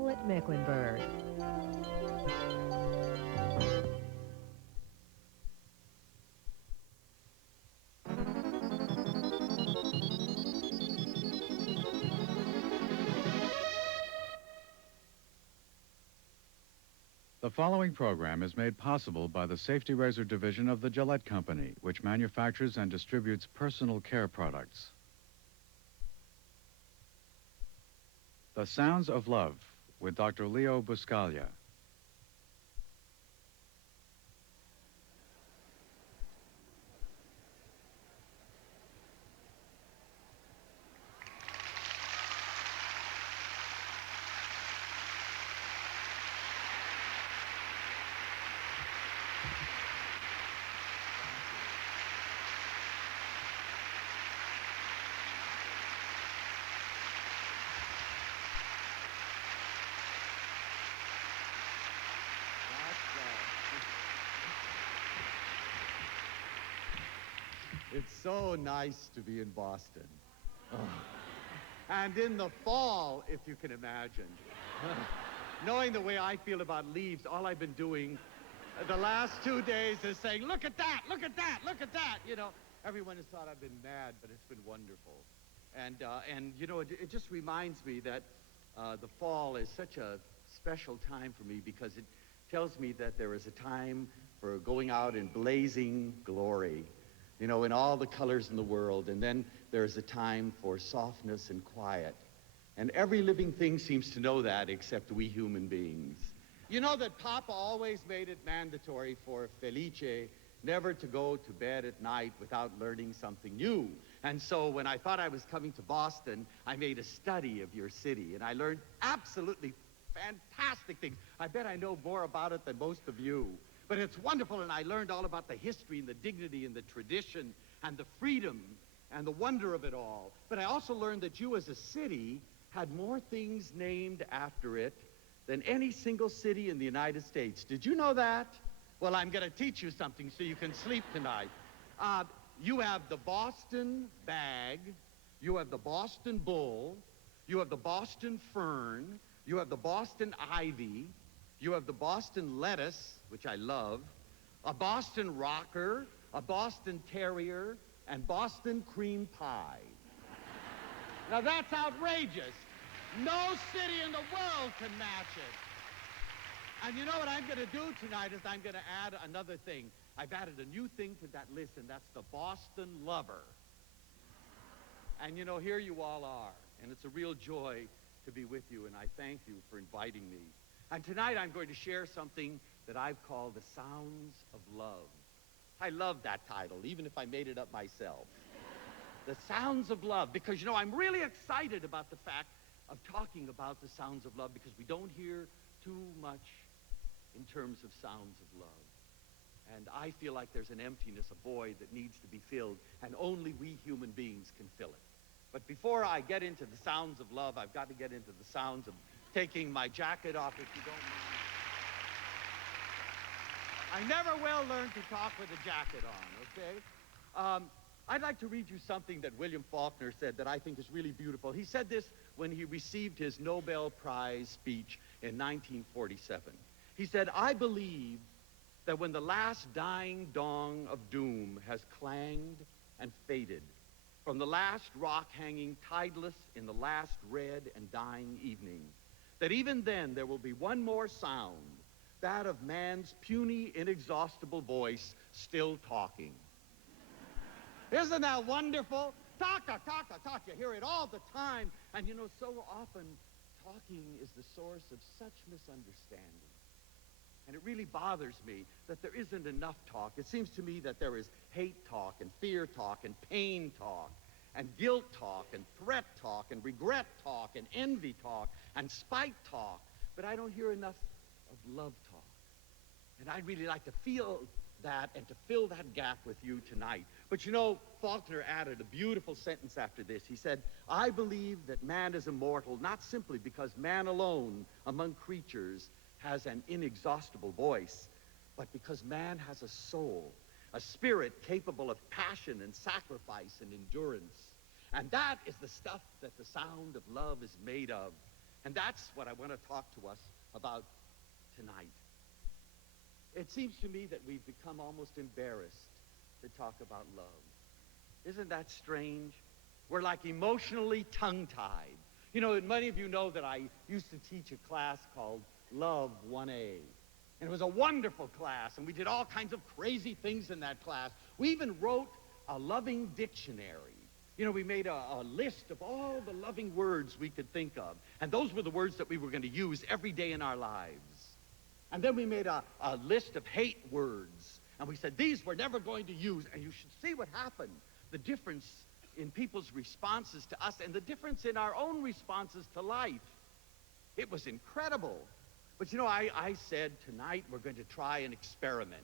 Charlotte Mecklenburg. The following program is made possible by the Safety Razor Division of the Gillette Company, which manufactures and distributes personal care products. The Sounds of Love with Dr. Leo Buscaglia. It's so nice to be in Boston. Oh. And in the fall, if you can imagine. Knowing the way I feel about leaves, all I've been doing the last 2 days is saying, look at that, look at that, look at that. You know, everyone has thought I've been mad, but it's been wonderful. And you know, it just reminds me that the fall is such a special time for me because it tells me that there is a time for going out in blazing glory, you know, in all the colors in the world. And then there's a time for softness and quiet. And every living thing seems to know that except we human beings. You know that Papa always made it mandatory for Felice never to go to bed at night without learning something new. And so when I thought I was coming to Boston, I made a study of your city, and I learned absolutely fantastic things. I bet I know more about it than most of you. But it's wonderful, and I learned all about the history and the dignity and the tradition and the freedom and the wonder of it all. But I also learned that you as a city had more things named after it than any single city in the United States. Did you know that? Well, I'm going to teach you something so you can sleep tonight. You have the Boston bag, you have the Boston bull, you have the Boston fern, you have the Boston ivy, you have the Boston lettuce, which I love, a Boston rocker, a Boston terrier, and Boston cream pie. Now that's outrageous. No city in the world can match it. And you know what I'm going to do tonight is I'm going to add another thing. I've added a new thing to that list, and that's the Boston lover. And you know, here you all are, and it's a real joy to be with you, and I thank you for inviting me. And tonight I'm going to share something that I've called The Sounds of Love. I love that title, even if I made it up myself. The Sounds of Love, because, you know, I'm really excited about the fact of talking about the sounds of love, because we don't hear too much in terms of sounds of love. And I feel like there's an emptiness, a void that needs to be filled, and only we human beings can fill it. But before I get into the sounds of love, I've got to get into the sounds of taking my jacket off, if you don't mind. I never will learn to talk with a jacket on, okay? I'd like to read you something that William Faulkner said that I think is really beautiful. He said this when he received his Nobel Prize speech in 1947. He said, I believe that when the last dying dong of doom has clanged and faded, from the last rock hanging tideless in the last red and dying evening, that even then there will be one more sound, that of man's puny, inexhaustible voice still talking. Isn't that wonderful? Talk, talk. You hear it all the time. And you know, so often talking is the source of such misunderstanding. And it really bothers me that there isn't enough talk. It seems to me that there is hate talk and fear talk and pain talk and guilt talk and threat talk and regret talk and envy talk and spite talk. But I don't hear enough of love talk. And I'd really like to feel that and to fill that gap with you tonight. But you know, Faulkner added a beautiful sentence after this. He said, I believe that man is immortal, not simply because man alone among creatures has an inexhaustible voice, but because man has a soul, a spirit capable of passion and sacrifice and endurance. And that is the stuff that the sound of love is made of. And that's what I want to talk to us about tonight. It seems to me that we've become almost embarrassed to talk about love. Isn't that strange? We're like emotionally tongue-tied. You know, and many of you know that I used to teach a class called Love 1A. And it was a wonderful class, and we did all kinds of crazy things in that class. We even wrote a loving dictionary. You know, we made a list of all the loving words we could think of. And those were the words that we were going to use every day in our lives. And then we made a list of hate words. And we said, these we're never going to use. And you should see what happened. The difference in people's responses to us and the difference in our own responses to life. It was incredible. But you know, I said tonight we're going to try an experiment.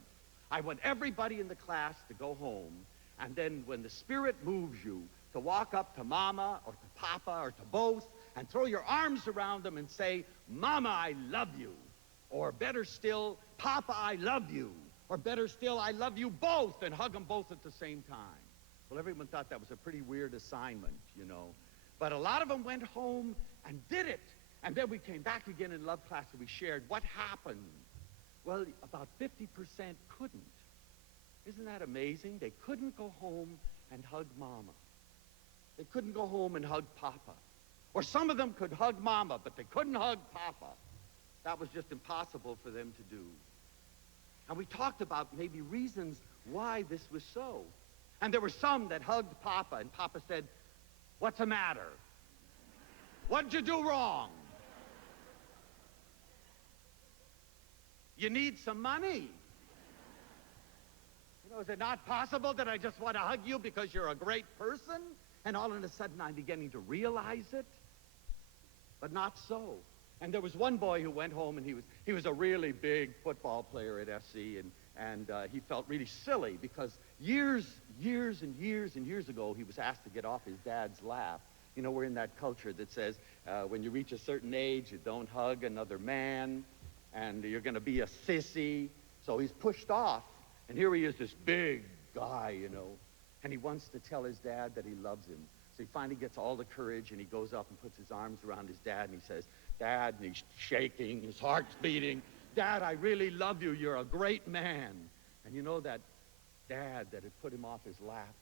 I want everybody in the class to go home, and then when the Spirit moves you to walk up to Mama or to Papa or to both and throw your arms around them and say, Mama, I love you. Or better still, Papa, I love you. Or better still, I love you both, and hug them both at the same time. Well, everyone thought that was a pretty weird assignment, you know. But a lot of them went home and did it. And then we came back again in love class and we shared what happened. Well, about 50% couldn't. Isn't that amazing? They couldn't go home and hug Mama. They couldn't go home and hug Papa. Or some of them could hug Mama, but they couldn't hug Papa. That was just impossible for them to do. And we talked about maybe reasons why this was so. And there were some that hugged Papa, and Papa said, what's the matter? What'd you do wrong? You need some money. You know, is it not possible that I just want to hug you because you're a great person? And all of a sudden I'm beginning to realize it. But not so. And there was one boy who went home, and he was a really big football player at SC, and he felt really silly because years ago he was asked to get off his dad's lap. You know, we're in that culture that says when you reach a certain age, you don't hug another man, and you're going to be a sissy. So he's pushed off, and here he is, this big guy, you know, and he wants to tell his dad that he loves him. So he finally gets all the courage, and he goes up and puts his arms around his dad, and he says, Dad, and he's shaking, his heart's beating. Dad, I really love you. You're a great man. And you know that dad that had put him off his lap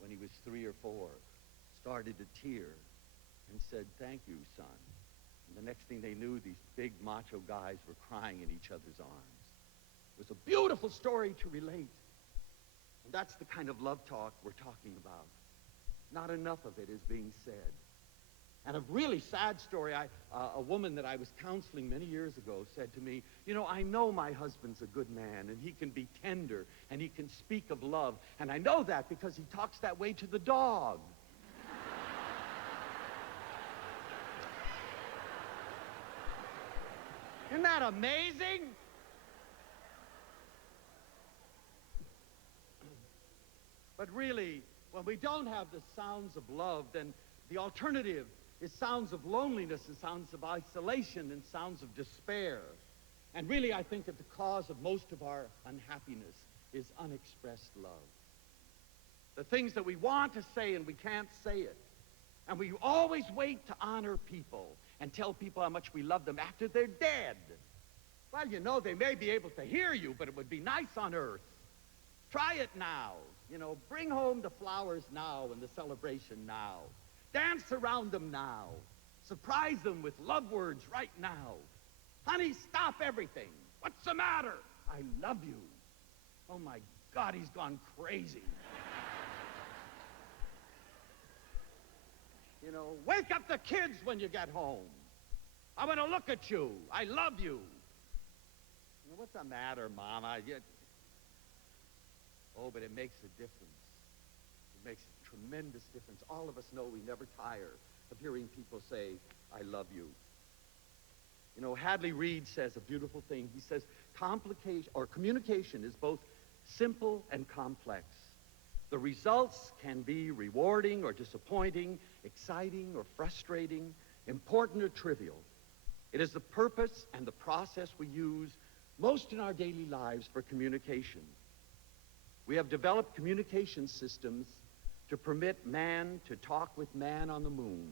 when he was 3 or 4 started to tear and said, thank you, son. And the next thing they knew, these big macho guys were crying in each other's arms. It was a beautiful story to relate. And that's the kind of love talk we're talking about. Not enough of it is being said. And a really sad story, a woman that I was counseling many years ago said to me, you know, I know my husband's a good man, and he can be tender, and he can speak of love, and I know that because he talks that way to the dog. Isn't that amazing? But really, when we don't have the sounds of love, then the alternative is sounds of loneliness and sounds of isolation and sounds of despair. And really, I think that the cause of most of our unhappiness is unexpressed love. The things that we want to say and we can't say it. And we always wait to honor people and tell people how much we love them after they're dead. Well, you know, they may be able to hear you, but it would be nice on earth. Try it now. You know, bring home the flowers now and the celebration now. Dance around them now. Surprise them with love words right now. Honey, stop everything. What's the matter? I love you. Oh my God, he's gone crazy. You know, wake up the kids when you get home. I want to look at you. I love you. You know, what's the matter, Mama? Oh, but it makes a difference. It makes a tremendous difference. All of us know we never tire of hearing people say, I love you. You know, Hadley Reid says a beautiful thing. He says, communication is both simple and complex. The results can be rewarding or disappointing, exciting or frustrating, important or trivial. It is the purpose and the process we use most in our daily lives for communication. We have developed communication systems to permit man to talk with man on the moon,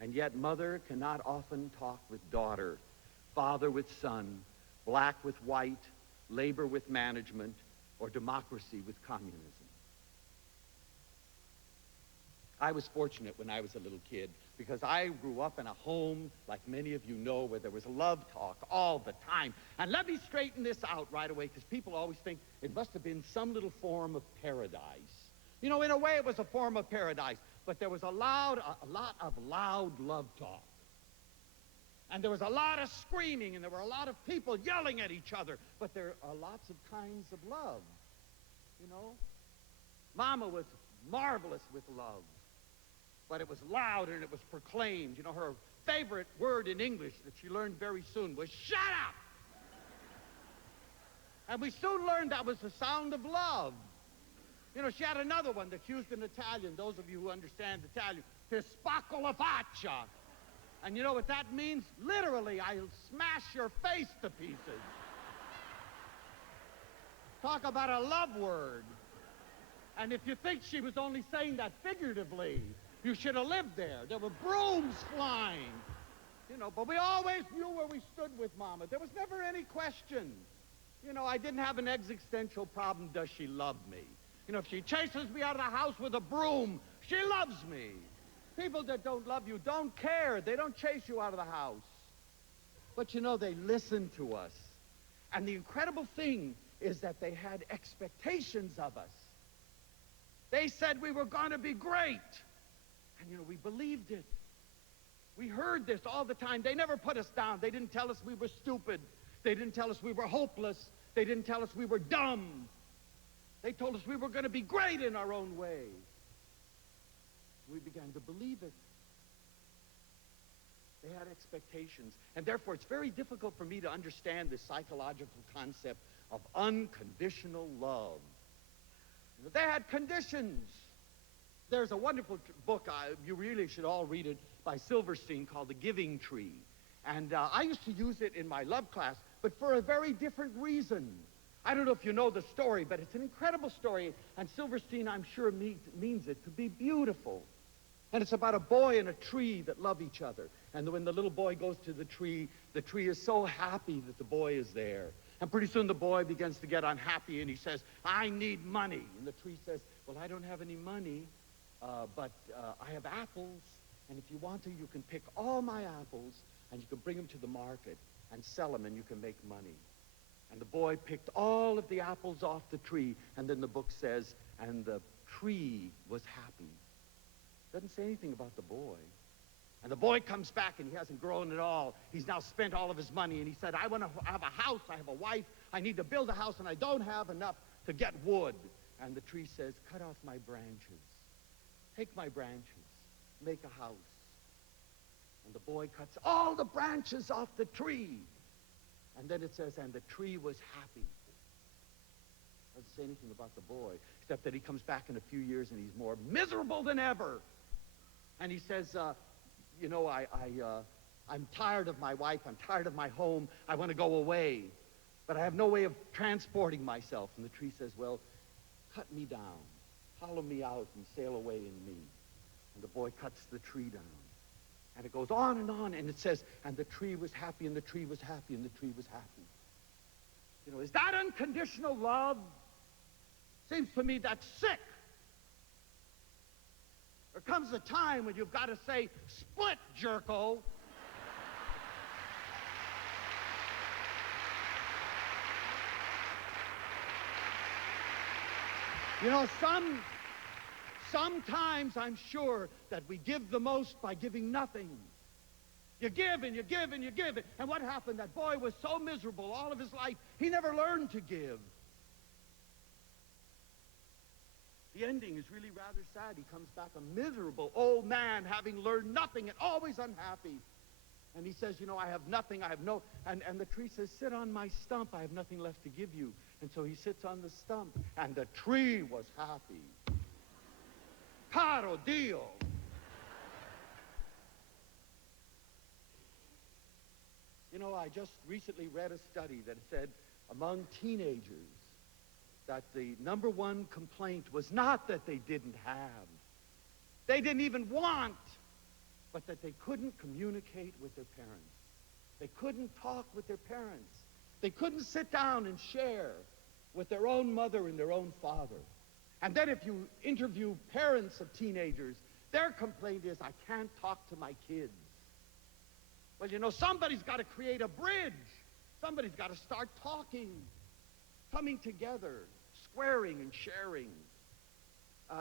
And yet mother cannot often talk with daughter, father with son, black with white, labor with management, or democracy with communism. I was fortunate when I was a little kid because I grew up in a home, like many of you know, where there was love talk all the time. And let me straighten this out right away, because people always think it must have been some little form of paradise. You know, in a way it was a form of paradise, but there was a lot of loud love talk. And there was a lot of screaming, and there were a lot of people yelling at each other, but there are lots of kinds of love, you know. Mama was marvelous with love, but it was loud and it was proclaimed. You know, her favorite word in English that she learned very soon was shut up. And we soon learned that was the sound of love. You know, she had another one that's used in Italian, those of you who understand Italian, ti spacco la faccia. And you know what that means? Literally, I'll smash your face to pieces. Talk about a love word. And if you think she was only saying that figuratively, you should have lived there. There were brooms flying. You know, but we always knew where we stood with Mama. There was never any question. You know, I didn't have an existential problem, does she love me? You know, if she chases me out of the house with a broom, she loves me. People that don't love you don't care. They don't chase you out of the house. But you know, they listen to us. And the incredible thing is that they had expectations of us. They said we were going to be great. And you know, we believed it. We heard this all the time. They never put us down. They didn't tell us we were stupid. They didn't tell us we were hopeless. They didn't tell us we were dumb. They told us we were going to be great in our own way. We began to believe it. They had expectations. And therefore, it's very difficult for me to understand this psychological concept of unconditional love. They had conditions. There's a wonderful book, you really should all read it, by Silverstein called The Giving Tree. And I used to use it in my love class, but for a very different reason. I don't know if you know the story, but it's an incredible story, and Silverstein, I'm sure, means it to be beautiful. And it's about a boy and a tree that love each other. And when the little boy goes to the tree is so happy that the boy is there. And pretty soon the boy begins to get unhappy, and he says, I need money. And the tree says, well, I don't have any money, but I have apples. And if you want to, you can pick all my apples, and you can bring them to the market and sell them, and you can make money. And the boy picked all of the apples off the tree, and then the book says, and the tree was happy. Doesn't say anything about the boy. And the boy comes back, and he hasn't grown at all. He's now spent all of his money, and he said, I want to have a house, I have a wife, I need to build a house, and I don't have enough to get wood. And the tree says, cut off my branches. Take my branches, make a house. And the boy cuts all the branches off the tree. And then it says, and the tree was happy. Doesn't say anything about the boy, except that he comes back in a few years and he's more miserable than ever. And he says, you know, I'm tired of my wife, I'm tired of my home, I want to go away, but I have no way of transporting myself. And the tree says, well, cut me down, hollow me out and sail away in me. And the boy cuts the tree down. And it goes on, and it says, and the tree was happy, and the tree was happy, and the tree was happy. You know, is that unconditional love? Seems to me that's sick. There comes a time when you've got to say, split, jerko. You know, sometimes I'm sure that we give the most by giving nothing. You give and you give and you give. And what happened? That boy was so miserable all of his life, he never learned to give. The ending is really rather sad. He comes back a miserable old man, having learned nothing and always unhappy. And he says, you know, I have nothing, I have no... And the tree says, sit on my stump, I have nothing left to give you. And so he sits on the stump, and the tree was happy. Caro Dio. You know, I just recently read a study that said among teenagers that the number one complaint was not that they didn't have. They didn't even want. but that they couldn't communicate with their parents. They couldn't talk with their parents. They couldn't sit down and share with their own mother and their own father. And then if you interview parents of teenagers, their complaint is, I can't talk to my kids. Well, you know, somebody's got to create a bridge. Somebody's got to start talking, coming together, squaring and sharing.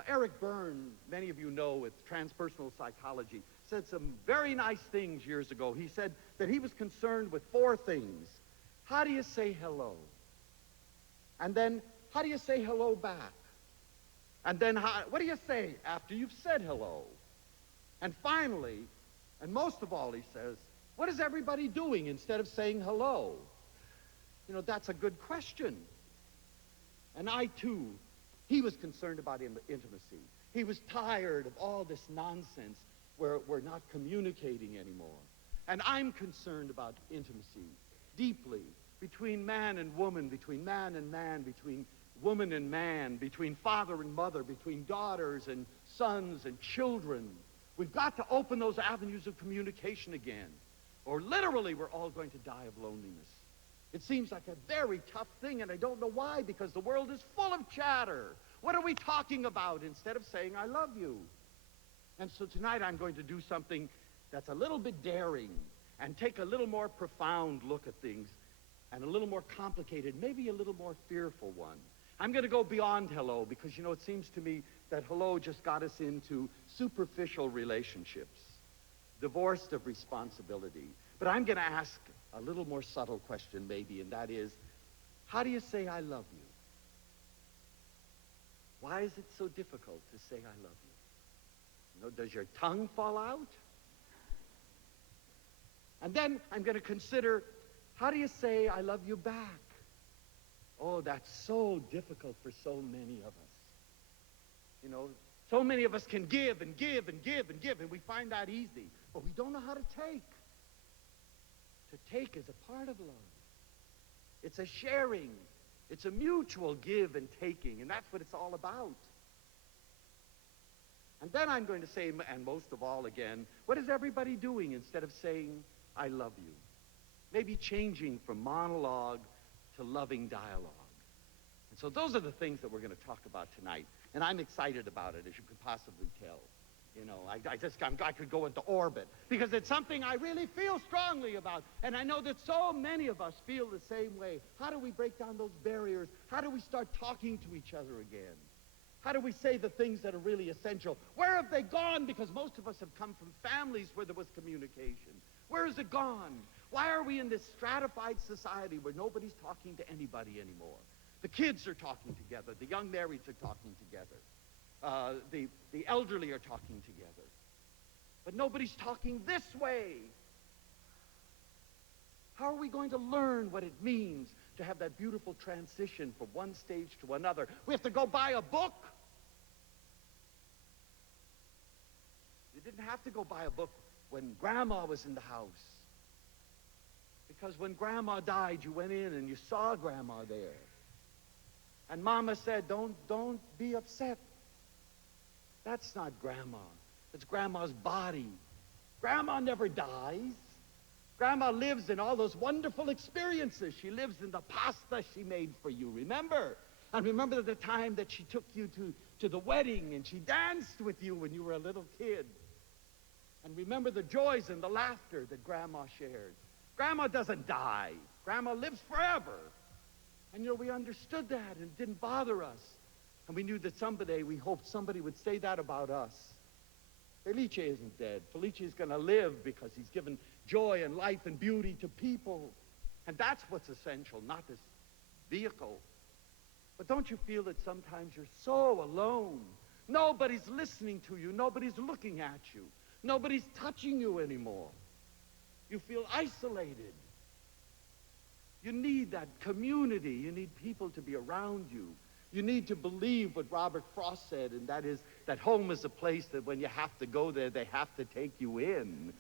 Eric Byrne, many of you know with transpersonal psychology, said some very nice things years ago. He said that he was concerned with four things. How do you say hello? And then, how do you say hello back? And then, what do you say after you've said hello? And finally, and most of all, he says, what is everybody doing instead of saying hello? You know, that's a good question. And I, too, he was concerned about intimacy. He was tired of all this nonsense where we're not communicating anymore. And I'm concerned about intimacy deeply between man and woman, between man and man, between woman and man, between father and mother, between daughters and sons and children. We've got to open those avenues of communication again, or literally we're all going to die of loneliness. It seems like a very tough thing, and I don't know why, because the world is full of chatter. What are we talking about instead of saying, I love you? And so tonight I'm going to do something that's a little bit daring and take a little more profound look at things and a little more complicated, maybe a little more fearful one. I'm going to go beyond hello because, you know, it seems to me that hello just got us into superficial relationships, divorced of responsibility. But I'm going to ask a little more subtle question maybe, and that is, how do you say I love you? Why is it so difficult to say I love you? You know, does your tongue fall out? And then I'm going to consider, how do you say I love you back? Oh, that's so difficult for so many of us. You know, so many of us can give and give and give and give, and we find that easy. But we don't know how to take. To take is a part of love. It's a sharing. It's a mutual give and taking, and that's what it's all about. And then I'm going to say, and most of all again, what is everybody doing instead of saying, I love you? Maybe changing from monologue to loving dialogue. And so those are the things that we're going to talk about tonight. And I'm excited about it, as you could possibly tell. You know, I could go into orbit because it's something I really feel strongly about. And I know that so many of us feel the same way. How do we break down those barriers? How do we start talking to each other again? How do we say the things that are really essential? Where have they gone? Because most of us have come from families where there was communication. Where is it gone? Why are we in this stratified society where nobody's talking to anybody anymore? The kids are talking together. The young marrieds are talking together. The elderly are talking together. But nobody's talking this way. How are we going to learn what it means to have that beautiful transition from one stage to another? We have to go buy a book. You didn't have to go buy a book when Grandma was in the house. Because when Grandma died, you went in and you saw Grandma there. And Mama said, don't be upset. That's not Grandma. It's Grandma's body. Grandma never dies. Grandma lives in all those wonderful experiences. She lives in the pasta she made for you, remember? And remember the time that she took you to the wedding and she danced with you when you were a little kid. And remember the joys and the laughter that Grandma shared. Grandma doesn't die. Grandma lives forever. And, you know, we understood that and it didn't bother us. And we knew that someday we hoped somebody would say that about us. Felice isn't dead. Felice is going to live because he's given joy and life and beauty to people. And that's what's essential, not this vehicle. But don't you feel that sometimes you're so alone? Nobody's listening to you. Nobody's looking at you. Nobody's touching you anymore. You feel isolated. You need that community. You need people to be around you. You need to believe what Robert Frost said, and that is that home is a place that when you have to go there, they have to take you in.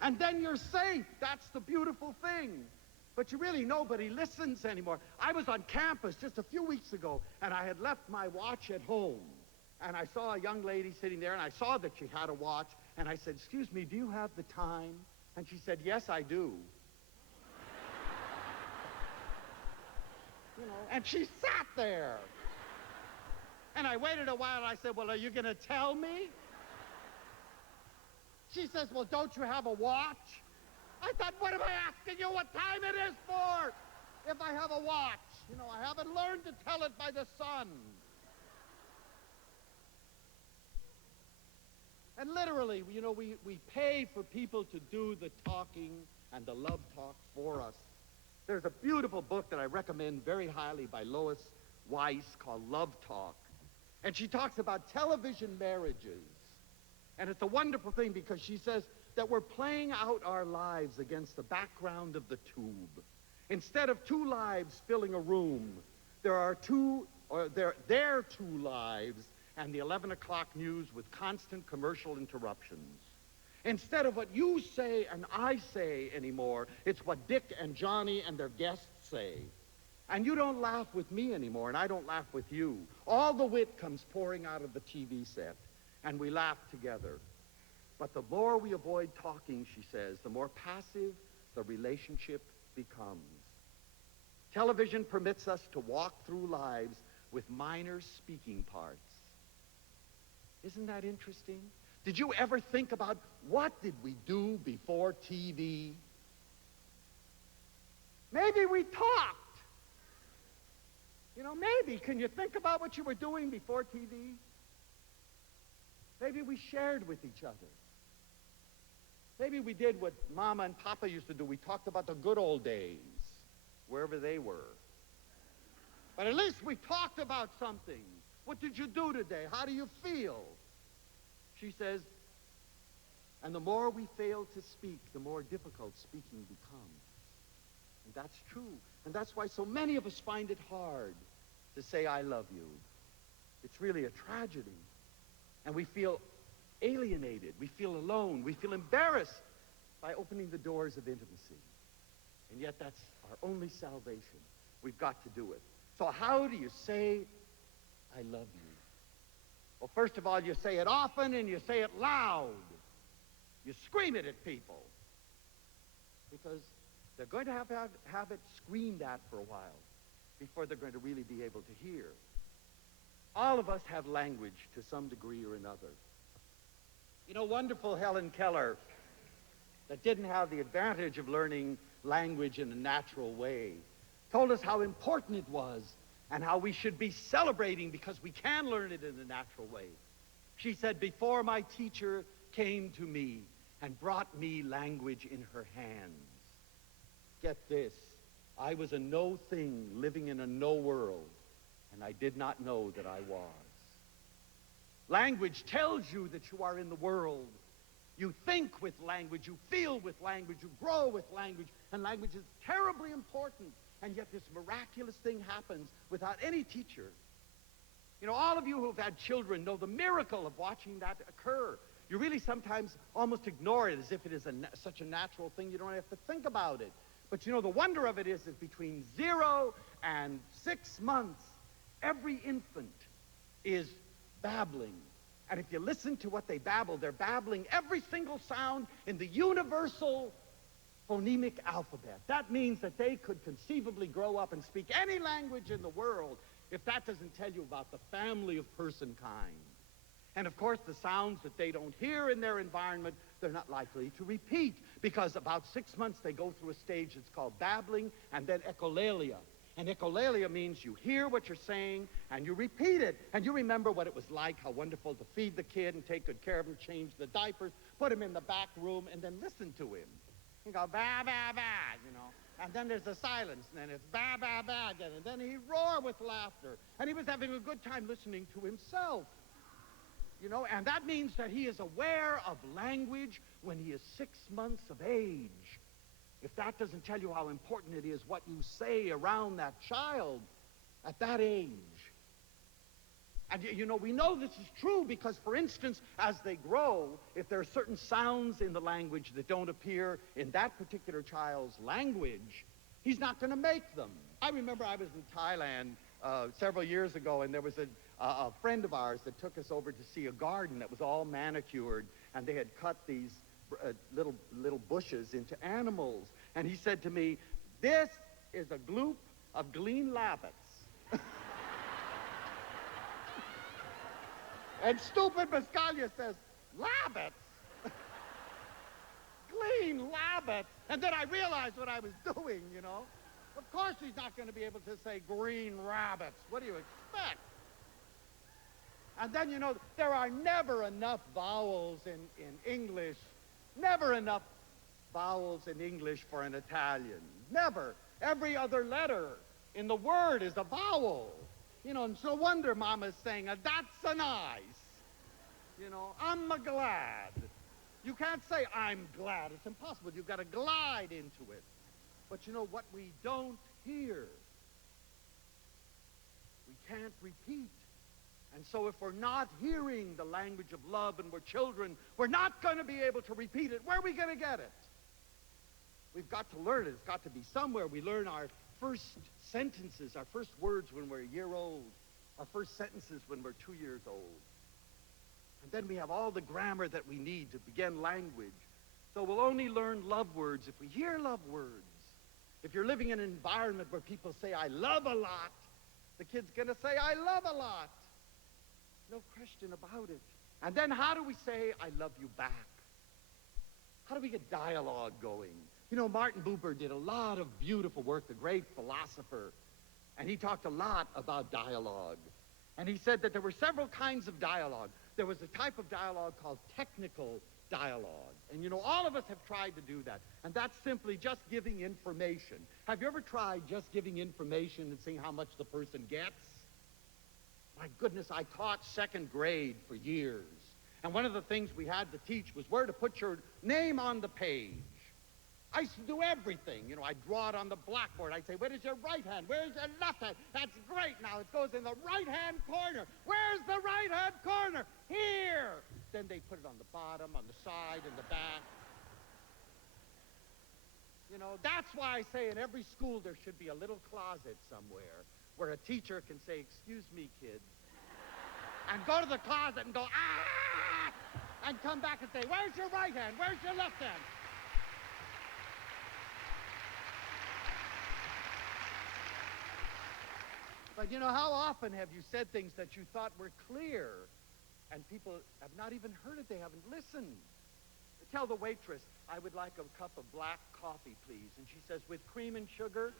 And then you're safe. That's the beautiful thing. But nobody listens anymore. I was on campus just a few weeks ago, and I had left my watch at home. And I saw a young lady sitting there, and I saw that she had a watch, and I said, "Excuse me, do you have the time?" And she said, "Yes, I do." You know, and she sat there. And I waited a while, and I said, "Well, are you going to tell me?" She says, "Well, don't you have a watch?" I thought, what am I asking you what time it is for if I have a watch? You know, I haven't learned to tell it by the sun. And literally, you know, we pay for people to do the talking and the love talk for us. There's a beautiful book that I recommend very highly by Lois Weiss called Love Talk. And she talks about television marriages. And it's a wonderful thing because she says that we're playing out our lives against the background of the tube. Instead of two lives filling a room, there are their two lives and the 11 o'clock news with constant commercial interruptions. Instead of what you say and I say anymore, it's what Dick and Johnny and their guests say. And you don't laugh with me anymore, and I don't laugh with you. All the wit comes pouring out of the TV set, and we laugh together. But the more we avoid talking, she says, the more passive the relationship becomes. Television permits us to walk through lives with minor speaking parts. Isn't that interesting? Did you ever think about what did we do before TV? Maybe we talked. You know, maybe. Can you think about what you were doing before TV? Maybe we shared with each other. Maybe we did what Mama and Papa used to do. We talked about the good old days, wherever they were. But at least we talked about something. What did you do today? How do you feel? She says, and the more we fail to speak, the more difficult speaking becomes. And that's true. And that's why so many of us find it hard to say, "I love you." It's really a tragedy. And we feel alienated. We feel alone. We feel embarrassed by opening the doors of intimacy. And yet that's our only salvation. We've got to do it. So how do you say, "I love you"? Well, first of all, you say it often and you say it loud. You scream it at people. Because they're going to have it screamed at for a while before they're going to really be able to hear. All of us have language to some degree or another. You know, wonderful Helen Keller, that didn't have the advantage of learning language in a natural way, told us how important it was and how we should be celebrating because we can learn it in a natural way. She said, "Before my teacher came to me and brought me language in her hands." Get this, I was a no thing living in a no world, and I did not know that I was. Language tells you that you are in the world. You think with language, you feel with language, you grow with language, and language is terribly important. And yet this miraculous thing happens without any teacher. You know, all of you who have had children know the miracle of watching that occur. You really sometimes almost ignore it as if it is such a natural thing you don't have to think about it. But you know, the wonder of it is that between 0 and 6 months, every infant is babbling. And if you listen to what they babble, they're babbling every single sound in the universal phonemic alphabet. That means that they could conceivably grow up and speak any language in the world if that doesn't tell you about the family of person kind. And of course, the sounds that they don't hear in their environment, they're not likely to repeat, because about 6 months they go through a stage that's called babbling and then echolalia. And echolalia means you hear what you're saying and you repeat it. And you remember what it was like, how wonderful to feed the kid and take good care of him, change the diapers, put him in the back room, and then listen to him. You go, "Ba, ba, ba," you know. And then there's the silence, and then it's "ba, ba, ba" again. And then he'd roar with laughter. And he was having a good time listening to himself. You know, and that means that he is aware of language when he is 6 months of age. If that doesn't tell you how important it is what you say around that child at that age. And you know, we know this is true because, for instance, as they grow, if there are certain sounds in the language that don't appear in that particular child's language, he's not going to make them. I remember I was in Thailand several years ago, and there was a friend of ours that took us over to see a garden that was all manicured, and they had cut these little bushes into animals. And he said to me, "This is a gloop of green labbits." And stupid Buscaglia says, "Labbits? Green labbits?" And then I realized what I was doing, you know. Of course he's not going to be able to say green rabbits. What do you expect? And then, you know, there are never enough vowels in English, never enough vowels in English for an Italian. Never. Every other letter in the word is a vowel. You know, and no wonder Mama's saying, "That's a nice." You know, "I'm a glad." You can't say "I'm glad." It's impossible. You've got to glide into it. But you know what we don't hear? We can't repeat. And so if we're not hearing the language of love and we're children, we're not going to be able to repeat it. Where are we going to get it? We've got to learn it. It's got to be somewhere. We learn our first sentences, our first words when we're a year old, our first sentences when we're 2 years old. And then we have all the grammar that we need to begin language. So we'll only learn love words if we hear love words. If you're living in an environment where people say, "I love a lot," the kid's going to say, "I love a lot." No question about it. And then how do we say, "I love you back"? How do we get dialogue going? You know, Martin Buber did a lot of beautiful work, the great philosopher, and he talked a lot about dialogue. And he said that there were several kinds of dialogue. There was a type of dialogue called technical dialogue. And you know, all of us have tried to do that. And that's simply just giving information. Have you ever tried just giving information and seeing how much the person gets? My goodness, I taught second grade for years. And one of the things we had to teach was where to put your name on the page. I used to do everything. You know, I'd draw it on the blackboard. I'd say, "Where is your right hand? Where's your left hand? That's great. Now it goes in the right-hand corner. Where's the right-hand corner? Here." Then they put it on the bottom, on the side, in the back. You know, that's why I say in every school there should be a little closet somewhere where a teacher can say, "Excuse me, kids," and go to the closet and go, "Ah!" and come back and say, "Where's your right hand? Where's your left hand?" But you know, how often have you said things that you thought were clear and people have not even heard it, they haven't listened? Tell the waitress, "I would like a cup of black coffee, please." And she says, "With cream and sugar?"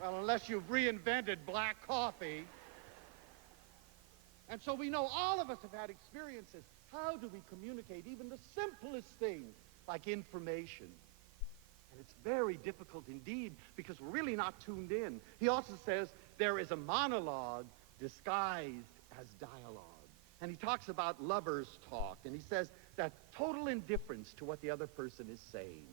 Well, unless you've reinvented black coffee. And so we know all of us have had experiences. How do we communicate even the simplest thing, like information? And it's very difficult indeed because we're really not tuned in. He also says there is a monologue disguised as dialogue. And he talks about lovers' talk. And he says that total indifference to what the other person is saying.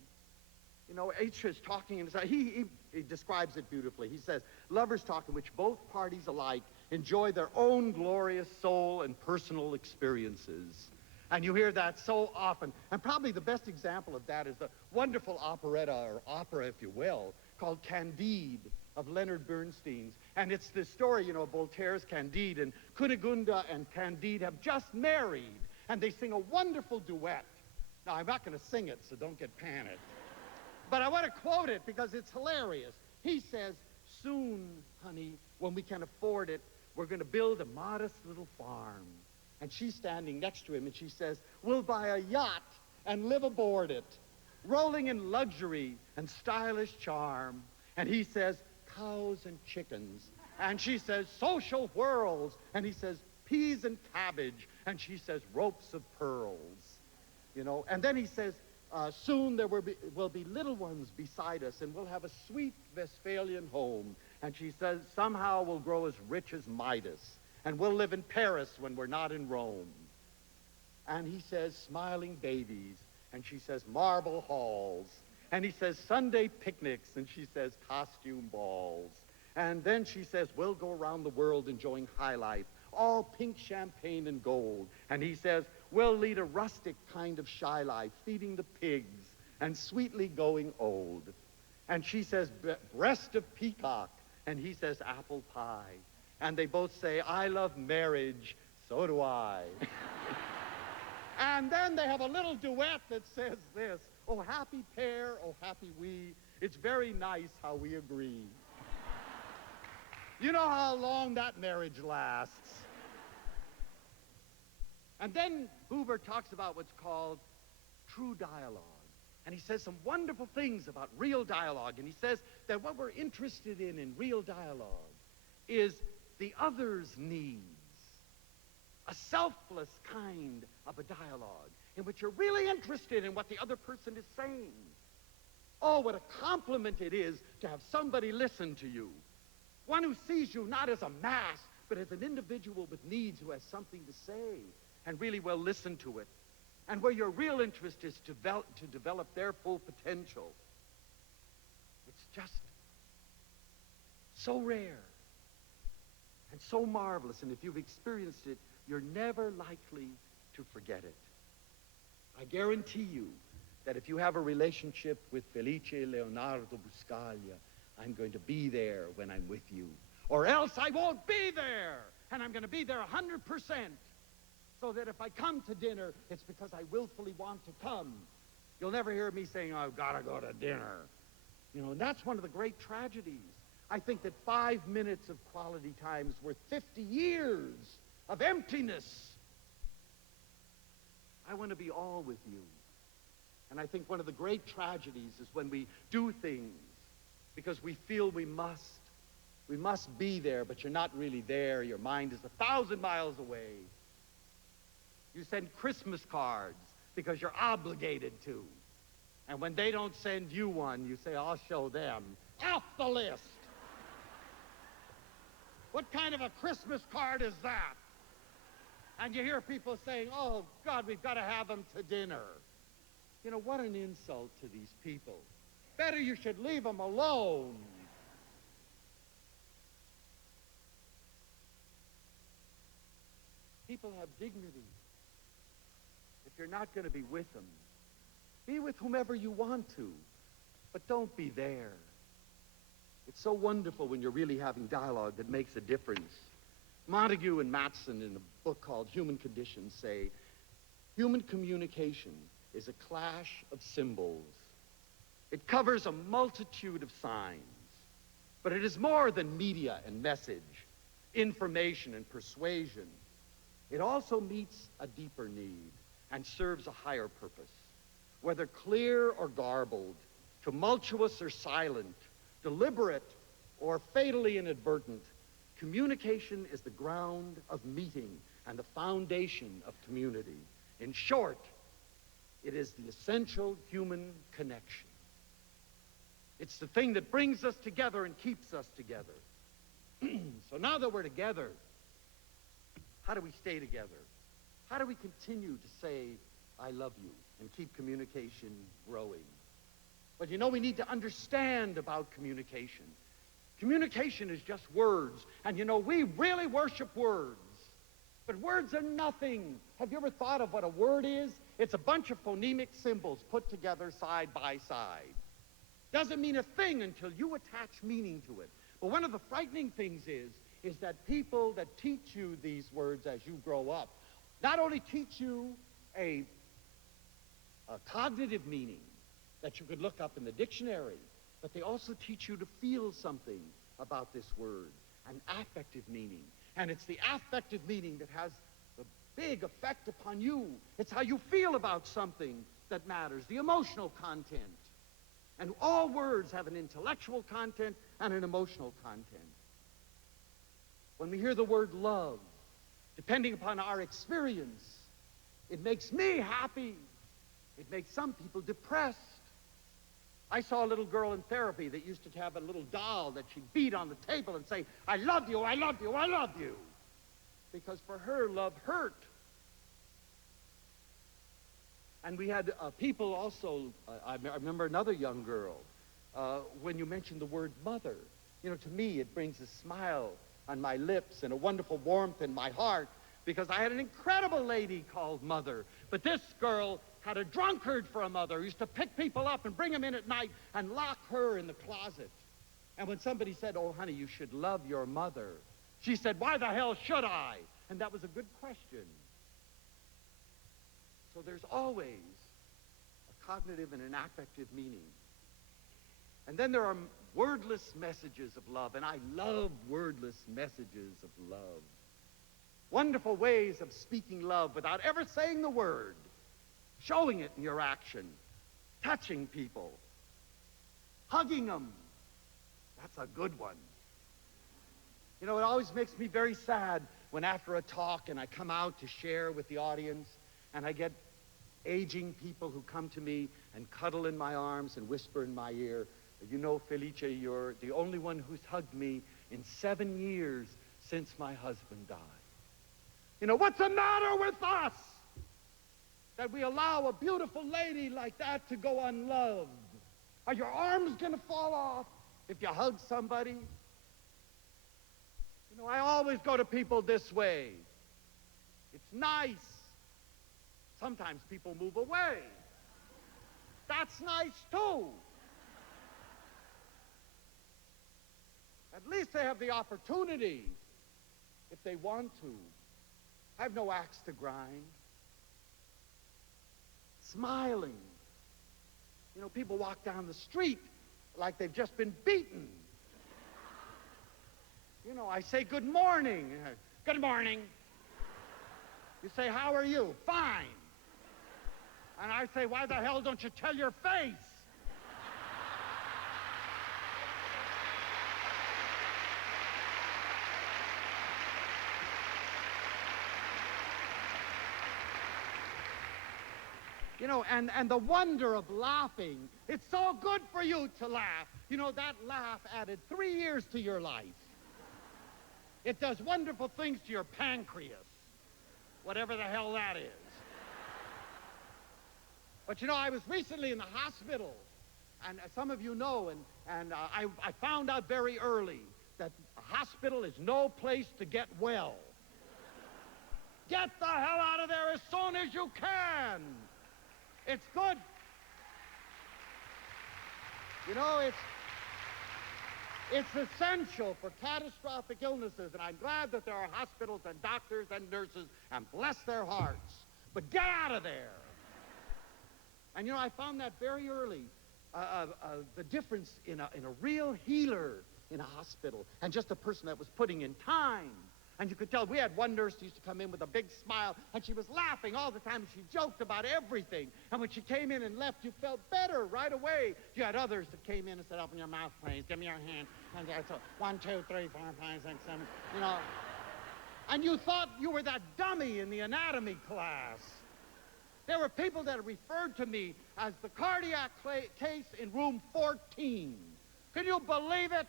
You know, H is talking, and he describes it beautifully. He says, lovers talk in which both parties alike enjoy their own glorious soul and personal experiences. And you hear that so often. And probably the best example of that is the wonderful operetta, or opera, if you will, called Candide of Leonard Bernstein's. And it's this story, you know, Voltaire's Candide, and Cunegonde and Candide have just married, and they sing a wonderful duet. Now, I'm not going to sing it, so don't get panicked. But I want to quote it because it's hilarious. He says, "Soon, honey, when we can afford it, we're going to build a modest little farm." And she's standing next to him, and she says, "We'll buy a yacht and live aboard it, rolling in luxury and stylish charm." And he says, "Cows and chickens." And she says, "Social whirls." And he says, "Peas and cabbage." And she says, "Ropes of pearls." You know, and then he says, "Soon there will be little ones beside us, and we'll have a sweet Westphalian home." And she says, "Somehow we'll grow as rich as Midas, and we'll live in Paris when we're not in Rome." And he says, "Smiling babies." And she says, "Marble halls." And he says, "Sunday picnics." And she says, "Costume balls." And then she says, "We'll go around the world enjoying high life, all pink champagne and gold." And he says, "We'll lead a rustic kind of shy life, feeding the pigs and sweetly going old." And she says, "Breast of peacock." And he says, "Apple pie." And they both say, I love marriage, so do I. And then they have a little duet that says this, oh, happy pair, oh, happy we, it's very nice how we agree. You know how long that marriage lasts. And then Buber talks about what's called true dialogue. And he says some wonderful things about real dialogue. And he says that what we're interested in real dialogue is the other's needs. A selfless kind of a dialogue in which you're really interested in what the other person is saying. Oh, what a compliment it is to have somebody listen to you. One who sees you not as a mass, but as an individual with needs who has something to say and really will listen to it. And where your real interest is to develop their full potential. It's just so rare and so marvelous. And if you've experienced it, you're never likely to forget it. I guarantee you that if you have a relationship with Felice Leonardo Buscaglia, I'm going to be there when I'm with you. Or else I won't be there. And I'm going to be there 100%. So that if I come to dinner, it's because I willfully want to come. You'll never hear me saying, oh, I've got to go to dinner. You know, and that's one of the great tragedies. I think that 5 minutes of quality time is worth 50 years of emptiness. I want to be all with you. And I think one of the great tragedies is when we do things because we feel we must. We must be there, but you're not really there. Your mind is 1,000 miles away. You send Christmas cards because you're obligated to. And when they don't send you one, you say, I'll show them. Off the list. What kind of a Christmas card is that? And you hear people saying, oh, God, we've got to have them to dinner. You know, what an insult to these people. Better you should leave them alone. People have dignity. If you're not going to be with them, be with whomever you want to, but don't be there. It's so wonderful when you're really having dialogue that makes a difference. Montague and Matson, in a book called Human Condition, say, human communication is a clash of symbols. It covers a multitude of signs, but it is more than media and message, information and persuasion. It also meets a deeper need and serves a higher purpose. Whether clear or garbled, tumultuous or silent, deliberate or fatally inadvertent, communication is the ground of meeting and the foundation of community. In short, it is the essential human connection. It's the thing that brings us together and keeps us together. So now that we're together, how do we stay together? How do we continue to say, I love you, and keep communication growing? But you know, we need to understand about communication. Communication is just words. And you know, we really worship words. But words are nothing. Have you ever thought of what a word is? It's a bunch of phonemic symbols put together side by side. Doesn't mean a thing until you attach meaning to it. But one of the frightening things is that people that teach you these words as you grow up not only teach you a cognitive meaning that you could look up in the dictionary, but they also teach you to feel something about this word, an affective meaning. And it's the affective meaning that has the big effect upon you. It's how you feel about something that matters, the emotional content. And all words have an intellectual content and an emotional content. When we hear the word love, depending upon our experience, it makes me happy. It makes some people depressed. I saw a little girl in therapy that used to have a little doll that she'd beat on the table and say, I love you, I love you, I love you. Because for her, love hurt. And we had people also, I remember another young girl, when you mentioned the word mother, you know, to me it brings a smile on my lips and a wonderful warmth in my heart, because I had an incredible lady called Mother. But this girl had a drunkard for a mother who used to pick people up and bring them in at night and lock her in the closet. And when somebody said, oh, honey, you should love your mother, She said, why the hell should I? And that was a good question. So there's always a cognitive and an affective meaning. And then there are wordless messages of love, and I love wordless messages of love. Wonderful ways of speaking love without ever saying the word, showing it in your action, touching people, hugging them. That's a good one. You know, it always makes me very sad when after a talk and I come out to share with the audience and I get aging people who come to me and cuddle in my arms and whisper in my ear, you know, Felice, you're the only one who's hugged me in 7 years since my husband died. You know, what's the matter with us that we allow a beautiful lady like that to go unloved? Are your arms going to fall off if you hug somebody? You know, I always go to people this way. It's nice. Sometimes people move away. That's nice too. At least they have the opportunity, if they want to. I have no axe to grind. Smiling. You know, people walk down the street like they've just been beaten. You know, I say good morning. Good morning. You say, how are you? Fine. And I say, why the hell don't you tell your face? You know, and the wonder of laughing. It's so good for you to laugh. You know, that laugh added 3 years to your life. It does wonderful things to your pancreas, whatever the hell that is. But you know, I was recently in the hospital, and some of you know, and I found out very early that a hospital is no place to get well. Get the hell out of there as soon as you can. It's good. You know, it's essential for catastrophic illnesses, and I'm glad that there are hospitals and doctors and nurses, and bless their hearts. But get out of there. And you know, I found that very early, the difference in a real healer in a hospital and just a person that was putting in time. And you could tell, we had one nurse who used to come in with a big smile, and she was laughing all the time, and she joked about everything. And when she came in and left, you felt better right away. You had others that came in and said, open your mouth, please, give me your hand. And so, 1, 2, 3, 4, 5, 6, 7, you know. And you thought you were that dummy in the anatomy class. There were people that referred to me as the cardiac case in room 14. Can you believe it?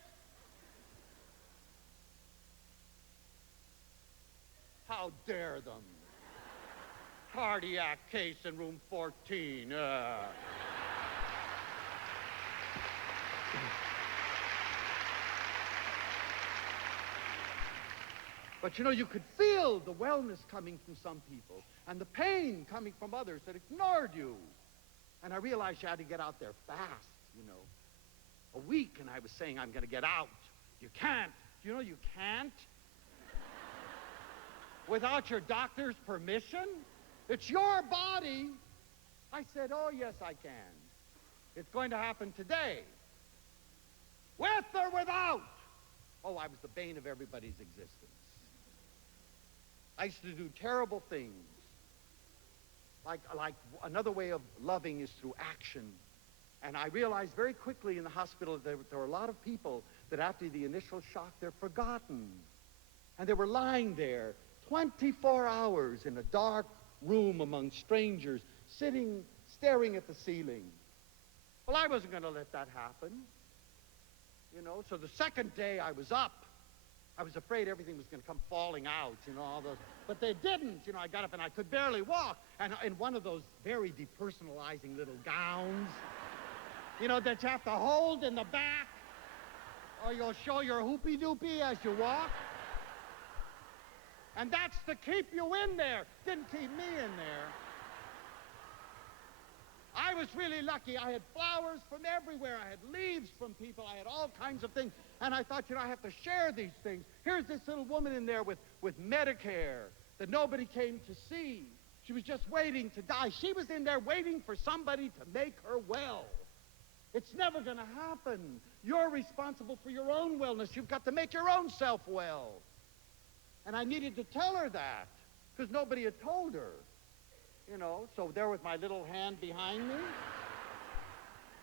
How dare them? Cardiac case in room 14. But you know, you could feel the wellness coming from some people and the pain coming from others that ignored you. And I realized you had to get out there fast, you know. A week, and I was saying, I'm going to get out. You can't. You know, you can't. Without your doctor's permission? It's your body. I said, oh, yes, I can. It's going to happen today. With or without? Oh, I was the bane of everybody's existence. I used to do terrible things. Like another way of loving is through action. And I realized very quickly in the hospital that there were a lot of people that after the initial shock, they're forgotten. And they were lying there 24 hours in a dark room among strangers, sitting, staring at the ceiling. Well, I wasn't going to let that happen. You know, so the second day I was up, I was afraid everything was going to come falling out, you know, all those. But they didn't. You know, I got up and I could barely walk. And in one of those very depersonalizing little gowns, you know, that you have to hold in the back, or you'll show your hoopy-doopy as you walk. And that's to keep you in there. Didn't keep me in there. I was really lucky. I had flowers from everywhere. I had leaves from people. I had all kinds of things. And I thought, I have to share these things. Here's this little woman in there with Medicare that nobody came to see. She was just waiting to die. She was in there waiting for somebody to make her well. It's never going to happen. You're responsible for your own wellness. You've got to make your own self well. And I needed to tell her that because nobody had told her. So there with my little hand behind me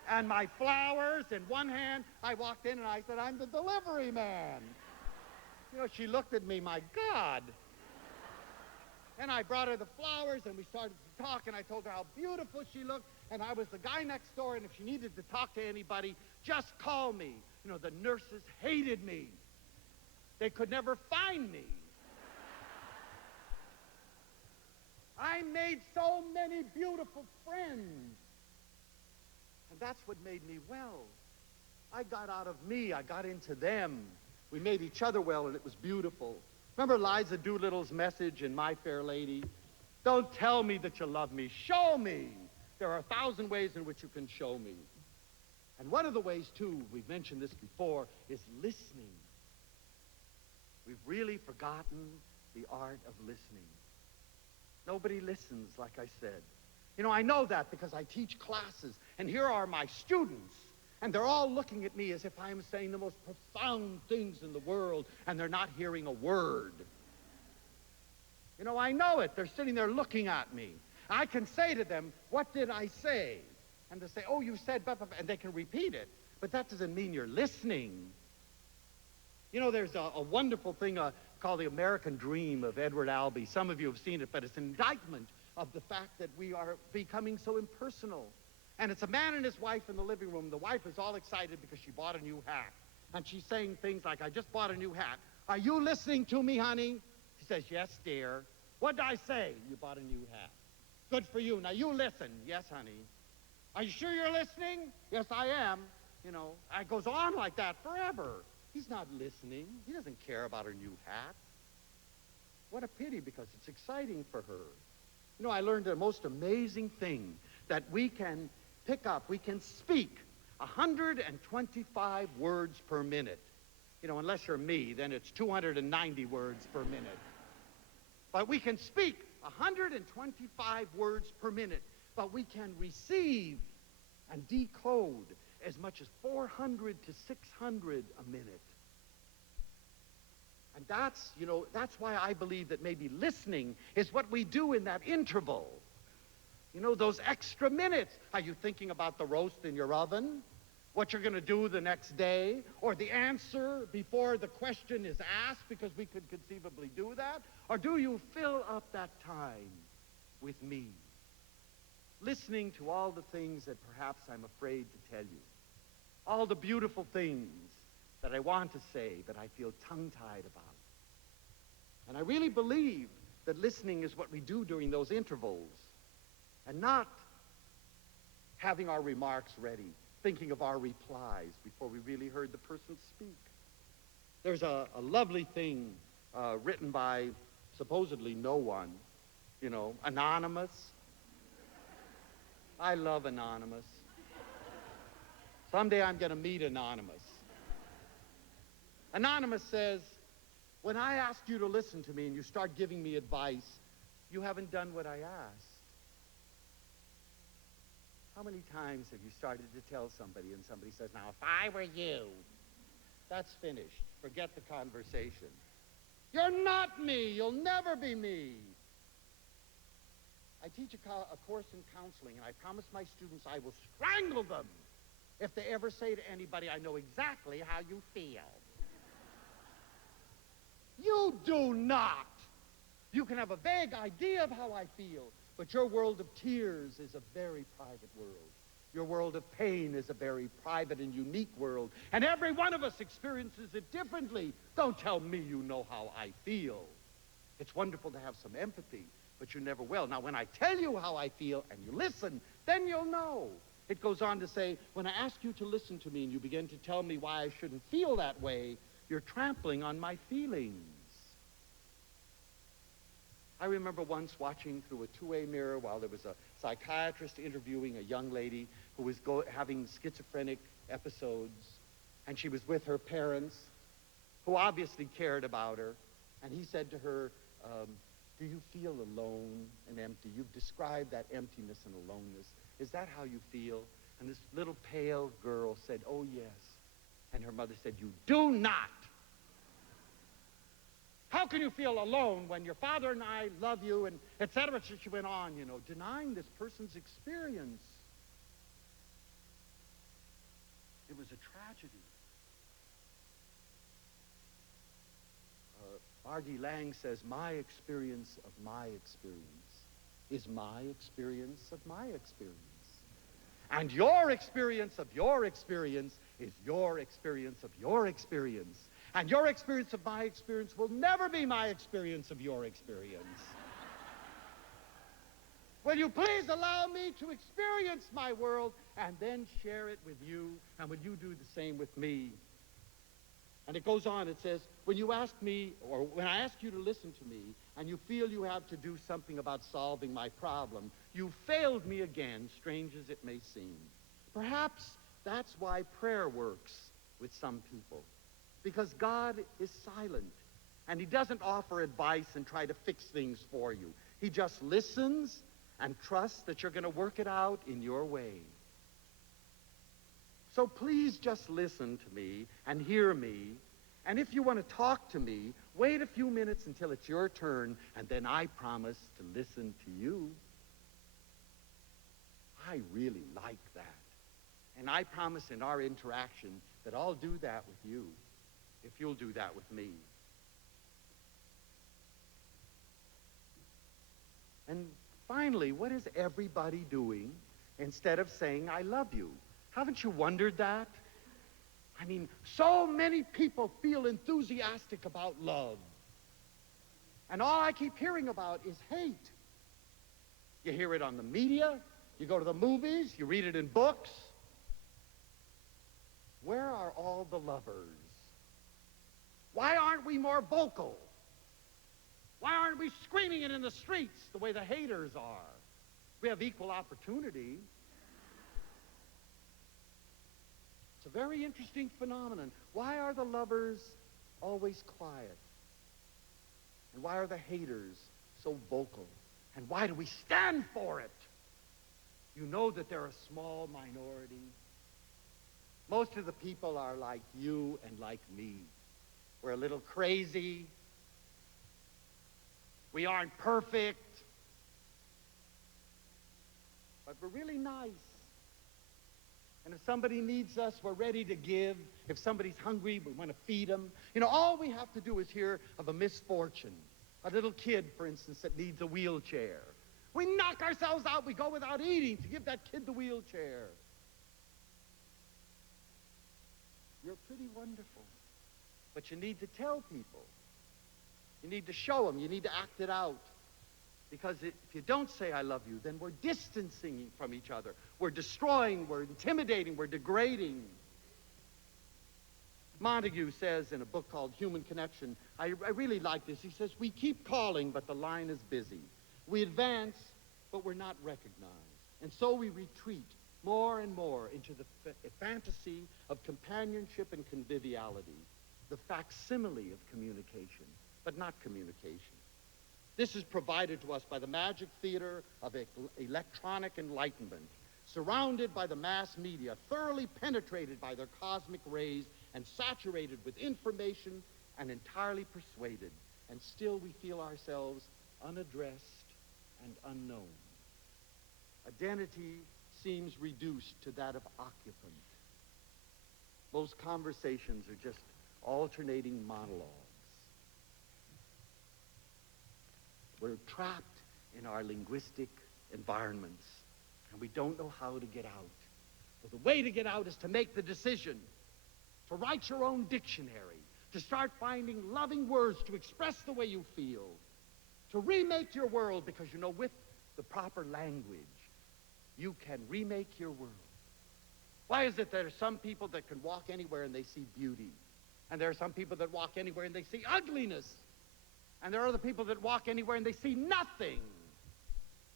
and my flowers in one hand, I walked in and I said, I'm the delivery man. She looked at me, my God. And I brought her the flowers and we started to talk and I told her how beautiful she looked and I was the guy next door and if she needed to talk to anybody, just call me. The nurses hated me. They could never find me. I made so many beautiful friends. And that's what made me well. I got out of me. I got into them. We made each other well, and it was beautiful. Remember Liza Doolittle's message in My Fair Lady? Don't tell me that you love me. Show me. There are 1,000 ways in which you can show me. And one of the ways, too, we've mentioned this before, is listening. We've really forgotten the art of listening. Nobody listens, like I said. I know that because I teach classes, and here are my students, and they're all looking at me as if I'm saying the most profound things in the world, and they're not hearing a word. I know it. They're sitting there looking at me. I can say to them, what did I say? And they say, oh, you said, blah, blah, blah, and they can repeat it, but that doesn't mean you're listening. There's a wonderful thing called The American Dream of Edward Albee. Some of you have seen it, but it's an indictment of the fact that we are becoming so impersonal. And it's a man and his wife in the living room. The wife is all excited because she bought a new hat. And she's saying things like, I just bought a new hat. Are you listening to me, honey? She says, yes, dear. What did I say? You bought a new hat. Good for you. Now you listen. Yes, honey. Are you sure you're listening? Yes, I am. It goes on like that forever. He's not listening. He doesn't care about her new hat. What a pity, because it's exciting for her. I learned the most amazing thing, that we can pick up, we can speak 125 words per minute. Unless you're me, then it's 290 words per minute. But we can speak 125 words per minute, but we can receive and decode as much as 400 to 600 a minute. And that's why I believe that maybe listening is what we do in that interval. Those extra minutes. Are you thinking about the roast in your oven? What you're going to do the next day? Or the answer before the question is asked, because we could conceivably do that? Or do you fill up that time with me? Listening to all the things that perhaps I'm afraid to tell you. All the beautiful things that I want to say, but I feel tongue-tied about. And I really believe that listening is what we do during those intervals, and not having our remarks ready, thinking of our replies before we really heard the person speak. There's a lovely thing written by supposedly no one, Anonymous. I love Anonymous. Someday I'm going to meet Anonymous. Anonymous says, when I ask you to listen to me and you start giving me advice, you haven't done what I asked. How many times have you started to tell somebody and somebody says, now, if I were you, that's finished. Forget the conversation. You're not me. You'll never be me. I teach a course in counseling, and I promise my students I will strangle them if they ever say to anybody, I know exactly how you feel. You do not. You can have a vague idea of how I feel, but your world of tears is a very private world. Your world of pain is a very private and unique world, and every one of us experiences it differently. Don't tell me you know how I feel. It's wonderful to have some empathy, but you never will. Now, when I tell you how I feel and you listen, then you'll know. It goes on to say, when I ask you to listen to me and you begin to tell me why I shouldn't feel that way, you're trampling on my feelings. I remember once watching through a two-way mirror while there was a psychiatrist interviewing a young lady who was having schizophrenic episodes, and she was with her parents, who obviously cared about her. And he said to her, do you feel alone and empty? You've described that emptiness and aloneness. Is that how you feel? And this little pale girl said, oh, yes. And her mother said, you do not. How can you feel alone when your father and I love you, and et cetera? She went on, denying this person's experience. It was a tragedy. R.D. Lang says, my experience of my experience is my experience of my experience. And your experience of your experience is your experience of your experience. And your experience of my experience will never be my experience of your experience. Will you please allow me to experience my world and then share it with you? And will you do the same with me? And it goes on, it says, when you ask me, or when I ask you to listen to me, and you feel you have to do something about solving my problem, you failed me again, strange as it may seem. Perhaps that's why prayer works with some people. Because God is silent, and he doesn't offer advice and try to fix things for you. He just listens and trusts that you're going to work it out in your way. So please just listen to me and hear me. And if you want to talk to me, wait a few minutes until it's your turn, and then I promise to listen to you. I really like that. And I promise in our interaction that I'll do that with you, if you'll do that with me. And finally, what is everybody doing instead of saying, I love you? Haven't you wondered that? I mean, so many people feel enthusiastic about love. And all I keep hearing about is hate. You hear it on the media, you go to the movies, you read it in books. Where are all the lovers? Why aren't we more vocal? Why aren't we screaming it in the streets the way the haters are? We have equal opportunity. It's a very interesting phenomenon. Why are the lovers always quiet? And why are the haters so vocal? And why do we stand for it? You know that they're a small minority. Most of the people are like you and like me. We're a little crazy. We aren't perfect. But we're really nice. And if somebody needs us, we're ready to give. If somebody's hungry, we want to feed them. All we have to do is hear of a misfortune. A little kid, for instance, that needs a wheelchair. We knock ourselves out. We go without eating to give that kid the wheelchair. You're pretty wonderful. But you need to tell people. You need to show them. You need to act it out. Because if you don't say I love you, then we're distancing from each other. We're destroying, we're intimidating, we're degrading. Montague says in a book called Human Connection, I really like this. He says, we keep calling, but the line is busy. We advance, but we're not recognized. And so we retreat more and more into the fantasy of companionship and conviviality, the facsimile of communication, but not communication. This is provided to us by the magic theater of electronic enlightenment, surrounded by the mass media, thoroughly penetrated by their cosmic rays, and saturated with information and entirely persuaded. And still we feel ourselves unaddressed and unknown. Identity seems reduced to that of occupant. Most conversations are just alternating monologues. We're trapped in our linguistic environments, and we don't know how to get out. Well, the way to get out is to make the decision, to write your own dictionary, to start finding loving words to express the way you feel, to remake your world, because with the proper language, you can remake your world. Why is it there are some people that can walk anywhere and they see beauty, and there are some people that walk anywhere and they see ugliness? And there are other people that walk anywhere and they see nothing.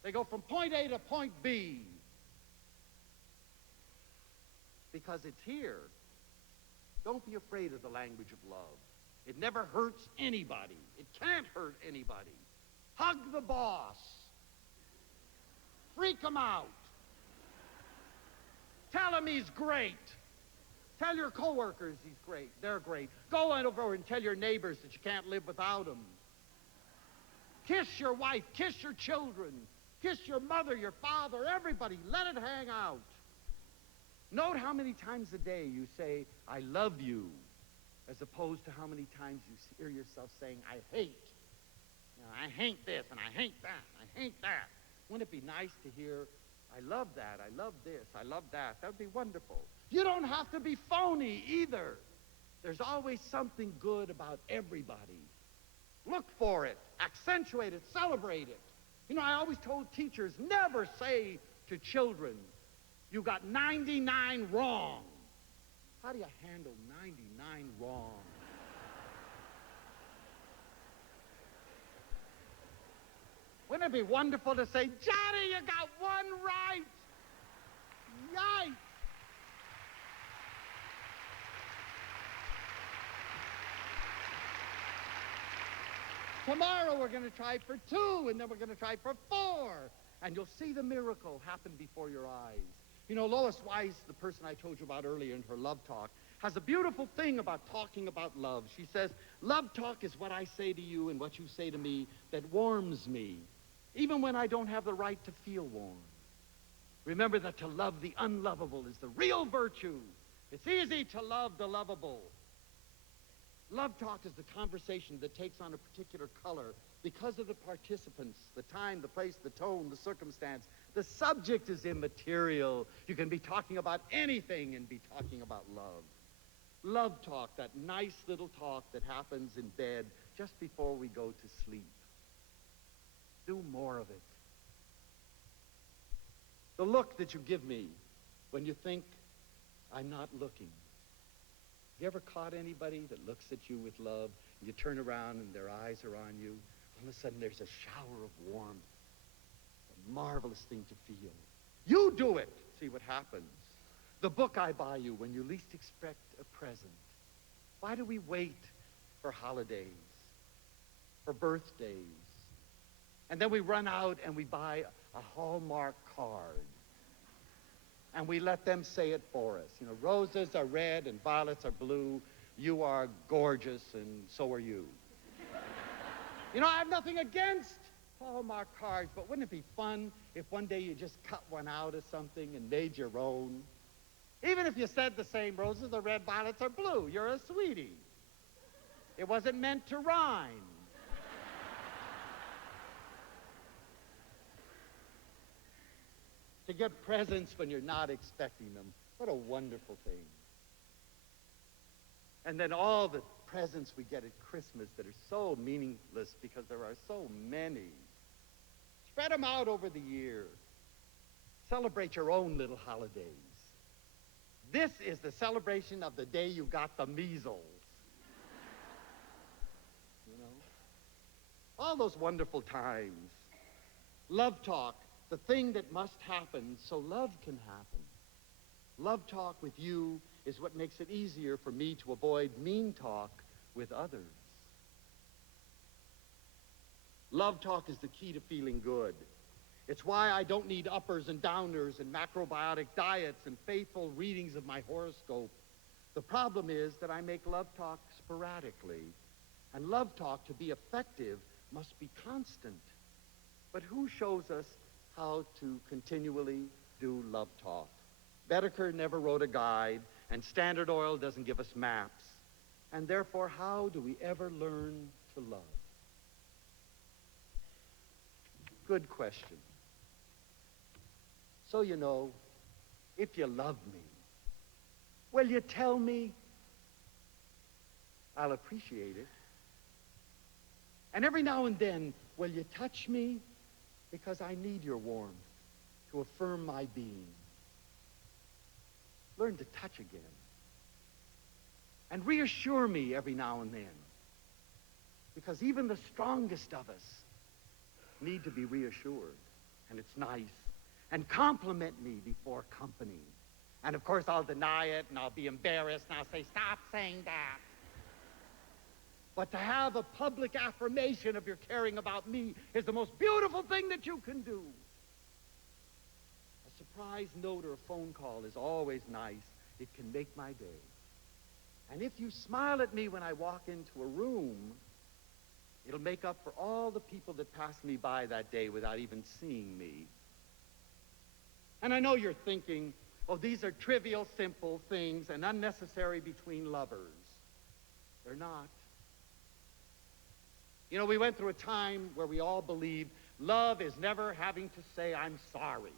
They go from point A to point B. Because it's here. Don't be afraid of the language of love. It never hurts anybody. It can't hurt anybody. Hug the boss. Freak him out. Tell him he's great. Tell your coworkers he's great. They're great. Go on over and tell your neighbors that you can't live without them. Kiss your wife. Kiss your children. Kiss your mother, your father, everybody. Let it hang out. Note how many times a day you say, I love you, as opposed to how many times you hear yourself saying, I hate. You know, I hate this, and I hate that, I hate that. Wouldn't it be nice to hear, I love that, I love this, I love that? That would be wonderful. You don't have to be phony either. There's always something good about everybody. Look for it, accentuate it, celebrate it. You know, I always told teachers, never say to children, you got 99 wrong. How do you handle 99 wrong? Wouldn't it be wonderful to say, Johnny, you got one right? Yikes. Tomorrow we're going to try for 2, and then we're going to try for 4. And you'll see the miracle happen before your eyes. You know, Lois Weiss, the person I told you about earlier in her love talk, has a beautiful thing about talking about love. She says, love talk is what I say to you and what you say to me that warms me, even when I don't have the right to feel warm. Remember that to love the unlovable is the real virtue. It's easy to love the lovable. Love talk is the conversation that takes on a particular color because of the participants, the time, the place, the tone, the circumstance. The subject is immaterial. You can be talking about anything and be talking about love. Love talk, that nice little talk that happens in bed just before we go to sleep. Do more of it. The look that you give me when you think I'm not looking. You ever caught anybody that looks at you with love, and you turn around and their eyes are on you? All of a sudden there's a shower of warmth. A marvelous thing to feel. You do it. See what happens. The book I buy you when you least expect a present. Why do we wait for holidays, for birthdays? And then we run out and we buy a Hallmark card. And we let them say it for us. You know, roses are red and violets are blue. You are gorgeous and so are you. You know, I have nothing against Hallmark cards, but wouldn't it be fun if one day you just cut one out of something and made your own? Even if you said the same, roses are red, violets are blue. You're a sweetie. It wasn't meant to rhyme. To get presents when you're not expecting them. What a wonderful thing. And then all the presents we get at Christmas that are so meaningless because there are so many. Spread them out over the year. Celebrate your own little holidays. This is the celebration of the day you got the measles. You know? All those wonderful times. Love talk. The thing that must happen so love can happen. Love talk with you is what makes it easier for me to avoid mean talk with others. Love talk is the key to feeling good. It's why I don't need uppers and downers and macrobiotic diets and faithful readings of my horoscope. The problem is that I make love talk sporadically. And love talk, to be effective, must be constant. But who shows us how to continually do love talk? Bedecker never wrote a guide, and Standard Oil doesn't give us maps. And therefore, how do we ever learn to love? Good question. So you know, if you love me, will you tell me? I'll appreciate it. And every now and then, will you touch me? Because I need your warmth to affirm my being. Learn to touch again. And reassure me every now and then. Because even the strongest of us need to be reassured. and it's nice, and compliment me before company. And of course, I'll deny it, and I'll be embarrassed, and I'll say, stop saying that. But to have a public affirmation of your caring about me is the most beautiful thing that you can do. A surprise note or a phone call is always nice. It can make my day. And if you smile at me when I walk into a room, it'll make up for all the people that passed me by that day without even seeing me. And I know you're thinking, oh, these are trivial, simple things and unnecessary between lovers. They're not. You know, we went through a time where we all believed love is never having to say, I'm sorry.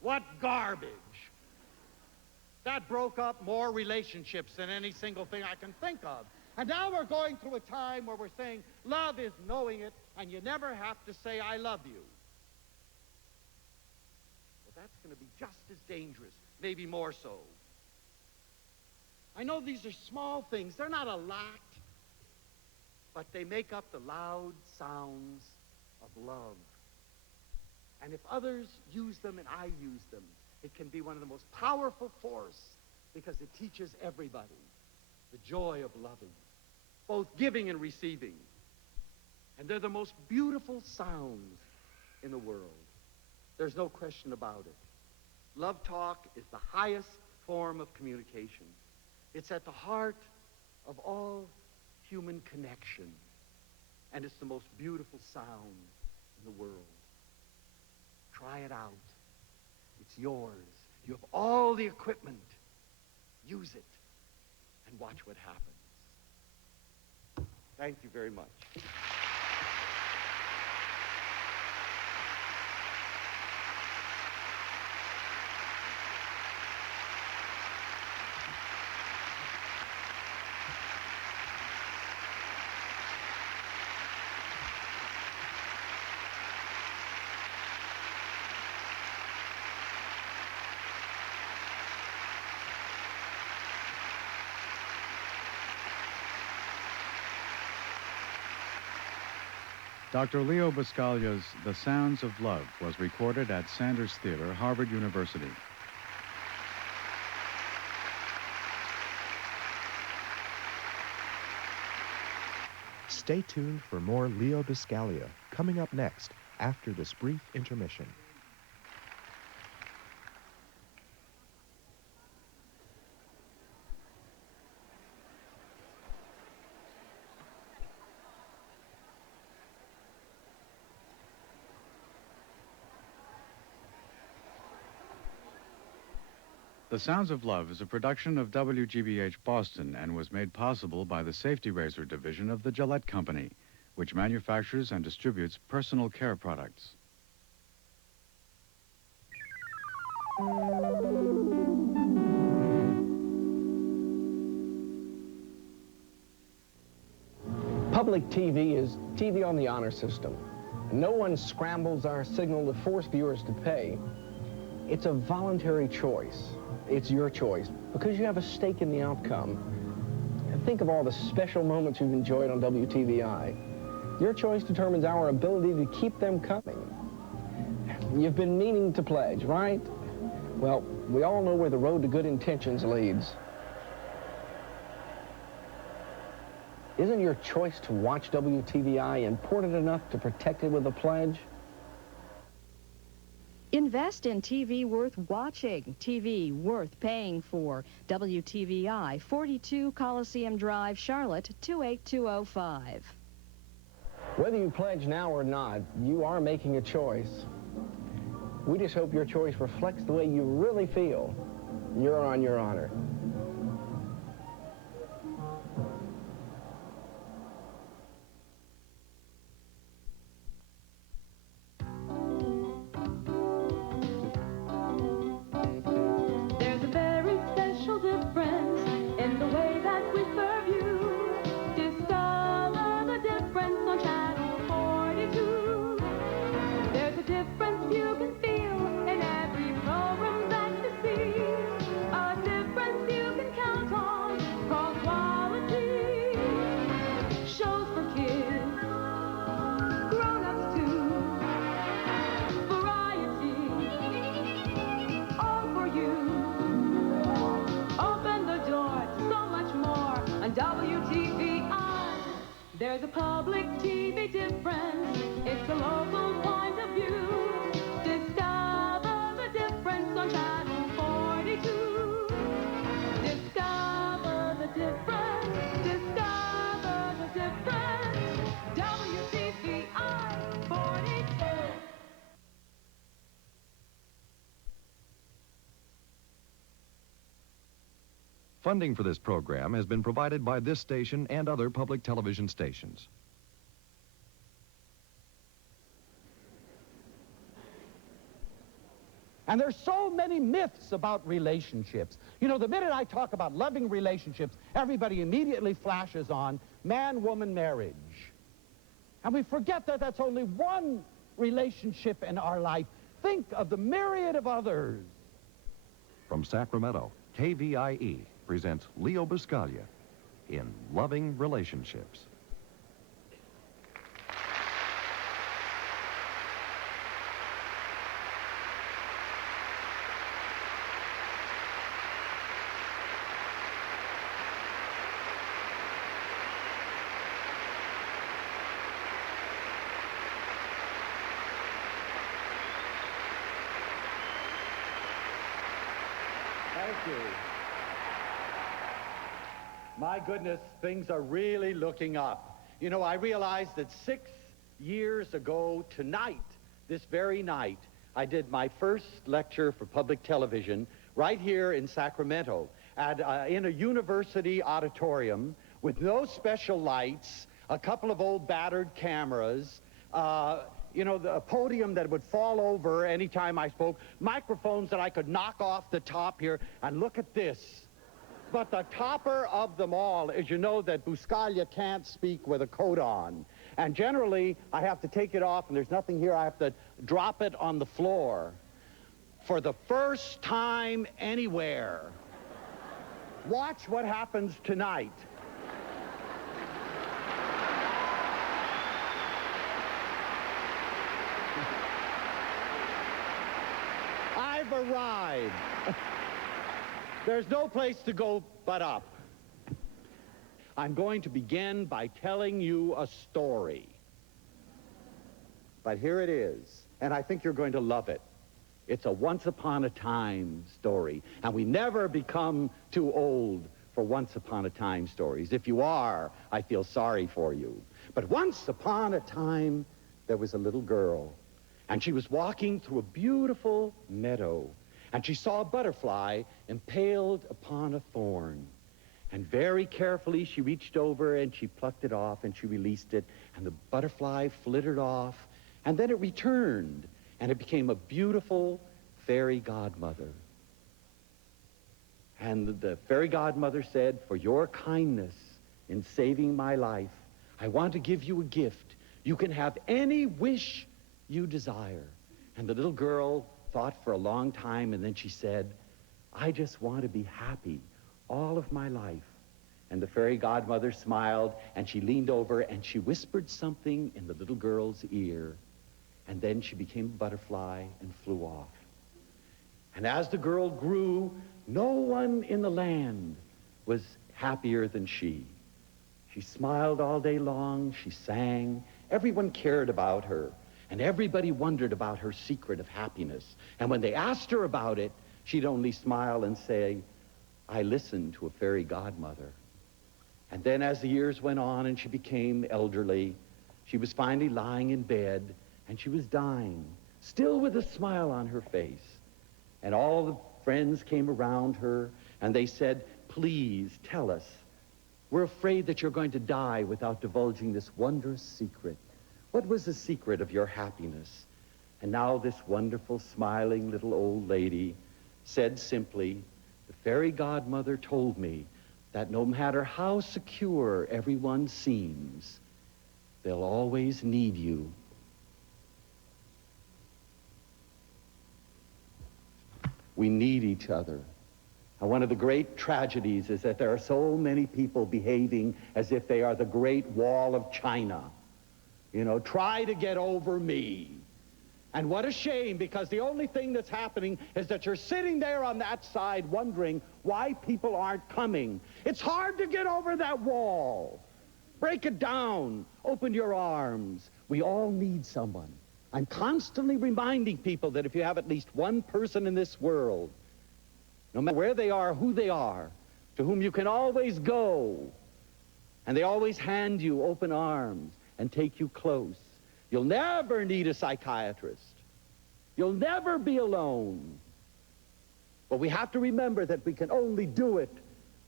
What garbage. That broke up more relationships than any single thing I can think of. And now we're going through a time where we're saying love is knowing it, and you never have to say, I love you. Well, that's going to be just as dangerous, maybe more so. I know these are small things. They're not a lot. But they make up the loud sounds of love. And if others use them and I use them, it can be one of the most powerful force because it teaches everybody the joy of loving, both giving and receiving. And they're the most beautiful sounds in the world. There's no question about it. Love talk is the highest form of communication. It's at the heart of all human connection, and it's the most beautiful sound in the world. Try it out. It's yours. You have all the equipment. Use it and watch what happens. Thank you very much. Dr. Leo Buscaglia's The Sounds of Love was recorded at Sanders Theater, Harvard University. Stay tuned for more Leo Buscaglia coming up next after this brief intermission. The Sounds of Love is a production of WGBH Boston and was made possible by the Safety Razor division of the Gillette Company, which manufactures and distributes personal care products. Public TV is TV on the honor system. No one scrambles our signal to force viewers to pay. It's a voluntary choice. It's your choice because you have a stake in the outcome. And think of all the special moments you've enjoyed on WTVI. Your choice determines our ability to keep them coming. You've been meaning to pledge, right? Well, we all know where the road to good intentions leads. Isn't your choice to watch WTVI important enough to protect it with a pledge? Invest in TV worth watching, TV worth paying for. WTVI, 42 Coliseum Drive, Charlotte, 28205. Whether you pledge now or not, you are making a choice. We just hope your choice reflects the way you really feel. You're on your honor. You can feel in every program that you see. A difference you can a public TV difference. It's a local point of view. Discover the difference on Channel 42. Discover the difference. Discover the difference. WTVI 42. Funding for this program has been provided by this station and other public television stations. And there's so many myths about relationships. You know, the minute I talk about loving relationships, everybody immediately flashes on man-woman marriage. And we forget that that's only one relationship in our life. Think of the myriad of others. From Sacramento, KVIE presents Leo Buscaglia in Loving Relationships. Thank you. My goodness, things are really looking up. You know, I realized that 6 years ago tonight, this very night, I did my first lecture for public television right here in Sacramento in a university auditorium with no special lights, a couple of old battered cameras, you know, a podium that would fall over anytime I spoke, microphones that I could knock off the top here, and look at this. But the topper of them all is, you know, that Buscaglia can't speak with a coat on. And generally, I have to take it off, and there's nothing here. I have to drop it on the floor. For the first time anywhere. Watch what happens tonight. I've arrived. There's no place to go but up. I'm going to begin by telling you a story. But here it is, and I think you're going to love it. It's a once upon a time story, and we never become too old for once upon a time stories. If you are, I feel sorry for you. But once upon a time, there was a little girl, and she was walking through a beautiful meadow, and she saw a butterfly impaled upon a thorn. And very carefully, she reached over and she plucked it off and she released it, and the butterfly flittered off, and then it returned, and it became a beautiful fairy godmother. And the fairy godmother said, "For your kindness in saving my life, I want to give you a gift. You can have any wish you desire." And the little girl thought for a long time, and then she said, "I just want to be happy all of my life." And the fairy godmother smiled, and she leaned over and she whispered something in the little girl's ear, and then she became a butterfly and flew off. And as the girl grew, no one in the land was happier than she. She smiled all day long, she sang, everyone cared about her, and everybody wondered about her secret of happiness. And when they asked her about it, she'd only smile and say, "I listened to a fairy godmother." And then as the years went on and she became elderly, she was finally lying in bed and she was dying, still with a smile on her face. And all the friends came around her and they said, "Please tell us. We're afraid that you're going to die without divulging this wondrous secret. What was the secret of your happiness?" And now this wonderful, smiling little old lady said simply, "The fairy godmother told me that no matter how secure everyone seems, they'll always need you." We need each other. And one of the great tragedies is that there are so many people behaving as if they are the Great Wall of China. You know, try to get over me. And what a shame, because the only thing that's happening is that you're sitting there on that side wondering why people aren't coming. It's hard to get over that wall. Break it down. Open your arms. We all need someone. I'm constantly reminding people that if you have at least one person in this world, no matter where they are, who they are, to whom you can always go, and they always hand you open arms and take you close, you'll never need a psychiatrist. You'll never be alone. But we have to remember that we can only do it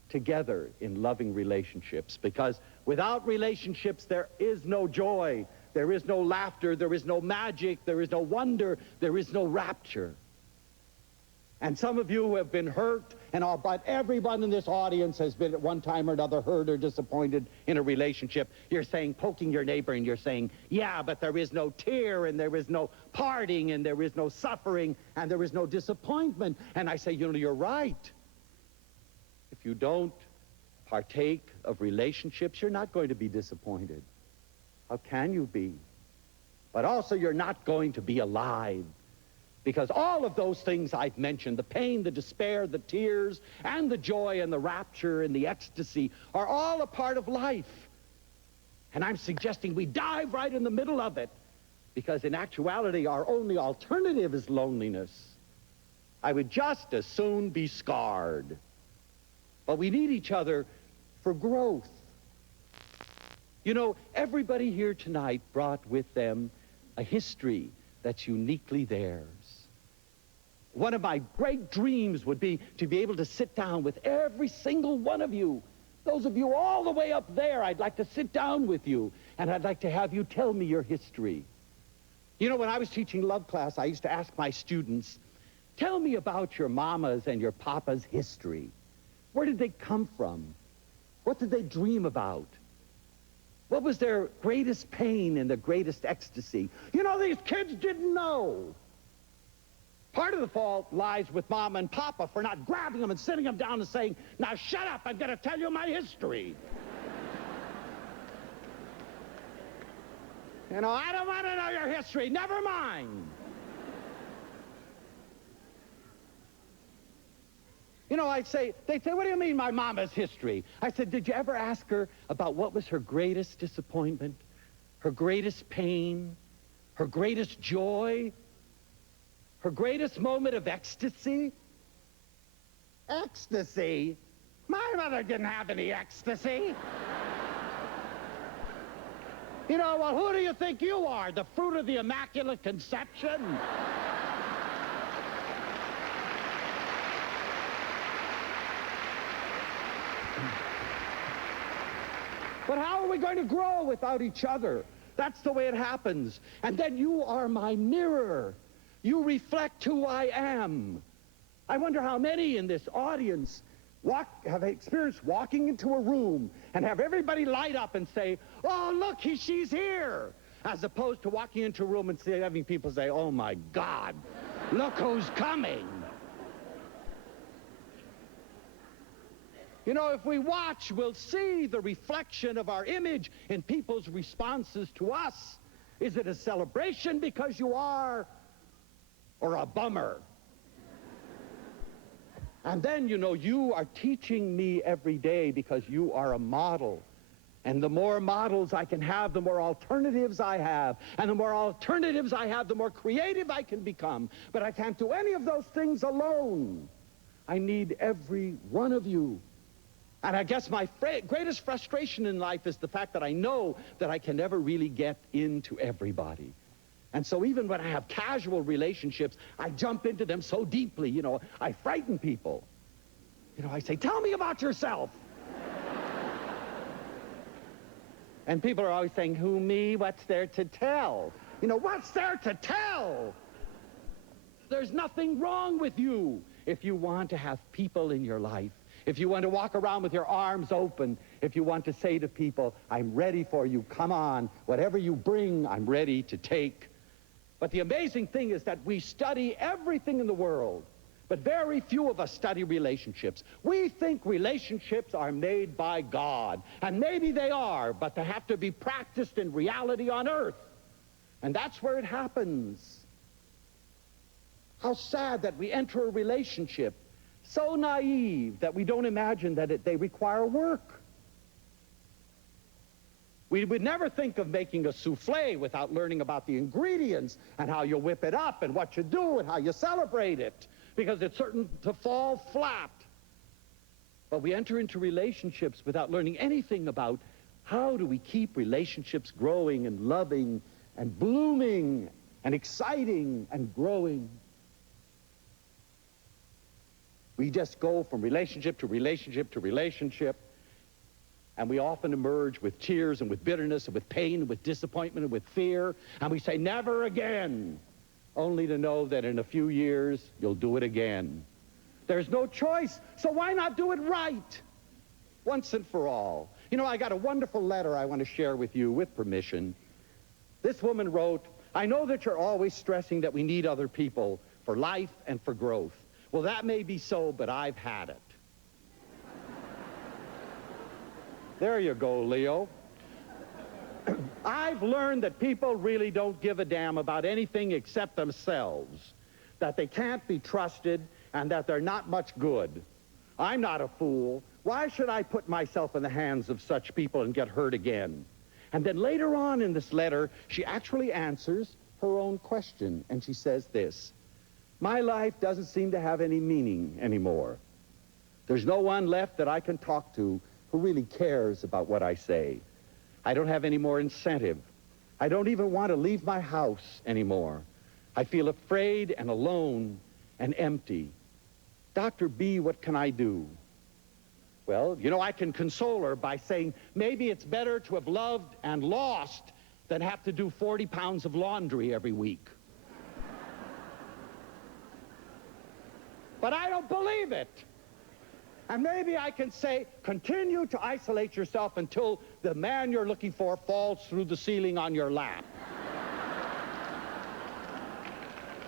together in loving relationships, because without relationships there is no joy, there is no laughter, there is no magic, there is no wonder, there is no rapture. And some of you have been hurt, and but everyone in this audience has been at one time or another hurt or disappointed in a relationship. You're saying, poking your neighbor, and you're saying, yeah, but there is no tear, and there is no parting, and there is no suffering, and there is no disappointment. And I say, you know, you're right. If you don't partake of relationships, you're not going to be disappointed. How can you be? But also, you're not going to be alive. Because all of those things I've mentioned, the pain, the despair, the tears, and the joy, and the rapture, and the ecstasy, are all a part of life. And I'm suggesting we dive right in the middle of it, because in actuality, our only alternative is loneliness. I would just as soon be scarred. But we need each other for growth. You know, everybody here tonight brought with them a history that's uniquely theirs. One of my great dreams would be to be able to sit down with every single one of you. Those of you all the way up there, I'd like to sit down with you, and I'd like to have you tell me your history. You know, when I was teaching love class, I used to ask my students, tell me about your mama's and your papa's history. Where did they come from? What did they dream about? What was their greatest pain and their greatest ecstasy? You know, these kids didn't know. Part of the fault lies with Mama and Papa for not grabbing them and sitting them down and saying, now shut up, I'm going to tell you my history. You know, I don't want to know your history. Never mind. You know, they'd say, what do you mean my mama's history? I said, did you ever ask her about what was her greatest disappointment, her greatest pain, her greatest joy, her greatest moment of ecstasy? Ecstasy? My mother didn't have any ecstasy. You know, well, who do you think you are? The fruit of the Immaculate Conception? But how are we going to grow without each other? That's the way it happens. And then you are my mirror. You reflect who I am. I wonder how many in this audience have experienced walking into a room and have everybody light up and say, oh, look, she's here, as opposed to walking into a room and having people say, oh, my God, look who's coming. You know, if we watch, we'll see the reflection of our image in people's responses to us. Is it a celebration because you are, or a bummer? And then, you know, you are teaching me every day because you are a model. And the more models I can have, the more alternatives I have. And the more alternatives I have, the more creative I can become. But I can't do any of those things alone. I need every one of you. And I guess my greatest frustration in life is the fact that I know that I can never really get into everybody. And so even when I have casual relationships, I jump into them so deeply, you know, I frighten people. You know, I say, tell me about yourself. And people are always saying, who, me? What's there to tell? You know, what's there to tell? There's nothing wrong with you if you want to have people in your life. If you want to walk around with your arms open, if you want to say to people, I'm ready for you, come on, whatever you bring, I'm ready to take. But the amazing thing is that we study everything in the world, but very few of us study relationships. We think relationships are made by God, and maybe they are, but they have to be practiced in reality on earth. And that's where it happens. How sad that we enter a relationship so naive that we don't imagine that they require work. We would never think of making a souffle without learning about the ingredients and how you whip it up and what you do and how you celebrate it, because it's certain to fall flat. But we enter into relationships without learning anything about how do we keep relationships growing and loving and blooming and exciting and growing. We just go from relationship to relationship to relationship, and we often emerge with tears and with bitterness and with pain and with disappointment and with fear, and we say, never again, only to know that in a few years, you'll do it again. There's no choice, so why not do it right? Once and for all. You know, I got a wonderful letter I want to share with you, with permission. This woman wrote, I know that you're always stressing that we need other people for life and for growth. Well, that may be so, but I've had it. There you go, Leo. I've learned that people really don't give a damn about anything except themselves, that they can't be trusted, and that they're not much good. I'm not a fool. Why should I put myself in the hands of such people and get hurt again? And then later on in this letter, she actually answers her own question, and she says this, my life doesn't seem to have any meaning anymore. There's no one left that I can talk to who really cares about what I say. I don't have any more incentive. I don't even want to leave my house anymore. I feel afraid and alone and empty. Dr. B, what can I do? Well, you know, I can console her by saying maybe it's better to have loved and lost than have to do 40 pounds of laundry every week. But I don't believe it. And maybe I can say, continue to isolate yourself until the man you're looking for falls through the ceiling on your lap.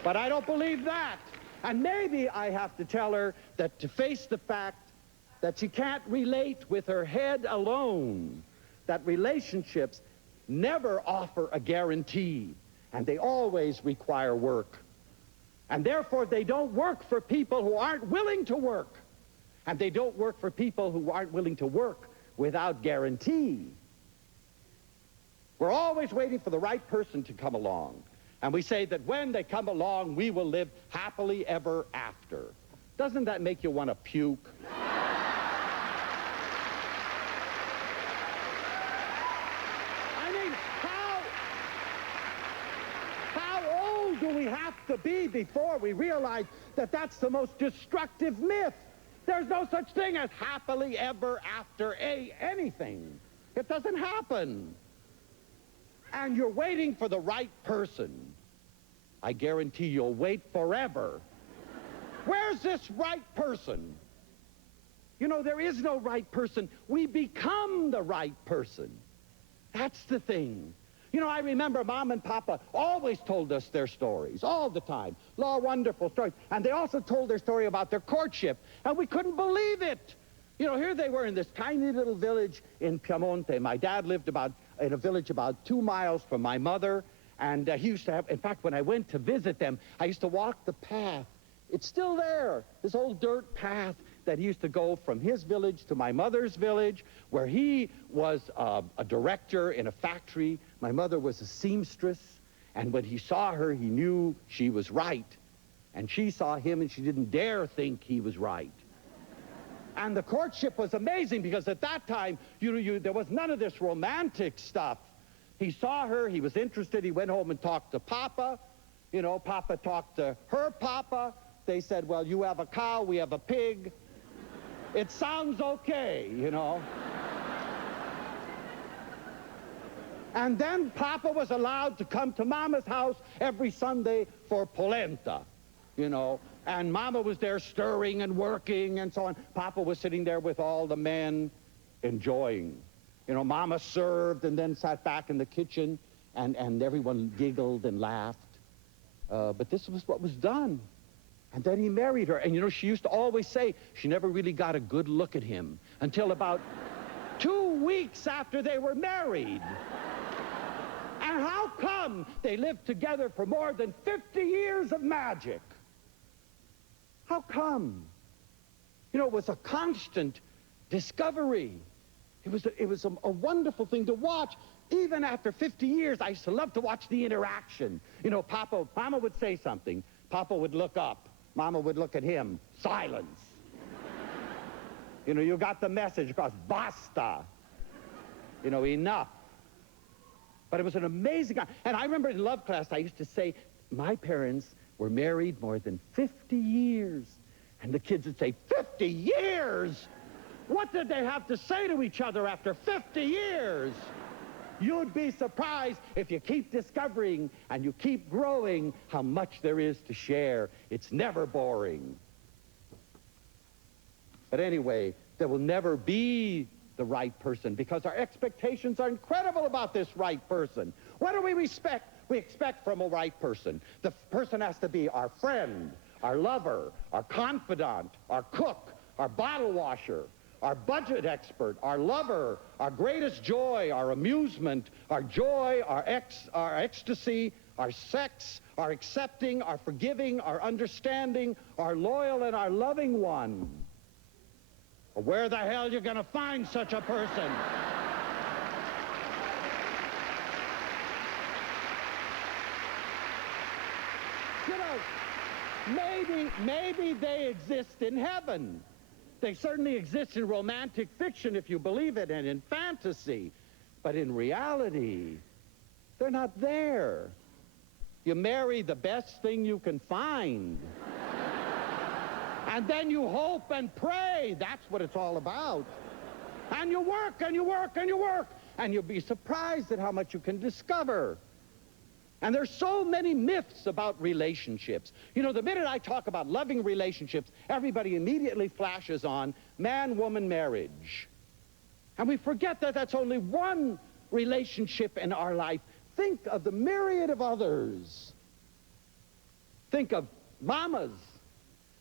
But I don't believe that. And maybe I have to tell her that to face the fact that she can't relate with her head alone, that relationships never offer a guarantee, and they always require work. And therefore, they don't work for people who aren't willing to work. And they don't work for people who aren't willing to work without guarantee. We're always waiting for the right person to come along. And we say that when they come along, we will live happily ever after. Doesn't that make you want to puke? I mean, how old do we have to be before we realize that that's the most destructive myth? There's no such thing as happily ever after anything. It doesn't happen. And you're waiting for the right person. I guarantee you'll wait forever. Where's this right person? You know, there is no right person. We become the right person. That's the thing. You know, I remember Mom and Papa always told us their stories, all the time. Wonderful stories. And they also told their story about their courtship, and we couldn't believe it. You know, here they were in this tiny little village in Piemonte. My dad lived in a village about 2 miles from my mother, and he used to have, in fact, when I went to visit them, I used to walk the path. It's still there, this old dirt path that he used to go from his village to my mother's village, where he was a director in a factory. My mother was a seamstress, and when he saw her, he knew she was right. And she saw him, and she didn't dare think he was right. And the courtship was amazing, because at that time, there was none of this romantic stuff. He saw her, he was interested, he went home and talked to Papa. You know, Papa talked to her Papa. They said, well, you have a cow, we have a pig. It sounds okay, you know. And then Papa was allowed to come to Mama's house every Sunday for polenta, you know. And Mama was there stirring and working and so on. Papa was sitting there with all the men enjoying. You know, Mama served and then sat back in the kitchen, and everyone giggled and laughed. But this was what was done. And then he married her. And, you know, she used to always say she never really got a good look at him until about 2 weeks after they were married. And how come they lived together for more than 50 years of magic? How come? You know, it was a constant discovery. It was a wonderful thing to watch. Even after 50 years, I used to love to watch the interaction. You know, Mama would say something. Papa would look up. Mama would look at him. Silence. You know, you got the message across. Basta. You know, enough. But it was an amazing... And I remember in love class, I used to say, my parents were married more than 50 years. And the kids would say, 50 years? What did they have to say to each other after 50 years? You'd be surprised if you keep discovering and you keep growing how much there is to share. It's never boring. But anyway, there will never be the right person because our expectations are incredible about this right person. What do we expect? We expect from a right person. The person has to be our friend, our lover, our confidant, our cook, our bottle washer, our budget expert, our lover, our greatest joy, our amusement, our joy, our ecstasy, our sex, our accepting, our forgiving, our understanding, our loyal, and our loving one. Where the hell are you going to find such a person? You know, maybe they exist in heaven. They certainly exist in romantic fiction, if you believe it, and in fantasy. But in reality, they're not there. You marry the best thing you can find. And then you hope and pray. That's what it's all about. And you work, and you work, and you work. And you'll be surprised at how much you can discover. And there's so many myths about relationships. You know, the minute I talk about loving relationships, everybody immediately flashes on man-woman marriage. And we forget that that's only one relationship in our life. Think of the myriad of others. Think of mamas,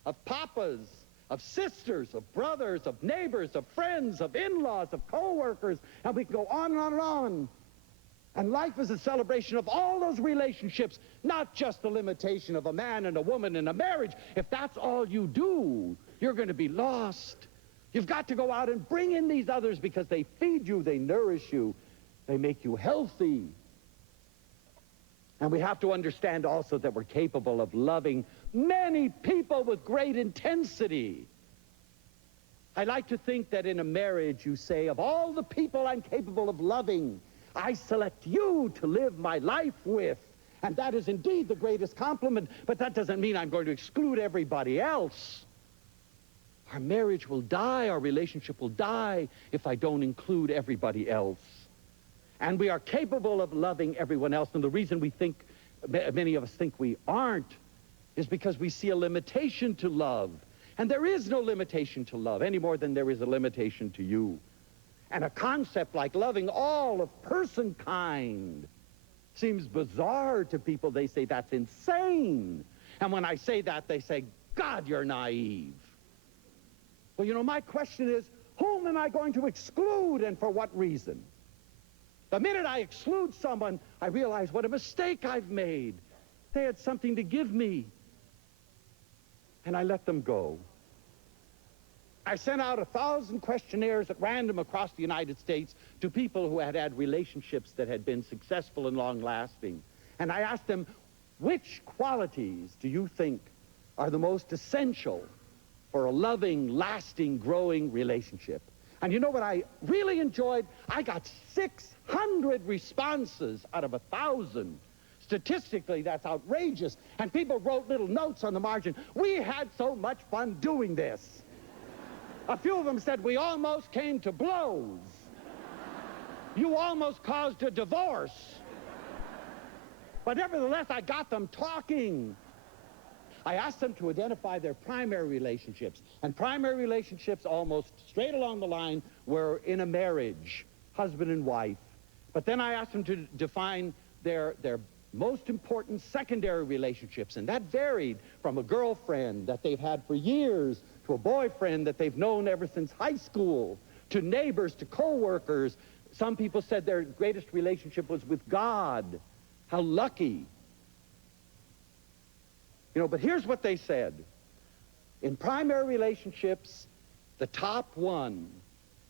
of papas, of sisters, of brothers, of neighbors, of friends, of in-laws, of co-workers, and we can go on and on and on. And life is a celebration of all those relationships, not just the limitation of a man and a woman in a marriage. If that's all you do, you're going to be lost. You've got to go out and bring in these others because they feed you, they nourish you, they make you healthy. And we have to understand also that we're capable of loving many people with great intensity. I like to think that in a marriage you say, of all the people I'm capable of loving, I select you to live my life with. And that is indeed the greatest compliment, but that doesn't mean I'm going to exclude everybody else. Our marriage will die, our relationship will die if I don't include everybody else. And we are capable of loving everyone else, and the reason we think, many of us think we aren't, is because we see a limitation to love. And there is no limitation to love, any more than there is a limitation to you. And a concept like loving all of person kind seems bizarre to people. They say, that's insane. And when I say that, they say, God, you're naive. Well, you know, my question is, whom am I going to exclude and for what reason? The minute I exclude someone, I realize what a mistake I've made. They had something to give me, and I let them go. I sent out 1,000 questionnaires at random across the United States to people who had had relationships that had been successful and long-lasting. And I asked them, which qualities do you think are the most essential for a loving, lasting, growing relationship? And you know what I really enjoyed? I got 600 responses out of 1,000. Statistically, that's outrageous. And people wrote little notes on the margin. We had so much fun doing this. A few of them said, we almost came to blows. You almost caused a divorce. But nevertheless, I got them talking. I asked them to identify their primary relationships. And primary relationships almost straight along the line were in a marriage, husband and wife. But then I asked them to define their most important secondary relationships. And that varied from a girlfriend that they've had for years to a boyfriend that they've known ever since high school, to neighbors, to co-workers. Some people said their greatest relationship was with God. How lucky. You know, but here's what they said. In primary relationships, the top one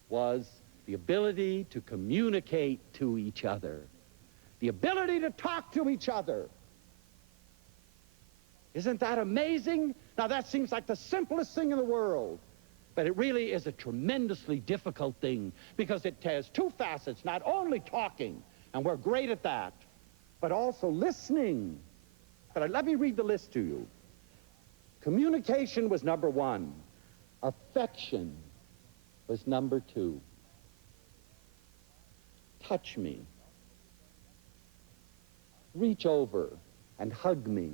was the ability to communicate to each other, the ability to talk to each other. Isn't that amazing? Now, that seems like the simplest thing in the world, but it really is a tremendously difficult thing because it has two facets, not only talking, and we're great at that, but also listening. But let me read the list to you. Communication was number one. Affection was number two. Touch me. Reach over and hug me.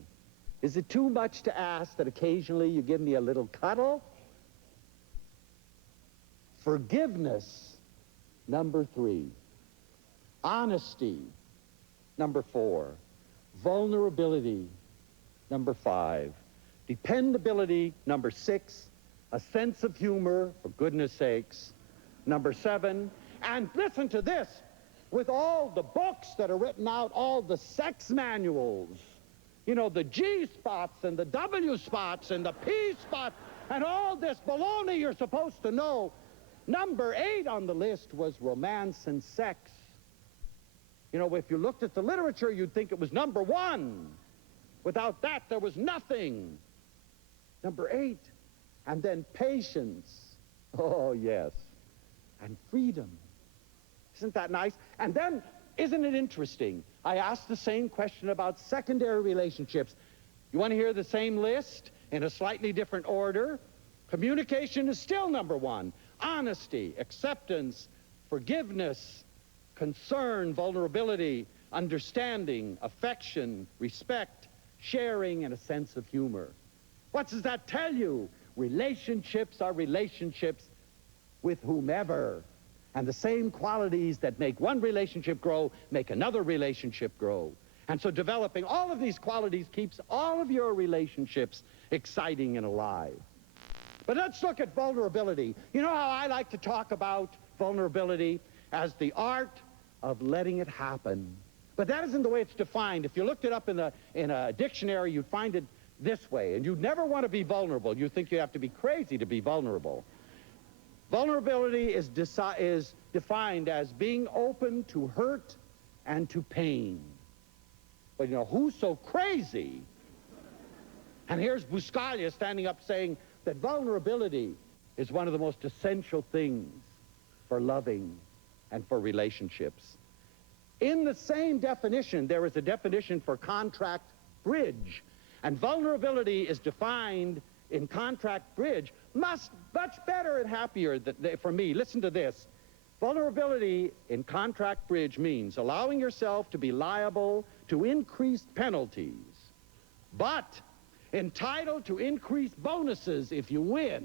Is it too much to ask that occasionally you give me a little cuddle? Forgiveness, number three. Honesty, number four. Vulnerability, number five. Dependability, number six. A sense of humor, for goodness sakes, number seven. And listen to this, with all the books that are written out, all the sex manuals, you know, the G spots and the W spots and the P spots and all this baloney you're supposed to know, number 8 on the list was romance and sex. You know, if you looked at the literature, you'd think it was number 1. Without that, there was nothing. Number 8. And then patience. Oh, yes. And freedom. Isn't that nice? And then, isn't it interesting? I asked the same question about secondary relationships. You want to hear the same list in a slightly different order? Communication is still number 1. Honesty, acceptance, forgiveness, concern, vulnerability, understanding, affection, respect, sharing, and a sense of humor. What does that tell you? Relationships are relationships with whomever. And the same qualities that make one relationship grow make another relationship grow. And so developing all of these qualities keeps all of your relationships exciting and alive. But let's look at vulnerability. You know how I like to talk about vulnerability as the art of letting it happen. But that isn't the way it's defined. If you looked it up in a dictionary, you'd find it this way. And you'd never want to be vulnerable. You think you have to be crazy to be vulnerable. Vulnerability is defined as being open to hurt and to pain. But you know, who's so crazy? And here's Buscaglia standing up saying that vulnerability is one of the most essential things for loving and for relationships. In the same definition, there is a definition for contract bridge. And vulnerability is defined in contract bridge much better and happier for me. Listen to this. Vulnerability in contract bridge means allowing yourself to be liable to increased penalties, but entitled to increased bonuses if you win.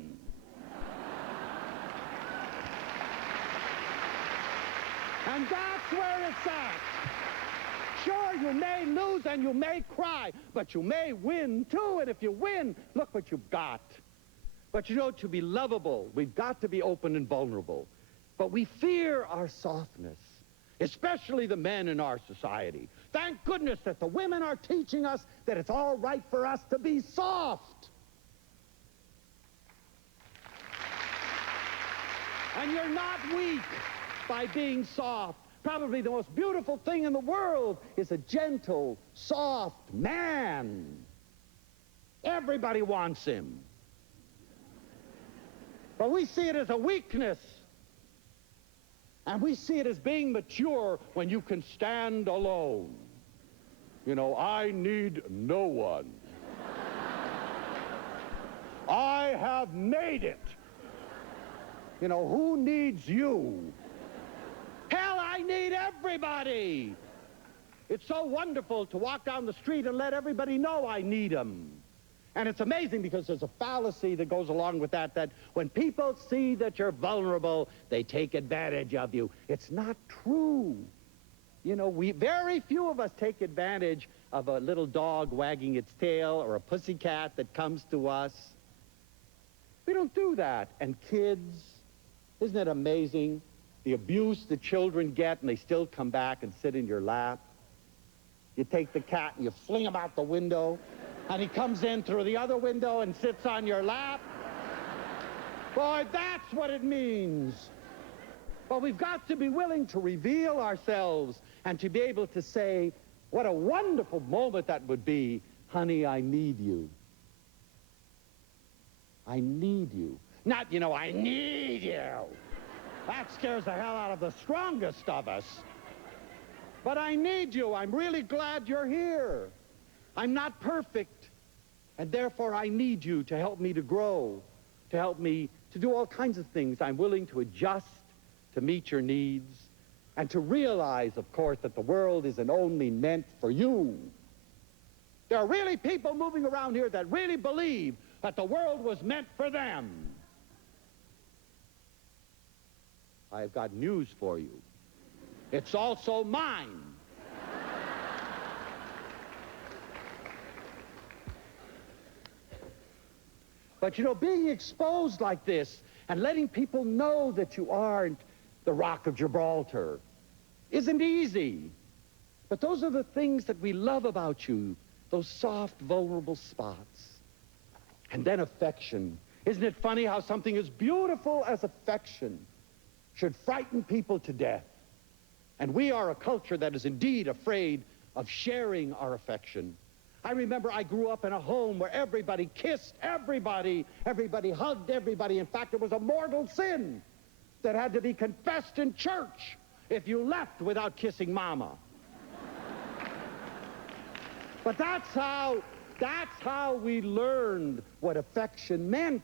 And that's where it's at. Sure, you may lose and you may cry, but you may win too, and if you win, look what you've got. But you know, to be lovable, we've got to be open and vulnerable. But we fear our softness, especially the men in our society. Thank goodness that the women are teaching us that it's all right for us to be soft. And you're not weak by being soft. Probably the most beautiful thing in the world is a gentle, soft man. Everybody wants him. But we see it as a weakness. And we see it as being mature when you can stand alone. You know, I need no one. I have made it. You know, who needs you? Hell, I need everybody. It's so wonderful to walk down the street and let everybody know I need them. And it's amazing because there's a fallacy that goes along with that when people see that you're vulnerable, they take advantage of you. It's not true. You know, very few of us take advantage of a little dog wagging its tail or a pussycat that comes to us. We don't do that. And kids, isn't it amazing? The abuse the children get, and they still come back and sit in your lap. You take the cat and you fling him out the window, and he comes in through the other window and sits on your lap. Boy, that's what it means. But we've got to be willing to reveal ourselves and to be able to say, what a wonderful moment that would be. Honey, I need you. I need you. Not, I need you. That scares the hell out of the strongest of us. But I need you. I'm really glad you're here. I'm not perfect, and therefore I need you to help me to grow, to help me to do all kinds of things. I'm willing to adjust to meet your needs, and to realize, of course, that the world isn't only meant for you. There are really people moving around here that really believe that the world was meant for them. I've got news for you. It's also mine. But being exposed like this and letting people know that you aren't the Rock of Gibraltar isn't easy. But those are the things that we love about you, those soft, vulnerable spots. And then affection. Isn't it funny how something as beautiful as affection should frighten people to death? And we are a culture that is indeed afraid of sharing our affection. I remember I grew up in a home where everybody kissed everybody, everybody hugged everybody. In fact, it was a mortal sin that had to be confessed in church if you left without kissing Mama. But that's how we learned what affection meant.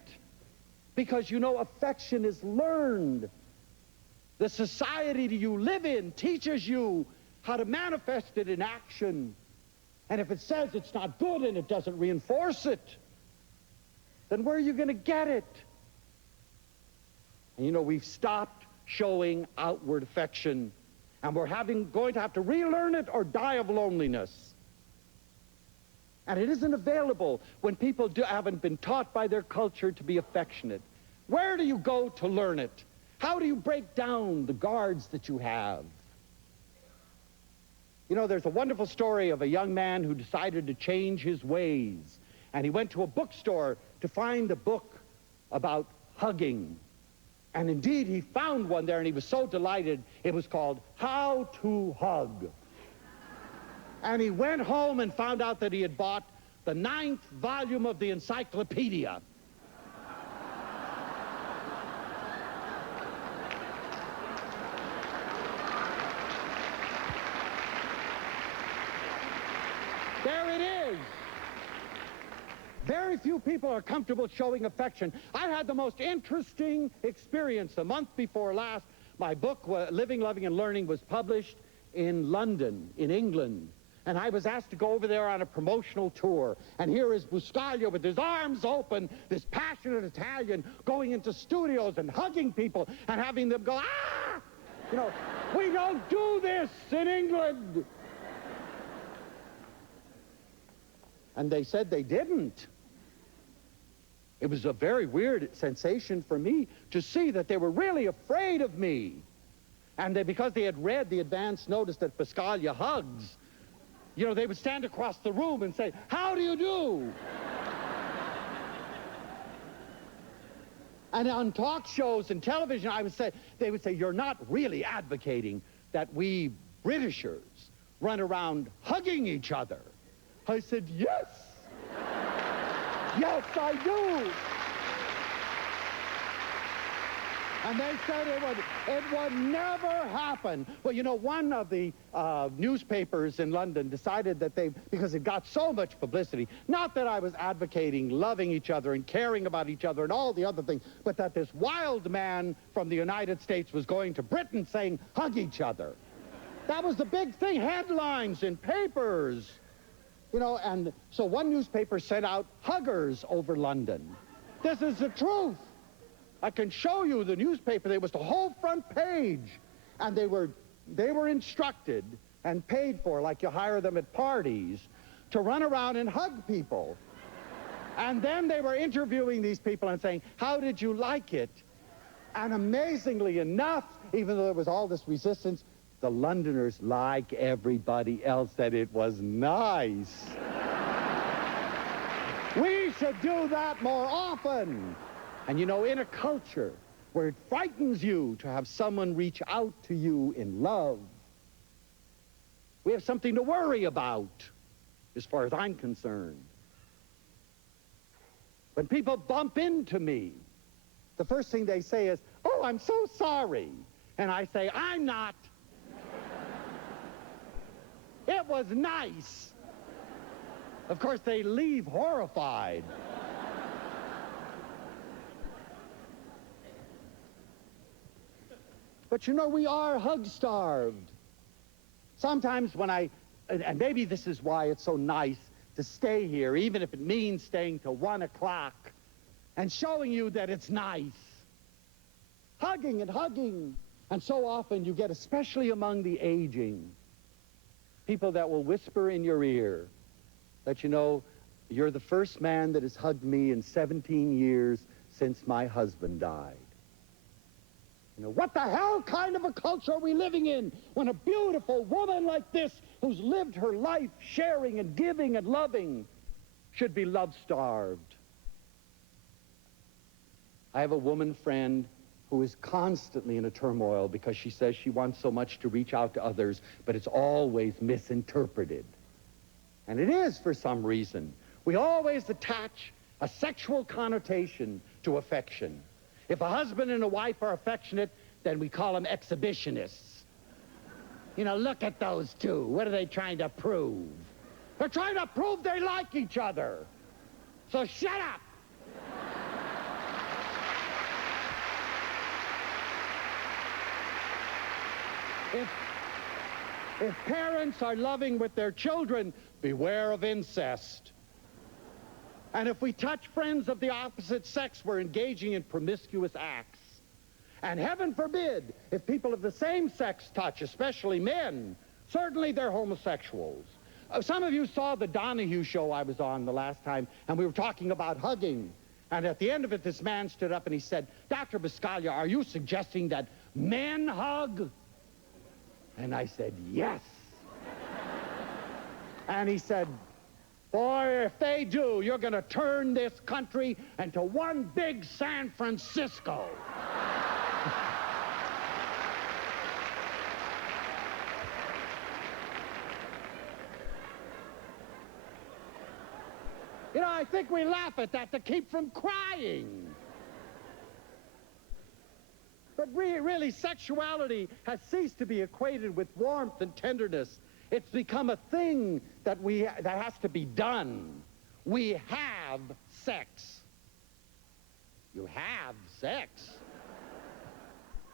Because, affection is learned. The society you live in teaches you how to manifest it in action. And if it says it's not good and it doesn't reinforce it, then where are you going to get it? And we've stopped showing outward affection, and we're going to have to relearn it or die of loneliness. And it isn't available when people haven't been taught by their culture to be affectionate. Where do you go to learn it? How do you break down the guards that you have? There's a wonderful story of a young man who decided to change his ways. And he went to a bookstore to find a book about hugging. And indeed, he found one there, and he was so delighted. It was called How to Hug. And he went home and found out that he had bought the 9th volume of the encyclopedia. There it is. Very few people are comfortable showing affection. I had the most interesting experience. The month before last, my book, Living, Loving, and Learning, was published in London, in England. And I was asked to go over there on a promotional tour. And here is Buscaglia with his arms open, this passionate Italian, going into studios and hugging people and having them go, ah! We don't do this in England. And they said they didn't. It was a very weird sensation for me to see that they were really afraid of me. And because they had read the advance notice that Buscaglia hugs, they would stand across the room and say, how do you do? And on talk shows and television, they would say, you're not really advocating that we Britishers run around hugging each other. I said, yes. Yes, I do. And they said it would never happen. Well, one of the newspapers in London decided that because it got so much publicity, not that I was advocating loving each other and caring about each other and all the other things, but that this wild man from the United States was going to Britain saying, hug each other. That was the big thing, headlines in papers. And so one newspaper sent out huggers over London. This is the truth. I can show you the newspaper. There was the whole front page. And they were instructed and paid for, like you hire them at parties, to run around and hug people. And then they were interviewing these people and saying, how did you like it? And amazingly enough, even though there was all this resistance, the Londoners, like everybody else, said it was nice. We should do that more often. And in a culture where it frightens you to have someone reach out to you in love. We have something to worry about, as far as I'm concerned. When people bump into me, the first thing they say is, "Oh, I'm so sorry." And I say, "I'm not. It was nice." Of course, they leave horrified. But you know, we are hug-starved. Sometimes when and maybe this is why it's so nice to stay here, even if it means staying till 1 o'clock and showing you that it's nice. Hugging and hugging. And so often you get, especially among the aging, people that will whisper in your ear that, you know, you're the first man that has hugged me in 17 years since my husband died. You know, what the hell kind of a culture are we living in when a beautiful woman like this, who's lived her life sharing and giving and loving, should be love-starved? I have a woman friend who is constantly in a turmoil because she says she wants so much to reach out to others, but it's always misinterpreted. And it is for some reason. We always attach a sexual connotation to affection. If a husband and a wife are affectionate, then we call them exhibitionists. You know, look at those two. What are they trying to prove? They're trying to prove they like each other. So shut up. If parents are loving with their children, beware of incest. And if we touch friends of the opposite sex, we're engaging in promiscuous acts. And heaven forbid, if people of the same sex touch, especially men, certainly they're homosexuals. Some of you saw the Donahue show I was on the last time, and we were talking about hugging. And at the end of it, this man stood up and he said, "Dr. Buscaglia, are you suggesting that men hug?" And I said, "Yes." And he said, "Boy, if they do, you're going to turn this country into one big San Francisco." You know, I think we laugh at that to keep from crying. But really, sexuality has ceased to be equated with warmth and tenderness. It's become a thing that has to be done. We have sex. You have sex.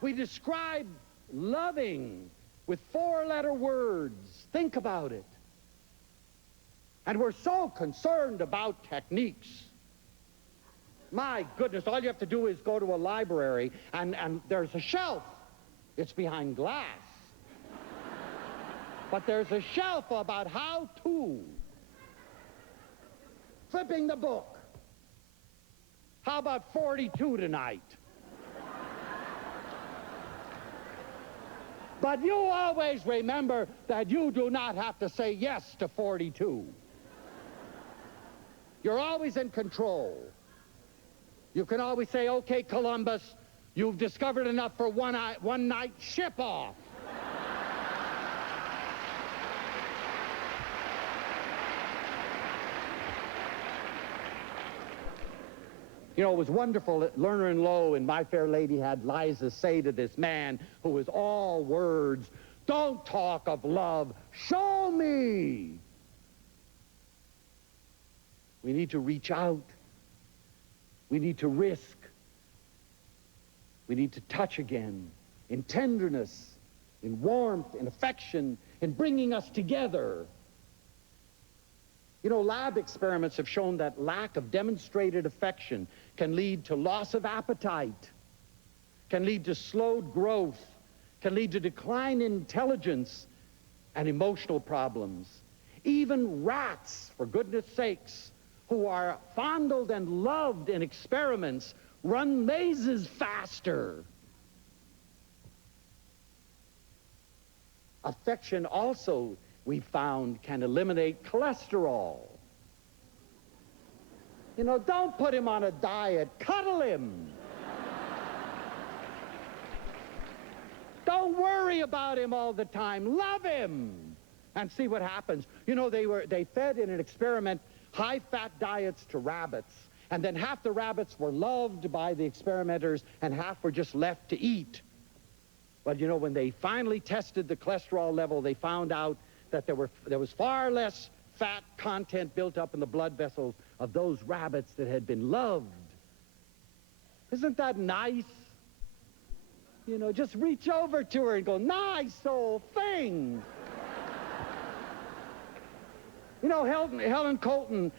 We describe loving with 4-letter words. Think about it. And we're so concerned about techniques. My goodness, all you have to do is go to a library and there's a shelf. It's behind glass. But there's a shelf about how to. Flipping the book. How about 42 tonight? But you always remember that you do not have to say yes to 42. You're always in control. You can always say, "Okay, Columbus, you've discovered enough for one night, ship off." You know, it was wonderful that Lerner and Lowe in My Fair Lady had Liza say to this man who was all words, "Don't talk of love, show me." We need to reach out. We need to risk. We need to touch again in tenderness, in warmth, in affection, in bringing us together. You know, lab experiments have shown that lack of demonstrated affection can lead to loss of appetite, can lead to slowed growth, can lead to decline in intelligence and emotional problems. Even rats, for goodness sakes, who are fondled and loved in experiments, run mazes faster. Affection also, we found, can eliminate cholesterol. You know, don't put him on a diet, cuddle him. about him all the time. Love him. And see what happens. You know, they fed in an experiment high-fat diets to rabbits. And then half the rabbits were loved by the experimenters and half were just left to eat. But you know, when they finally tested the cholesterol level, they found out that there was far less fat content built up in the blood vessels of those rabbits that had been loved. Isn't that nice? You know, just reach over to her and go, nice old thing. You know, Helen Colton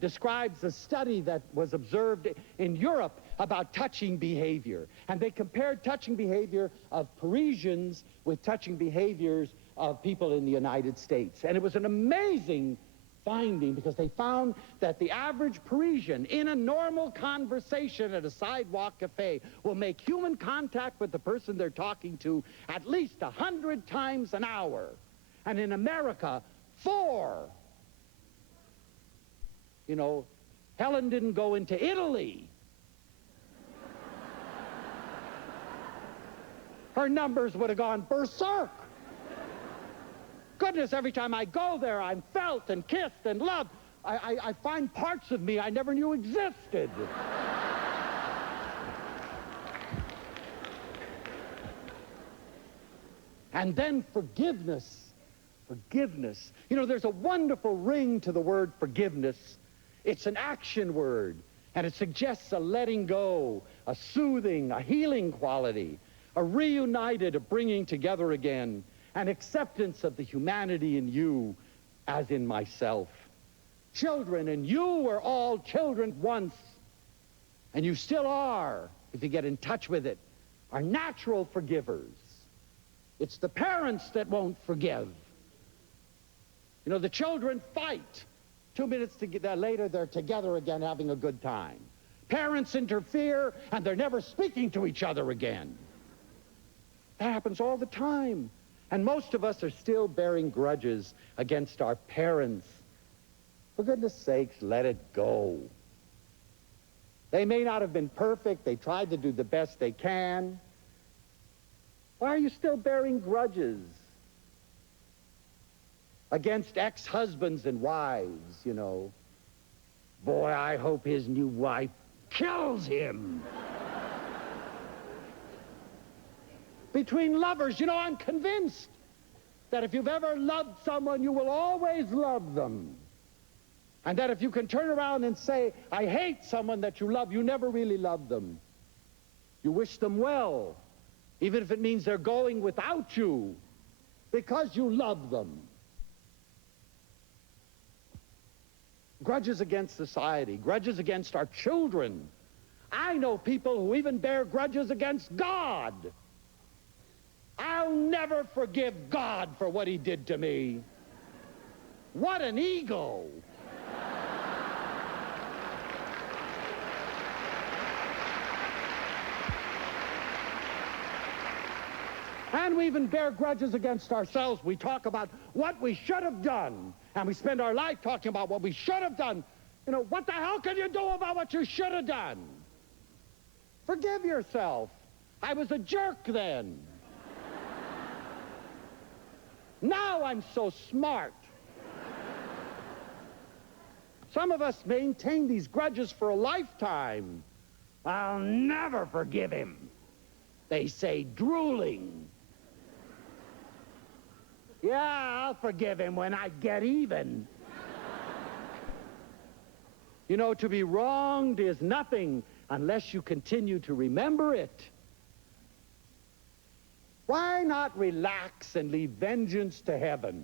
describes a study that was observed in Europe about touching behavior. And they compared touching behavior of Parisians with touching behaviors of people in the United States. And it was an amazing finding because they found that the average Parisian in a normal conversation at a sidewalk cafe will make human contact with the person they're talking to at least 100 times an hour. And in America, 4. You know, Helen didn't go into Italy. Her numbers would have gone berserk. Goodness, every time I go there, I'm felt and kissed and loved. I find parts of me I never knew existed. And then forgiveness. Forgiveness. You know, there's a wonderful ring to the word forgiveness. It's an action word, and it suggests a letting go, a soothing, a healing quality, a reunited, a bringing together again, an acceptance of the humanity in you as in myself. Children, and you were all children once, and you still are, if you get in touch with it, are natural forgivers. It's the parents that won't forgive. You know, the children fight. 2 minutes later, they're together again having a good time. Parents interfere, and they're never speaking to each other again. That happens all the time. And most of us are still bearing grudges against our parents. For goodness sakes, let it go. They may not have been perfect. They tried to do the best they can. Why are you still bearing grudges against ex-husbands and wives, you know? Boy, I hope his new wife kills him. Between lovers, you know, I'm convinced that if you've ever loved someone, you will always love them. And that if you can turn around and say, I hate someone that you love, you never really love them. You wish them well, even if it means they're going without you, because you love them. Grudges against society, grudges against our children. I know people who even bear grudges against God. I'll never forgive God for what he did to me. What an ego. And we even bear grudges against ourselves. We talk about what we should have done, and we spend our life talking about what we should have done. You know, what the hell can you do about what you should have done? Forgive yourself. I was a jerk then. Now I'm so smart. Some of us maintain these grudges for a lifetime. I'll never forgive him. They say, drooling. Yeah, I'll forgive him when I get even. You know, to be wronged is nothing unless you continue to remember it. Why not relax and leave vengeance to heaven?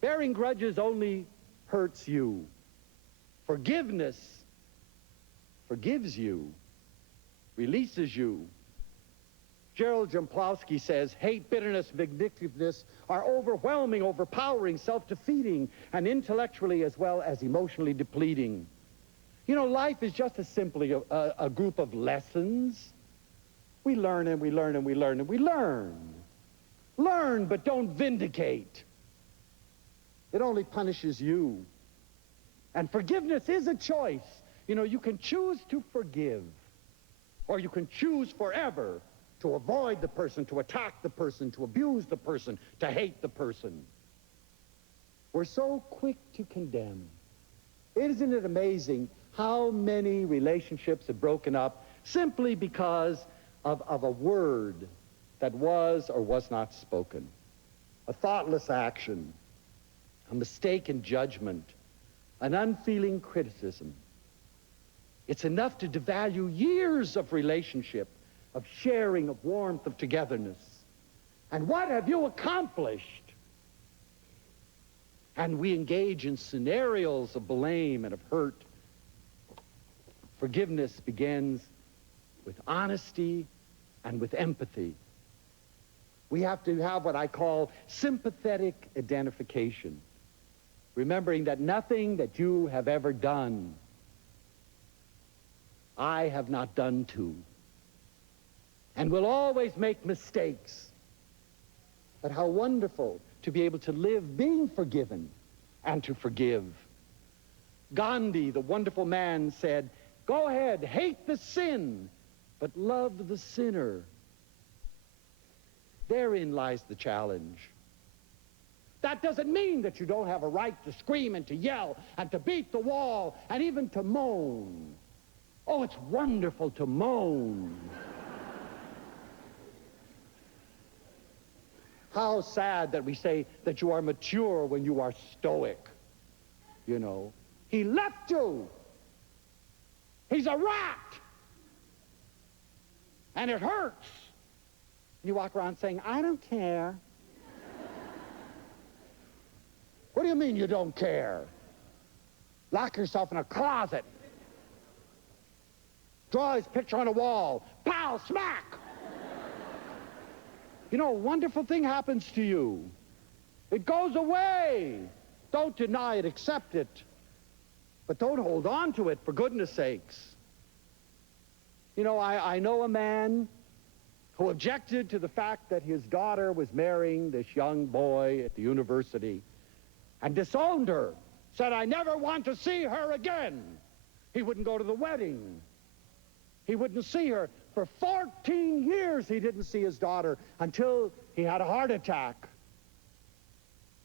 Bearing grudges only hurts you. Forgiveness forgives you, releases you. Gerald Jomplowski says, hate, bitterness, vindictiveness are overwhelming, overpowering, self-defeating, and intellectually as well as emotionally depleting. You know, life is just as simply a group of lessons. We learn and we learn and we learn and we learn. Learn, but don't vindicate. It only punishes you. And forgiveness is a choice. You know, you can choose to forgive, or you can choose forever to avoid the person, to attack the person, to abuse the person, to hate the person. We're so quick to condemn. Isn't it amazing how many relationships have broken up simply because of a word that was or was not spoken? A thoughtless action, a mistaken judgment, an unfeeling criticism. It's enough to devalue years of relationship, of sharing, of warmth, of togetherness. And what have you accomplished? And we engage in scenarios of blame and of hurt. Forgiveness begins with honesty and with empathy. We have to have what I call sympathetic identification, remembering that nothing that you have ever done, I have not done too. And we'll always make mistakes. But how wonderful to be able to live being forgiven and to forgive. Gandhi, the wonderful man, said, "Go ahead, hate the sin, but love the sinner." Therein lies the challenge. That doesn't mean that you don't have a right to scream and to yell and to beat the wall and even to moan. Oh, it's wonderful to moan. How sad that we say that you are mature when you are stoic. You know, he left you. He's a rat. And it hurts. You walk around saying, "I don't care." What do you mean you don't care? Lock yourself in a closet. Draw his picture on a wall. Pow, smack. You know, a wonderful thing happens to you. It goes away. Don't deny it, accept it. But don't hold on to it, for goodness sakes. You know, I know a man who objected to the fact that his daughter was marrying this young boy at the university and disowned her, said, "I never want to see her again." He wouldn't go to the wedding. He wouldn't see her. For 14 years he didn't see his daughter until he had a heart attack.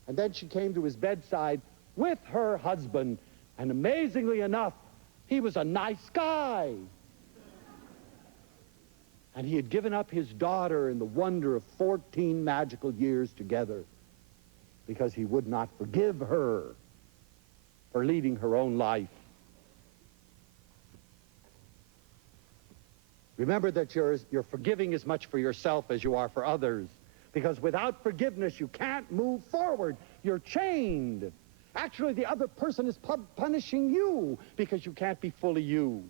And then she came to his bedside with her husband, and amazingly enough, he was a nice guy. And he had given up his daughter in the wonder of 14 magical years together because he would not forgive her for leading her own life. Remember that you're forgiving as much for yourself as you are for others, because without forgiveness you can't move forward. You're chained. Actually, the other person is punishing you because you can't be fully you.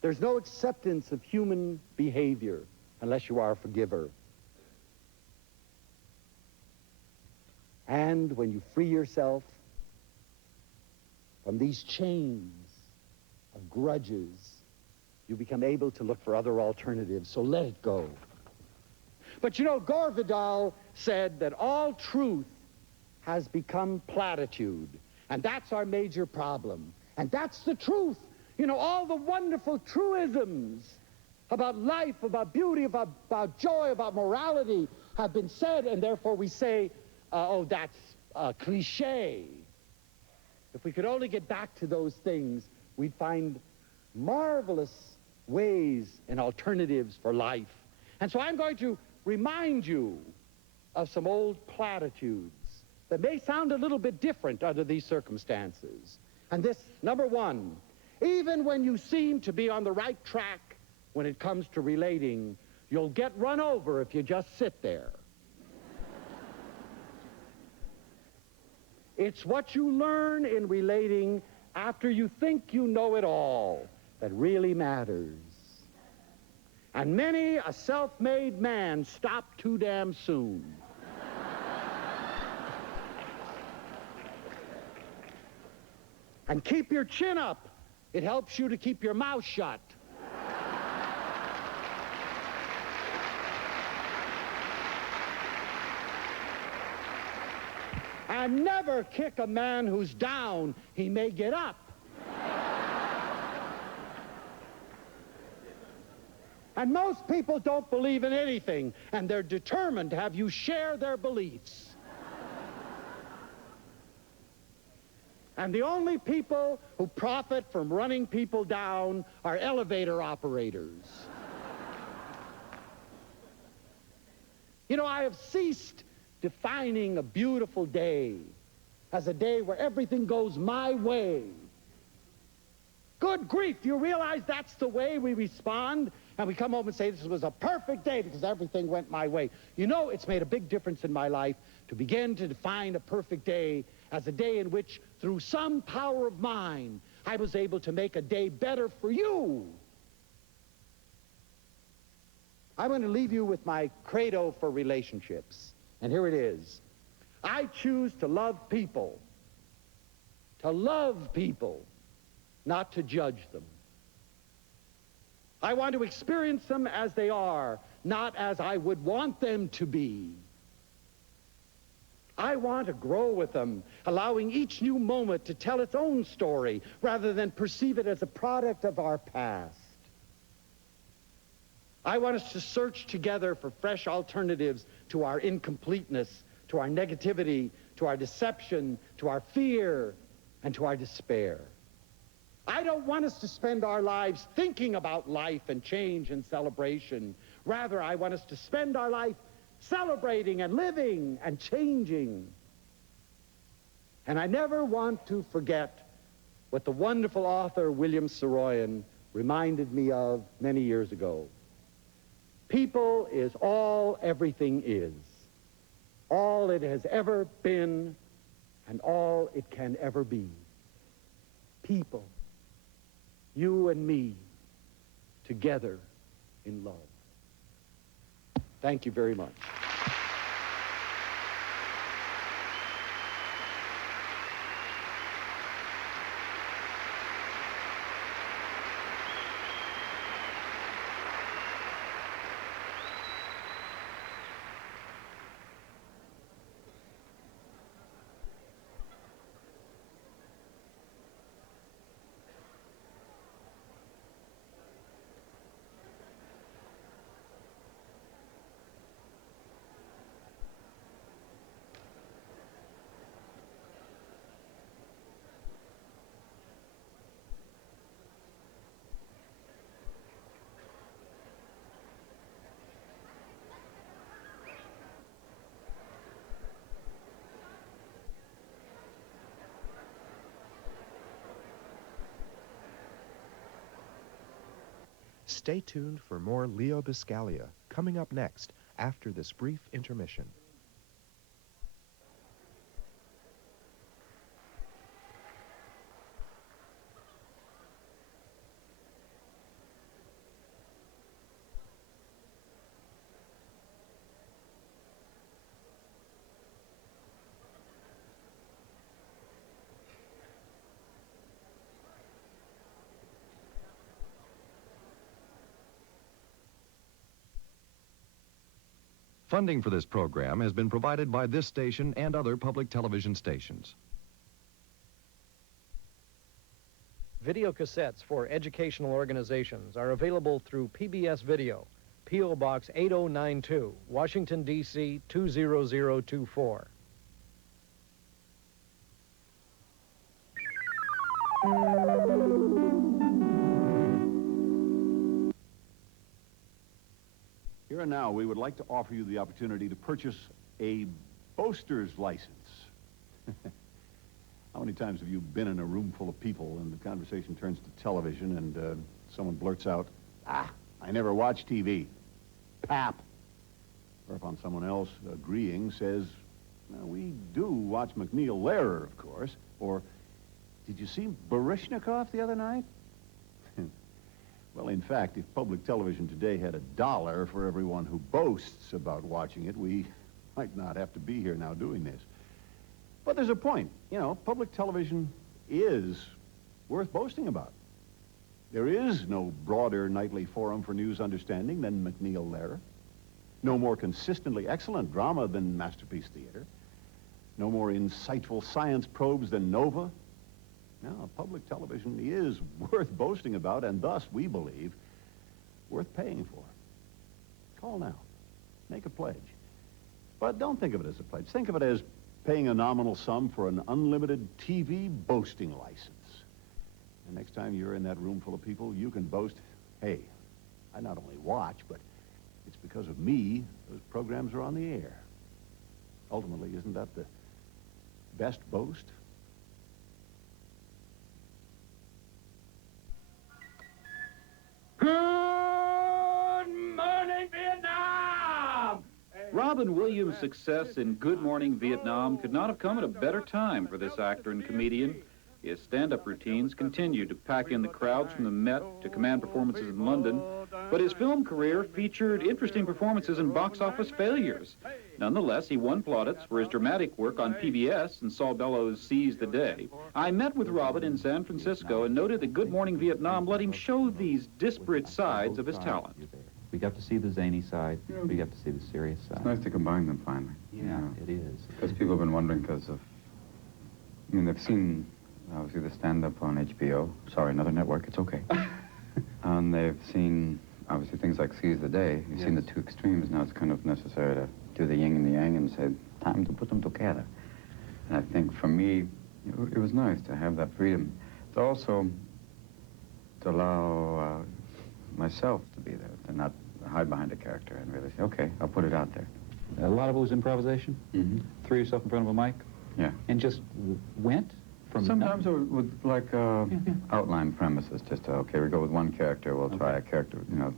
There's no acceptance of human behavior unless you are a forgiver. And when you free yourself from these chains of grudges, you become able to look for other alternatives, so let it go. But you know, Gore Vidal said that all truth has become platitude, and that's our major problem. And that's the truth. You know, all the wonderful truisms about life, about beauty, about joy, about morality have been said, and therefore we say, oh, that's a cliche. If we could only get back to those things, we'd find marvelous ways and alternatives for life. And so I'm going to remind you of some old platitudes that may sound a little bit different under these circumstances. And this, number one, even when you seem to be on the right track when it comes to relating, you'll get run over if you just sit there. It's what you learn in relating after you think you know it all that really matters. And many a self-made man stopped too damn soon. And keep your chin up. It helps you to keep your mouth shut. And never kick a man who's down. He may get up. And most people don't believe in anything, and they're determined to have you share their beliefs. And the only people who profit from running people down are elevator operators. You know, I have ceased defining a beautiful day as a day where everything goes my way. Good grief, do you realize that's the way we respond? And we come home and say, this was a perfect day because everything went my way. You know, it's made a big difference in my life to begin to define a perfect day as a day in which, through some power of mine, I was able to make a day better for you. I'm going to leave you with my credo for relationships. And here it is. I choose to love people. To love people, not to judge them. I want to experience them as they are, not as I would want them to be. I want to grow with them, allowing each new moment to tell its own story, rather than perceive it as a product of our past. I want us to search together for fresh alternatives to our incompleteness, to our negativity, to our deception, to our fear, and to our despair. I don't want us to spend our lives thinking about life and change and celebration. Rather, I want us to spend our life celebrating and living and changing. And I never want to forget what the wonderful author William Saroyan reminded me of many years ago. People is all everything is, all it has ever been, and all it can ever be. People, you and me, together in love. Thank you very much. Stay tuned for more Leo Buscaglia coming up next after this brief intermission. Funding for this program has been provided by this station and other public television stations. Video cassettes for educational organizations are available through PBS Video, P.O. Box 8092, Washington, D.C. 20024. Here and now, we would like to offer you the opportunity to purchase a boaster's license. How many times have you been in a room full of people and the conversation turns to television and someone blurts out, I never watch TV. Pap. Whereupon someone else, agreeing, says, we do watch McNeil Lehrer, of course. Or, did you see Baryshnikov the other night? Well, in fact, if public television today had $1 for everyone who boasts about watching it, we might not have to be here now doing this. But there's a point. You know, public television is worth boasting about. There is no broader nightly forum for news understanding than McNeil Lehrer. No more consistently excellent drama than Masterpiece Theater. No more insightful science probes than Nova. Now, public television is worth boasting about, and thus, we believe, worth paying for. Call now. Make a pledge. But don't think of it as a pledge. Think of it as paying a nominal sum for an unlimited TV boasting license. And next time you're in that room full of people, you can boast, hey, I not only watch, but it's because of me those programs are on the air. Ultimately, isn't that the best boast? Good morning, Vietnam! Robin Williams' success in Good Morning Vietnam could not have come at a better time for this actor and comedian. His stand-up routines continued to pack in the crowds from the Met to command performances in London, but his film career featured interesting performances in box office failures. Nonetheless, he won plaudits for his dramatic work on PBS and Saul Bellows' Seize the Day. I met with Robin in San Francisco and noted that Good Morning Vietnam let him show these disparate sides of his talent. We got to see the zany side. We got to see the serious side. It's nice to combine them finally. Yeah, it is. Because people have been wondering because of, I mean, they've seen, obviously, the stand-up on HBO. Sorry, another network, it's okay. And they've seen, obviously, things like Seize the Day. You've seen the two extremes. Now it's kind of necessary to do the yin and the yang and say, time to put them together. And I think for me, it was nice to have that freedom. But also to allow myself to be there, to not hide behind a character and really say, okay, I'll put it out there. A lot of it was improvisation. Mm-hmm. Threw yourself in front of a mic. Yeah. And just went from Sometimes nothing. with like outline premises, just okay, we go with one character, we'll try a character, you know,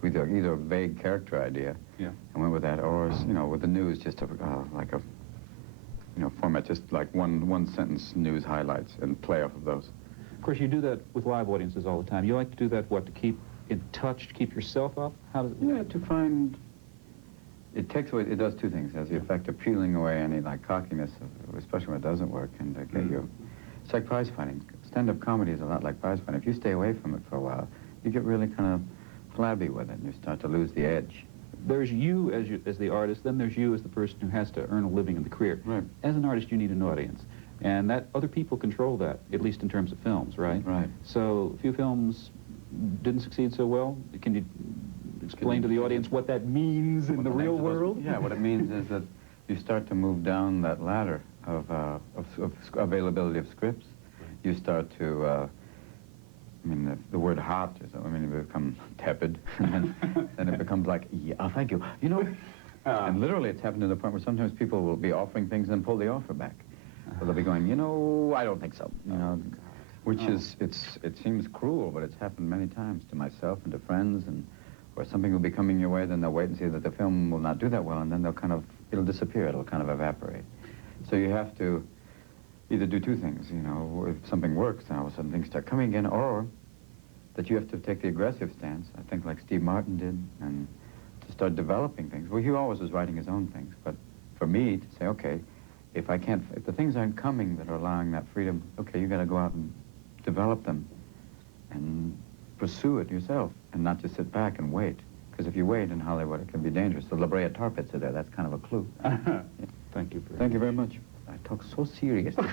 with either a vague character idea, and went with that, or you know, with the news, just like a, you know, format, just like one sentence news highlights and play off of those. Of course, you do that with live audiences all the time. You like to do that, what, to keep in touch, to keep yourself up? How does it work? Yeah, to find. It takes away. It does two things. It has the effect of peeling away any like cockiness, especially when it doesn't work, and get you. It's like prize fighting. Stand-up comedy is a lot like prize fighting. If you stay away from it for a while, you get really kind of flabby with it, and you start to lose the edge. There's you as the artist, then there's you as the person who has to earn a living in the career. Right. As an artist, you need an audience. And that other people control that, at least in terms of films, right? Right. So a few films didn't succeed so well. Can you explain to the audience what that means in the real world? Yeah, what it means is that you start to move down that ladder of availability of scripts. You start to, I mean, the word hot is, I mean, you become tepid, and then it becomes like, yeah, oh, thank you. You know, and literally it's happened to the point where sometimes people will be offering things and pull the offer back. So they'll be going, you know, I don't think so, you know, which is, it seems cruel, but it's happened many times to myself and to friends, and where something will be coming your way, then they'll wait and see that the film will not do that well, and then they'll kind of, it'll disappear, it'll kind of evaporate. So you have to either do two things, you know, if something works, then all of a sudden things start coming again, or that you have to take the aggressive stance, I think like Steve Martin did, and to start developing things. Well, he always was writing his own things, but for me to say, okay, if the things aren't coming that are allowing that freedom, okay, you got to go out and develop them and pursue it yourself and not just sit back and wait. Because if you wait in Hollywood, it can be dangerous. The La Brea tar pits are there. That's kind of a clue. Thank you. Thank you very much. I talk so seriously.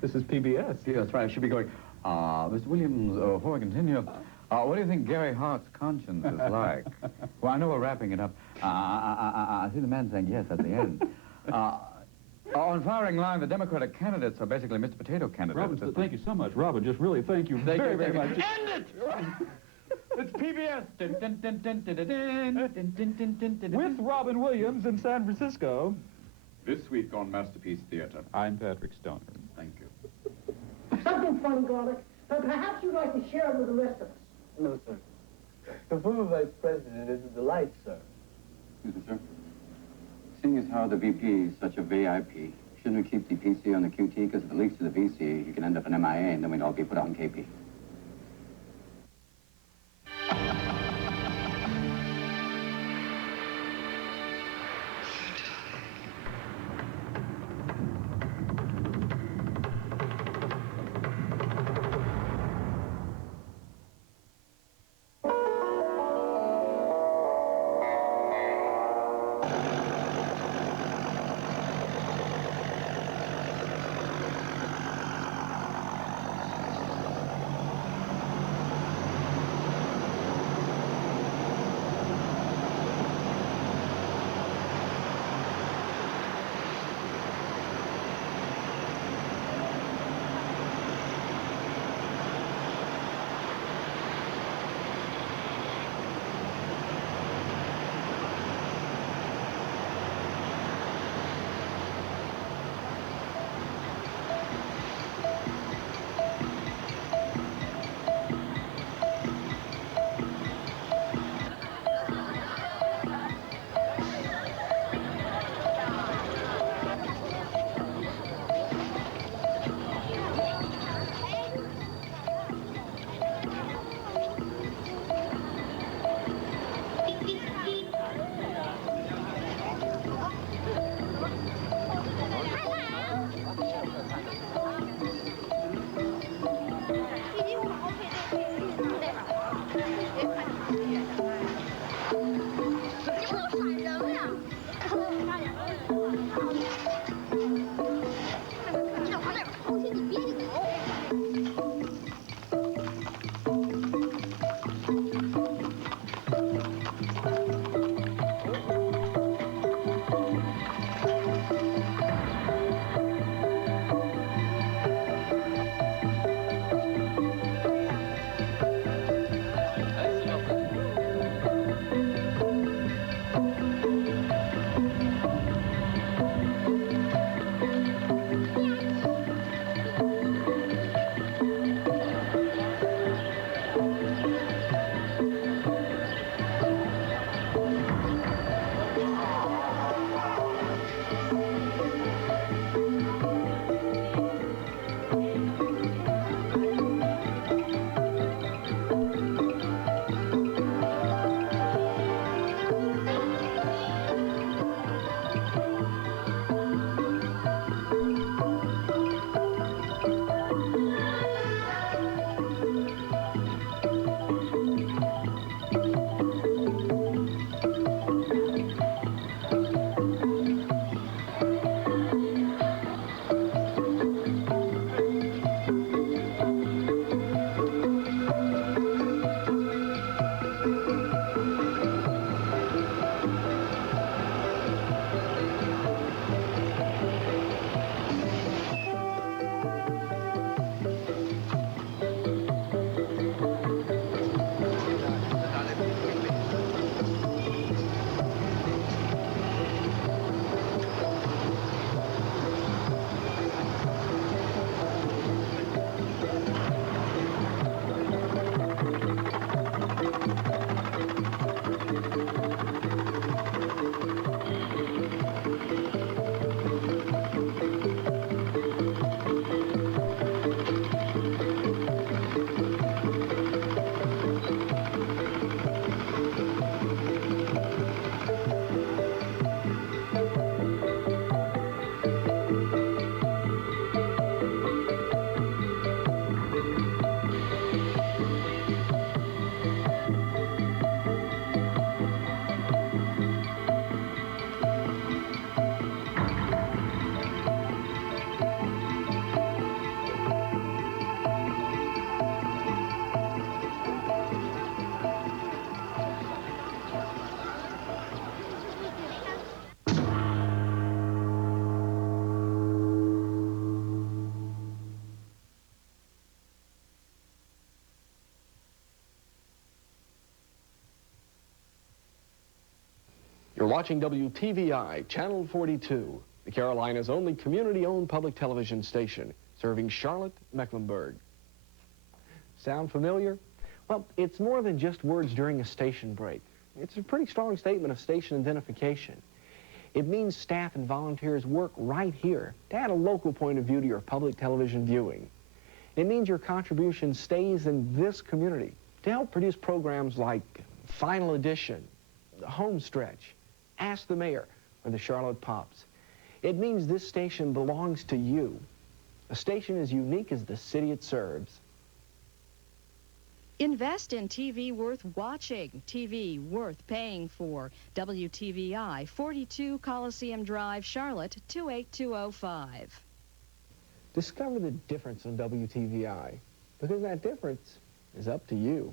This is PBS. Yeah, that's right. I should be going, Mr. Williams, before we continue, what do you think Gary Hart's conscience is like? Well, I know we're wrapping it up. I see the man saying yes at the end. On firing line, the Democratic candidates are basically Mr. Potato candidates. Robin, thank you so much. Robin, just really thank you very, very much. End it! It's PBS. With Robin Williams in San Francisco. This week on Masterpiece Theater. I'm Patrick Stoner. Thank you. Something funny, Garlic. Perhaps you'd like to share it with the rest of us. No, sir. The former vice president is a delight, sir. Excuse me, sir. Seeing as how the VP is such a VIP, shouldn't we keep the PC on the QT? Because if it leaks to the VC, you can end up an MIA, and then we'd all be put on KP. You're watching WTVI, Channel 42, the Carolinas' only community-owned public television station, serving Charlotte, Mecklenburg. Sound familiar? Well, it's more than just words during a station break. It's a pretty strong statement of station identification. It means staff and volunteers work right here to add a local point of view to your public television viewing. It means your contribution stays in this community to help produce programs like Final Edition, Home Stretch, Ask the Mayor, or the Charlotte Pops. It means this station belongs to you. A station as unique as the city it serves. Invest in TV worth watching, TV worth paying for. WTVI, 42 Coliseum Drive, Charlotte, 28205. Discover the difference on WTVI, because that difference is up to you.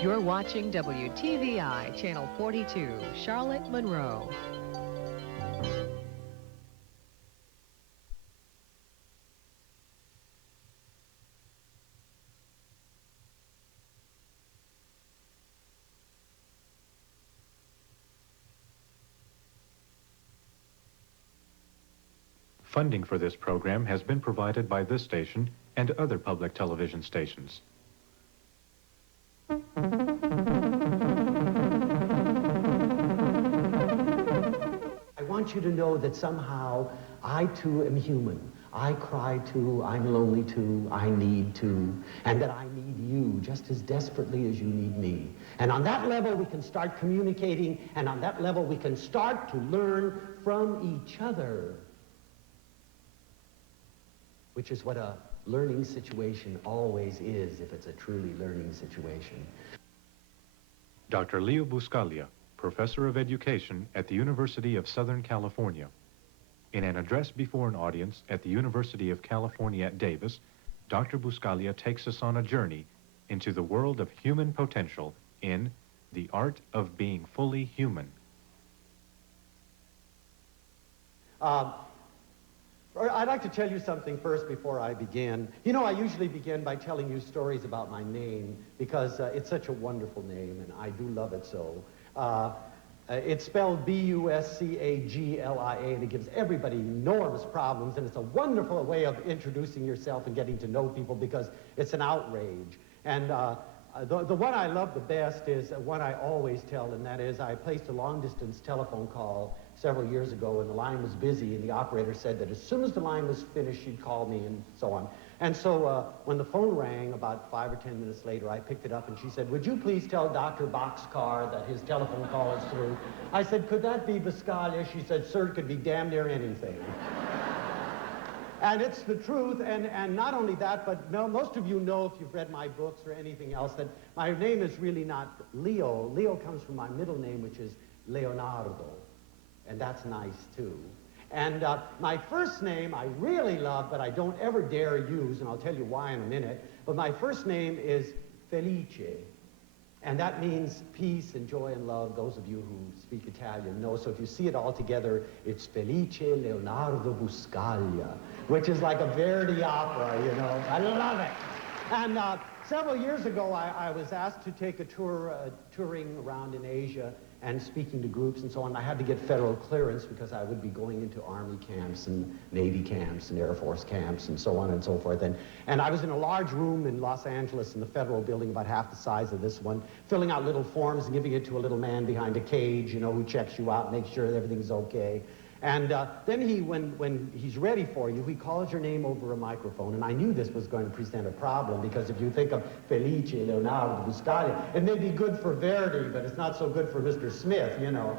You're watching WTVI, Channel 42, Charlotte, Monroe. Funding for this program has been provided by this station and other public television stations. I want you to know that somehow I too am human. I cry too, I'm lonely too, I need too, and that I need you just as desperately as you need me. And on that level we can start communicating, and on that level we can start to learn from each other, which is what a learning situation always is if it's a truly learning situation. Dr. Leo Buscaglia, Professor of Education at the University of Southern California. In an address before an audience at the University of California at Davis, Dr. Buscaglia takes us on a journey into the world of human potential in The Art of Being Fully Human. I'd like to tell you something first before I begin. You know, I usually begin by telling you stories about my name because it's such a wonderful name, and I do love it so. It's spelled B-U-S-C-A-G-L-I-A, and it gives everybody enormous problems, and it's a wonderful way of introducing yourself and getting to know people because it's an outrage. And the one I love the best is one I always tell, and that is I placed a long-distance telephone call several years ago, and the line was busy, and the operator said that as soon as the line was finished, she'd call me, and so on. And so when the phone rang about 5 or 10 minutes later, I picked it up, and she said, "Would you please tell Dr. Boxcar that his telephone call is through?" I said, "Could that be Buscaglia?" She said, "Sir, it could be damn near anything." And it's the truth, and not only that, but most of you know, if you've read my books or anything else, that my name is really not Leo. Leo comes from my middle name, which is Leonardo, and that's nice, too. And my first name I really love, but I don't ever dare use, and I'll tell you why in a minute, but my first name is Felice, and that means peace and joy and love. Those of you who speak Italian know. So if you see it all together, it's Felice Leonardo Buscaglia, which is like a Verdi opera, you know. I love it. And several years ago, I was asked to take a tour, touring around in Asia and speaking to groups and so on. I had to get federal clearance because I would be going into Army camps and Navy camps and Air Force camps and so on and so forth. And I was in a large room in Los Angeles in the federal building, about half the size of this one, filling out little forms and giving it to a little man behind a cage, you know, who checks you out, makes sure that everything's okay. And then when he's ready for you, he calls your name over a microphone. And I knew this was going to present a problem, because if you think of Felice Leonardo Buscaglia, it may be good for Verdi, but it's not so good for Mr. Smith, you know.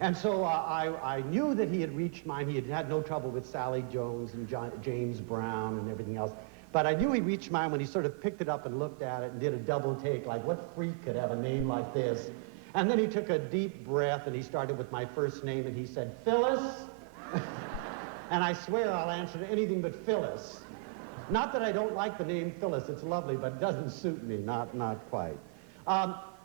And so I knew that he had reached mine. He had had no trouble with Sally Jones and James Brown and everything else. But I knew he reached mine when he sort of picked it up and looked at it and did a double take, like, what freak could have a name like this? And then he took a deep breath, and he started with my first name, and he said, "Phyllis?" And I swear I'll answer to anything but Phyllis. Not that I don't like the name Phyllis. It's lovely, but it doesn't suit me, not quite.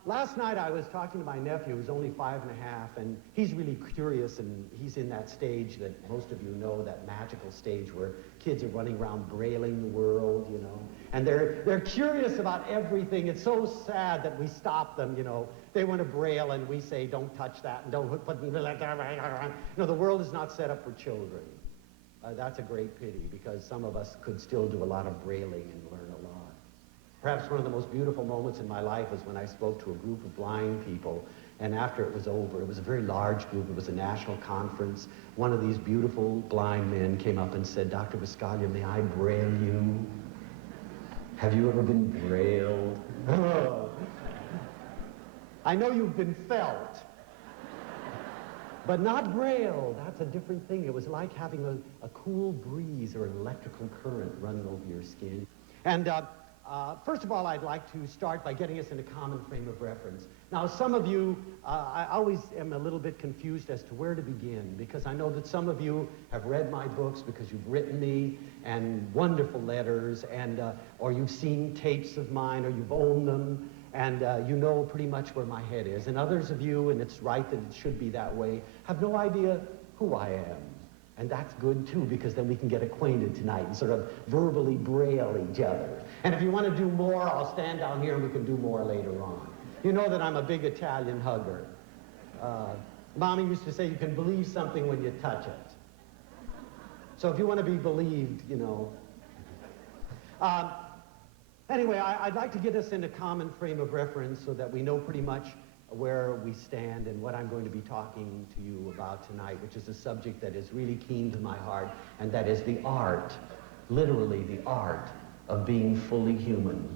Last night I was talking to my nephew, who's only 5 and a half, and he's really curious, and he's in that stage that most of you know, that magical stage where kids are running around brailing the world, you know. And they're curious about everything. It's so sad that we stop them, you know. They want to braille, and we say, don't touch that, and don't put... You know, the world is not set up for children. That's a great pity, because some of us could still do a lot of brailing and learn a lot. Perhaps one of the most beautiful moments in my life was when I spoke to a group of blind people, and after it was over, it was a very large group, it was a national conference, one of these beautiful blind men came up and said, Dr. Buscaglia, may I braille you? Have you ever been brailled? I know you've been felt, but not braille. That's a different thing. It was like having a cool breeze or an electrical current running over your skin. And first of all, I'd like to start by getting us in a common frame of reference. Now, some of you, I always am a little bit confused as to where to begin, because I know that some of you have read my books because you've written me, and wonderful letters, and or you've seen tapes of mine, or you've owned them, and you know pretty much where my head is. And others of you, and it's right that it should be that way, have no idea who I am. And that's good, too, because then we can get acquainted tonight and sort of verbally braille each other. And if you want to do more, I'll stand down here and we can do more later on. You know that I'm a big Italian hugger. Mommy used to say you can believe something when you touch it. So if you want to be believed, you know. Anyway, I'd like to get us in a common frame of reference so that we know pretty much where we stand and what I'm going to be talking to you about tonight, which is a subject that is really keen to my heart, and that is the art, literally the art, of being fully human.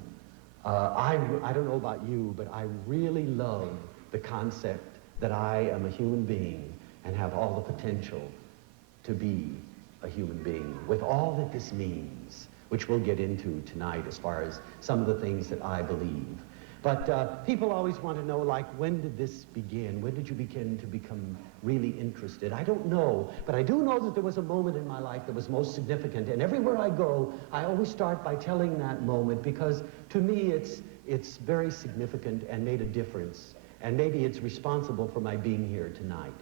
I don't know about you, but I really love the concept that I am a human being and have all the potential to be a human being, with all that this means, which we'll get into tonight as far as some of the things that I believe. But people always want to know, like, when did this begin? When did you begin to become really interested? I don't know, but I do know that there was a moment in my life that was most significant. And everywhere I go, I always start by telling that moment, because to me it's very significant and made a difference. And maybe it's responsible for my being here tonight.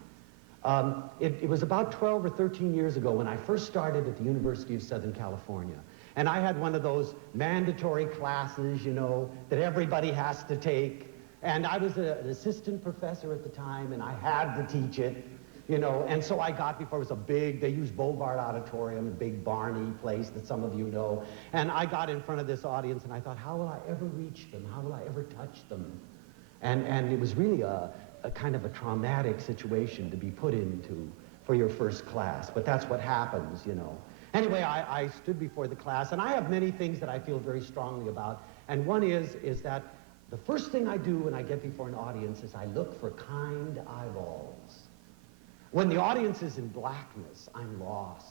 It was about 12 or 13 years ago when I first started at the University of Southern California. And I had one of those mandatory classes, you know, that everybody has to take. And I was an assistant professor at the time, and I had to teach it, you know. And so I got before it was a big, they used Bogart Auditorium, a big Barney place that some of you know. And I got in front of this audience, and I thought, how will I ever reach them? How will I ever touch them? And it was really a kind of a traumatic situation to be put into for your first class. But that's what happens, you know. Anyway, I stood before the class, and I have many things that I feel very strongly about. And one is that the first thing I do when I get before an audience is I look for kind eyeballs. When the audience is in blackness, I'm lost.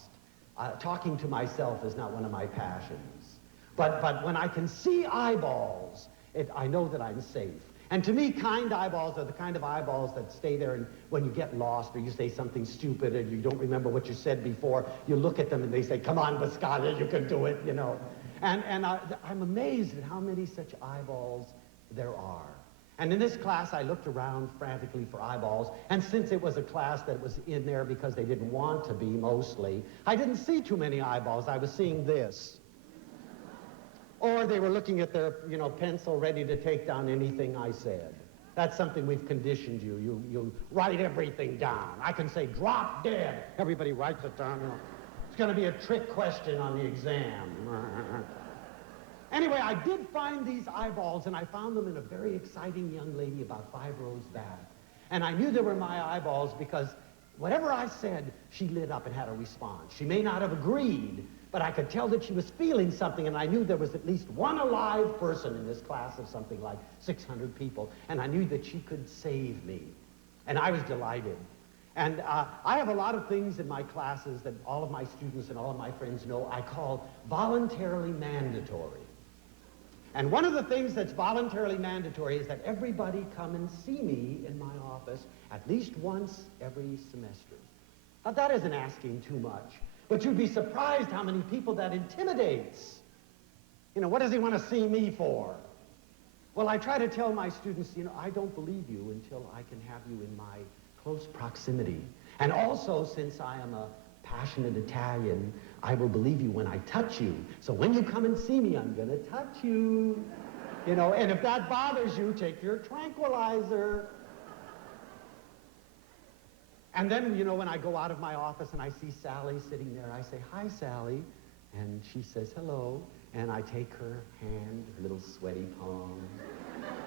Talking to myself is not one of my passions. But when I can see eyeballs, I know that I'm safe. And to me, kind eyeballs are the kind of eyeballs that stay there, and when you get lost or you say something stupid and you don't remember what you said before, you look at them and they say, come on, Buscaglia, you can do it, you know. And I'm amazed at how many such eyeballs there are. And in this class, I looked around frantically for eyeballs, and since it was a class that was in there because they didn't want to be mostly, I didn't see too many eyeballs. I was seeing this. Or they were looking at their, you know, pencil ready to take down anything I said. That's something we've conditioned you. You write everything down. I can say, drop dead. Everybody writes it down. You know. It's going to be a trick question on the exam. Anyway, I did find these eyeballs, and I found them in a very exciting young lady about 5 rows back. And I knew they were my eyeballs because whatever I said, she lit up and had a response. She may not have agreed, but I could tell that she was feeling something, and I knew there was at least one alive person in this class of something like 600 people, and I knew that she could save me. And I was delighted. And I have a lot of things in my classes that all of my students and all of my friends know I call voluntarily mandatory. And one of the things that's voluntarily mandatory is that everybody come and see me in my office at least once every semester. Now, that isn't asking too much. But you'd be surprised how many people that intimidates. You know, what does he want to see me for? Well, I try to tell my students, you know, I don't believe you until I can have you in my close proximity. And also, since I am a passionate Italian, I will believe you when I touch you. So when you come and see me, I'm going to touch you. You know, and if that bothers you, take your tranquilizer. And then, you know, when I go out of my office and I see Sally sitting there, I say, "Hi, Sally." And she says, "Hello." And I take her hand, her little sweaty palm,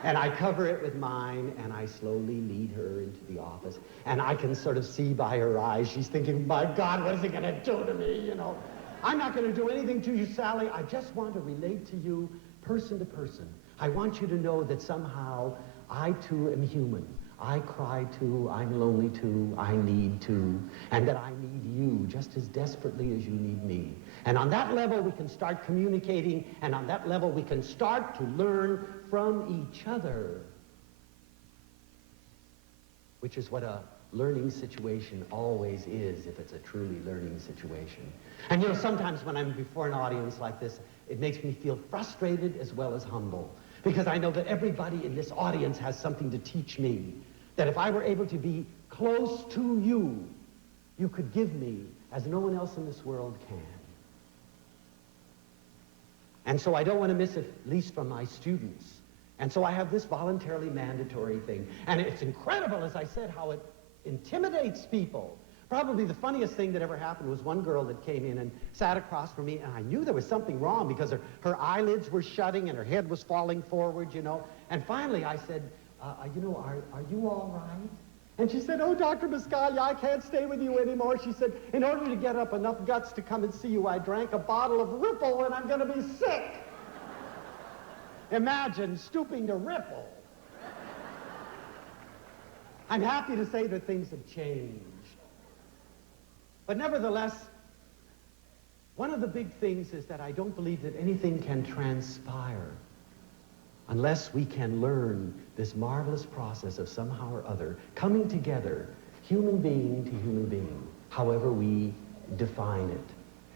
and I cover it with mine, and I slowly lead her into the office. And I can sort of see by her eyes, she's thinking, "My God, what is he going to do to me?" You know, "I'm not going to do anything to you, Sally. I just want to relate to you person to person. I want you to know that somehow I, too, am human. I cry, too. I'm lonely, too. I need, too. And that I need you just as desperately as you need me. And on that level, we can start communicating, and on that level, we can start to learn from each other," which is what a learning situation always is, if it's a truly learning situation. And you know, sometimes when I'm before an audience like this, it makes me feel frustrated as well as humble, because I know that everybody in this audience has something to teach me, that if I were able to be close to you, you could give me as no one else in this world can. And so I don't want to miss it, at least from my students. And so I have this voluntarily mandatory thing. And it's incredible, as I said, how it intimidates people. Probably the funniest thing that ever happened was one girl that came in and sat across from me, and I knew there was something wrong because her eyelids were shutting and her head was falling forward, you know. And finally I said, you know, are you all right? And she said, "Oh, Dr. Buscaglia, I can't stay with you anymore." She said, "In order to get up enough guts to come and see you, I drank a bottle of Ripple and I'm going to be sick." Imagine stooping to Ripple. I'm happy to say that things have changed. But nevertheless, one of the big things is that I don't believe that anything can transpire unless we can learn this marvelous process of somehow or other coming together, human being to human being, however we define it.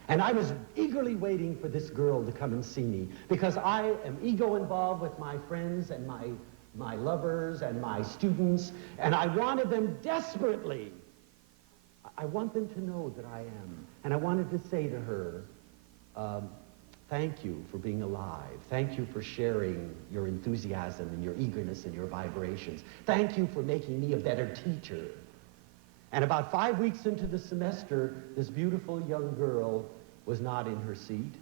And I was eagerly waiting for this girl to come and see me, because I am ego involved with my friends and my lovers and my students, and I wanted them desperately. I want them to know that I am. And I wanted to say to her, thank you for being alive. Thank you for sharing your enthusiasm and your eagerness and your vibrations. Thank you for making me a better teacher. And about 5 weeks into the semester, this beautiful young girl was not in her seat.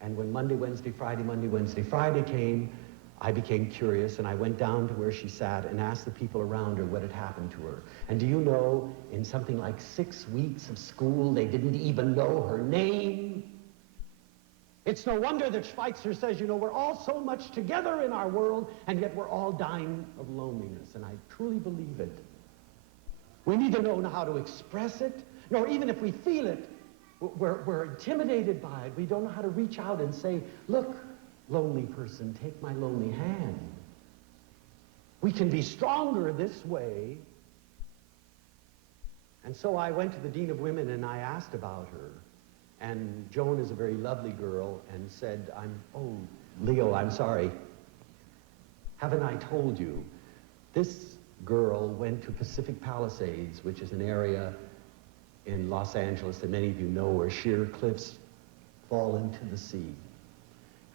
And when Monday, Wednesday, Friday came, I became curious, and I went down to where she sat and asked the people around her what had happened to her. And do you know, in something like 6 weeks of school, they didn't even know her name. It's no wonder that Schweitzer says, you know, we're all so much together in our world, and yet we're all dying of loneliness. And I truly believe it. We need to know how to express it, or even if we feel it, we're intimidated by it. We don't know how to reach out and say, "Look, lonely person, take my lonely hand." We can be stronger this way. And so I went to the Dean of Women and I asked about her. And Joan is a very lovely girl and said, "Oh, Leo, I'm sorry. Haven't I told you? This girl went to Pacific Palisades, which is an area in Los Angeles that many of you know, where sheer cliffs fall into the sea.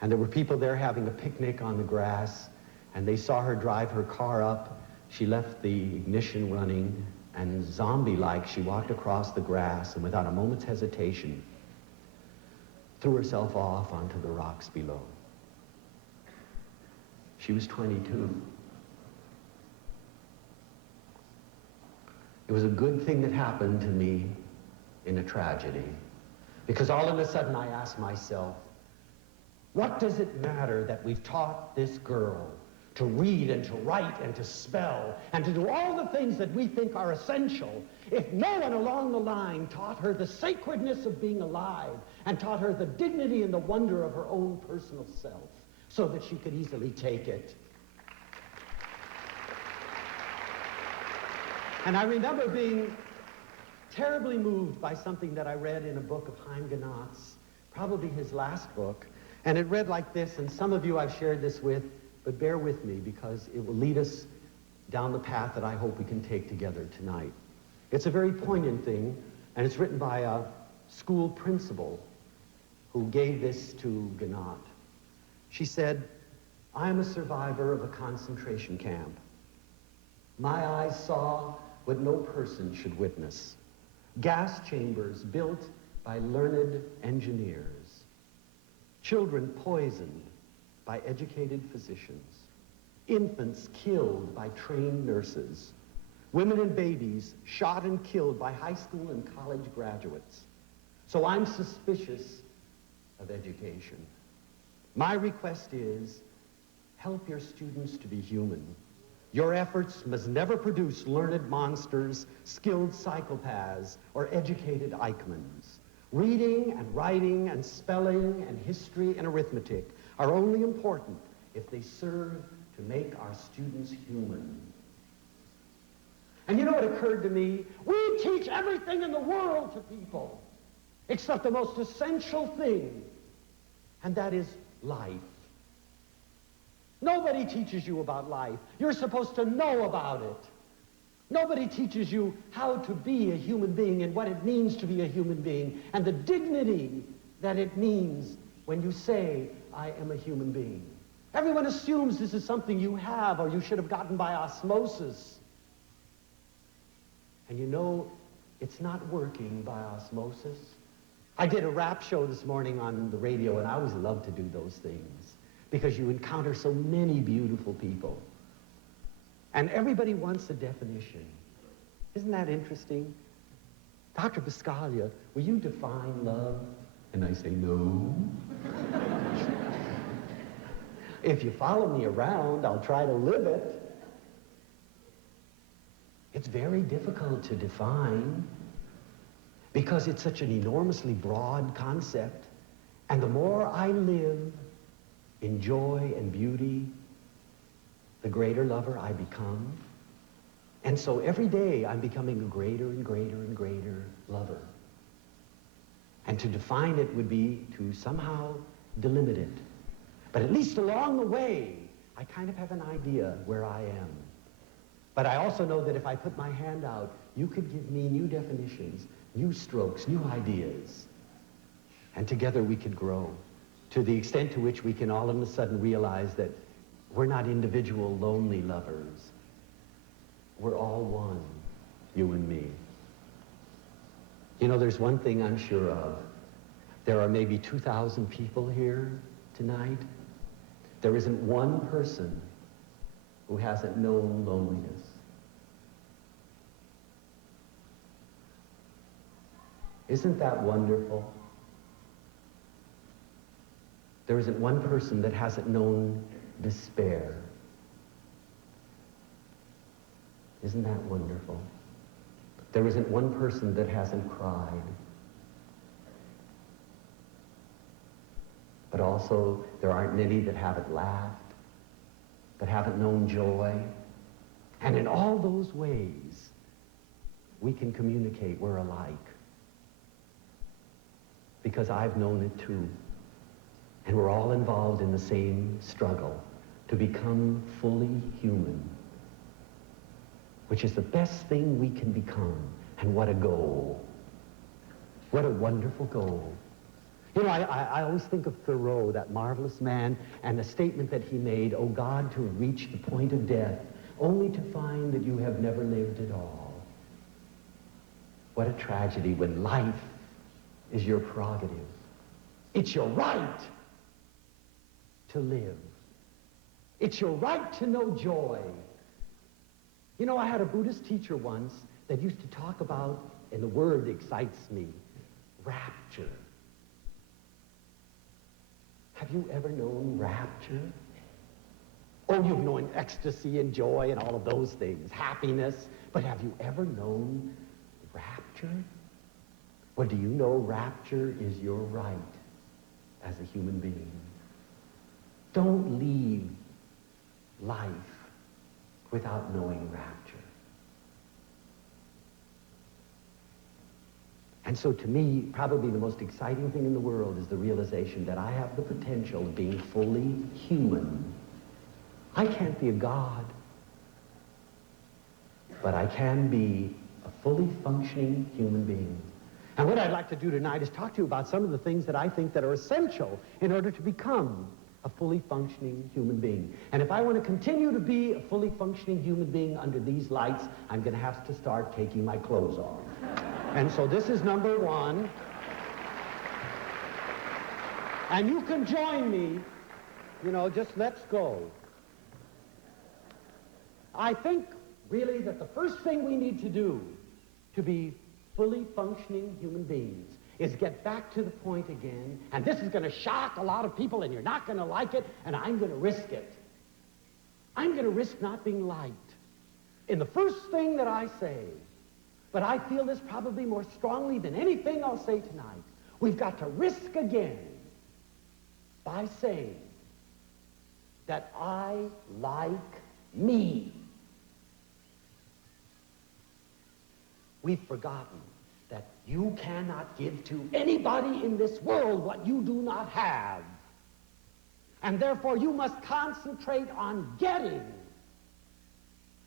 And there were people there having a picnic on the grass, and they saw her drive her car up. She left the ignition running, and zombie-like, she walked across the grass, and without a moment's hesitation, threw herself off onto the rocks below. She was 22. It was a good thing that happened to me in a tragedy, because all of a sudden I asked myself, what does it matter that we've taught this girl to read and to write and to spell and to do all the things that we think are essential if no one along the line taught her the sacredness of being alive and taught her the dignity and the wonder of her own personal self so that she could easily take it? And I remember being terribly moved by something that I read in a book of Chaim Ganat's, probably his last book, and it read like this, and some of you I've shared this with, but bear with me because it will lead us down the path that I hope we can take together tonight. It's a very poignant thing, and it's written by a school principal who gave this to Gnat. She said, "I am a survivor of a concentration camp. My eyes saw what no person should witness. Gas chambers built by learned engineers. Children poisoned by educated physicians. Infants killed by trained nurses. Women and babies shot and killed by high school and college graduates. So I'm suspicious of education. My request is, help your students to be human. Your efforts must never produce learned monsters, skilled psychopaths, or educated Eichmanns. Reading and writing and spelling and history and arithmetic are only important if they serve to make our students human." And you know what occurred to me? We teach everything in the world to people, except the most essential thing, and that is life. Nobody teaches you about life. You're supposed to know about it. Nobody teaches you how to be a human being and what it means to be a human being and the dignity that it means when you say, "I am a human being." Everyone assumes this is something you have or you should have gotten by osmosis. And you know, it's not working by osmosis. I did a rap show this morning on the radio, and I always love to do those things because you encounter so many beautiful people. And everybody wants a definition. Isn't that interesting? "Dr. Buscaglia, will you define love?" And I say, "No." "If you follow me around, I'll try to live it." It's very difficult to define because it's such an enormously broad concept. And the more I live in joy and beauty, the greater lover I become. And so every day I'm becoming a greater and greater and greater lover. And to define it would be to somehow delimit it. But at least along the way, I kind of have an idea where I am. But I also know that if I put my hand out, you could give me new definitions, new strokes, new ideas. And together we could grow to the extent to which we can all of a sudden realize that we're not individual lonely lovers. We're all one, you and me. You know, there's one thing I'm sure of. There are maybe 2,000 people here tonight. There isn't one person who hasn't known loneliness. Isn't that wonderful? There isn't one person that hasn't known despair. Isn't that wonderful? There isn't one person that hasn't cried. But also, there aren't many that haven't laughed, that haven't known joy. And in all those ways, we can communicate we're alike. Because I've known it too. And we're all involved in the same struggle to become fully human, which is the best thing we can become. And what a goal. What a wonderful goal. You know, I always think of Thoreau, that marvelous man, and the statement that he made, "Oh God, to reach the point of death, only to find that you have never lived at all." What a tragedy when life is your prerogative. It's your right to live. It's your right to know joy. You know, I had a Buddhist teacher once that used to talk about, and the word excites me, rapture. Have you ever known rapture? Oh, you've known ecstasy and joy and all of those things, happiness, but have you ever known rapture? Well, do you know rapture is your right as a human being? Don't leave life without knowing rapture. And so to me, probably the most exciting thing in the world is the realization that I have the potential of being fully human I can't be a god, but I can be a fully functioning human being. And what I'd like to do tonight is talk to you about some of the things that I think that are essential in order to become a fully functioning human being. And if I want to continue to be a fully functioning human being under these lights, I'm going to have to start taking my clothes off. And so this is number one. And you can join me, you know, just let's go. I think really that the first thing we need to do to be fully functioning human beings is get back to the point again, and this is going to shock a lot of people, and you're not going to like it, and I'm going to risk it. I'm going to risk not being liked in the first thing that I say, but I feel this probably more strongly than anything I'll say tonight. We've got to risk again by saying that I like me. We've forgotten that you cannot give to anybody in this world what you do not have. And therefore you must concentrate on getting.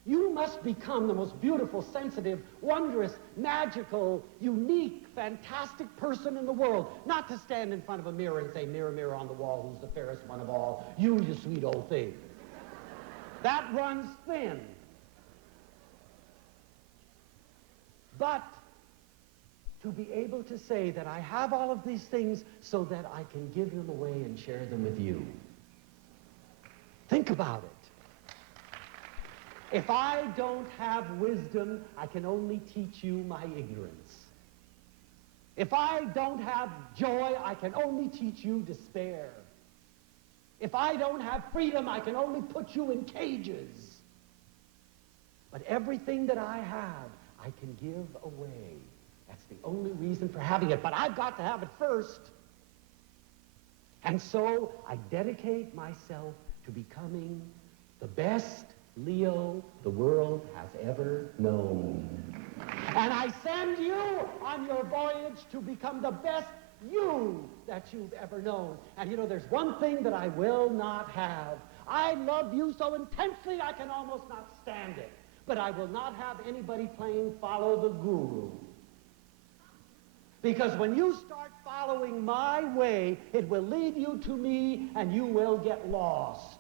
You must become the most beautiful, sensitive, wondrous, magical, unique, fantastic person in the world. Not to stand in front of a mirror and say, mirror, mirror on the wall, who's the fairest one of all? You sweet old thing. That runs thin. But to be able to say that I have all of these things so that I can give them away and share them with you. Think about it. If I don't have wisdom, I can only teach you my ignorance. If I don't have joy, I can only teach you despair. If I don't have freedom, I can only put you in cages. But everything that I have, I can give away. That's the only reason for having it, but I've got to have it first. And so I dedicate myself to becoming the best Leo the world has ever known. And I send you on your voyage to become the best you that you've ever known. And you know, there's one thing that I will not have. I love you so intensely I can almost not stand it. But I will not have anybody playing follow the guru. Because when you start following my way, it will lead you to me and you will get lost.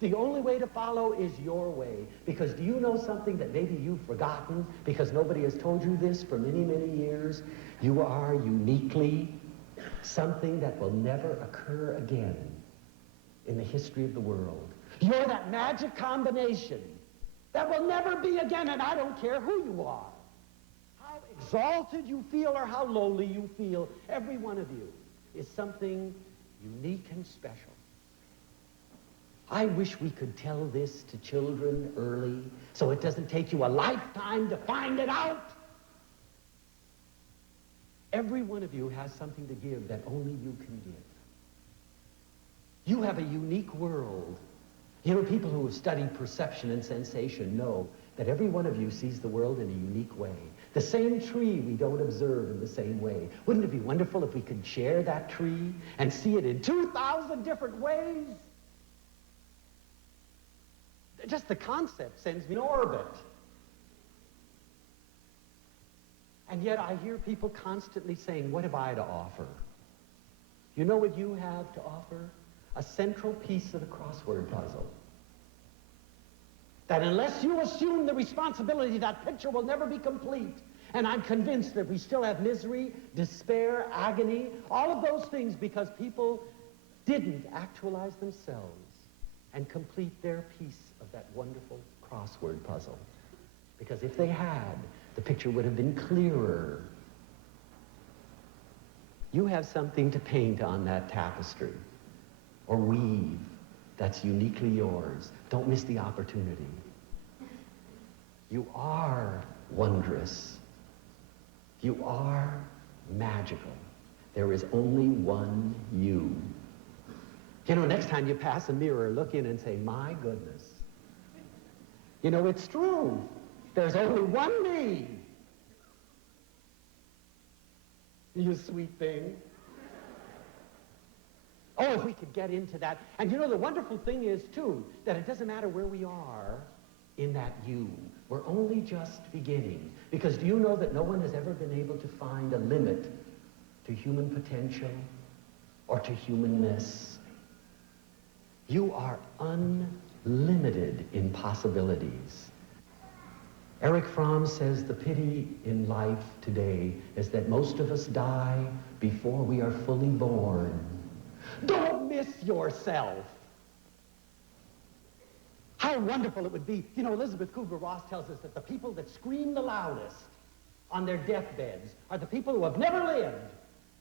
The only way to follow is your way. Because do you know something that maybe you've forgotten because nobody has told you this for many, many years? You are uniquely something that will never occur again in the history of the world. You're that magic combination that will never be again, and I don't care who you are. How exalted you feel or how lowly you feel, every one of you is something unique and special. I wish we could tell this to children early so it doesn't take you a lifetime to find it out. Every one of you has something to give that only you can give. You have a unique world. You know, people who have studied perception and sensation know that every one of you sees the world in a unique way. The same tree we don't observe in the same way. Wouldn't it be wonderful if we could share that tree and see it in 2,000 different ways? Just the concept sends me in orbit. And yet I hear people constantly saying, what have I to offer? You know what you have to offer? A central piece of the crossword puzzle. That unless you assume the responsibility, that picture will never be complete. And I'm convinced that we still have misery, despair, agony, all of those things because people didn't actualize themselves and complete their piece of that wonderful crossword puzzle. Because if they had, the picture would have been clearer. You have something to paint on that tapestry or weave that's uniquely yours. Don't miss the opportunity. You are wondrous. You are magical. There is only one you. You know, next time you pass a mirror, look in and say, my goodness. You know, it's true. There's only one me. You sweet thing. Oh, if we could get into that. And you know, the wonderful thing is, too, that it doesn't matter where we are in that you. We're only just beginning. Because do you know that no one has ever been able to find a limit to human potential or to humanness? You are unlimited in possibilities. Eric Fromm says the pity in life today is that most of us die before we are fully born. Don't miss yourself. How wonderful it would be. You know, Elizabeth Kubler-Ross tells us that the people that scream the loudest on their deathbeds are the people who have never lived.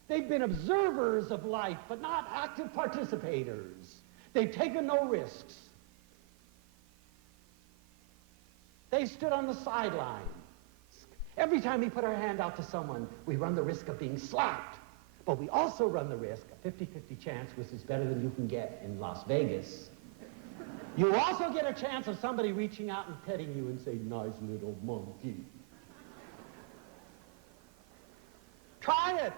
They've been observers of life, but not active participators. They've taken no risks. They stood on the sideline. Every time we put our hand out to someone, we run the risk of being slapped. But we also run the risk, a 50-50 chance, which is better than you can get in Las Vegas. You also get a chance of somebody reaching out and petting you and saying, "Nice little monkey." Try it.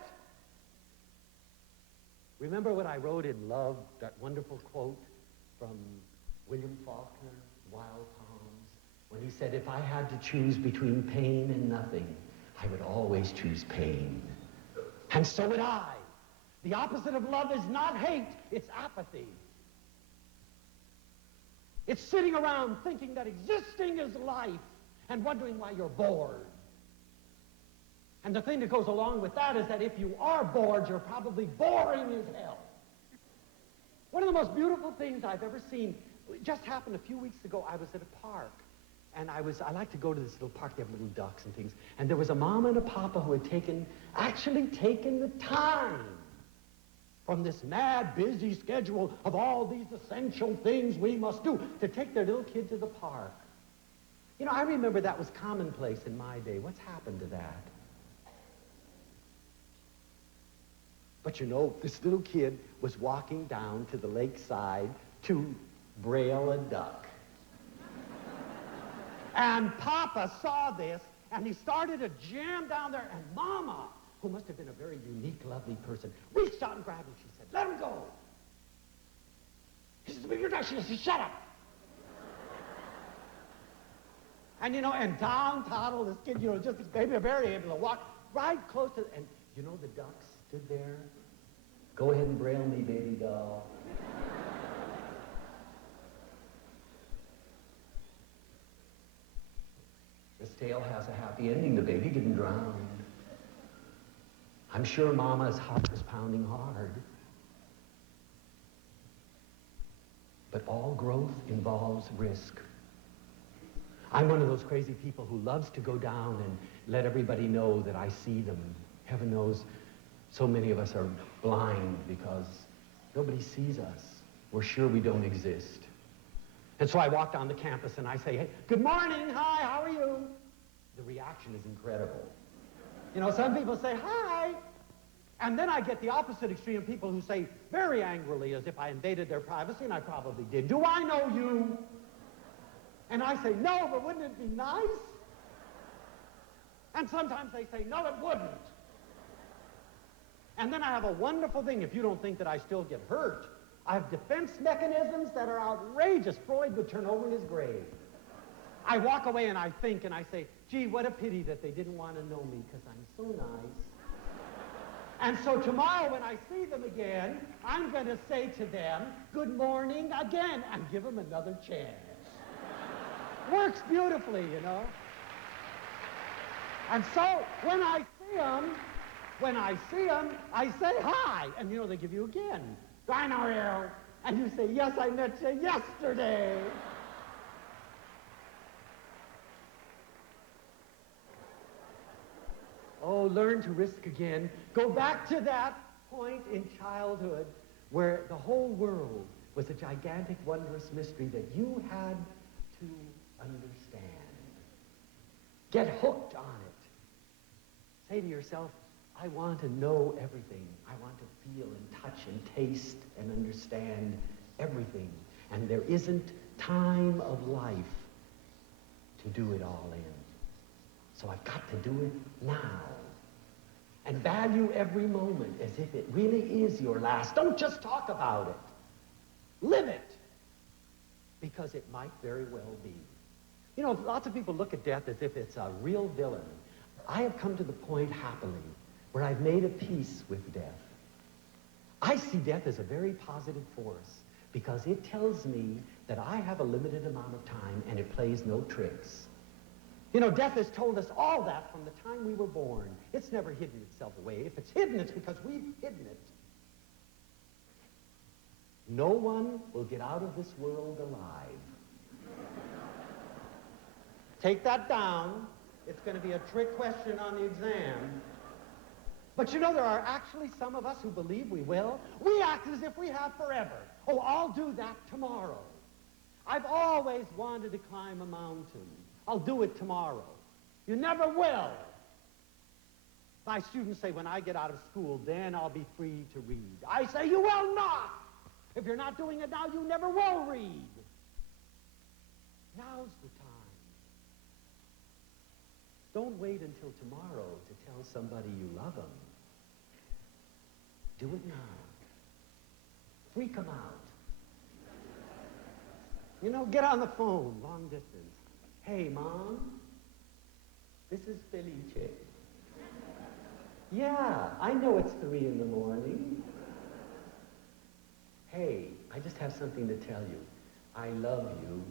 Remember what I wrote in Love, that wonderful quote from William Faulkner, Wild Palms, when he said, "If I had to choose between pain and nothing, I would always choose pain." And so would I. The opposite of love is not hate, it's apathy. It's sitting around thinking that existing is life and wondering why you're bored. And the thing that goes along with that is that if you are bored, you're probably boring as hell. One of the most beautiful things I've ever seen, it just happened a few weeks ago. I was at a park, and I like to go to this little park. They have little ducks and things. And there was a mama and a papa who had actually taken the time from this mad, busy schedule of all these essential things we must do to take their little kid to the park. You know, I remember that was commonplace in my day. What's happened to that? But you know, this little kid was walking down to the lakeside to braille a duck. And Papa saw this, and he started to jam down there, and Mama, who must have been a very unique, lovely person, reached out and grabbed him. She said, "Let him go." He says, "But you're not." She says, "Shut up." And, you know, and down toddled this kid, you know, just maybe very able to walk right close to, and, you know, the duck stood there. "Go ahead and braille me, baby doll." This tale has a happy ending. The baby didn't drown. I'm sure Mama's heart was pounding hard. But all growth involves risk. I'm one of those crazy people who loves to go down and let everybody know that I see them. Heaven knows so many of us are blind because nobody sees us. We're sure we don't exist. And so I walk down the campus and I say, "Hey, good morning, hi, how are you?" The reaction is incredible. You know, some people say, "Hi." And then I get the opposite extreme of people who say very angrily, as if I invaded their privacy, and I probably did, "Do I know you?" And I say, "No, but wouldn't it be nice?" And sometimes they say, "No, it wouldn't." And then I have a wonderful thing, if you don't think that I still get hurt. I have defense mechanisms that are outrageous. Freud would turn over in his grave. I walk away and I think and I say, "Gee, what a pity that they didn't want to know me because I'm so nice." And so tomorrow when I see them again, I'm going to say to them, "Good morning" again, and give them another chance. Works beautifully, you know. And so when I see them, I say hi. And you know, they give you again. "I know you." And you say, "Yes, I met you yesterday." Oh, learn to risk again. Go back to that point in childhood where the whole world was a gigantic, wondrous mystery that you had to understand. Get hooked on it. Say to yourself, "I want to know everything. I want to feel and touch and taste and understand everything. And there isn't time of life to do it all in. So I've got to do it now." And value every moment as if it really is your last. Don't just talk about it. Live it. Because it might very well be. You know, lots of people look at death as if it's a real villain. I have come to the point, happily, where I've made a peace with death. I see death as a very positive force because it tells me that I have a limited amount of time and it plays no tricks. You know, death has told us all that from the time we were born. It's never hidden itself away. If it's hidden, it's because we've hidden it. No one will get out of this world alive. Take that down. It's going to be a trick question on the exam. But you know, there are actually some of us who believe we will. We act as if we have forever. Oh, I'll do that tomorrow. I've always wanted to climb a mountain. I'll do it tomorrow. You never will. My students say, when I get out of school, then I'll be free to read. I say, you will not. If you're not doing it now, you never will read. Now's the time. Don't wait until tomorrow to tell somebody you love them. Do it now. Freak them out. You know, get on the phone, long distance. Hey, Mom, this is Felice. Yeah, I know it's 3 in the morning. Hey, I just have something to tell you. I love you.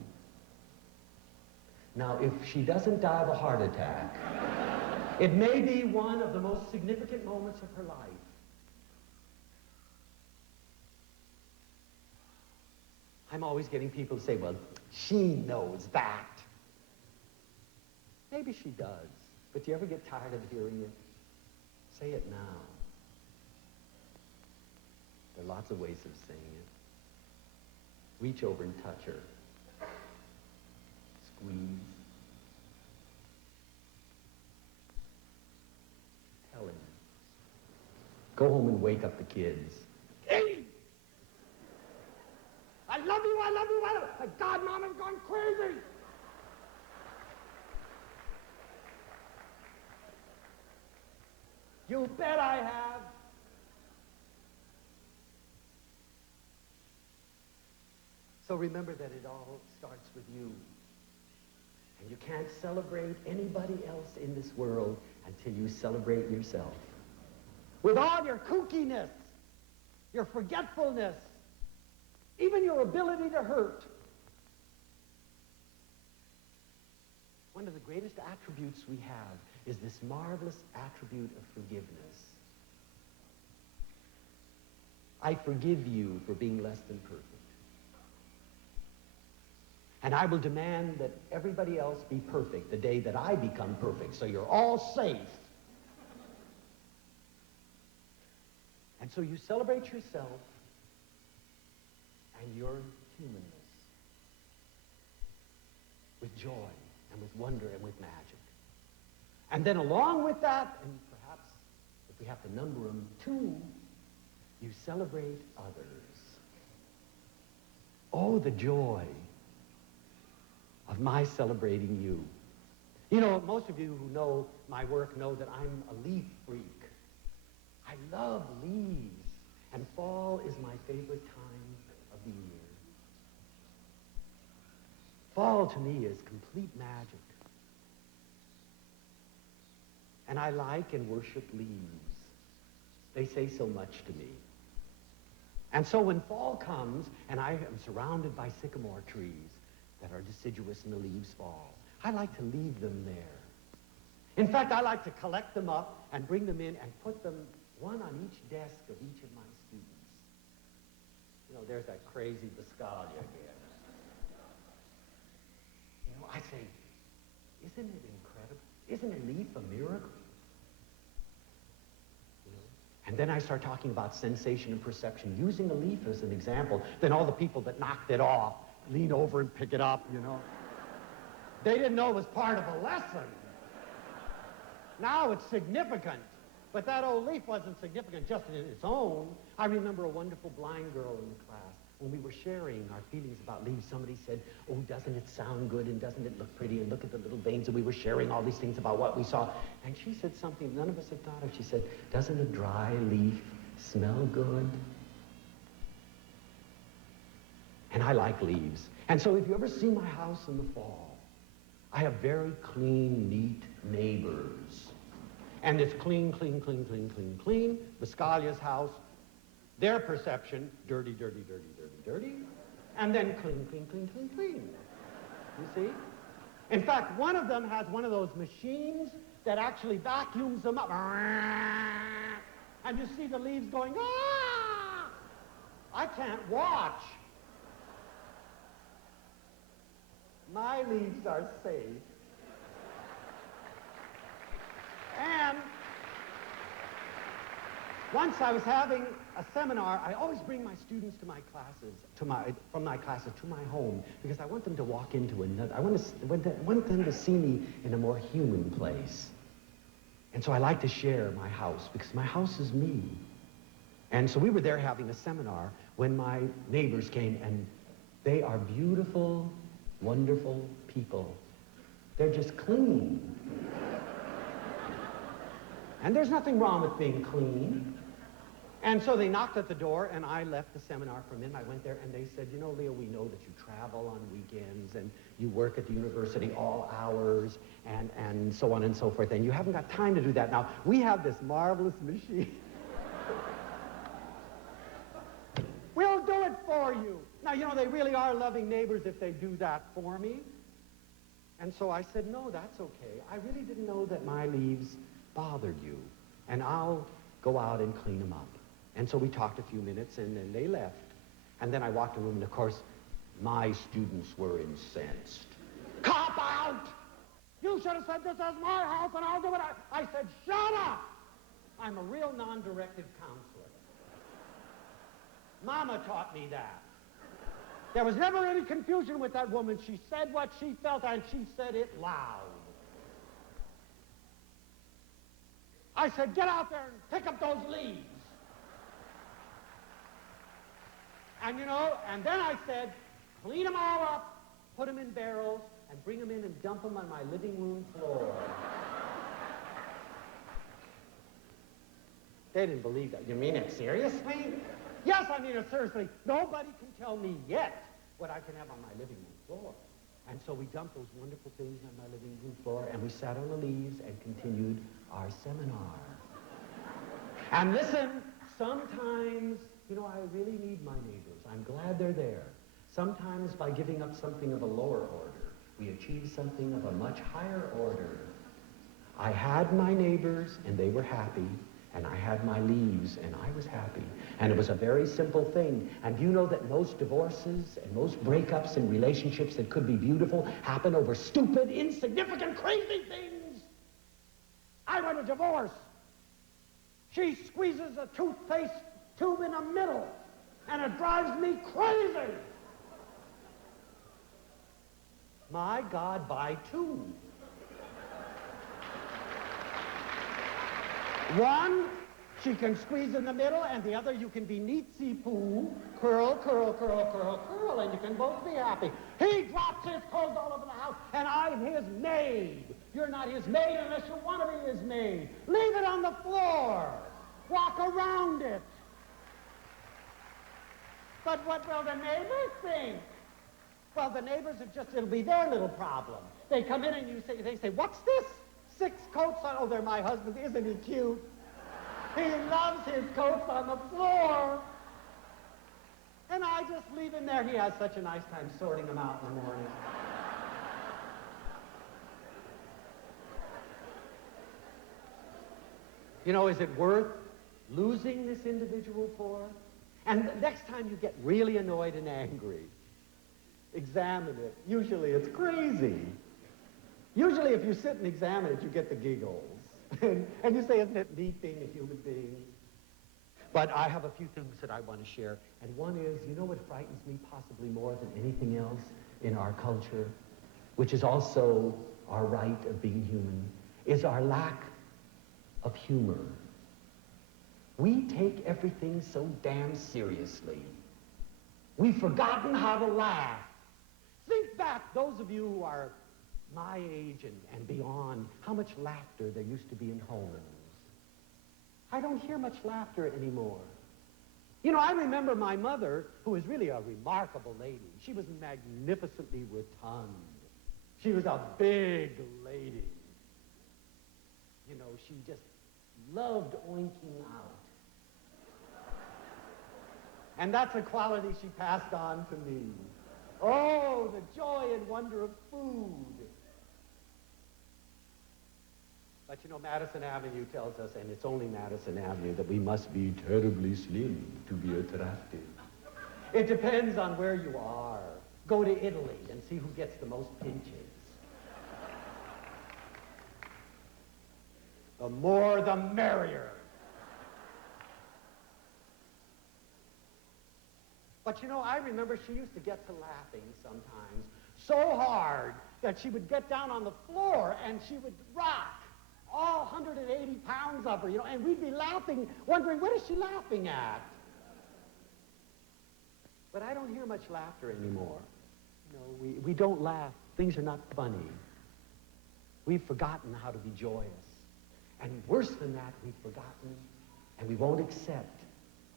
Now, if she doesn't die of a heart attack, it may be one of the most significant moments of her life. I'm always getting people to say, well, she knows that. Maybe she does, but do you ever get tired of hearing it? Say it now. There are lots of ways of saying it. Reach over and touch her. Squeeze. Tell him. Go home and wake up the kids. Hey! I love you, I love you, I love you. My God, Mom, I'm going crazy. You bet I have. So remember that it all starts with you. And you can't celebrate anybody else in this world until you celebrate yourself. With all your kookiness, your forgetfulness, even your ability to hurt. One of the greatest attributes we have is this marvelous attribute of forgiveness. I forgive you for being less than perfect. And I will demand that everybody else be perfect the day that I become perfect, so you're all safe. And so you celebrate yourself and your humanness with joy and with wonder and with magic. And then along with that, and perhaps if we have to number them, 2, you celebrate others. Oh, the joy of my celebrating you. You know, most of you who know my work know that I'm a leaf freak. I love leaves, and fall is my favorite time of the year. Fall to me is complete magic. And I like and worship leaves. They say so much to me. And so when fall comes, and I am surrounded by sycamore trees that are deciduous and the leaves fall, I like to leave them there. In fact, I like to collect them up and bring them in and put them one on each desk of each of my students. You know, there's that crazy Buscaglia again. You know, I say, isn't it incredible? Isn't a leaf a miracle? You know? And then I start talking about sensation and perception, using a leaf as an example. Then all the people that knocked it off lean over and pick it up, you know. They didn't know it was part of a lesson. Now it's significant. But that old leaf wasn't significant just in its own. I remember a wonderful blind girl in the class, when we were sharing our feelings about leaves, somebody said, oh, doesn't it sound good, and doesn't it look pretty, and look at the little veins, and we were sharing all these things about what we saw. And she said something none of us had thought of. She said, doesn't a dry leaf smell good? And I like leaves. And so if you ever see my house in the fall, I have very clean, neat neighbors. And it's clean, clean, clean, clean, clean, clean. Buscaglia's house, their perception, dirty, dirty, dirty, dirty, dirty. And then clean, clean, clean, clean, clean. You see? In fact, one of them has one of those machines that actually vacuums them up. And you see the leaves going, ah! I can't watch. My leaves are safe. And once I was having a seminar. I always bring my students to my classes, from my classes to my home, because I want them to walk into another. I want them to see me in a more human place. And so I like to share my house, because my house is me. And so we were there having a seminar when my neighbors came, and they are beautiful, wonderful people. They're just clean. And there's nothing wrong with being clean. And so they knocked at the door, and I left the seminar for a minute. I went there, and they said, you know, Leo, we know that you travel on weekends, and you work at the university all hours, and so on and so forth, and you haven't got time to do that. Now, we have this marvelous machine. We'll do it for you. Now, you know, they really are loving neighbors if they do that for me. And so I said, no, that's okay. I really didn't know that my leaves bothered you, and I'll go out and clean them up. And so we talked a few minutes, and then they left. And then I walked in the room, and of course, my students were incensed. Cop out! You should have said, this is my house, and I'll do it. I said, shut up! I'm a real non-directive counselor. Mama taught me that. There was never any confusion with that woman. She said what she felt, and she said it loud. I said, get out there and pick up those leaves. And, you know, and then I said, clean them all up, put them in barrels, and bring them in and dump them on my living room floor. They didn't believe that. You mean it seriously? Yes, I mean it seriously. Nobody can tell me yet what I can have on my living room floor. And so we dumped those wonderful things on my living room floor, and we sat on the leaves and continued our seminar. And listen, sometimes, you know, I really need my neighbors. I'm glad they're there. Sometimes by giving up something of a lower order, we achieve something of a much higher order. I had my neighbors, and they were happy, and I had my leaves, and I was happy. And it was a very simple thing. And do you know that most divorces and most breakups in relationships that could be beautiful happen over stupid, insignificant, crazy things? I want a divorce. She squeezes a toothpaste tube in the middle, and it drives me crazy. My God, buy two. One, she can squeeze in the middle, and the other, you can be neatsy-poo, curl, curl, curl, curl, curl, and you can both be happy. He drops his clothes all over the house, and I'm his maid. You're not his maid unless you want to be his maid. Leave it on the floor. Walk around it. But what will the neighbors think? Well, the neighbors are just, it'll be their little problem. They come in and they say, what's this? 6 coats on, oh, they're my husband, isn't he cute? He loves his coats on the floor. And I just leave him there. He has such a nice time sorting them out in the morning. You know, is it worth losing this individual for? And next time you get really annoyed and angry, examine it. Usually it's crazy. Usually if you sit and examine it, you get the giggles. And you say, isn't it neat being a human being? But I have a few things that I want to share. And one is, you know what frightens me possibly more than anything else in our culture, which is also our right of being human, is our lack of humor. We take everything so damn seriously. We've forgotten how to laugh. Think back, those of you who are my age and beyond, how much laughter there used to be in homes. I don't hear much laughter anymore. You know, I remember my mother, who was really a remarkable lady. She was magnificently rotund. She was a big lady. You know, she just loved oinking out. And that's a quality she passed on to me. Oh, the joy and wonder of food. But you know, Madison Avenue tells us, and it's only Madison Avenue, that we must be terribly slim to be attractive. It depends on where you are. Go to Italy and see who gets the most pinches. The more, the merrier. But you know, I remember she used to get to laughing sometimes so hard that she would get down on the floor and she would rock all 180 pounds of her, you know, and we'd be laughing, wondering, what is she laughing at? But I don't hear much laughter anymore. You know, we don't laugh. Things are not funny. We've forgotten how to be joyous. And worse than that, we've forgotten, and we won't accept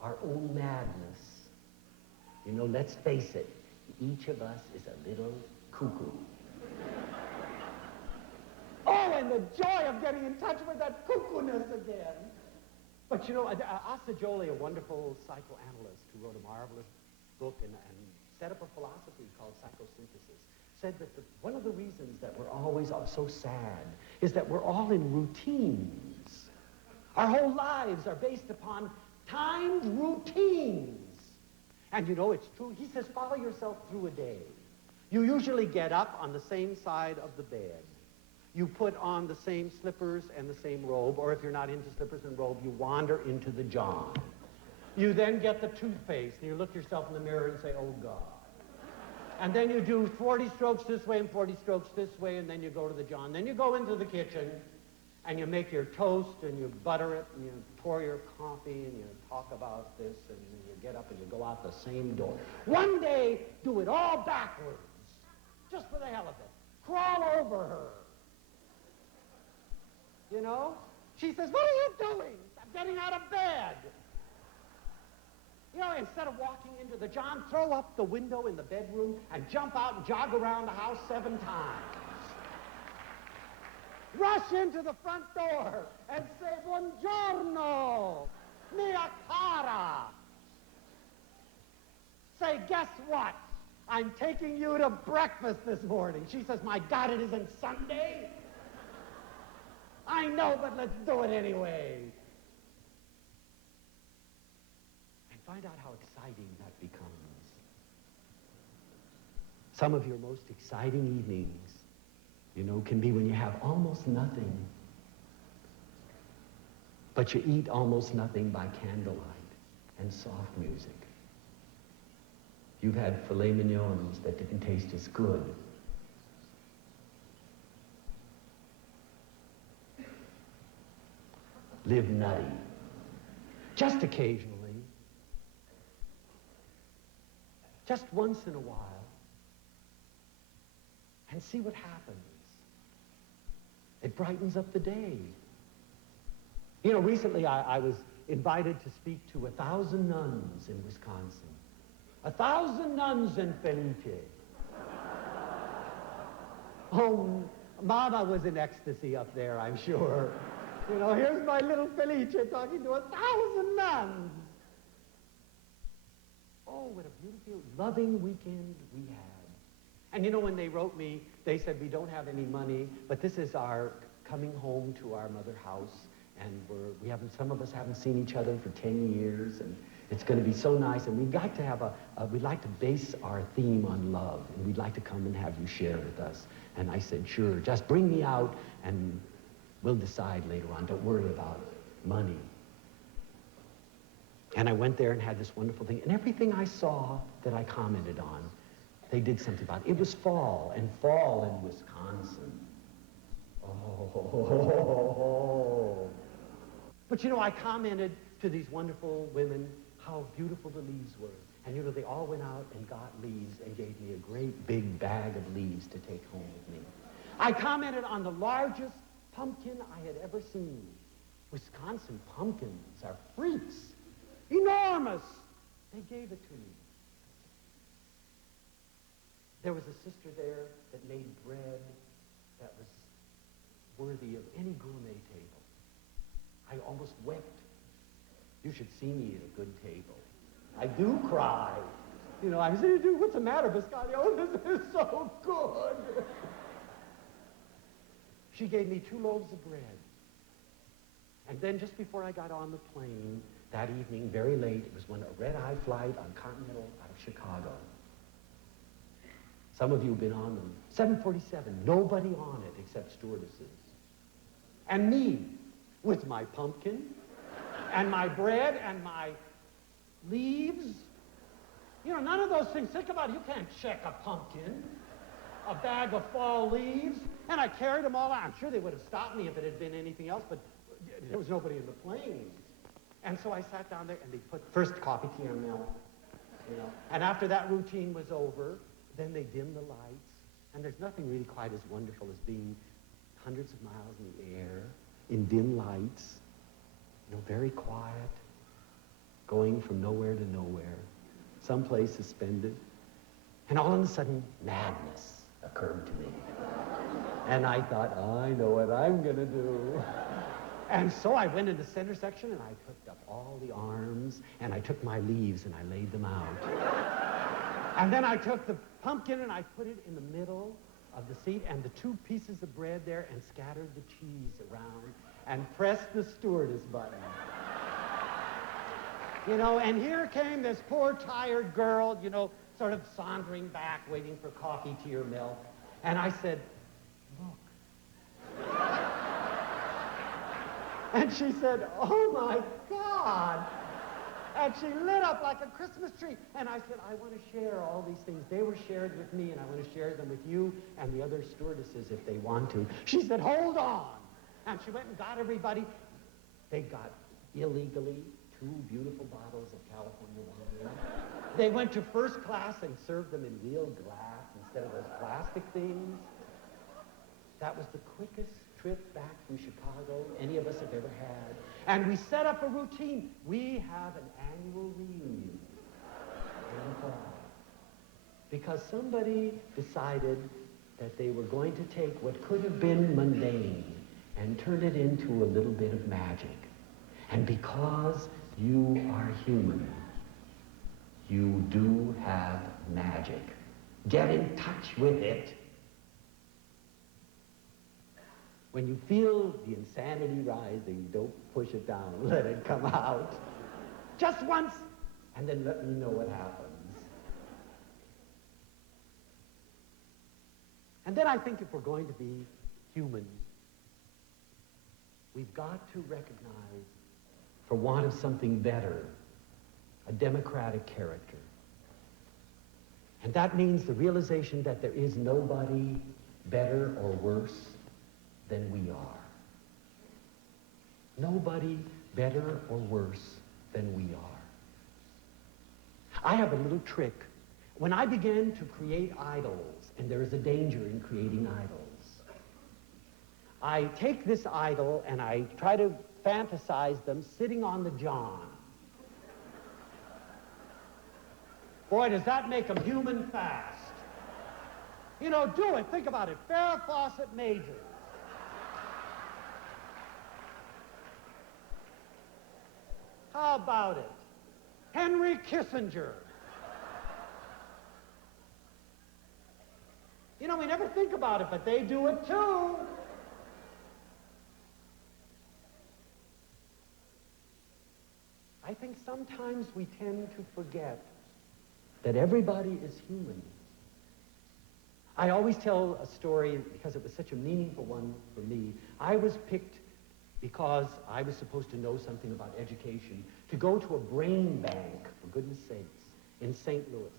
our own madness. You know, let's face it, each of us is a little cuckoo. Oh, and the joy of getting in touch with that cuckoo-ness again. But you know, Buscaglia, a wonderful psychoanalyst who wrote a marvelous book and set up a philosophy called psychosynthesis, said that one of the reasons that we're always so sad is that we're all in routines. Our whole lives are based upon timed routines. And you know, it's true. He says, follow yourself through a day. You usually get up on the same side of the bed. You put on the same slippers and the same robe, or if you're not into slippers and robe, you wander into the john. You then get the toothpaste, and you look yourself in the mirror and say, oh, God. And then you do 40 strokes this way and 40 strokes this way, and then you go to the john. Then you go into the kitchen, and you make your toast, and you butter it, and you pour your coffee, and you talk about this, and then you get up and you go out the same door. One day, do it all backwards, just for the hell of it. Crawl over her. You know? She says, what are you doing? I'm getting out of bed. You know, instead of walking into the john, throw up the window in the bedroom and jump out and jog around the house 7 times. Rush into the front door and say, buongiorno, mia cara. Say, guess what? I'm taking you to breakfast this morning. She says, my God, it isn't Sunday. I know, but let's do it anyway. And find out how exciting that becomes. Some of your most exciting evenings, you know, can be when you have almost nothing, but you eat almost nothing by candlelight and soft music. You've had filet mignons that didn't taste as good. Live nutty. Just occasionally. Just once in a while. And see what happens. It brightens up the day. You know, recently I was invited to speak to 1,000 nuns in Wisconsin. 1,000 nuns in Felice. Oh, Mama was in ecstasy up there, I'm sure. You know, here's my little Felice talking to 1,000 nuns. Oh, what a beautiful, loving weekend we had. And you know, when they wrote me, they said, we don't have any money, but this is our coming home to our mother house, and some of us haven't seen each other for 10 years, and it's going to be so nice, and we'd like to have we'd like to base our theme on love, and we'd like to come and have you share with us. And I said, sure, just bring me out, and we'll decide later on. Don't worry about money. And I went there and had this wonderful thing, and everything I saw that I commented on, they did something about it. It was fall, and fall in Wisconsin. Oh. But you know, I commented to these wonderful women how beautiful the leaves were. And, you know, they all went out and got leaves and gave me a great big bag of leaves to take home with me. I commented on the largest pumpkin I had ever seen. Wisconsin pumpkins are freaks. Enormous. They gave it to me. There was a sister there that made bread that was worthy of any gourmet table. I almost wept. You should see me at a good table. I do cry. You know, I say, dude, what's the matter, Buscaglia? Oh, this is so good. She gave me 2 loaves of bread. And then just before I got on the plane that evening, very late, it was when a red-eye flight on Continental out of Chicago. Some of you have been on them. 747, nobody on it except stewardesses. And me, with my pumpkin, and my bread, and my leaves. You know, none of those things. Think about it. You can't check a pumpkin, a bag of fall leaves. And I carried them all out. I'm sure they would have stopped me if it had been anything else, but there was nobody in the plane. And so I sat down there, and they put first coffee, tea, and milk, you know. And after that routine was over, then they dimmed the lights. And there's nothing really quite as wonderful as being hundreds of miles in the air, in dim lights, you know, very quiet, going from nowhere to nowhere, someplace suspended. And all of a sudden, madness occurred to me. And I thought, I know what I'm going to do. And so I went in the center section, and I picked up all the arms, and I took my leaves, and I laid them out. And then I took the pumpkin, and I put it in the middle of the seat, and the 2 pieces of bread there, and scattered the cheese around, and pressed the stewardess button. You know, and here came this poor, tired girl, you know, sort of sauntering back, waiting for coffee, tea, or milk. And I said, look. And she said, oh, my God. And she lit up like a Christmas tree. And I said, I want to share all these things. They were shared with me, and I want to share them with you and the other stewardesses if they want to. She said, hold on. And she went and got everybody. They got illegally 2 beautiful bottles of California wine. They went to first class and served them in real glass instead of those plastic things. That was the quickest trip back from Chicago any of us have ever had. And we set up a routine. We have an annual reunion in the fall. Because somebody decided that they were going to take what could have been mundane and turn it into a little bit of magic. And because you are human, you do have magic. Get in touch with it. When you feel the insanity rising, don't push it down. Let it come out. Just once, and then let me know what happens. And then I think if we're going to be human, we've got to recognize, for want of something better, a democratic character. And that means the realization that there is nobody better or worse than we are. Nobody better or worse than we are. I have a little trick. When I begin to create idols, and there is a danger in creating idols, I take this idol and I try to fantasize them sitting on the john. Boy, does that make them human fast. You know, do it. Think about it. Farrah Fawcett Major. How about it? Henry Kissinger. You know, we never think about it, but they do it too. I think sometimes we tend to forget that everybody is human. I always tell a story because it was such a meaningful one for me. I was picked because I was supposed to know something about education, to go to a brain bank, for goodness sakes, in St. Louis.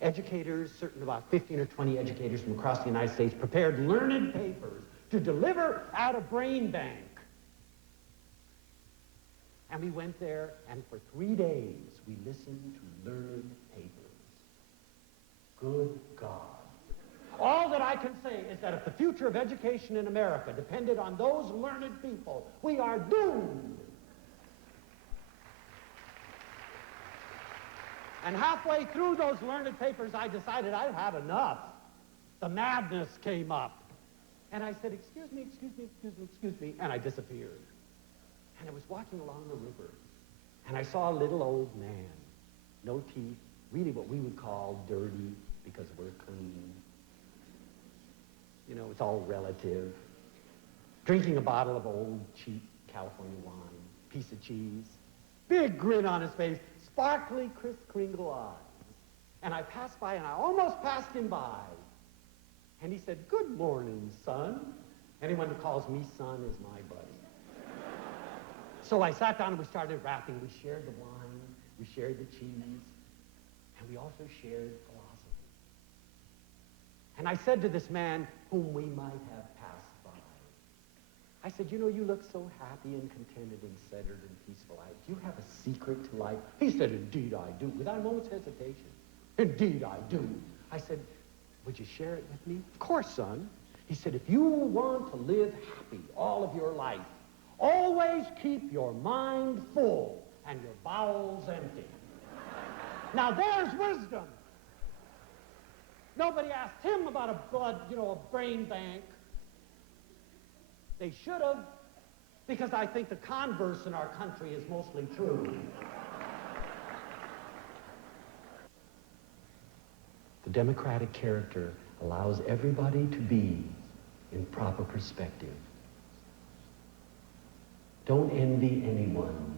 Educators, certain about 15 or 20 educators from across the United States, prepared learned papers to deliver at a brain bank. And we went there, and for 3 days, we listened to learned papers. Good God. All that I can say is that if the future of education in America depended on those learned people, we are doomed. And halfway through those learned papers, I decided I'd had enough. The madness came up. And I said, excuse me, and I disappeared. And I was walking along the river, and I saw a little old man, no teeth, really what we would call dirty because we're clean. You know, it's all relative. Drinking a bottle of old, cheap California wine, piece of cheese, big grin on his face, sparkly, Kris Kringle eyes. And I passed by, and I almost passed him by. And he said, good morning, son. Anyone who calls me son is my buddy. So I sat down and we started rapping. We shared the wine, we shared the cheese, and we also shared philosophy. And I said to this man whom we might have passed by, I said, you know, you look so happy and contented and centered and peaceful. Do you have a secret to life? He said, indeed I do, without a moment's hesitation. Indeed I do. I said, would you share it with me? Of course, son. He said, if you want to live happy all of your life, always keep your mind full and your bowels empty. Now there's wisdom. Nobody asked him about a brain bank. They should have, because I think the converse in our country is mostly true. The democratic character allows everybody to be in proper perspective. Don't envy anyone.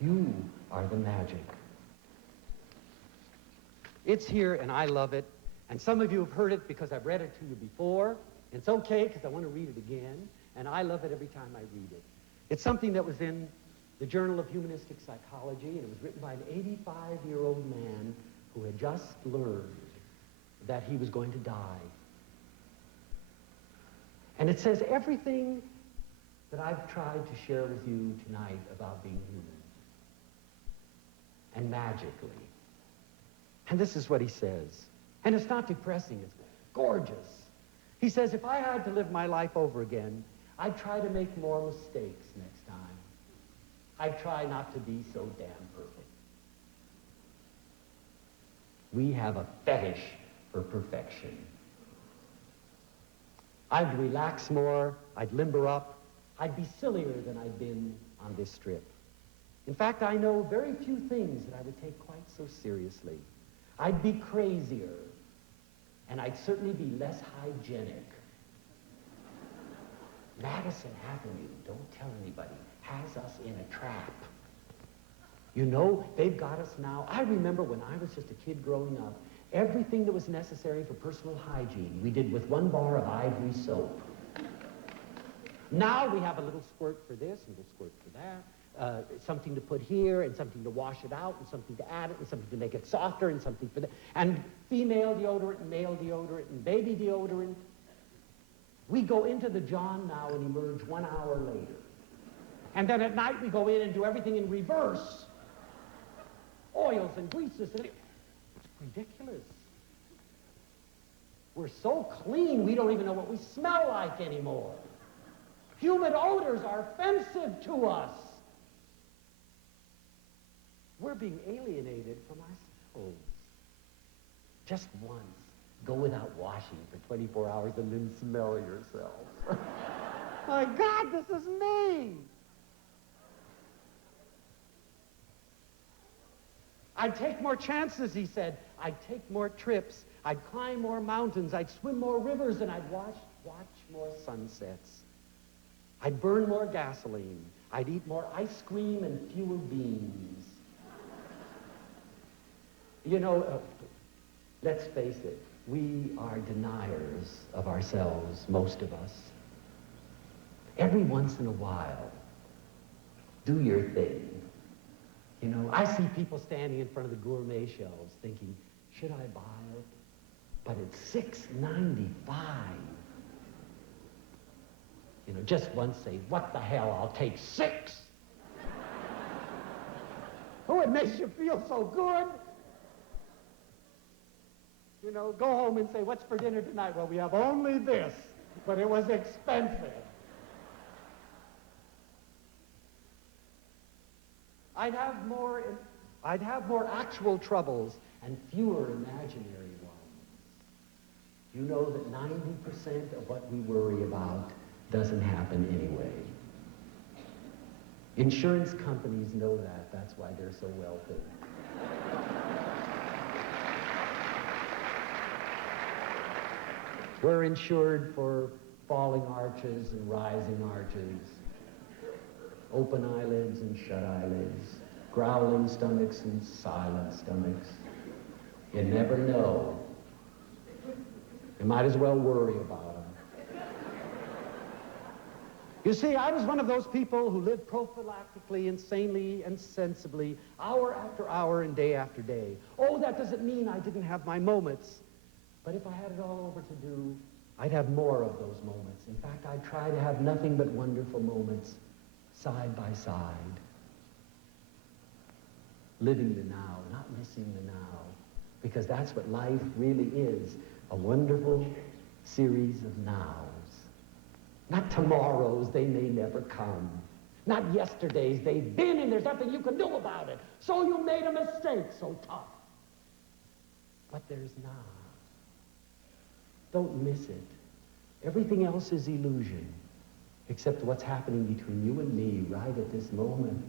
You are the magic. It's here, and I love it. And some of you have heard it because I've read it to you before. It's okay, because I want to read it again. And I love it every time I read it. It's something that was in the Journal of Humanistic Psychology, and it was written by an 85-year-old man who had just learned that he was going to die. And it says everything that I've tried to share with you tonight about being human. And magically. And this is what he says. And it's not depressing, it's gorgeous. He says, if I had to live my life over again, I'd try to make more mistakes next time. I'd try not to be so damn perfect. We have a fetish for perfection. I'd relax more, I'd limber up, I'd be sillier than I've been on this trip. In fact, I know very few things that I would take quite so seriously. I'd be crazier, and I'd certainly be less hygienic. Madison Avenue, don't tell anybody, has us in a trap. You know, they've got us now. I remember when I was just a kid growing up, everything that was necessary for personal hygiene we did with one bar of Ivory soap. Now we have a little squirt for this and a little squirt for that, something to put here and something to wash it out and something to add it and something to make it softer and something for that. And female deodorant and male deodorant and baby deodorant. We go into the John now and emerge 1 hour later. And then at night we go in and do everything in reverse. Oils and greases and it's ridiculous. We're so clean we don't even know what we smell like anymore. Humid odors are offensive to us. We're being alienated from ourselves. Just once, go without washing for 24 hours and then smell yourself. My God, this is me! I'd take more chances, he said. I'd take more trips. I'd climb more mountains. I'd swim more rivers, and I'd watch more sunsets. I'd burn more gasoline. I'd eat more ice cream and fewer beans. You know, let's face it, we are deniers of ourselves, most of us. Every once in a while, do your thing. You know, I see people standing in front of the gourmet shelves thinking, should I buy it? But it's $6.95. You know, just once say, what the hell, I'll take 6. Oh, it makes you feel so good. You know, go home and say, what's for dinner tonight? Well, we have only this, but it was expensive. I'd have more actual troubles and fewer imaginary ones. You know that 90% of what we worry about doesn't happen anyway. Insurance companies know that. That's why they're so wealthy. We're insured for falling arches and rising arches, open eyelids and shut eyelids, growling stomachs and silent stomachs. You never know. You might as well worry about them. You see, I was one of those people who lived prophylactically, insanely, and sensibly, hour after hour and day after day. Oh, that doesn't mean I didn't have my moments. But if I had it all over to do, I'd have more of those moments. In fact, I'd try to have nothing but wonderful moments side by side. Living the now, not missing the now. Because that's what life really is, a wonderful series of nows. Not tomorrows, they may never come. Not yesterdays, they've been and there's nothing you can do about it. So you made a mistake, so tough. But there's now. Don't miss it. Everything else is illusion, except what's happening between you and me right at this moment.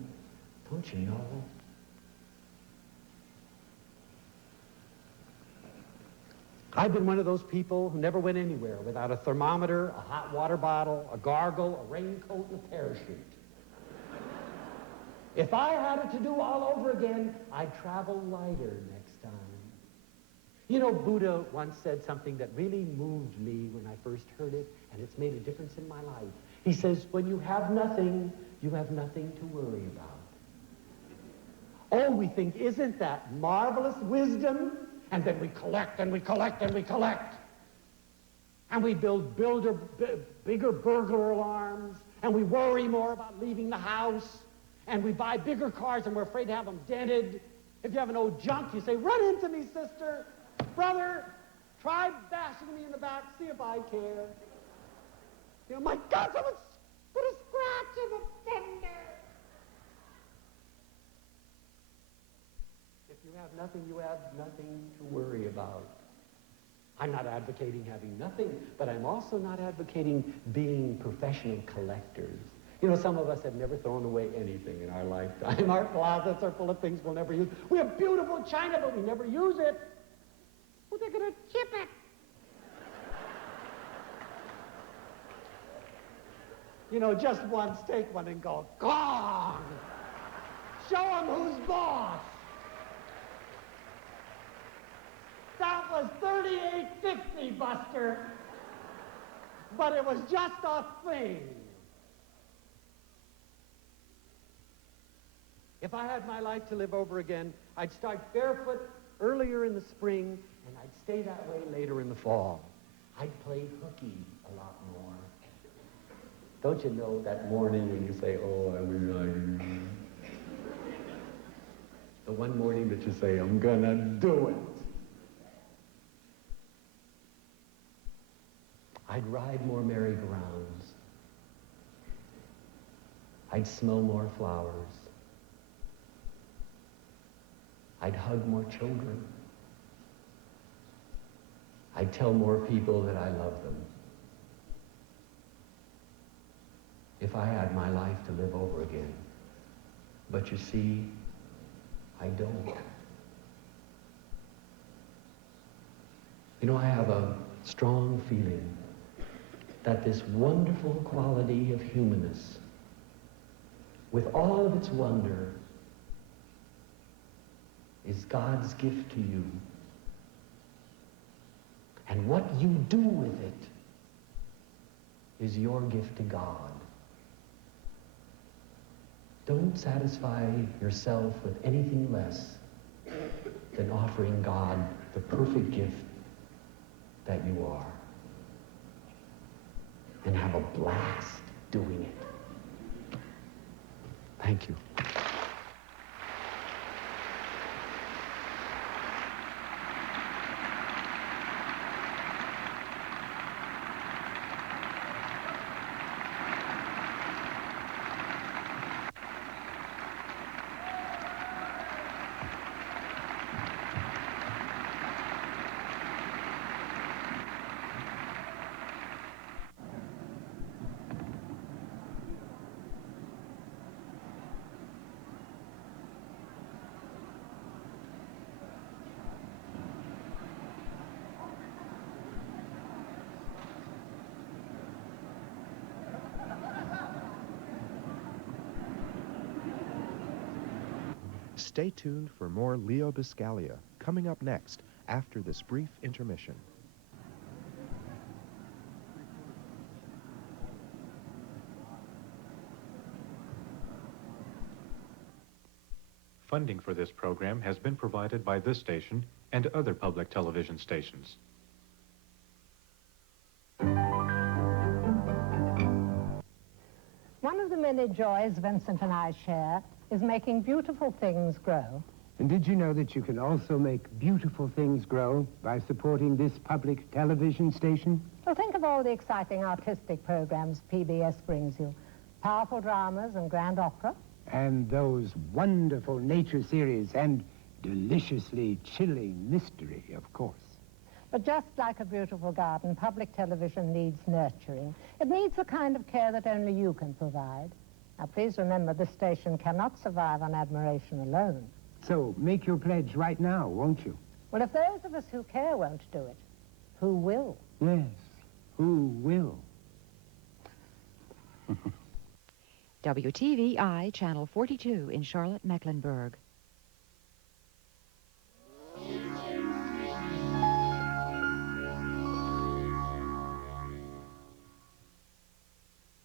Don't you know? I've been one of those people who never went anywhere without a thermometer, a hot water bottle, a gargle, a raincoat, and a parachute. If I had it to do all over again, I'd travel lighter next time. You know, Buddha once said something that really moved me when I first heard it, and it's made a difference in my life. He says, when you have nothing, you have nothing to worry about. Oh, we think, isn't that marvelous wisdom? And then we collect and we collect and we collect. And we build bigger burglar alarms, and we worry more about leaving the house, and we buy bigger cars and we're afraid to have them dented. If you have an old junk, you say, run into me, sister. Brother, try bashing me in the back, see if I care. You know, my God, someone put a scratch in the fender. If you have nothing, you have nothing to worry about. I'm not advocating having nothing, but I'm also not advocating being professional collectors. You know, some of us have never thrown away anything in our lifetime. Our closets are full of things we'll never use. We have beautiful china, but we never use it. Well, they're going to chip it. You know, just once, take one and go, gong! Show them who's boss. That was $38.50, Buster. But it was just a thing. If I had my life to live over again, I'd start barefoot earlier in the spring, and I'd stay that way later in the fall. I'd play hooky a lot more. Don't you know that morning when you say, oh, I wish I... The one morning that you say, I'm gonna do it. I'd ride more merry-go-rounds. I'd smell more flowers. I'd hug more children. I'd tell more people that I love them. If I had my life to live over again. But you see, I don't. You know, I have a strong feeling that this wonderful quality of humanness, with all of its wonder, is God's gift to you. And what you do with it is your gift to God. Don't satisfy yourself with anything less than offering God the perfect gift that you are. And have a blast doing it. Thank you. Stay tuned for more Leo Buscaglia coming up next after this brief intermission. Funding for this program has been provided by this station and other public television stations. One of the many joys Vincent and I share is making beautiful things grow. And did you know that you can also make beautiful things grow by supporting this public television station? Well, think of all the exciting artistic programs PBS brings you. Powerful dramas and grand opera. And those wonderful nature series and deliciously chilling mystery, of course. But just like a beautiful garden, public television needs nurturing. It needs the kind of care that only you can provide. Now, please remember, this station cannot survive on admiration alone. So make your pledge right now, won't you? Well, if those of us who care won't do it, who will? Yes, who will? WTVI Channel 42 in Charlotte, Mecklenburg.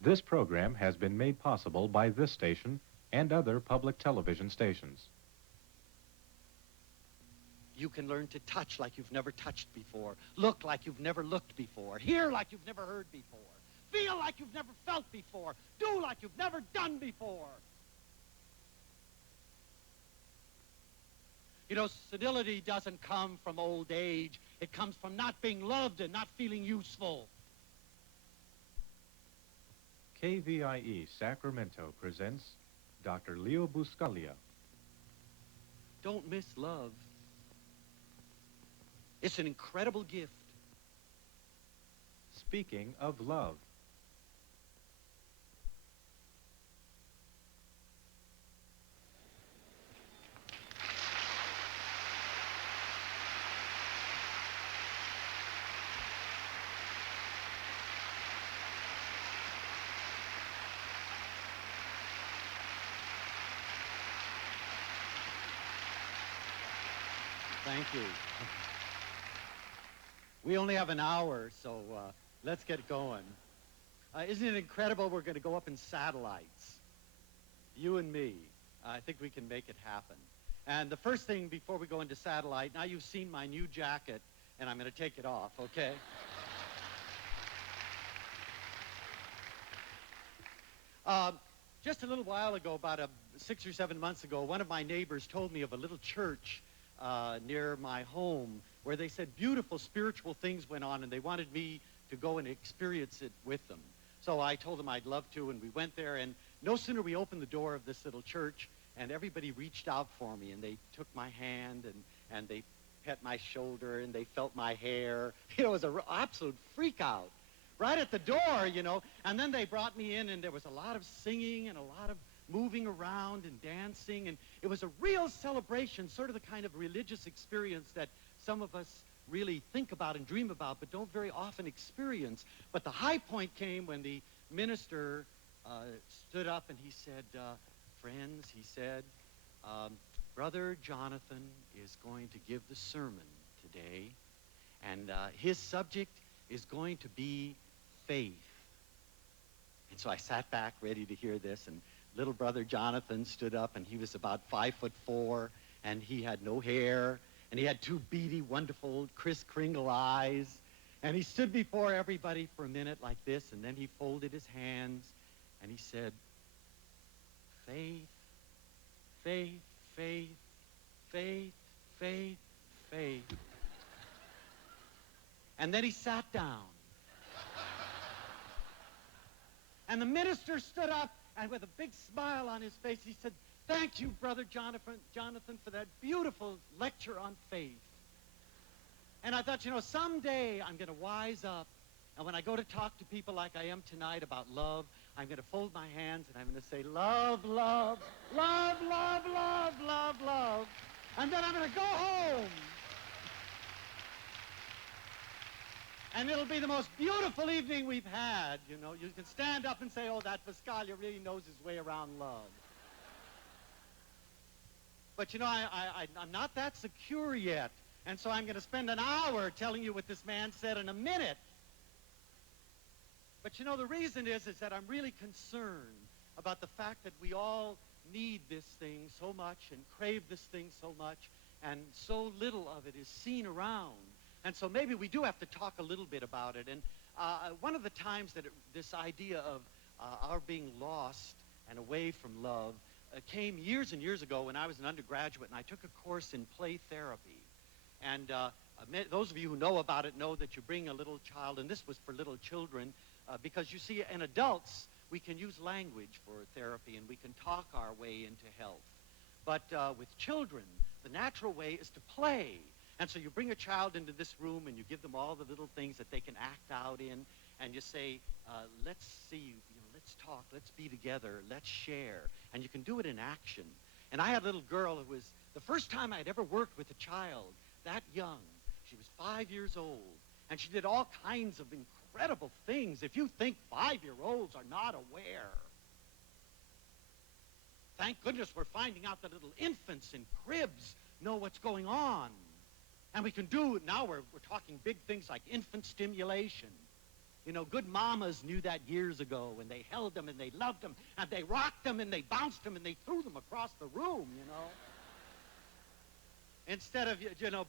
This program has been made possible by this station and other public television stations. You can learn to touch like you've never touched before, look like you've never looked before, hear like you've never heard before, feel like you've never felt before, do like you've never done before. You know, senility doesn't come from old age. It comes from not being loved and not feeling useful. KVIE Sacramento presents Dr. Leo Buscaglia. Don't miss love. It's an incredible gift. Speaking of love. Thank you. We only have an hour, so let's get going. Isn't it incredible we're going to go up in satellites? You and me. I think we can make it happen. And the first thing before we go into satellite, now you've seen my new jacket, and I'm going to take it off, okay? Just a little while ago, about 6 or 7 months ago, one of my neighbors told me of a little church near my home where they said beautiful spiritual things went on, and they wanted me to go and experience it with them. So I told them I'd love to, and we went there, and no sooner we opened the door of this little church, and everybody reached out for me, and they took my hand, and they pet my shoulder, and they felt my hair. You know, it was an absolute freak out right at the door, you know. And then they brought me in, and there was a lot of singing and a lot of moving around and dancing, and it was a real celebration, sort of the kind of religious experience that some of us really think about and dream about, but don't very often experience. But the high point came when the minister stood up and he said, friends, he said, Brother Jonathan is going to give the sermon today, and his subject is going to be faith. And so I sat back ready to hear this, and little brother Jonathan stood up, and he was about 5'4", and he had no hair, and he had two beady, wonderful, Kris Kringle eyes, and he stood before everybody for a minute like this, and then he folded his hands, and he said, faith, faith, faith, faith, faith, faith. And then he sat down. And the minister stood up, and with a big smile on his face, he said, thank you, Brother Jonathan, for that beautiful lecture on faith. And I thought, you know, someday I'm going to wise up, and when I go to talk to people like I am tonight about love, I'm going to fold my hands, and I'm going to say, love, love, love, love, love, love, love. And then I'm going to go home. And it'll be the most beautiful evening we've had, you know. You can stand up and say, oh, that Buscaglia really knows his way around love. But you know, I'm not that secure yet. And so I'm going to spend an hour telling you what this man said in a minute. But you know, the reason is that I'm really concerned about the fact that we all need this thing so much and crave this thing so much, and so little of it is seen around. And so maybe we do have to talk a little bit about it. And one of the times that this idea of our being lost and away from love came years and years ago when I was an undergraduate, and I took a course in play therapy. And those of you who know about it know that you bring a little child, and this was for little children, because you see, in adults, we can use language for therapy, and we can talk our way into health. But with children, the natural way is to play. And so you bring a child into this room, and you give them all the little things that they can act out in, and you say, let's see, let's talk, let's be together, let's share. And you can do it in action. And I had a little girl who was the first time I'd ever worked with a child that young. She was 5 years old, and she did all kinds of incredible things. If you think 5-year-olds are not aware, thank goodness we're finding out that little infants in cribs know what's going on. And we can do, now we're talking big things like infant stimulation. You know, good mamas knew that years ago, and they held them, and they loved them, and they rocked them, and they bounced them, and they threw them across the room, you know. Instead of, you know,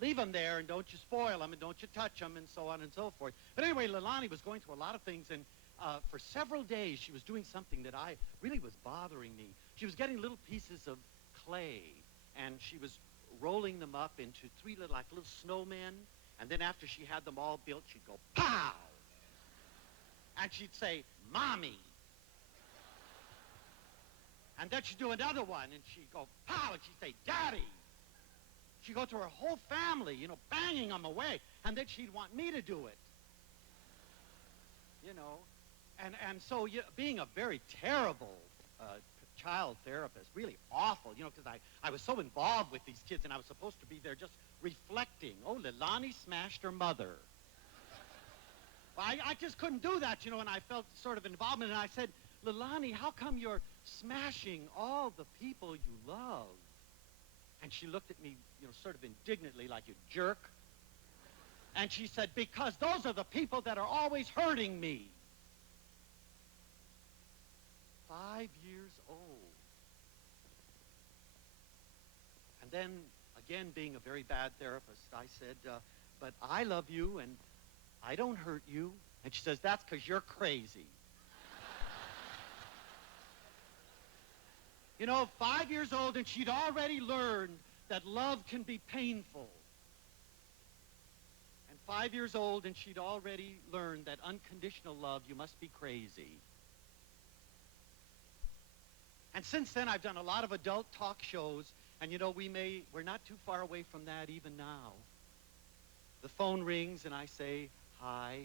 leave them there, and don't you spoil them, and don't you touch them, and so on and so forth. But anyway, Leilani was going through a lot of things, and for several days she was doing something that really was bothering me. She was getting little pieces of clay, and she was rolling them up into three little snowmen, and then after she had them all built, she'd go, pow! And she'd say, Mommy. And then she'd do another one, and she'd go, pow! And she'd say, Daddy. She'd go through her whole family, you know, banging them away, and then she'd want me to do it. You know, and so being a very terrible child therapist, really awful, you know, because I was so involved with these kids, and I was supposed to be there just reflecting. Oh, Leilani smashed her mother. Well, I just couldn't do that, you know, and I felt sort of involvement, and I said, Leilani, how come you're smashing all the people you love? And she looked at me, you know, sort of indignantly, like, you jerk. And she said, because those are the people that are always hurting me. 5 years old. And then, again, being a very bad therapist, I said, but I love you, and I don't hurt you. And she says, that's because you're crazy. You know, 5 years old, and she'd already learned that love can be painful. And 5 years old, and she'd already learned that unconditional love, you must be crazy. And since then, I've done a lot of adult talk shows, and you know, we're not too far away from that even now. The phone rings, and I say, hi,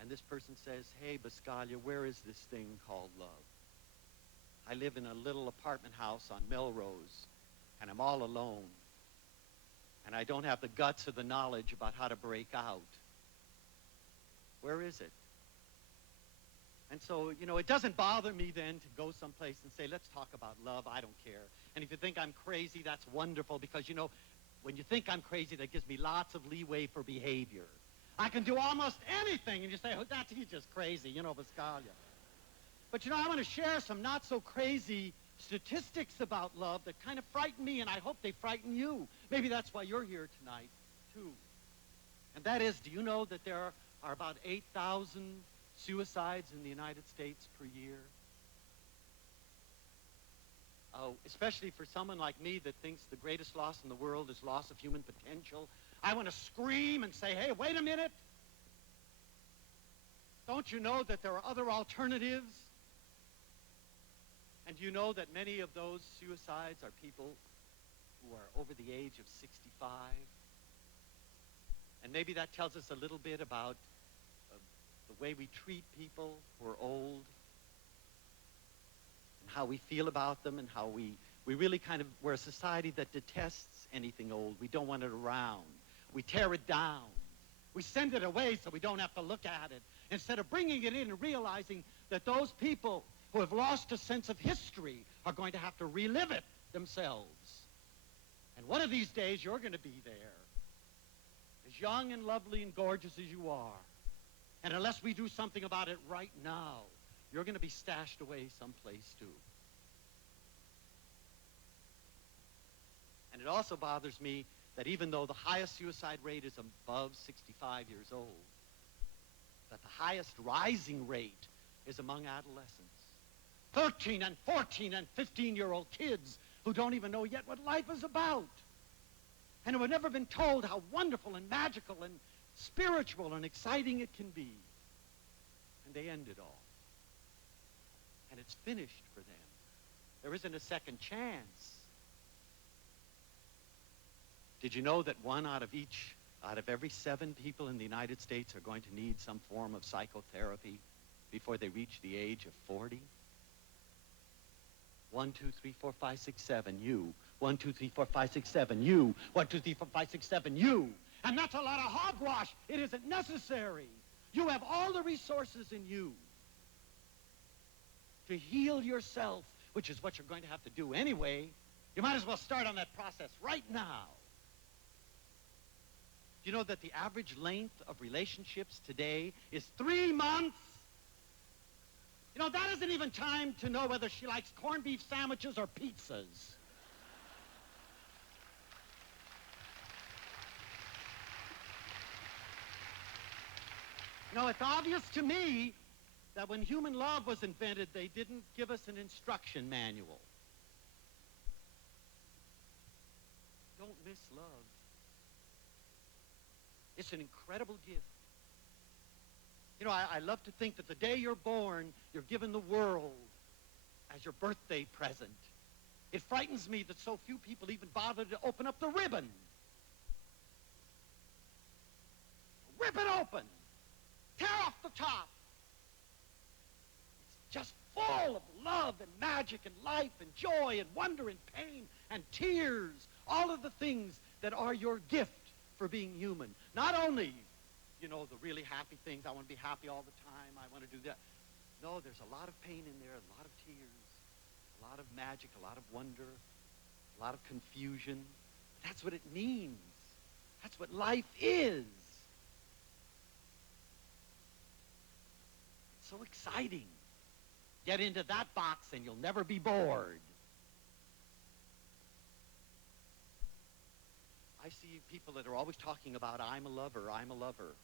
and this person says, hey, Buscaglia, where is this thing called love? I live in a little apartment house on Melrose, and I'm all alone. And I don't have the guts or the knowledge about how to break out. Where is it? And so, you know, it doesn't bother me then to go someplace and say, let's talk about love. I don't care. And if you think I'm crazy, that's wonderful, because, you know, when you think I'm crazy, that gives me lots of leeway for behavior. I can do almost anything, and you say, oh, he's just crazy, you know, Buscaglia. But, you know, I want to share some not-so-crazy statistics about love that kind of frighten me, and I hope they frighten you. Maybe that's why you're here tonight, too. And that is, do you know that there are about 8,000 suicides in the United States per year? Oh, especially for someone like me that thinks the greatest loss in the world is loss of human potential. I want to scream and say, hey, wait a minute. Don't you know that there are other alternatives? And do you know that many of those suicides are people who are over the age of 65? And maybe that tells us a little bit about the way we treat people who are old, and how we feel about them, and how we really we're a society that detests anything old. We don't want it around. We tear it down. We send it away so we don't have to look at it, instead of bringing it in and realizing that those people who have lost a sense of history are going to have to relive it themselves. And one of these days, you're going to be there, as young and lovely and gorgeous as you are. And unless we do something about it right now, you're going to be stashed away someplace, too. And it also bothers me that even though the highest suicide rate is above 65 years old, that the highest rising rate is among adolescents. 13 and 14 and 15-year-old kids who don't even know yet what life is about, and who have never been told how wonderful and magical and spiritual and exciting it can be. And they end it all. And it's finished for them. There isn't a second chance. Did you know that one out of every 7 people in the United States are going to need some form of psychotherapy before they reach the age of 40? 1, 2, 3, 4, 5, 6, 7, you. 1, 2, 3, 4, 5, 6, 7, you. 1, 2, 3, 4, 5, 6, 7, you. And that's a lot of hogwash. It isn't necessary. You have all the resources in you to heal yourself, which is what you're going to have to do anyway. You might as well start on that process right now. Do you know that the average length of relationships today is 3 months? You know, that isn't even time to know whether she likes corned beef sandwiches or pizzas. You know, it's obvious to me that when human love was invented, they didn't give us an instruction manual. Don't miss love. It's an incredible gift. You know, I love to think that the day you're born, you're given the world as your birthday present. It frightens me that so few people even bother to open up the ribbon. Rip it open. Tear off the top. It's just full of love and magic and life and joy and wonder and pain and tears. All of the things that are your gift for being human. Not only, you know, the really happy things. I want to be happy all the time. I want to do that. No, there's a lot of pain in there, a lot of tears, a lot of magic, a lot of wonder, a lot of confusion. That's what it means. That's what life is. It's so exciting. Get into that box and you'll never be bored. I see people that are always talking about, I'm a lover, I'm a lover.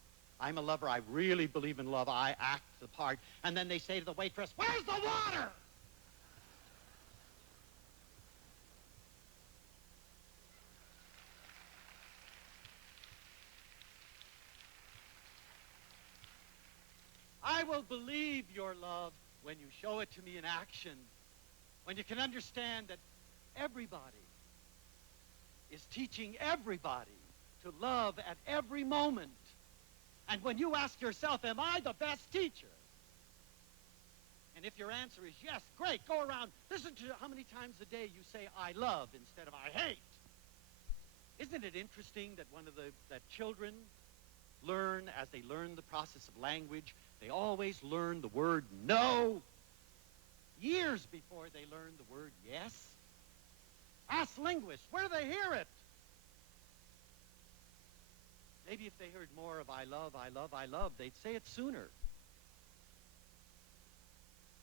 I'm a lover, I really believe in love, I act the part. And then they say to the waitress, where's the water? I will believe your love when you show it to me in action, when you can understand that everybody is teaching everybody to love at every moment. And when you ask yourself, am I the best teacher? And if your answer is yes, great, go around, listen to how many times a day you say I love instead of I hate. Isn't it interesting that that children learn, as they learn the process of language, they always learn the word no years before they learn the word yes? Ask linguists, where do they hear it? Maybe if they heard more of I love, I love, I love, they'd say it sooner.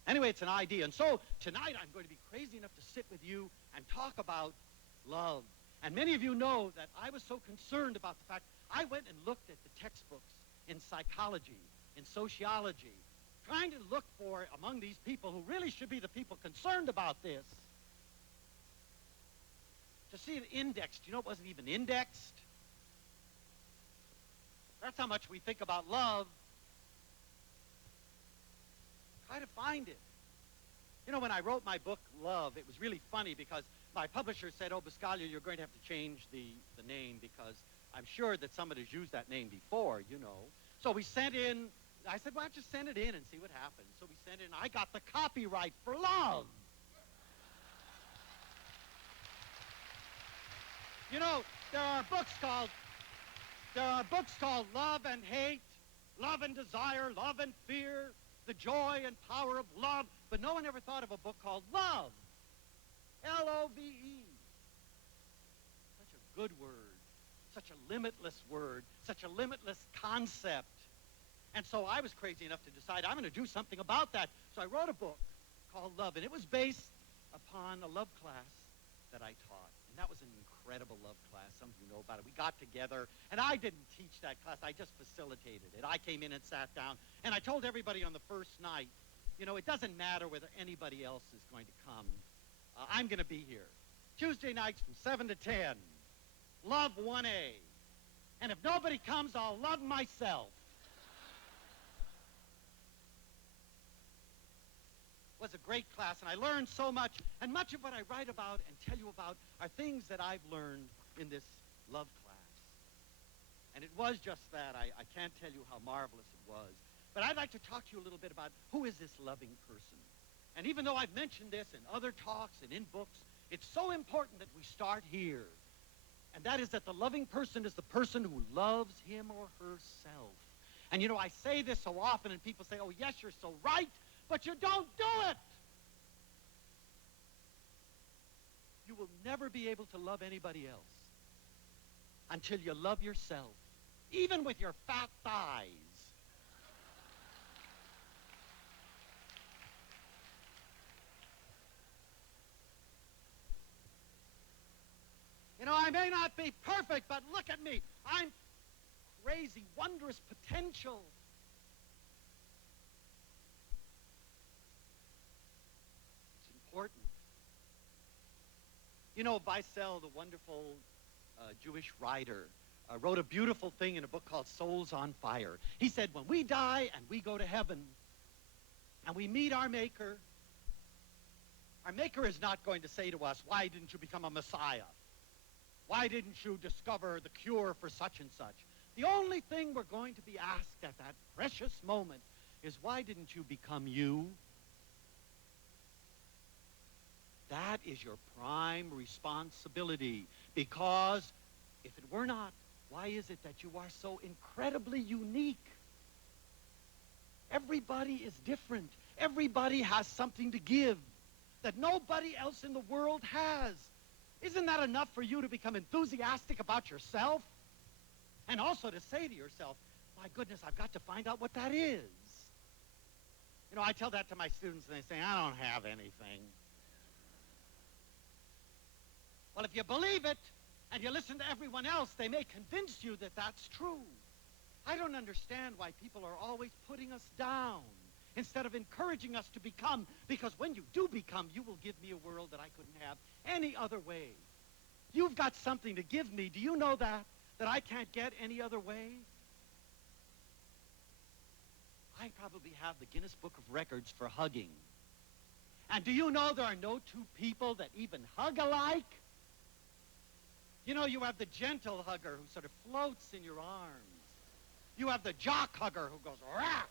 Anyway, it's an idea. And so tonight I'm going to be crazy enough to sit with you and talk about love. And many of you know that I was so concerned about the fact I went and looked at the textbooks in psychology, in sociology, trying to look for among these people who really should be the people concerned about this, to see it indexed. You know, it wasn't even indexed. That's how much we think about love. Try to find it. You know, when I wrote my book, Love, it was really funny because my publisher said, oh, Buscaglia, you're going to have to change the name because I'm sure that somebody's used that name before, you know. So we sent in, I said, why don't you send it in and see what happens? So we sent in, I got the copyright for Love. You know, there are books called Love and Hate, Love and Desire, Love and Fear, The Joy and Power of Love, but no one ever thought of a book called Love. L-O-V-E. Such a good word, such a limitless word, such a limitless concept. And so I was crazy enough to decide I'm going to do something about that. So I wrote a book called Love, and it was based upon a love class that I taught. And that was an incredible love class. Some of you know about it. We got together, and I didn't teach that class. I just facilitated it. I came in and sat down, and I told everybody on the first night, you know, it doesn't matter whether anybody else is going to come. I'm going to be here. Tuesday nights from 7 to 10. Love 1A. And if nobody comes, I'll love myself. It was a great class, and I learned so much. And much of what I write about and tell you about are things that I've learned in this love class. And it was just that. I can't tell you how marvelous it was. But I'd like to talk to you a little bit about who is this loving person. And even though I've mentioned this in other talks and in books, it's so important that we start here. And that is that the loving person is the person who loves him or herself. And you know, I say this so often, and people say, oh, yes, you're so right, but you don't do it. You will never be able to love anybody else until you love yourself, even with your fat thighs. You know, I may not be perfect, but look at me. I'm crazy, wondrous potential. It's important. You know, Wiesel, the wonderful Jewish writer, wrote a beautiful thing in a book called Souls on Fire. He said, when we die and we go to heaven and we meet our Maker is not going to say to us, why didn't you become a Messiah? Why didn't you discover the cure for such and such? The only thing we're going to be asked at that precious moment is, why didn't you become you? That is your prime responsibility, because if it were not, why is it that you are so incredibly unique? Everybody is different. Everybody has something to give that nobody else in the world has. Isn't that enough for you to become enthusiastic about yourself? And also to say to yourself, my goodness, I've got to find out what that is. You know, I tell that to my students, and they say, I don't have anything. Well, if you believe it, and you listen to everyone else, they may convince you that that's true. I don't understand why people are always putting us down instead of encouraging us to become, because when you do become, you will give me a world that I couldn't have any other way. You've got something to give me. Do you know that I can't get any other way? I probably have the Guinness Book of Records for hugging. And do you know there are no two people that even hug alike? You know, you have the gentle hugger who sort of floats in your arms. You have the jock hugger who goes, rah!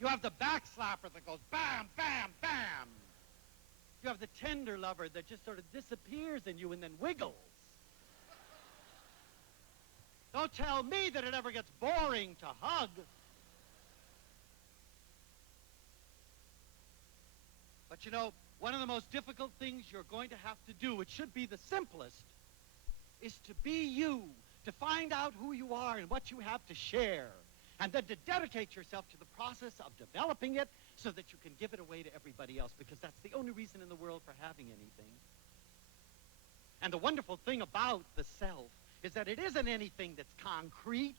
You have the back slapper that goes bam, bam, bam. You have the tender lover that just sort of disappears in you and then wiggles. Don't tell me that it ever gets boring to hug. But you know, one of the most difficult things you're going to have to do, it should be the simplest, is to be you, to find out who you are and what you have to share, and then to dedicate yourself to the process of developing it so that you can give it away to everybody else, because that's the only reason in the world for having anything. And the wonderful thing about the self is that it isn't anything that's concrete.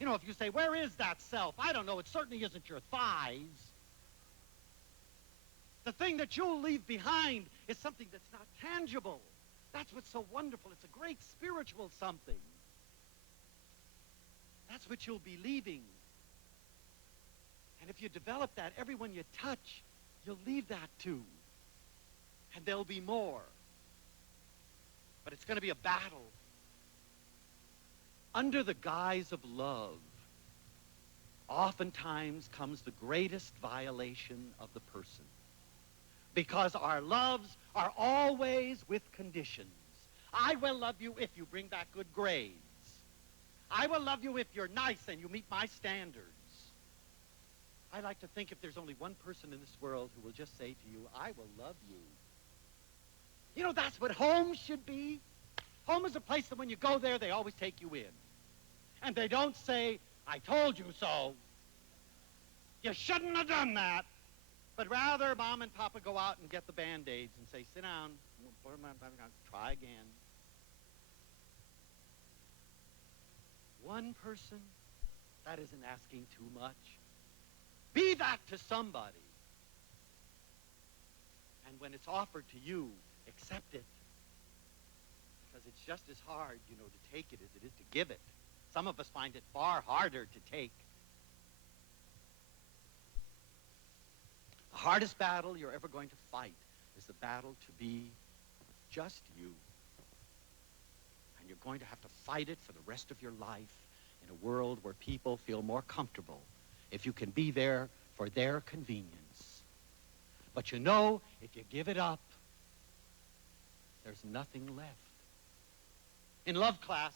You know, if you say, where is that self? I don't know, it certainly isn't your thighs. The thing that you'll leave behind is something that's not tangible. That's what's so wonderful. It's a great spiritual something. That's what you'll be leaving. And if you develop that, everyone you touch, you'll leave that too. And there'll be more. But it's going to be a battle. Under the guise of love, oftentimes comes the greatest violation of the person. Because our loves are always with conditions. I will love you if you bring back good grades. I will love you if you're nice and you meet my standards. I like to think if there's only one person in this world who will just say to you, I will love you. You know, that's what home should be. Home is a place that when you go there, they always take you in. And they don't say, I told you so. You shouldn't have done that. But rather, Mom and Papa go out and get the Band-Aids and say, sit down, try again. One person, that isn't asking too much. Be that to somebody. And when it's offered to you, accept it. Because it's just as hard, you know, to take it as it is to give it. Some of us find it far harder to take. The hardest battle you're ever going to fight is the battle to be just you. And you're going to have to fight it for the rest of your life in a world where people feel more comfortable if you can be there for their convenience. But you know, if you give it up, there's nothing left. In love class,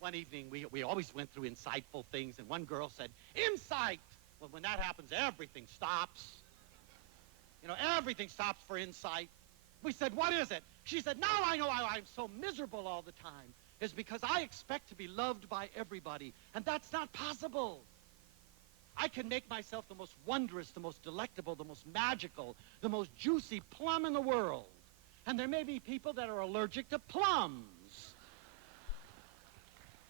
one evening, we always went through insightful things, and one girl said, insight! Well, when that happens, everything stops. You know, everything stops for insight. We said, what is it? She said, now I know why I'm so miserable all the time. It's because I expect to be loved by everybody, and that's not possible. I can make myself the most wondrous, the most delectable, the most magical, the most juicy plum in the world. And there may be people that are allergic to plums.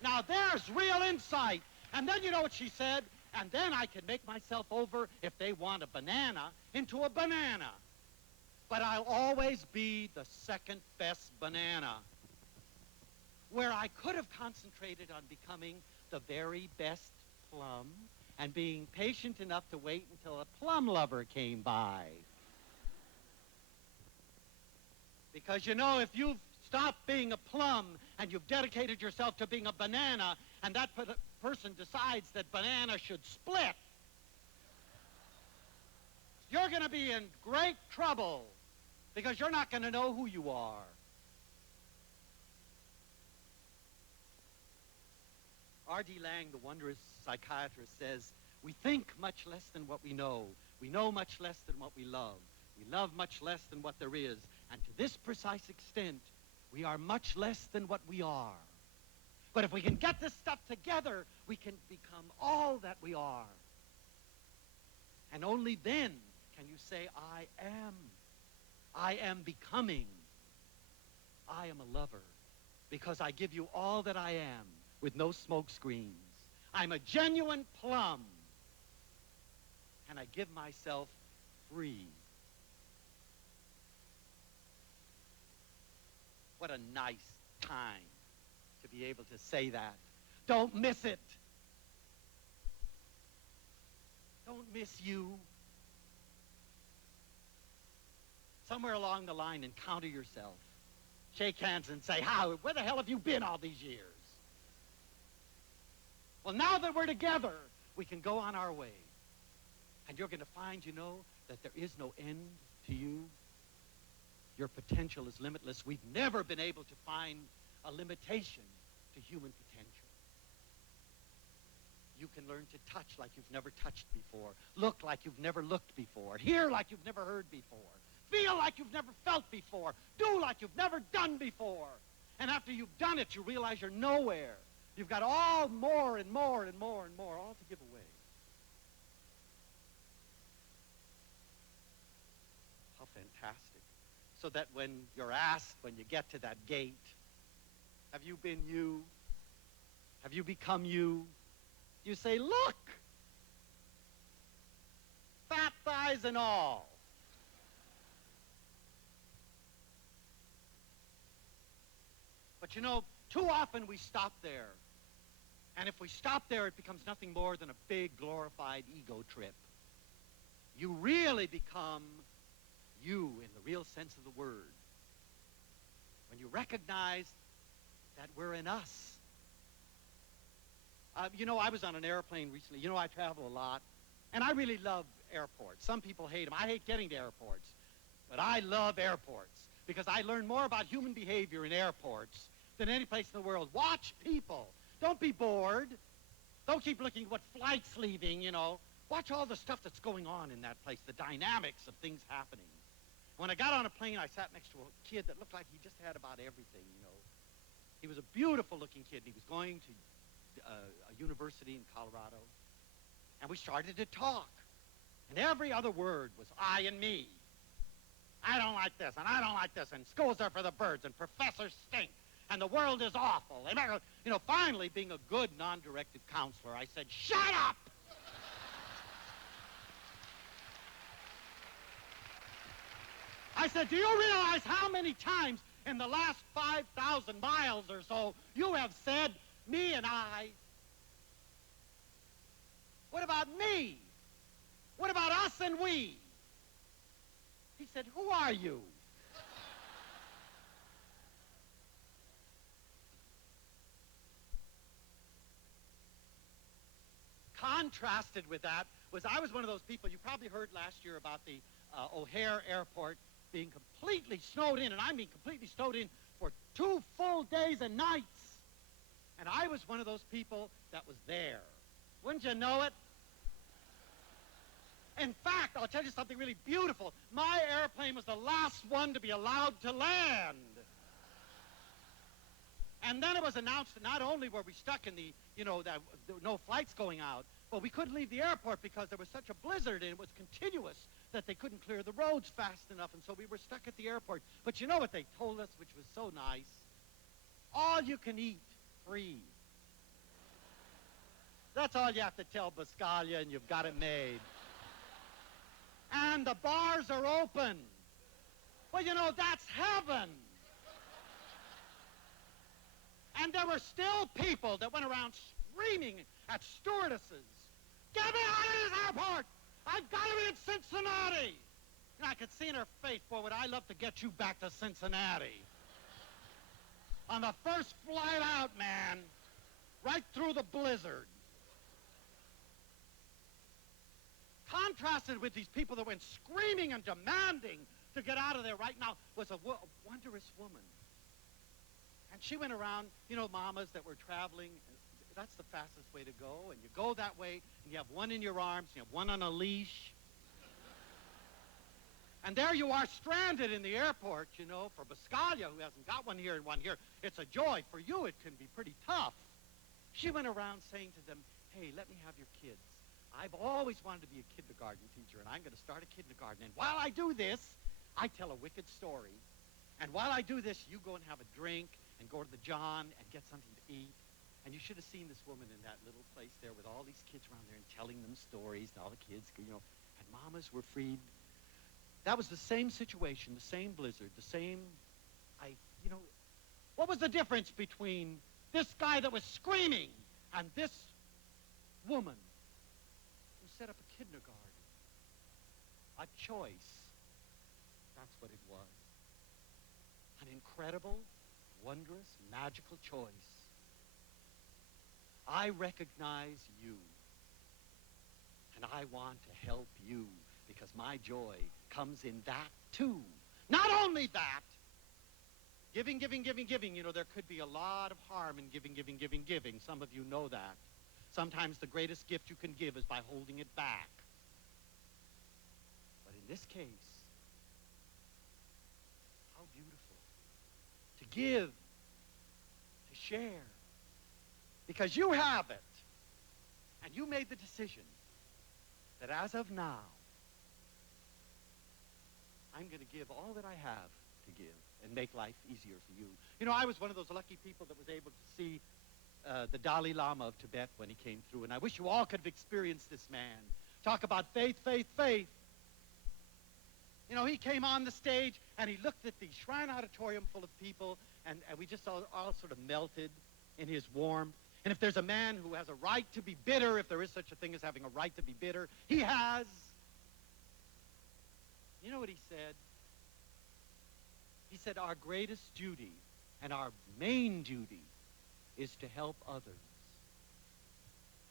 Now, there's real insight. And then you know what she said? And then I can make myself over, if they want a banana, into a banana. But I'll always be the second best banana. Where I could have concentrated on becoming the very best plum and being patient enough to wait until a plum lover came by. Because, you know, if you've stopped being a plum and you've dedicated yourself to being a banana, and that person decides that banana should split, you're going to be in great trouble because you're not going to know who you are. R.D. Laing, the wondrous psychiatrist, says, we think much less than what we know. We know much less than what we love. We love much less than what there is. And to this precise extent, we are much less than what we are. But if we can get this stuff together, we can become all that we are. And only then can you say, I am becoming. I am a lover because I give you all that I am with no smoke screens. I'm a genuine plum. And I give myself free. What a nice time to be able to say that. Don't miss it. Don't miss you. Somewhere along the line, encounter yourself. Shake hands and say, where the hell have you been all these years? Well, now that we're together, we can go on our way. And you're going to find, you know, that there is no end to you. Your potential is limitless. We've never been able to find a limitation to human potential. You can learn to touch like you've never touched before, look like you've never looked before, hear like you've never heard before, feel like you've never felt before, do like you've never done before. And after you've done it, you realize you're nowhere. You've got all more and more and more and more, all to give away. How fantastic. So that when you're asked, when you get to that gate, have you been you? Have you become you? You say, look, fat thighs and all. But you know, too often we stop there. And if we stop there, it becomes nothing more than a big glorified ego trip. You really become you in the real sense of the word. When you recognize that we're in us. You know, I was on an airplane recently. You know, I travel a lot. And I really love airports. Some people hate them. I hate getting to airports. But I love airports because I learn more about human behavior in airports than any place in the world. Watch people. Don't be bored. Don't keep looking at what flight's leaving, you know. Watch all the stuff that's going on in that place, the dynamics of things happening. When I got on a plane, I sat next to a kid that looked like he just had about everything, you know. He was a beautiful-looking kid. He was going to a university in Colorado. And we started to talk. And every other word was I and me. I don't like this, and I don't like this, and schools are for the birds, and professors stink, and the world is awful. And, you know, finally, being a good non-directed counselor, I said, shut up! I said, do you realize how many times in the last 5,000 miles or so you have said, me and I? What about me? What about us and we? He said, who are you? Contrasted with that was I was one of those people, you probably heard last year about the O'Hare Airport being completely snowed in, and I mean completely snowed in for 2 full days and nights. And I was one of those people that was there. Wouldn't you know it? In fact, I'll tell you something really beautiful. My airplane was the last one to be allowed to land. And then it was announced that not only were we stuck in the, you know, no flights going out, but we couldn't leave the airport because there was such a blizzard and it was continuous that they couldn't clear the roads fast enough, and so we were stuck at the airport. But you know what they told us, which was so nice? All you can eat, free. That's all you have to tell Buscaglia, and you've got it made. And the bars are open. Well, you know, that's heaven. And there were still people that went around screaming at stewardesses, get me out of this airport! I've got to be in Cincinnati! And I could see in her face, boy, would I love to get you back to Cincinnati. On the first flight out, man, right through the blizzard. Contrasted with these people that went screaming and demanding to get out of there right now was a wondrous woman. And she went around, you know, mamas that were traveling. That's the fastest way to go. And you go that way, and you have one in your arms, you have one on a leash. And there you are stranded in the airport, you know, for Buscaglia, who hasn't got one here and one here. It's a joy. For you, it can be pretty tough. She went around saying to them, hey, let me have your kids. I've always wanted to be a kindergarten teacher, and I'm going to start a kindergarten. And while I do this, I tell a wicked story. And while I do this, you go and have a drink and go to the John and get something to eat. And you should have seen this woman in that little place there with all these kids around there and telling them stories, and all the kids, you know, and mamas were freed. That was the same situation, the same blizzard, the same, you know, what was the difference between this guy that was screaming and this woman who set up a kindergarten? A choice. That's what it was. An incredible, wondrous, magical choice. I recognize you, and I want to help you because my joy comes in that too. Not only that, giving, giving, giving, giving. You know, there could be a lot of harm in giving, giving, giving, giving. Some of you know that. Sometimes the greatest gift you can give is by holding it back. But in this case, how beautiful. To give, to share. Because you have it. And you made the decision that as of now, I'm going to give all that I have to give and make life easier for you. You know, I was one of those lucky people that was able to see the Dalai Lama of Tibet when he came through, and I wish you all could have experienced this man. Talk about faith, faith, faith. You know, he came on the stage, and he looked at the Shrine Auditorium full of people, and we just all sort of melted in his warmth. And if there's a man who has a right to be bitter, if there is such a thing as having a right to be bitter, he has. You know what he said? He said, our greatest duty and our main duty is to help others.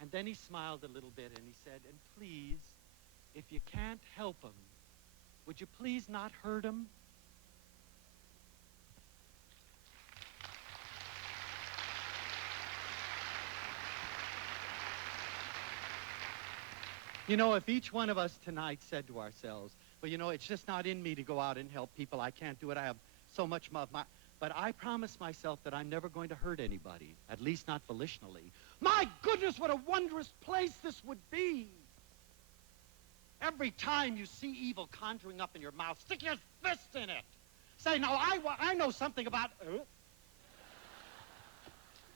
And then he smiled a little bit and he said, and please, if you can't help them, would you please not hurt them? You know, if each one of us tonight said to ourselves, well, you know, it's just not in me to go out and help people. I can't do it. I have so much of But I promise myself that I'm never going to hurt anybody, at least not volitionally. My goodness, what a wondrous place this would be. Every time you see evil conjuring up in your mouth, stick your fist in it. Say, now, I know something about...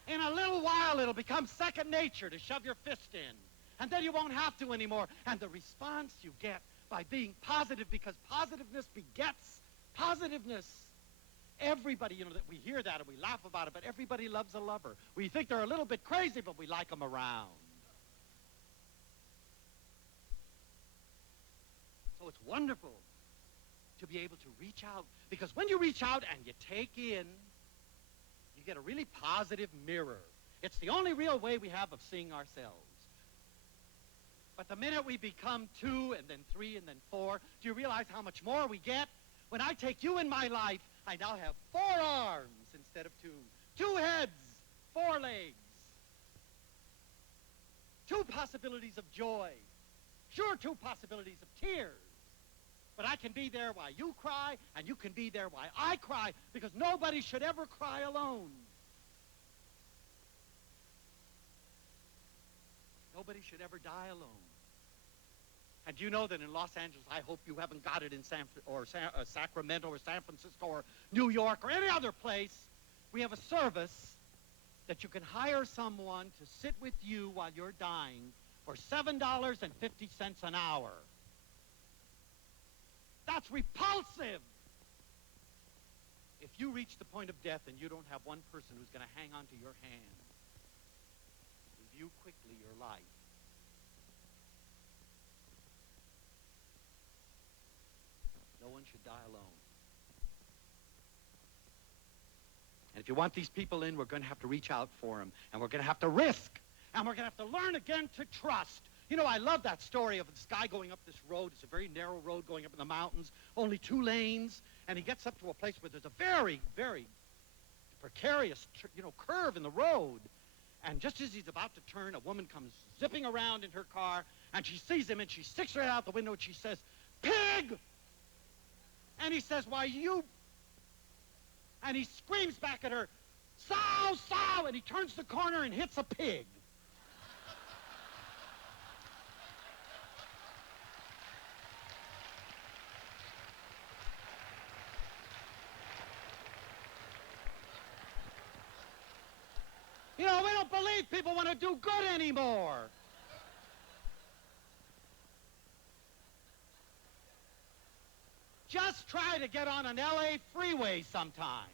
In a little while, it'll become second nature to shove your fist in. And then you won't have to anymore. And the response you get by being positive, because positiveness begets positiveness. Everybody, you know, that we hear that and we laugh about it, but everybody loves a lover. We think they're a little bit crazy, but we like them around. So it's wonderful to be able to reach out, because when you reach out and you take in, you get a really positive mirror. It's the only real way we have of seeing ourselves. But the minute we become 2 and then 3 and then 4, do you realize how much more we get? When I take you in my life, I now have 4 arms instead of 2. 2 heads, 4 legs. 2 possibilities of joy. Sure, 2 possibilities of tears. But I can be there while you cry, and you can be there while I cry, because nobody should ever cry alone. Nobody should ever die alone. And you know that in Los Angeles, I hope you haven't got it in Sacramento or San Francisco or New York or any other place, we have a service that you can hire someone to sit with you while you're dying for $7.50 an hour. That's repulsive. If you reach the point of death and you don't have one person who's going to hang on to your hand, review quickly your life. No one should die alone. And if you want these people in, we're going to have to reach out for them, and we're going to have to risk, and we're going to have to learn again to trust. You know, I love that story of this guy going up this road. It's a very narrow road going up in the mountains, only 2 lanes, and he gets up to a place where there's a very, very precarious, curve in the road. And just as he's about to turn, a woman comes zipping around in her car, and she sees him, and she sticks right out the window, and she says, "Pig!" And he says, "Why, you..." And he screams back at her, "Sow, sow!" And he turns the corner and hits a pig. You know, we don't believe people want to do good anymore. Just try to get on an LA freeway sometime.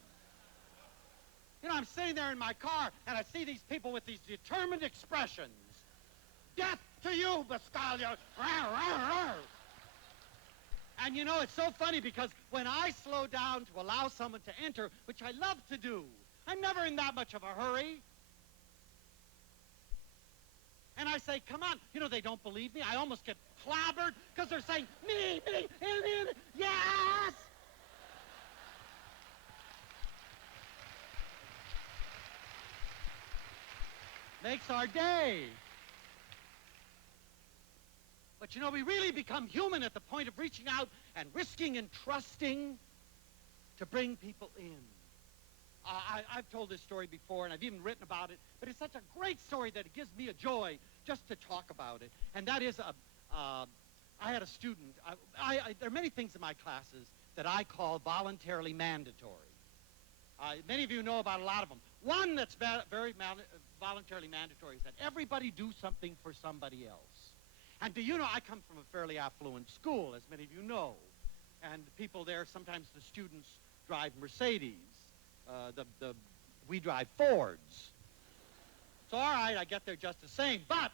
You know, I'm sitting there in my car, and I see these people with these determined expressions. "Death to you, Buscaglia!" And you know, it's so funny, because when I slow down to allow someone to enter, which I love to do, I'm never in that much of a hurry. And I say, "Come on." You know, they don't believe me. I almost get clobbered because they're saying, me, yes! Makes our day. But you know, we really become human at the point of reaching out and risking and trusting to bring people in. I've told this story before, and I've even written about it, but it's such a great story that it gives me a joy just to talk about it. And that is, I had a student. There are many things in my classes that I call voluntarily mandatory. Many of you know about a lot of them. One that's very voluntarily mandatory is that everybody do something for somebody else. And do you know, I come from a fairly affluent school, as many of you know. And people there, sometimes the students drive Mercedes. We drive Fords. So all right, I get there just the same. But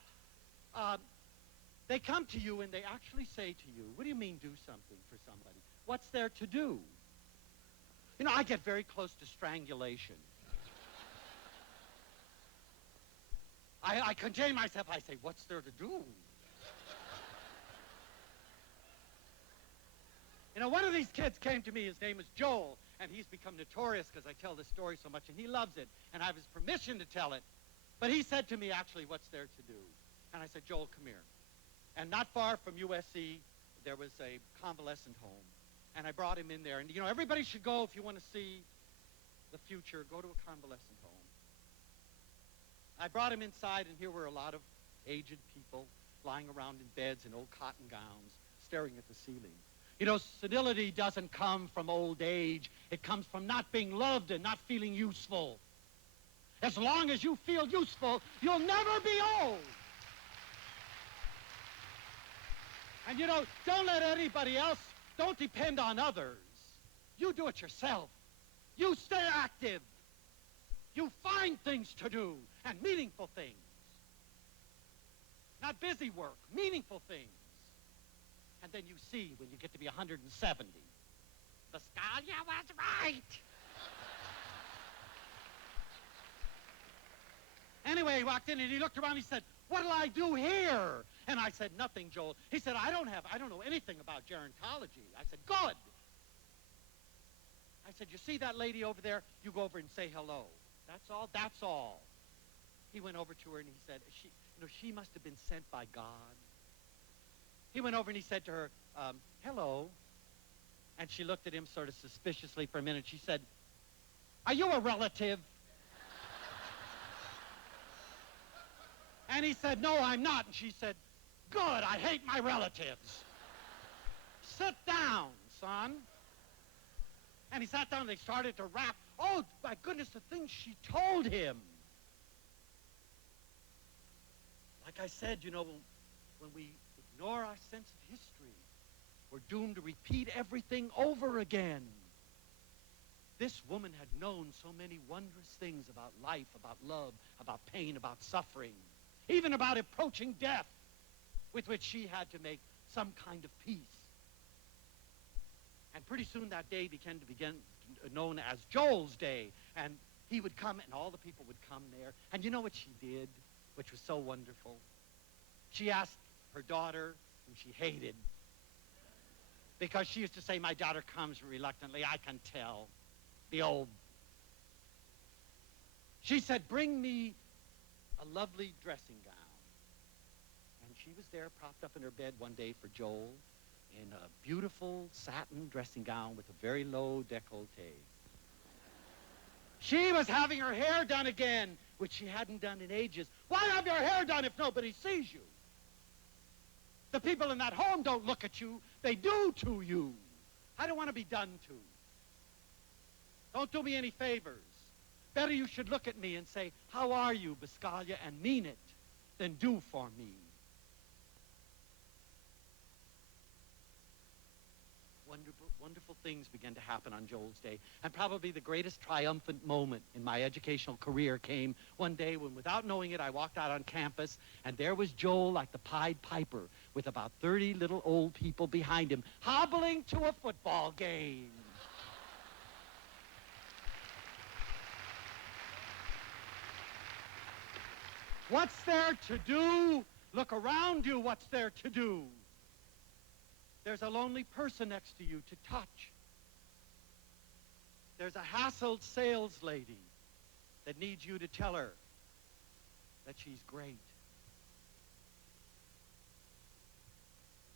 they come to you and they actually say to you, "What do you mean do something for somebody? What's there to do?" You know, I get very close to strangulation. I contain myself. I say, "What's there to do?" You know, one of these kids came to me. His name is Joel, and he's become notorious because I tell this story so much, and he loves it, and I have his permission to tell it. But he said to me, actually, "What's there to do?" And I said, "Joel, come here." And not far from USC, there was a convalescent home, and I brought him in there. And, you know, everybody should go if you want to see the future, go to a convalescent home. I brought him inside, and here were a lot of aged people lying around in beds in old cotton gowns, staring at the ceiling. You know, senility doesn't come from old age. It comes from not being loved and not feeling useful. As long as you feel useful, you'll never be old. And, you know, don't let anybody else, don't depend on others. You do it yourself. You stay active. You find things to do, and meaningful things. Not busy work, meaningful things. And then you see when you get to be 170. Buscaglia was right. Anyway, he walked in and he looked around and he said, "What'll I do here?" And I said, "Nothing, Joel." He said, I don't know anything about gerontology. I said, "Good." I said, "You see that lady over there? You go over and say hello. That's all, that's all." He went over to her and he said, she must have been sent by God. He went over and he said to her, "Hello." And she looked at him sort of suspiciously for a minute. She said, "Are you a relative?" And he said, "No, I'm not." And she said, "Good, I hate my relatives. Sit down, son." And he sat down and they started to rap. Oh, my goodness, the things she told him. Like I said, you know, when we ignore our sense of history, we're doomed to repeat everything over again. This woman had known so many wondrous things about life, about love, about pain, about suffering, even about approaching death, with which she had to make some kind of peace. And pretty soon that day began known as Joel's Day, and he would come and all the people would come there. And you know what she did, which was so wonderful? She asked her daughter, whom she hated, because she used to say, "My daughter comes reluctantly, I can tell." The old. She said, "Bring me a lovely dressing gown." And she was there propped up in her bed one day for Joel in a beautiful satin dressing gown with a very low décolleté. She was having her hair done again, which she hadn't done in ages. Why have your hair done if nobody sees you? The people in that home don't look at you. They do to you. I don't want to be done to. Don't do me any favors. Better you should look at me and say, "How are you, Buscaglia?" and mean it, than do for me. Wonderful things began to happen on Joel's Day. And probably the greatest triumphant moment in my educational career came one day when, without knowing it, I walked out on campus, and there was Joel like the Pied Piper with about 30 little old people behind him, hobbling to a football game. What's there to do? Look around you, what's there to do? There's a lonely person next to you to touch. There's a hassled sales lady that needs you to tell her that she's great.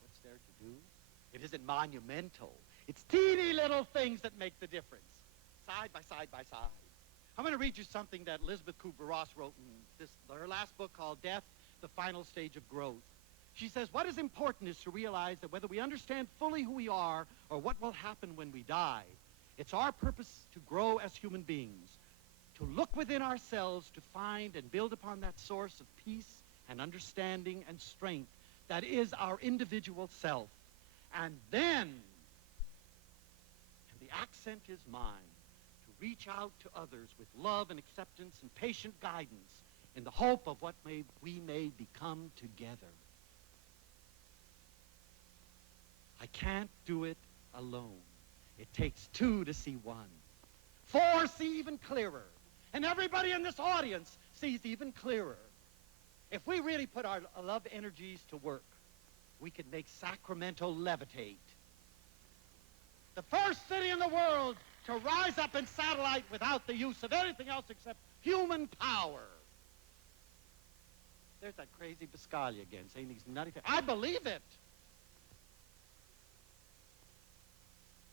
What's there to do? It isn't monumental. It's teeny little things that make the difference, side by side by side. I'm going to read you something that Elizabeth Kubler-Ross wrote in her last book called Death, the Final Stage of Growth. She says, what is important is to realize that whether we understand fully who we are or what will happen when we die, it's our purpose to grow as human beings, to look within ourselves to find and build upon that source of peace and understanding and strength that is our individual self. And then, and the accent is mine, to reach out to others with love and acceptance and patient guidance in the hope of what we may become together. I can't do it alone. It takes two to see one. Four see even clearer. And everybody in this audience sees even clearer. If we really put our love energies to work, we could make Sacramento levitate. The first city in the world to rise up in satellite without the use of anything else except human power. There's that crazy Buscaglia again saying these nutty things. I believe it.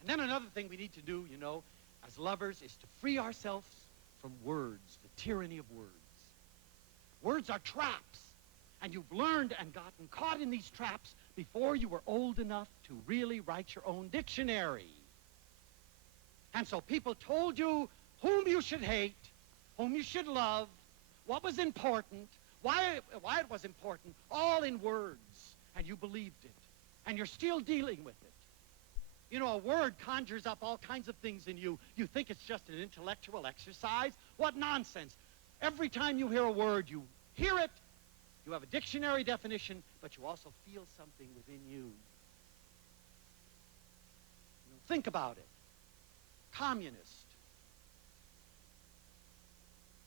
And then another thing we need to do, you know, as lovers is to free ourselves from words, the tyranny of words. Words are traps, and you've learned and gotten caught in these traps before you were old enough to really write your own dictionary. And so people told you whom you should hate, whom you should love, what was important, why it was important, all in words, and you believed it, and you're still dealing with it. You know, a word conjures up all kinds of things in you. You think it's just an intellectual exercise? What nonsense. Every time you hear a word, you hear it, you have a dictionary definition, but you also feel something within you. Think about it. Communist,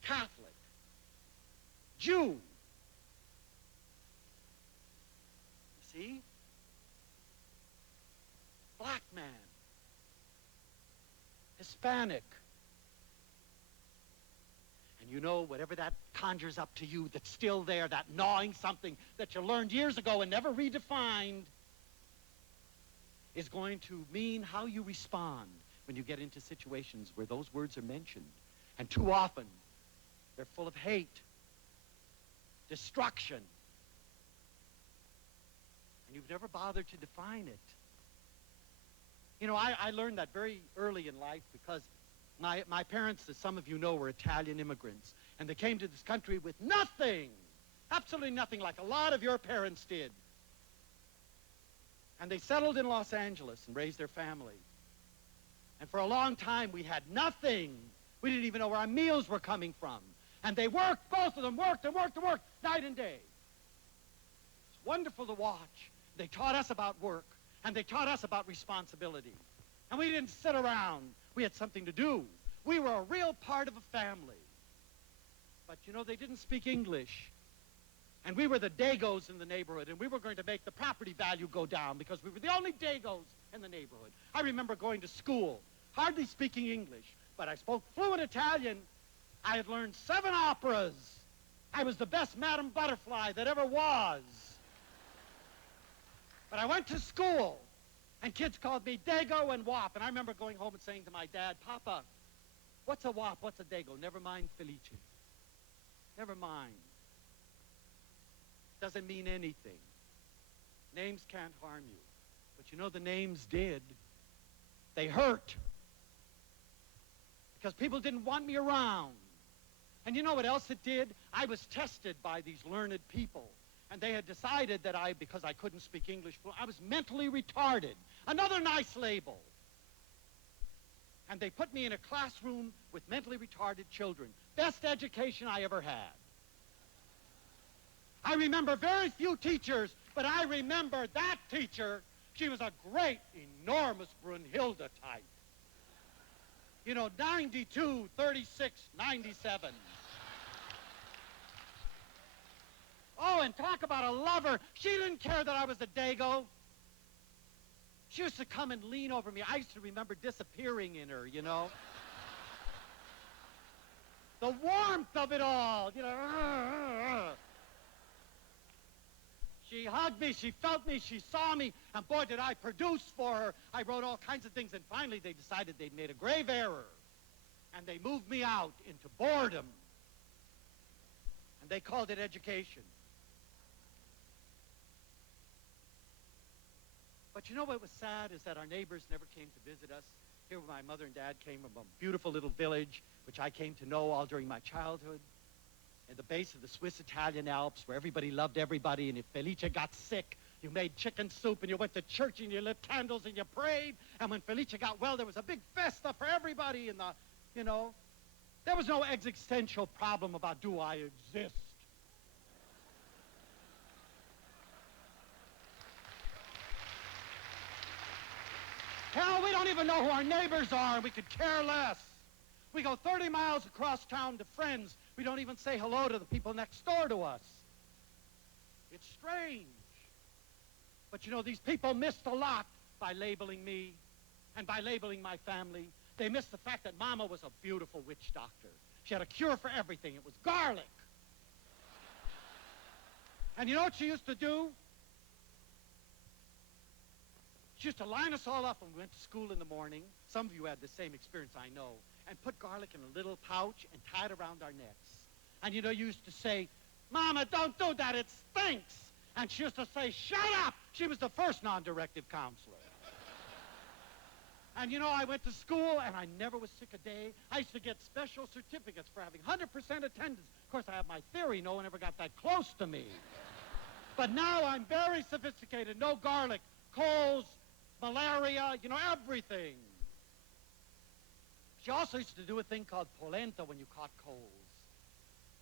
Catholic, Jew. You see? Black man, Hispanic. And you know, whatever that conjures up to you that's still there, that gnawing something that you learned years ago and never redefined, is going to mean how you respond when you get into situations where those words are mentioned. And too often, they're full of hate, destruction, and you've never bothered to define it. You know, I learned that very early in life because my parents, as some of you know, were Italian immigrants. And they came to this country with nothing, absolutely nothing, like a lot of your parents did. And they settled in Los Angeles and raised their family. And for a long time, we had nothing. We didn't even know where our meals were coming from. And they worked, both of them worked and worked and worked, night and day. It's wonderful to watch. They taught us about work. And they taught us about responsibility. And we didn't sit around. We had something to do. We were a real part of a family. But, you know, they didn't speak English. And we were the Dagos in the neighborhood, and we were going to make the property value go down because we were the only Dagos in the neighborhood. I remember going to school, hardly speaking English, but I spoke fluent Italian. I had learned 7 operas. I was the best Madame Butterfly that ever was. But I went to school, and kids called me Dago and Wop. And I remember going home and saying to my dad, Papa, what's a Wop? What's a Dago? Never mind Felice. Never mind. Doesn't mean anything. Names can't harm you. But you know, the names did. They hurt. Because people didn't want me around. And you know what else it did? I was tested by these learned people. And they had decided that because I couldn't speak English, I was mentally retarded. Another nice label. And they put me in a classroom with mentally retarded children. Best education I ever had. I remember very few teachers, but I remember that teacher. She was a great, enormous Brunhilde type. You know, 92, 36, 97. Oh, and talk about a lover. She didn't care that I was a Dago. She used to come and lean over me. I used to remember disappearing in her, you know. The warmth of it all, you know. She hugged me, she felt me, she saw me, and boy, did I produce for her. I wrote all kinds of things, and finally they decided they'd made a grave error. And they moved me out into boredom. And they called it education. But you know what was sad is that our neighbors never came to visit us. Here my mother and dad came from a beautiful little village, which I came to know all during my childhood. At the base of the Swiss-Italian Alps, where everybody loved everybody, and if Felice got sick, you made chicken soup, and you went to church, and you lit candles, and you prayed, and when Felice got well, there was a big festa for everybody, and you know, there was no existential problem about, do I exist? Hell, we don't even know who our neighbors are, and we could care less. We go 30 miles across town to friends. We don't even say hello to the people next door to us. It's strange. But you know, these people missed a lot by labeling me and by labeling my family. They missed the fact that Mama was a beautiful witch doctor. She had a cure for everything. It was garlic. And you know what she used to do? She used to line us all up when we went to school in the morning. Some of you had the same experience, I know. And put garlic in a little pouch and tie it around our necks. And, you know, you used to say, Mama, don't do that, it stinks. And she used to say, shut up. She was the first non-directive counselor. And, you know, I went to school, and I never was sick a day. I used to get special certificates for having 100% attendance. Of course, I have my theory. No one ever got that close to me. But now I'm very sophisticated. No garlic, colds, malaria, you know, everything. She also used to do a thing called polenta when you caught colds.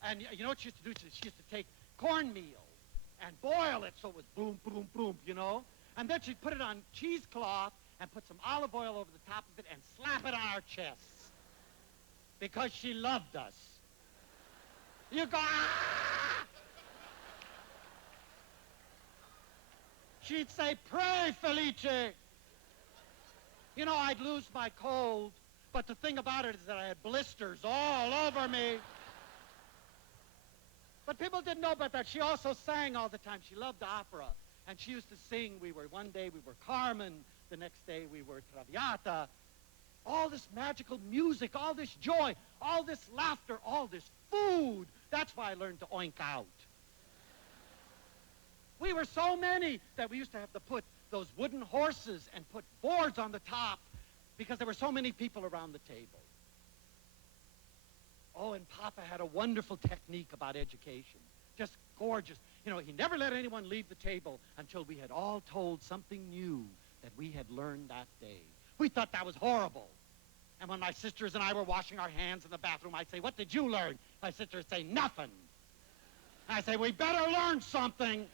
And you know what she used to do? She used to take cornmeal and boil it so it was boom, boom, boom, you know? And then she'd put it on cheesecloth and put some olive oil over the top of it and slap it on our chests. Because she loved us. You go, ah! She'd say, pray, Felice. You know, I'd lose my cold, but the thing about it is that I had blisters all over me. But people didn't know about that. She also sang all the time. She loved opera. And she used to sing. One day we were Carmen. The next day we were Traviata. All this magical music, all this joy, all this laughter, all this food. That's why I learned to oink out. We were so many that we used to have to put those wooden horses and put boards on the top because there were so many people around the table. Oh, and Papa had a wonderful technique about education. Just gorgeous. You know, he never let anyone leave the table until we had all told something new that we had learned that day. We thought that was horrible. And when my sisters and I were washing our hands in the bathroom, I'd say, what did you learn? My sister would say, nothing. And I'd say, we better learn something.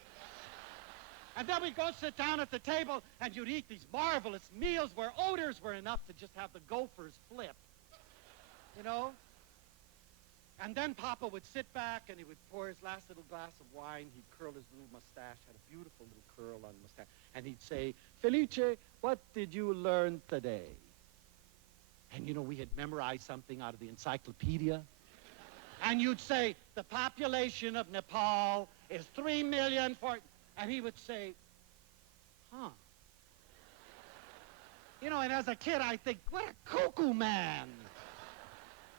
And then we'd go sit down at the table, and you'd eat these marvelous meals where odors were enough to just have the gophers flip. You know? And then Papa would sit back, and he would pour his last little glass of wine. He'd curl his little mustache, had a beautiful little curl on the mustache. And he'd say, Felice, what did you learn today? And, you know, we had memorized something out of the encyclopedia. And you'd say, the population of Nepal is 3 million for... And he would say, huh. You know, and as a kid, I think, what a cuckoo man.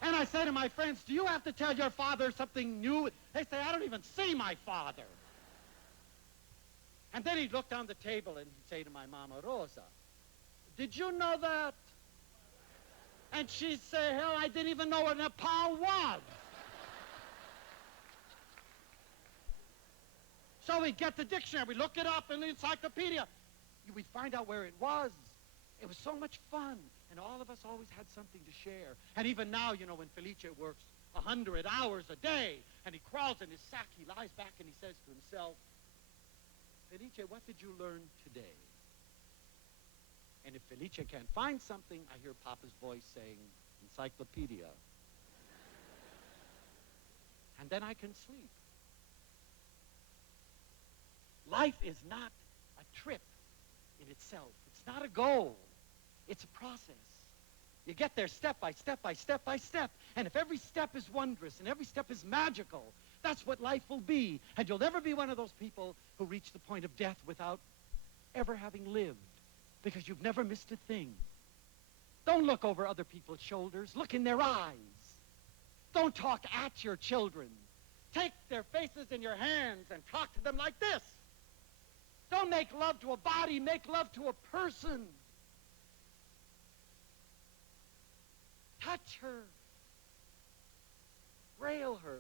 And I say to my friends, do you have to tell your father something new? They say, I don't even see my father. And then he'd look down the table and he'd say to my mama, Rosa, did you know that? And she'd say, hell, I didn't even know what Nepal was. So we'd get the dictionary, we'd look it up in the encyclopedia. We'd find out where it was. It was so much fun. And all of us always had something to share. And even now, you know, when Felice works 100 hours a day, and he crawls in his sack, he lies back and he says to himself, Felice, what did you learn today? And if Felice can't find something, I hear Papa's voice saying, encyclopedia. And then I can sleep. Life is not a trip in itself. It's not a goal. It's a process. You get there step by step by step by step. And if every step is wondrous and every step is magical, that's what life will be. And you'll never be one of those people who reach the point of death without ever having lived, because you've never missed a thing. Don't look over other people's shoulders. Look in their eyes. Don't talk at your children. Take their faces in your hands and talk to them like this. Don't make love to a body, make love to a person. Touch her. Rail her.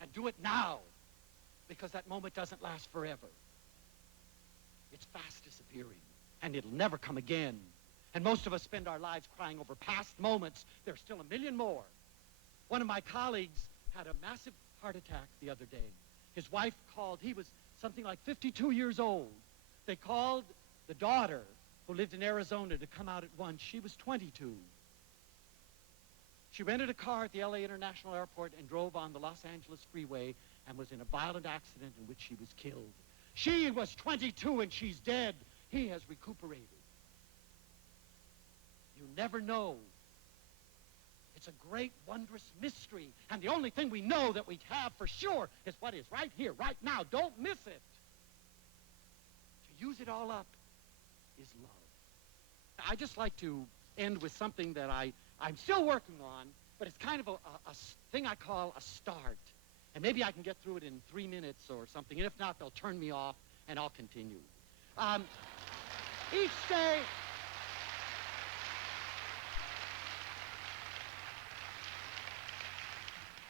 And do it now, because that moment doesn't last forever. It's fast disappearing, and it'll never come again. And most of us spend our lives crying over past moments. There's still a million more. One of my colleagues had a massive heart attack the other day. His wife called. He was something like 52 years old. They called the daughter, who lived in Arizona, to come out at once. She was 22. She rented a car at the LA International Airport and drove on the Los Angeles freeway and was in a violent accident in which she was killed. She was 22 and she's dead. He has recuperated. You never know It's a great, wondrous mystery. And the only thing we know that we have for sure is what is right here, right now. Don't miss it. To use it all up is love. I just like to end with something that I'm still working on, but it's kind of a thing I call a start. And maybe I can get through it in 3 minutes or something. And if not, they'll turn me off, and I'll continue.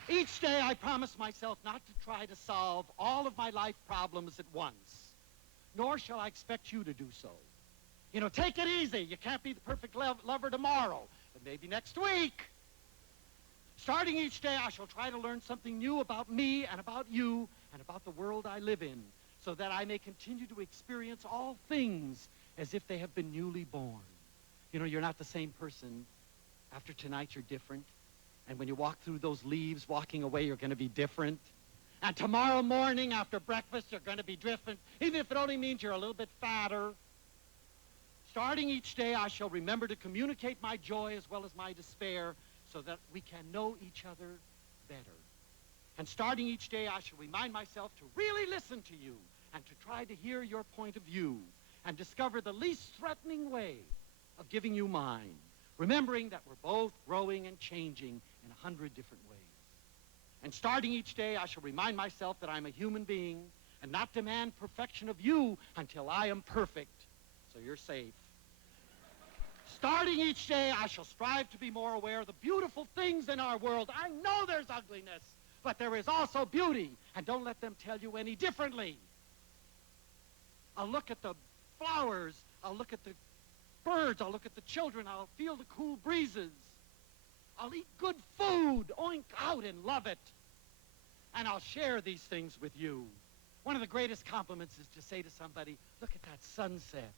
Each day I promise myself not to try to solve all of my life problems at once, nor shall I expect you to do so. You know, take it easy. You can't be the perfect lover tomorrow, but maybe next week. Starting each day, I shall try to learn something new about me and about you and about the world I live in, so that I may continue to experience all things as if they have been newly born. You know, you're not the same person. After tonight, you're different. And when you walk through those leaves, walking away, you're going to be different. And tomorrow morning after breakfast, you're going to be different, even if it only means you're a little bit fatter. Starting each day, I shall remember to communicate my joy as well as my despair so that we can know each other better. And starting each day, I shall remind myself to really listen to you and to try to hear your point of view and discover the least threatening way of giving you mine, remembering that we're both growing and changing in 100 different ways. And starting each day, I shall remind myself that I'm a human being and not demand perfection of you until I am perfect, so you're safe. Starting each day, I shall strive to be more aware of the beautiful things in our world. I know there's ugliness, but there is also beauty, and don't let them tell you any differently. I'll look at the flowers, I'll look at the birds, I'll look at the children, I'll feel the cool breezes. I'll eat good food, oink out and love it. And I'll share these things with you. One of the greatest compliments is to say to somebody, look at that sunset.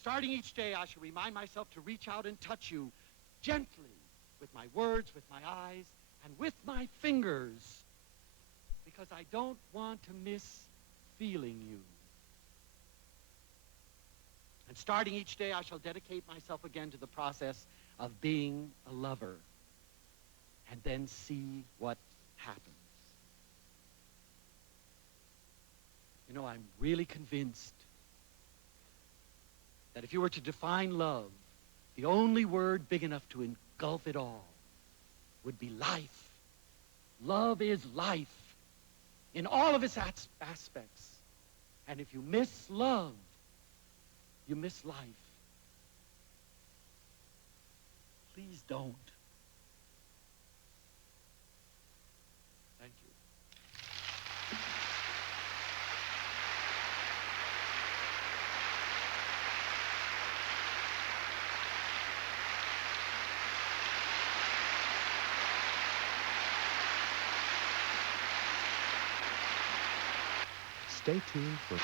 Starting each day, I shall remind myself to reach out and touch you gently with my words, with my eyes, and with my fingers, because I don't want to miss feeling you. And starting each day, I shall dedicate myself again to the process of being a lover, and then see what happens. You know, I'm really convinced that if you were to define love, the only word big enough to engulf it all would be life. Love is life in all of its aspects. And if you miss love, you miss life. Please don't. Thank you. Stay tuned for...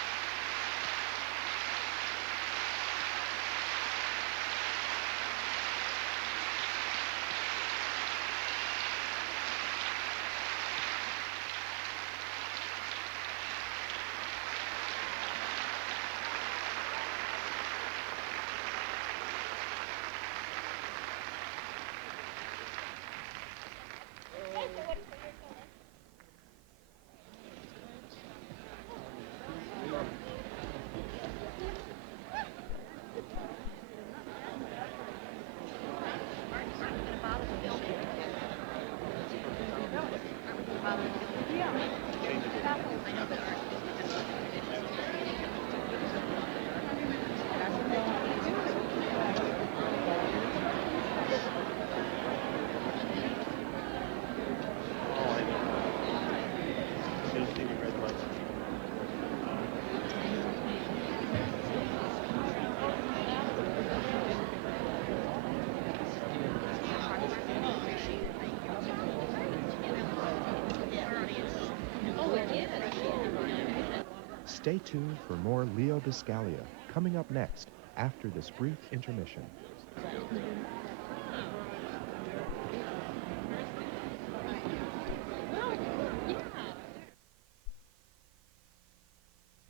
Stay tuned for more Leo Buscaglia, coming up next after this brief intermission.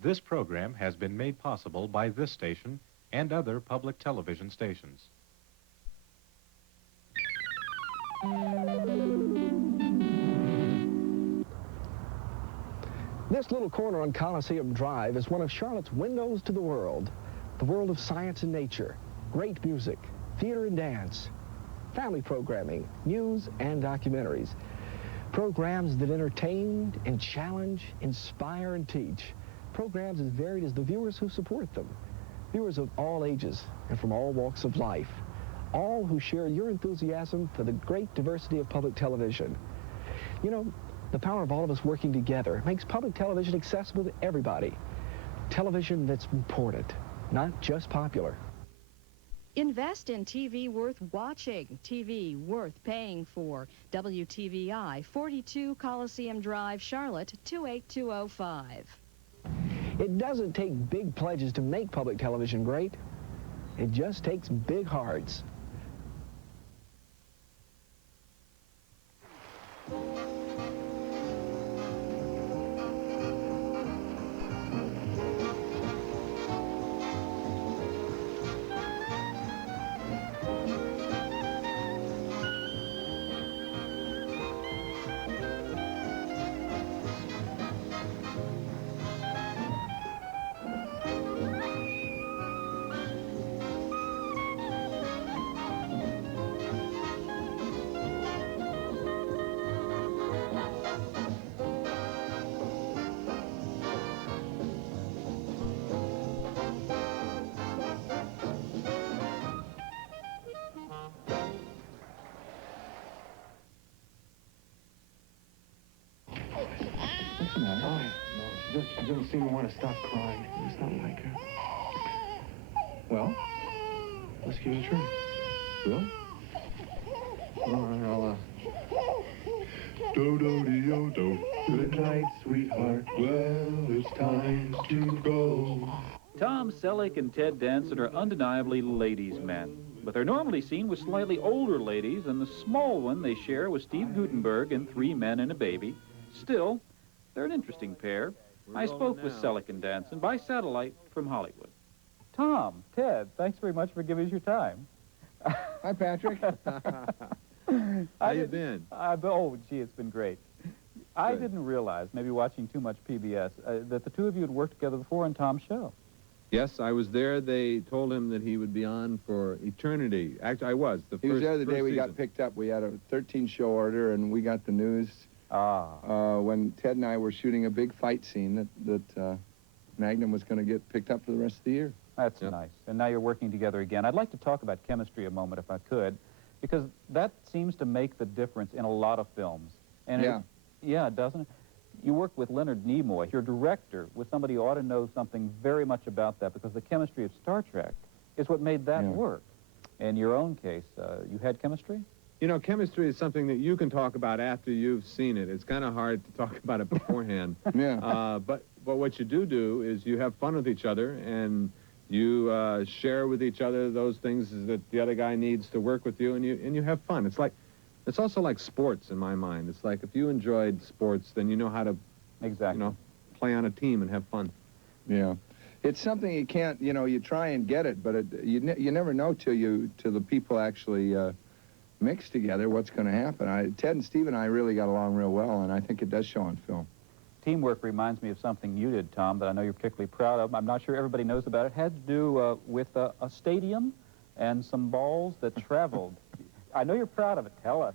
This program has been made possible by this station and other public television stations. This little corner on Coliseum Drive is one of Charlotte's windows to the world of science and nature, great music, theater and dance, family programming, news and documentaries, programs that entertain and challenge, inspire and teach, programs as varied as the viewers who support them, viewers of all ages and from all walks of life, all who share your enthusiasm for the great diversity of public television. You know, the power of all of us working together makes public television accessible to everybody. Television that's important, not just popular. Invest in TV worth watching, TV worth paying for. WTVI, 42 Coliseum Drive, Charlotte, 28205. It doesn't take big pledges to make public television great. It just takes big hearts. What's the matter? Oh, no, she doesn't seem to want to stop crying. It's not like her. Well, let's give it a try. Really? All right, I'll, Do-do-dee-o-do. Good night, sweetheart. Well, it's time to go. Tom Selleck and Ted Danson are undeniably ladies' men, but they're normally seen with slightly older ladies, and the small one they share with Steve Guttenberg and 3 men and a baby. Still, they're an interesting pair. I spoke with Selleck and Danson by satellite from Hollywood. Tom, Ted, thanks very much for giving us your time. Hi, Patrick. How you been? Oh, gee, it's been great. I didn't realize, maybe watching too much PBS, that the two of you had worked together before on Tom's show. Yes, I was there. They told him that he would be on for eternity. Actually, I was. He was there the day we got picked up. We had a 13-show order, and we got the news when Ted and I were shooting a big fight scene that Magnum was going to get picked up for the rest of the year. That's nice. And now you're working together again. I'd like to talk about chemistry a moment, if I could, because that seems to make the difference in a lot of films. And yeah, doesn't it? You work with Leonard Nimoy. Your director was somebody who ought to know something very much about that, because the chemistry of Star Trek is what made that work. In your own case, you had chemistry? You know, chemistry is something that you can talk about after you've seen it. It's kind of hard to talk about it beforehand. But what you do is you have fun with each other, and you share with each other those things that the other guy needs to work with you, and you have fun. It's also like sports in my mind. It's like if you enjoyed sports, then you know how to play on a team and have fun. Yeah. It's something you can't, you try and get it, but you never know till the people actually mix together what's going to happen. Ted and Steve and I really got along real well, and I think it does show on film. Teamwork reminds me of something you did, Tom, that I know you're particularly proud of. I'm not sure everybody knows about it. It had to do with a stadium and some balls that traveled. I know you're proud of it. Tell us.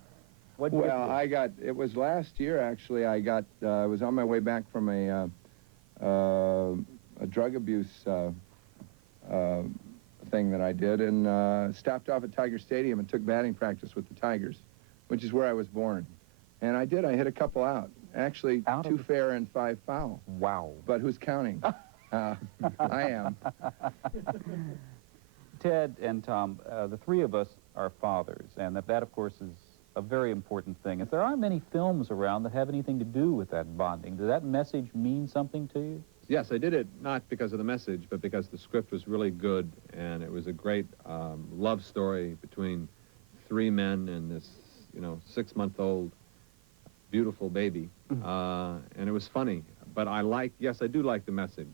It was last year, actually. I was on my way back from a drug abuse thing that I did, and stopped off at Tiger Stadium and took batting practice with the Tigers, which is where I was born. And I did. I hit a couple out. Actually, 2 fair and 5 foul. Wow. But who's counting? I am. Ted and Tom, the 3 of us are fathers, and that, of course, is a very important thing. If there aren't many films around that have anything to do with that bonding, does that message mean something to you? Yes, I did it not because of the message, but because the script was really good, and it was a great love story between 3 men and this, 6-month-old beautiful baby, and it was funny. But I do like the message.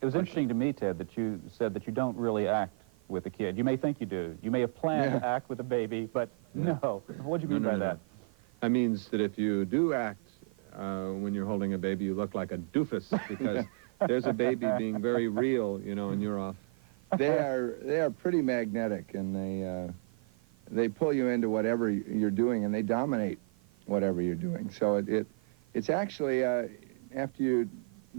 It was interesting to me, Ted, that you said that you don't really act with the kid. You may think you do. You may have planned to act with a baby, but no. What do you mean by that? That means that if you do act when you're holding a baby, you look like a doofus because there's a baby being very real, you know, and you're off. They are pretty magnetic, and they pull you into whatever you're doing, and they dominate whatever you're doing. So it's actually after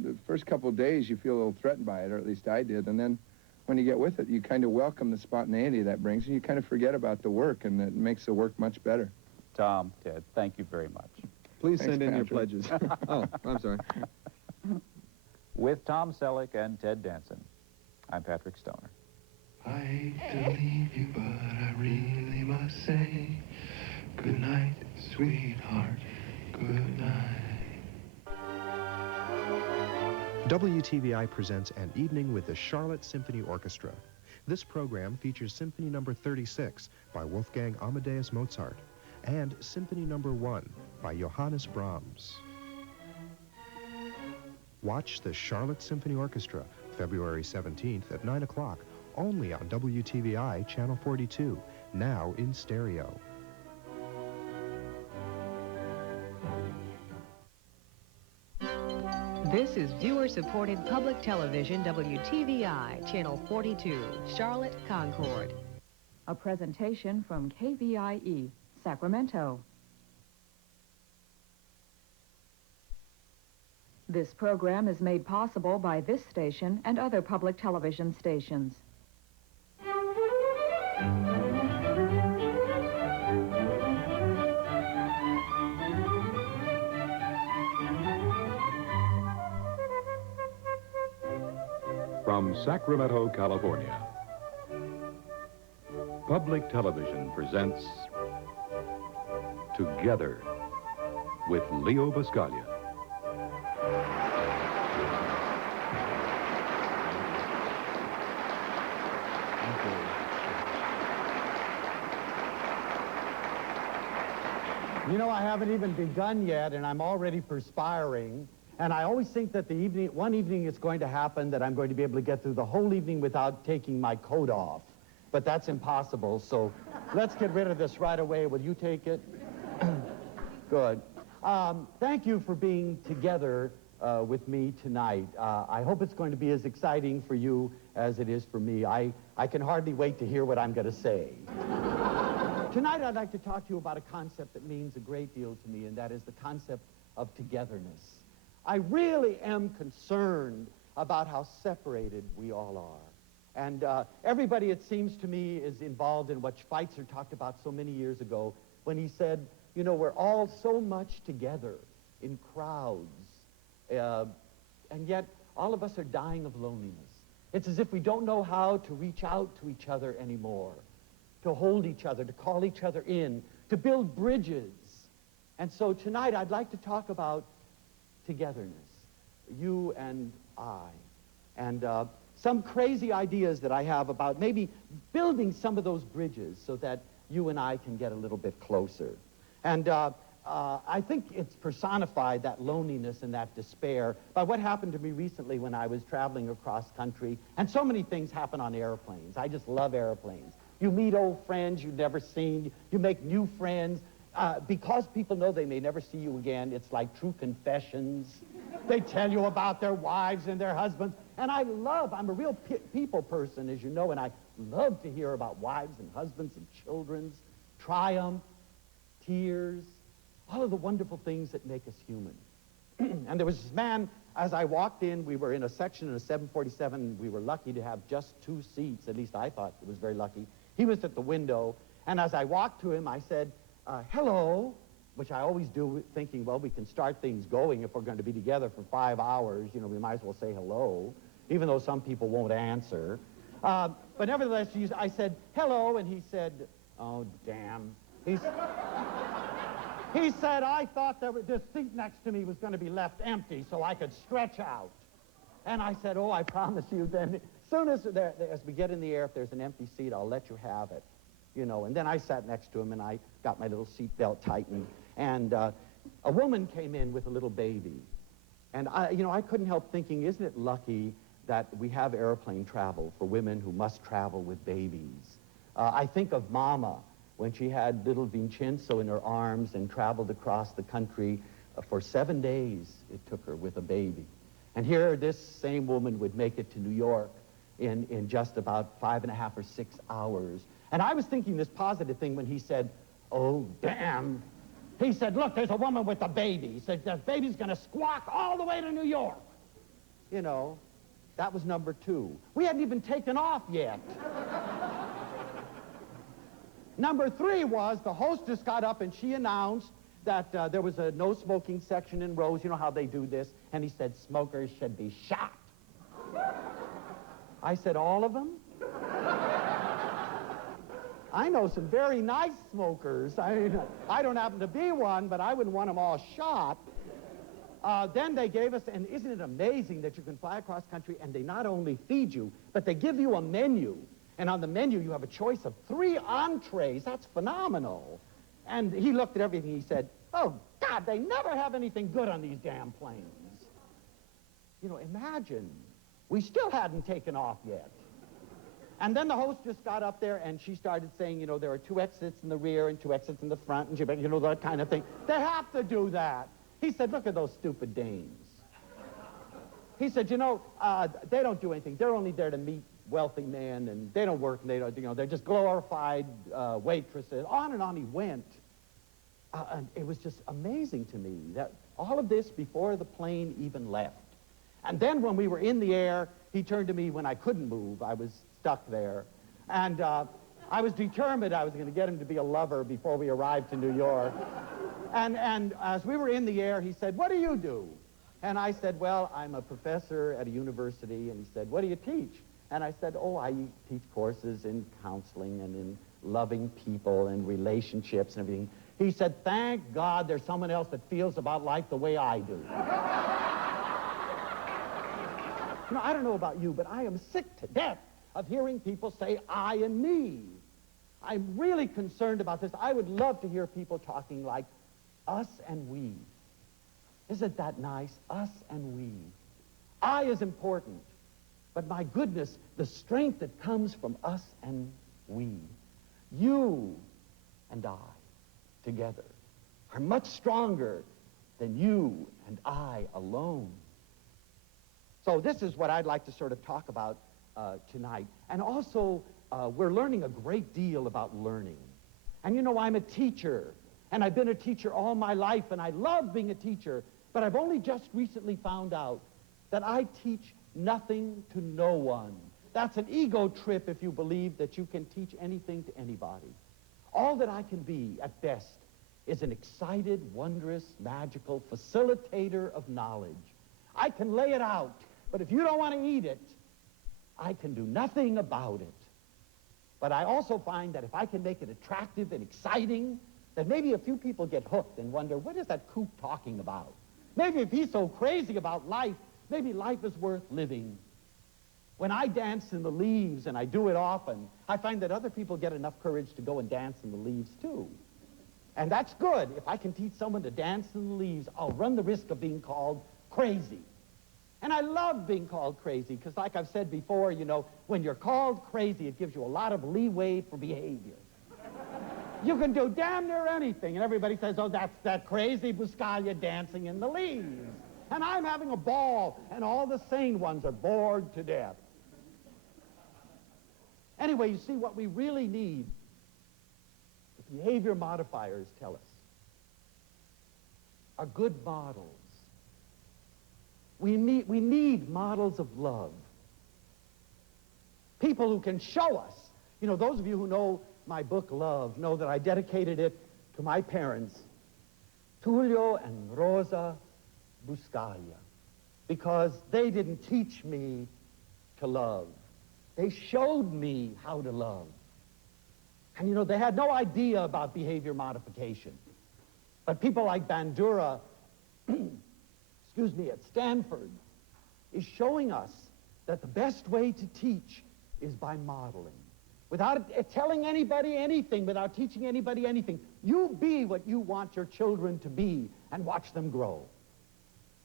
the first couple of days, you feel a little threatened by it, or at least I did, and then when you get with it, you kind of welcome the spontaneity that brings, and you kind of forget about the work, and it makes the work much better. Tom, Ted, thank you very much. Please send in your pledges. Oh, I'm sorry. With Tom Selleck and Ted Danson, I'm Patrick Stoner. I hate to leave you, but I really must say, good night, sweetheart, good night. WTVI presents An Evening with the Charlotte Symphony Orchestra. This program features Symphony No. 36 by Wolfgang Amadeus Mozart and Symphony No. 1 by Johannes Brahms. Watch the Charlotte Symphony Orchestra February 17th at 9 o'clock, only on WTVI Channel 42, now in stereo. This is viewer-supported public television, WTVI, Channel 42, Charlotte, Concord. A presentation from KVIE, Sacramento. This program is made possible by this station and other public television stations. From Sacramento, California, Public Television presents Together with Leo Buscaglia. You know, I haven't even begun yet, and I'm already perspiring. And I always think that one evening it's going to happen that I'm going to be able to get through the whole evening without taking my coat off. But that's impossible, so let's get rid of this right away. Will you take it? Good. Thank you for being together with me tonight. I hope it's going to be as exciting for you as it is for me. I can hardly wait to hear what I'm going to say. Tonight I'd like to talk to you about a concept that means a great deal to me, and that is the concept of togetherness. I really am concerned about how separated we all are. And everybody, it seems to me, is involved in what Schweitzer talked about so many years ago when he said, you know, we're all so much together in crowds, and yet all of us are dying of loneliness. It's as if we don't know how to reach out to each other anymore, to hold each other, to call each other in, to build bridges. And so tonight I'd like to talk about togetherness, you and I, and some crazy ideas that I have about maybe building some of those bridges so that you and I can get a little bit closer. And I think it's personified, that loneliness and that despair, by what happened to me recently when I was traveling across country. And so many things happen on airplanes. I just love airplanes. You meet old friends you've never seen. You make new friends. Because people know they may never see you again, it's like true confessions. They tell you about their wives and their husbands. And I'm a real people person, as you know, and I love to hear about wives and husbands and children's triumph, tears, all of the wonderful things that make us human. And there was this man, as I walked in, we were in a section in a 747. We were lucky to have just 2 seats. At least I thought it was very lucky. He was at the window, and as I walked to him, I said, hello, which I always do, thinking, well, we can start things going if we're going to be together for 5 hours. You know, we might as well say hello, even though some people won't answer. But nevertheless, I said, hello, and he said, oh, damn. He said, I thought this seat next to me was going to be left empty so I could stretch out. And I said, oh, I promise you, then, as soon as we get in the air, if there's an empty seat, I'll let you have it. You know, and then I sat next to him, and I got my little seatbelt tightened. And a woman came in with a little baby. And I couldn't help thinking, isn't it lucky that we have airplane travel for women who must travel with babies. I think of Mama when she had little Vincenzo in her arms and traveled across the country. For 7 days it took her with a baby. And here this same woman would make it to New York in just about 5.5 or 6 hours. And I was thinking this positive thing when he said, "Oh, damn." He said, "Look, there's a woman with a baby." He said, "The baby's going to squawk all the way to New York." You know, that was number 2. We hadn't even taken off yet. Number 3 was the hostess got up and she announced that there was a no smoking section in rows. You know how they do this? And he said, "Smokers should be shot." I said, "All of them?" I know some very nice smokers. I don't happen to be one, but I wouldn't want them all shot. Then they gave us, and isn't it amazing that you can fly across country and they not only feed you, but they give you a menu. And on the menu, you have a choice of 3 entrees. That's phenomenal. And he looked at everything. He said, "Oh, God, they never have anything good on these damn planes." You know, imagine. We still hadn't taken off yet. And then the hostess got up there and she started saying, you know, there are 2 exits in the rear and 2 exits in the front, and you know, that kind of thing. They have to do that. He said, "Look at those stupid dames." He said, "You know, they don't do anything. They're only there to meet wealthy men, and they don't work, and they don't, you know, they're just glorified waitresses." On and on he went. And it was just amazing to me that all of this before the plane even left. And then when we were in the air, he turned to me when I couldn't move. I was stuck there. And I was determined I was going to get him to be a lover before we arrived to New York. And as we were in the air, he said, "What do you do?" And I said, "Well, I'm a professor at a university." And he said, "What do you teach?" And I said, "Oh, I teach courses in counseling and in loving people and relationships and everything." He said, "Thank God there's someone else that feels about life the way I do." You know, I don't know about you, but I am sick to death of hearing people say "I" and "me." I'm really concerned about this. I would love to hear people talking like "us" and "we." Isn't that nice? Us and we. I is important, but my goodness, the strength that comes from us and we, you and I together, are much stronger than you and I alone. So this is what I'd like to sort of talk about tonight. And also, we're learning a great deal about learning. And you know, I'm a teacher, and I've been a teacher all my life, and I love being a teacher, but I've only just recently found out that I teach nothing to no one. That's an ego trip if you believe that you can teach anything to anybody. All that I can be, at best, is an excited, wondrous, magical facilitator of knowledge. I can lay it out, but if you don't want to eat it, I can do nothing about it. But I also find that if I can make it attractive and exciting, then maybe a few people get hooked and wonder, what is that kook talking about? Maybe if he's so crazy about life, maybe life is worth living. When I dance in the leaves, and I do it often, I find that other people get enough courage to go and dance in the leaves too. And that's good. If I can teach someone to dance in the leaves, I'll run the risk of being called crazy. And I love being called crazy, because like I've said before, you know, when you're called crazy, it gives you a lot of leeway for behavior. You can do damn near anything, and everybody says, "Oh, that's that crazy Buscaglia dancing in the leaves." And I'm having a ball, and all the sane ones are bored to death. Anyway, you see, what we really need, the behavior modifiers tell us, are good models. We need models of love. People who can show us. You know, those of you who know my book, Love, know that I dedicated it to my parents, Tullio and Rosa Buscaglia, because they didn't teach me to love. They showed me how to love. And, you know, they had no idea about behavior modification. But people like Bandura, at Stanford, is showing us that the best way to teach is by modeling. Without telling anybody anything, without teaching anybody anything, you be what you want your children to be and watch them grow.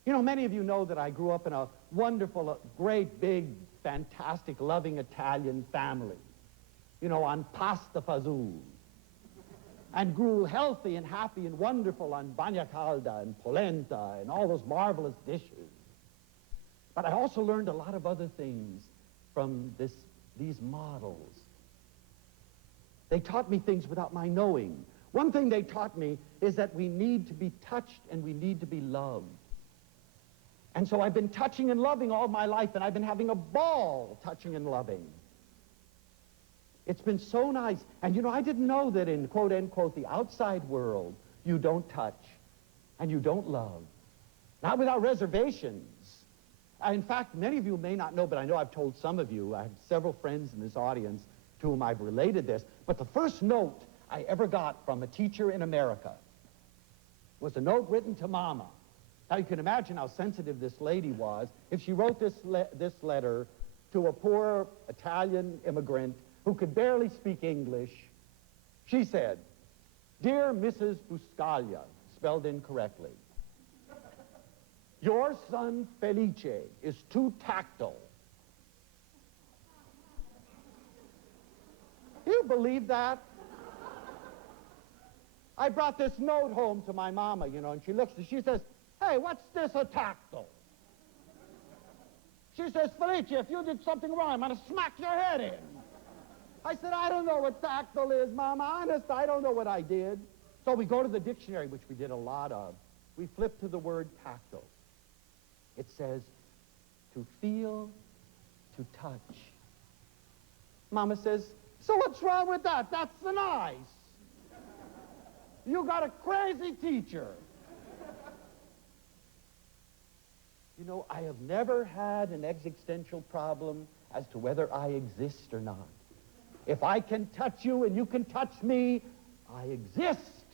You know, many of you know that I grew up in a wonderful, great, big, fantastic, loving Italian family, you know, on pasta fazool, and grew healthy and happy and wonderful on bagna calda and polenta and all those marvelous dishes. But I also learned a lot of other things from these models. They taught me things without my knowing. One thing they taught me is that we need to be touched and we need to be loved. And so I've been touching and loving all my life, and I've been having a ball touching and loving. It's been so nice. And you know, I didn't know that in quote unquote the outside world, you don't touch and you don't love. Not without reservations. In fact, many of you may not know, but I know I've told some of you. I have several friends in this audience to whom I've related this. But the first note I ever got from a teacher in America was a note written to Mama. Now, you can imagine how sensitive this lady was if she wrote this letter to a poor Italian immigrant who could barely speak English. She said, "Dear Mrs. Buscaglia," spelled incorrectly, "your son Felice is too tactile." Do you believe that? I brought this note home to my mama, you know, and she looks and she says, "Hey, what's this, a tactile?" She says, "Felice, if you did something wrong, I'm going to smack your head in." I said, "I don't know what tactile is, Mama. Honest, I don't know what I did." So we go to the dictionary, which we did a lot of. We flip to the word tactile. It says, to feel, to touch. Mama says, "So what's wrong with that? That's nice. You got a crazy teacher." You know, I have never had an existential problem as to whether I exist or not. If I can touch you and you can touch me, I exist.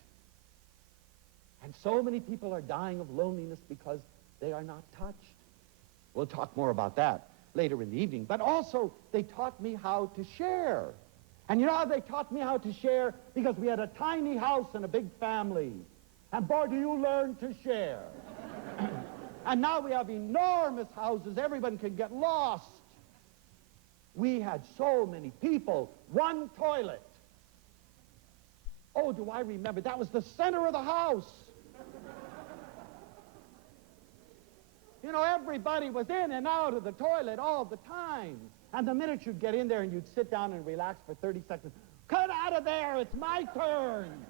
And so many people are dying of loneliness because they are not touched. We'll talk more about that later in the evening. But also, they taught me how to share. And you know how they taught me how to share? Because we had a tiny house and a big family. And boy, do you learn to share. And now we have enormous houses. Everyone can get lost. We had so many people. One toilet. Oh, do I remember? That was the center of the house. You know, everybody was in and out of the toilet all the time. And the minute you'd get in there and you'd sit down and relax for 30 seconds, "Cut out of there, it's my turn."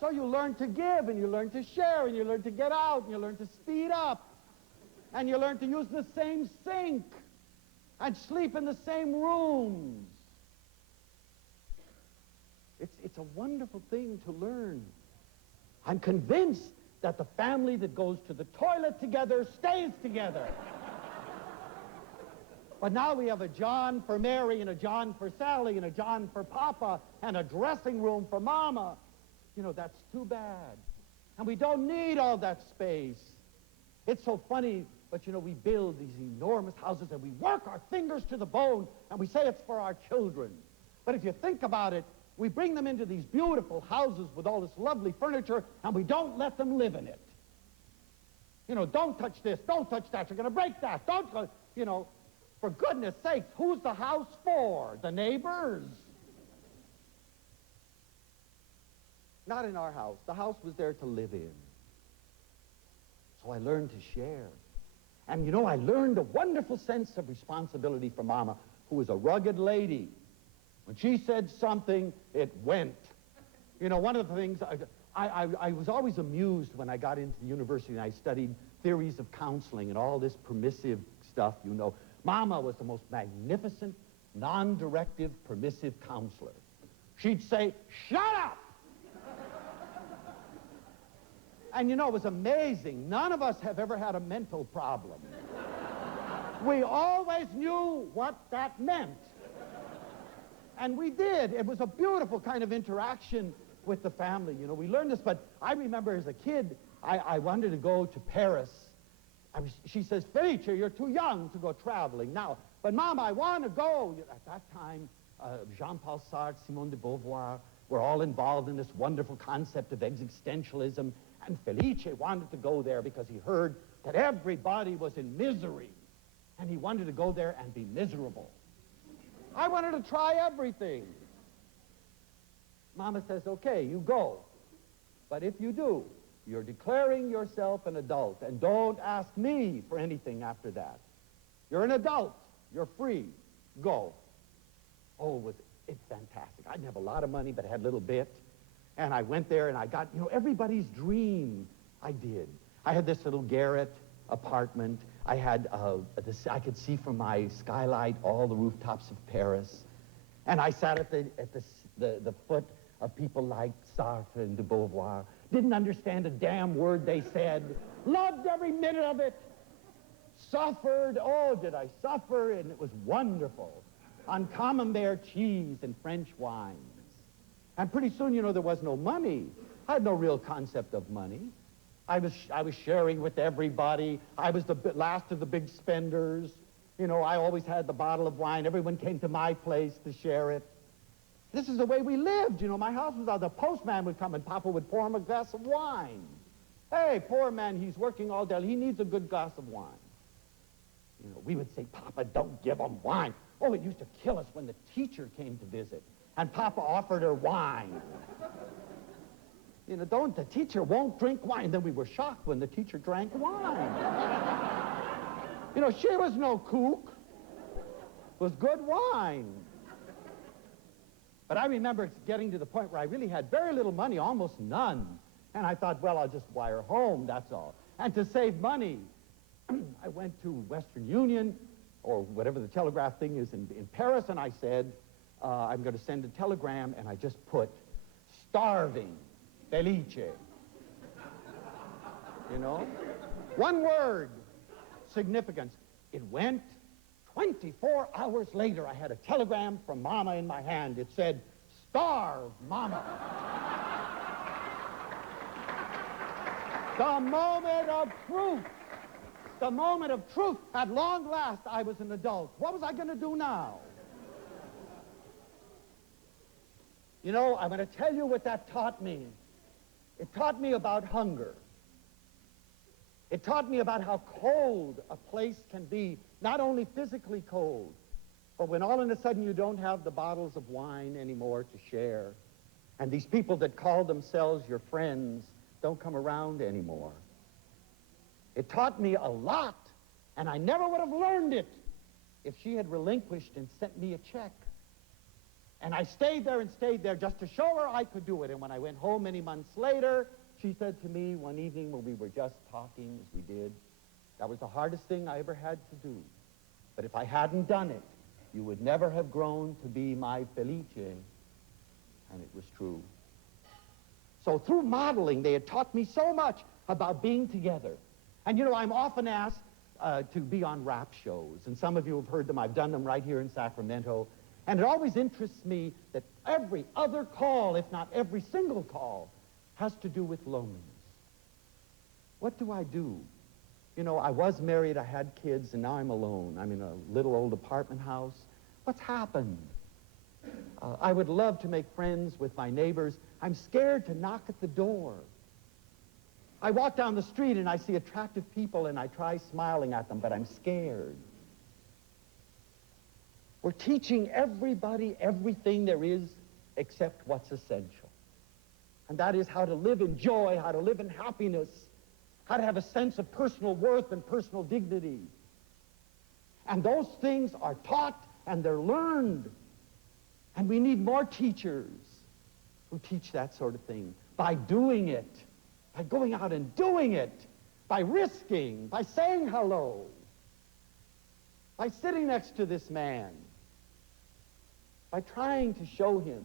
So you learn to give, and you learn to share, and you learn to get out, and you learn to speed up, and you learn to use the same sink, and sleep in the same rooms. It's a wonderful thing to learn. I'm convinced that the family that goes to the toilet together stays together. But now we have a John for Mary, and a John for Sally, and a John for Papa, and a dressing room for Mama. You know, that's too bad. And we don't need all that space. It's so funny, but you know, we build these enormous houses and we work our fingers to the bone and we say it's for our children. But if you think about it, we bring them into these beautiful houses with all this lovely furniture and we don't let them live in it. You know, don't touch this, don't touch that, you're going to break that, don't go, you know, for goodness sakes, who's the house for? The neighbors? Not in our house. The house was there to live in. So I learned to share. And you know, I learned a wonderful sense of responsibility from Mama, who was a rugged lady. When she said something, it went. You know, one of the things, I was always amused when I got into the university and I studied theories of counseling and all this permissive stuff, you know. Mama was the most magnificent, non-directive, permissive counselor. She'd say, "Shut up!" And you know, it was amazing. None of us have ever had a mental problem. We always knew what that meant. And we did. It was a beautiful kind of interaction with the family. You know, we learned this, but I remember as a kid, I wanted to go to Paris. She says, "Felice, you're too young to go traveling now." "But Mom, I want to go." At that time, Jean-Paul Sartre, Simone de Beauvoir were all involved in this wonderful concept of existentialism. And Felice wanted to go there because he heard that everybody was in misery. And he wanted to go there and be miserable. I wanted to try everything. Mama says, okay, you go. But if you do, you're declaring yourself an adult, and don't ask me for anything after that. You're an adult. You're free. Go. Oh, it's fantastic. I didn't have a lot of money, but I had a little bit. And I went there, and I got, everybody's dream. I did. I had this little garret apartment. I had I could see from my skylight all the rooftops of Paris. And I sat at the foot of people like Sartre and de Beauvoir. Didn't understand a damn word they said. Loved every minute of it. Suffered. Oh, did I suffer? And it was wonderful. On Camembert cheese and French wines. And pretty soon, there was no money. I had no real concept of money. I was sharing with everybody. I was the last of the big spenders. I always had the bottle of wine. Everyone came to my place to share it. This is the way we lived. My house was out. The postman would come and Papa would pour him a glass of wine. Hey, poor man, he's working all day. He needs a good glass of wine. We would say, Papa, don't give him wine. Oh, it used to kill us when the teacher came to visit and Papa offered her wine. The teacher won't drink wine. Then we were shocked when the teacher drank wine. She was no kook. It was good wine. But I remember getting to the point where I really had very little money, almost none. And I thought, well, I'll just wire home, that's all. And to save money, I went to Western Union, or whatever the telegraph thing is in Paris, and I said, I'm going to send a telegram, and I just put, starving Felice. One word, significance. It went. 24 hours later, I had a telegram from Mama in my hand. It said, starve, Mama. The moment of truth. The moment of truth. At long last, I was an adult. What was I going to do now? I'm going to tell you what that taught me. It taught me about hunger. It taught me about how cold a place can be, not only physically cold, but when all of a sudden you don't have the bottles of wine anymore to share, and these people that call themselves your friends don't come around anymore. It taught me a lot, and I never would have learned it if she had relinquished and sent me a check. And I stayed there just to show her I could do it. And when I went home many months later, she said to me one evening when we were just talking, as we did, that was the hardest thing I ever had to do. But if I hadn't done it, you would never have grown to be my Felice. And it was true. So through modeling, they had taught me so much about being together. And I'm often asked to be on rap shows. And some of you have heard them. I've done them right here in Sacramento. And it always interests me that every other call, if not every single call, has to do with loneliness. What do I do? I was married, I had kids, and now I'm alone. I'm in a little old apartment house. What's happened? I would love to make friends with my neighbors. I'm scared to knock at the door. I walk down the street and I see attractive people and I try smiling at them, but I'm scared. We're teaching everybody everything there is except what's essential. And that is how to live in joy, how to live in happiness, how to have a sense of personal worth and personal dignity. And those things are taught and they're learned. And we need more teachers who teach that sort of thing by doing it, by going out and doing it, by risking, by saying hello, by sitting next to this man, by trying to show him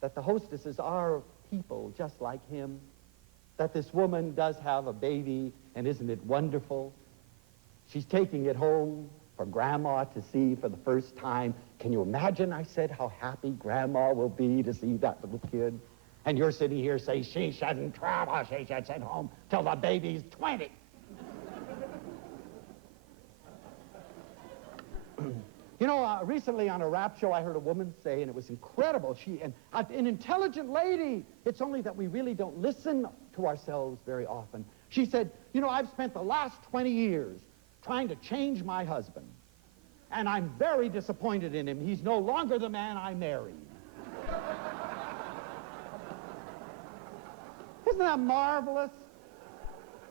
that the hostesses are people just like him, that this woman does have a baby, and isn't it wonderful? She's taking it home for Grandma to see for the first time. Can you imagine, I said, how happy Grandma will be to see that little kid? And you're sitting here saying, she shouldn't travel, she should sit home till the baby's 20. Recently on a rap show, I heard a woman say, and it was incredible, an intelligent lady. It's only that we really don't listen to ourselves very often. She said, you know, I've spent the last 20 years trying to change my husband, and I'm very disappointed in him. He's no longer the man I married. Isn't that marvelous?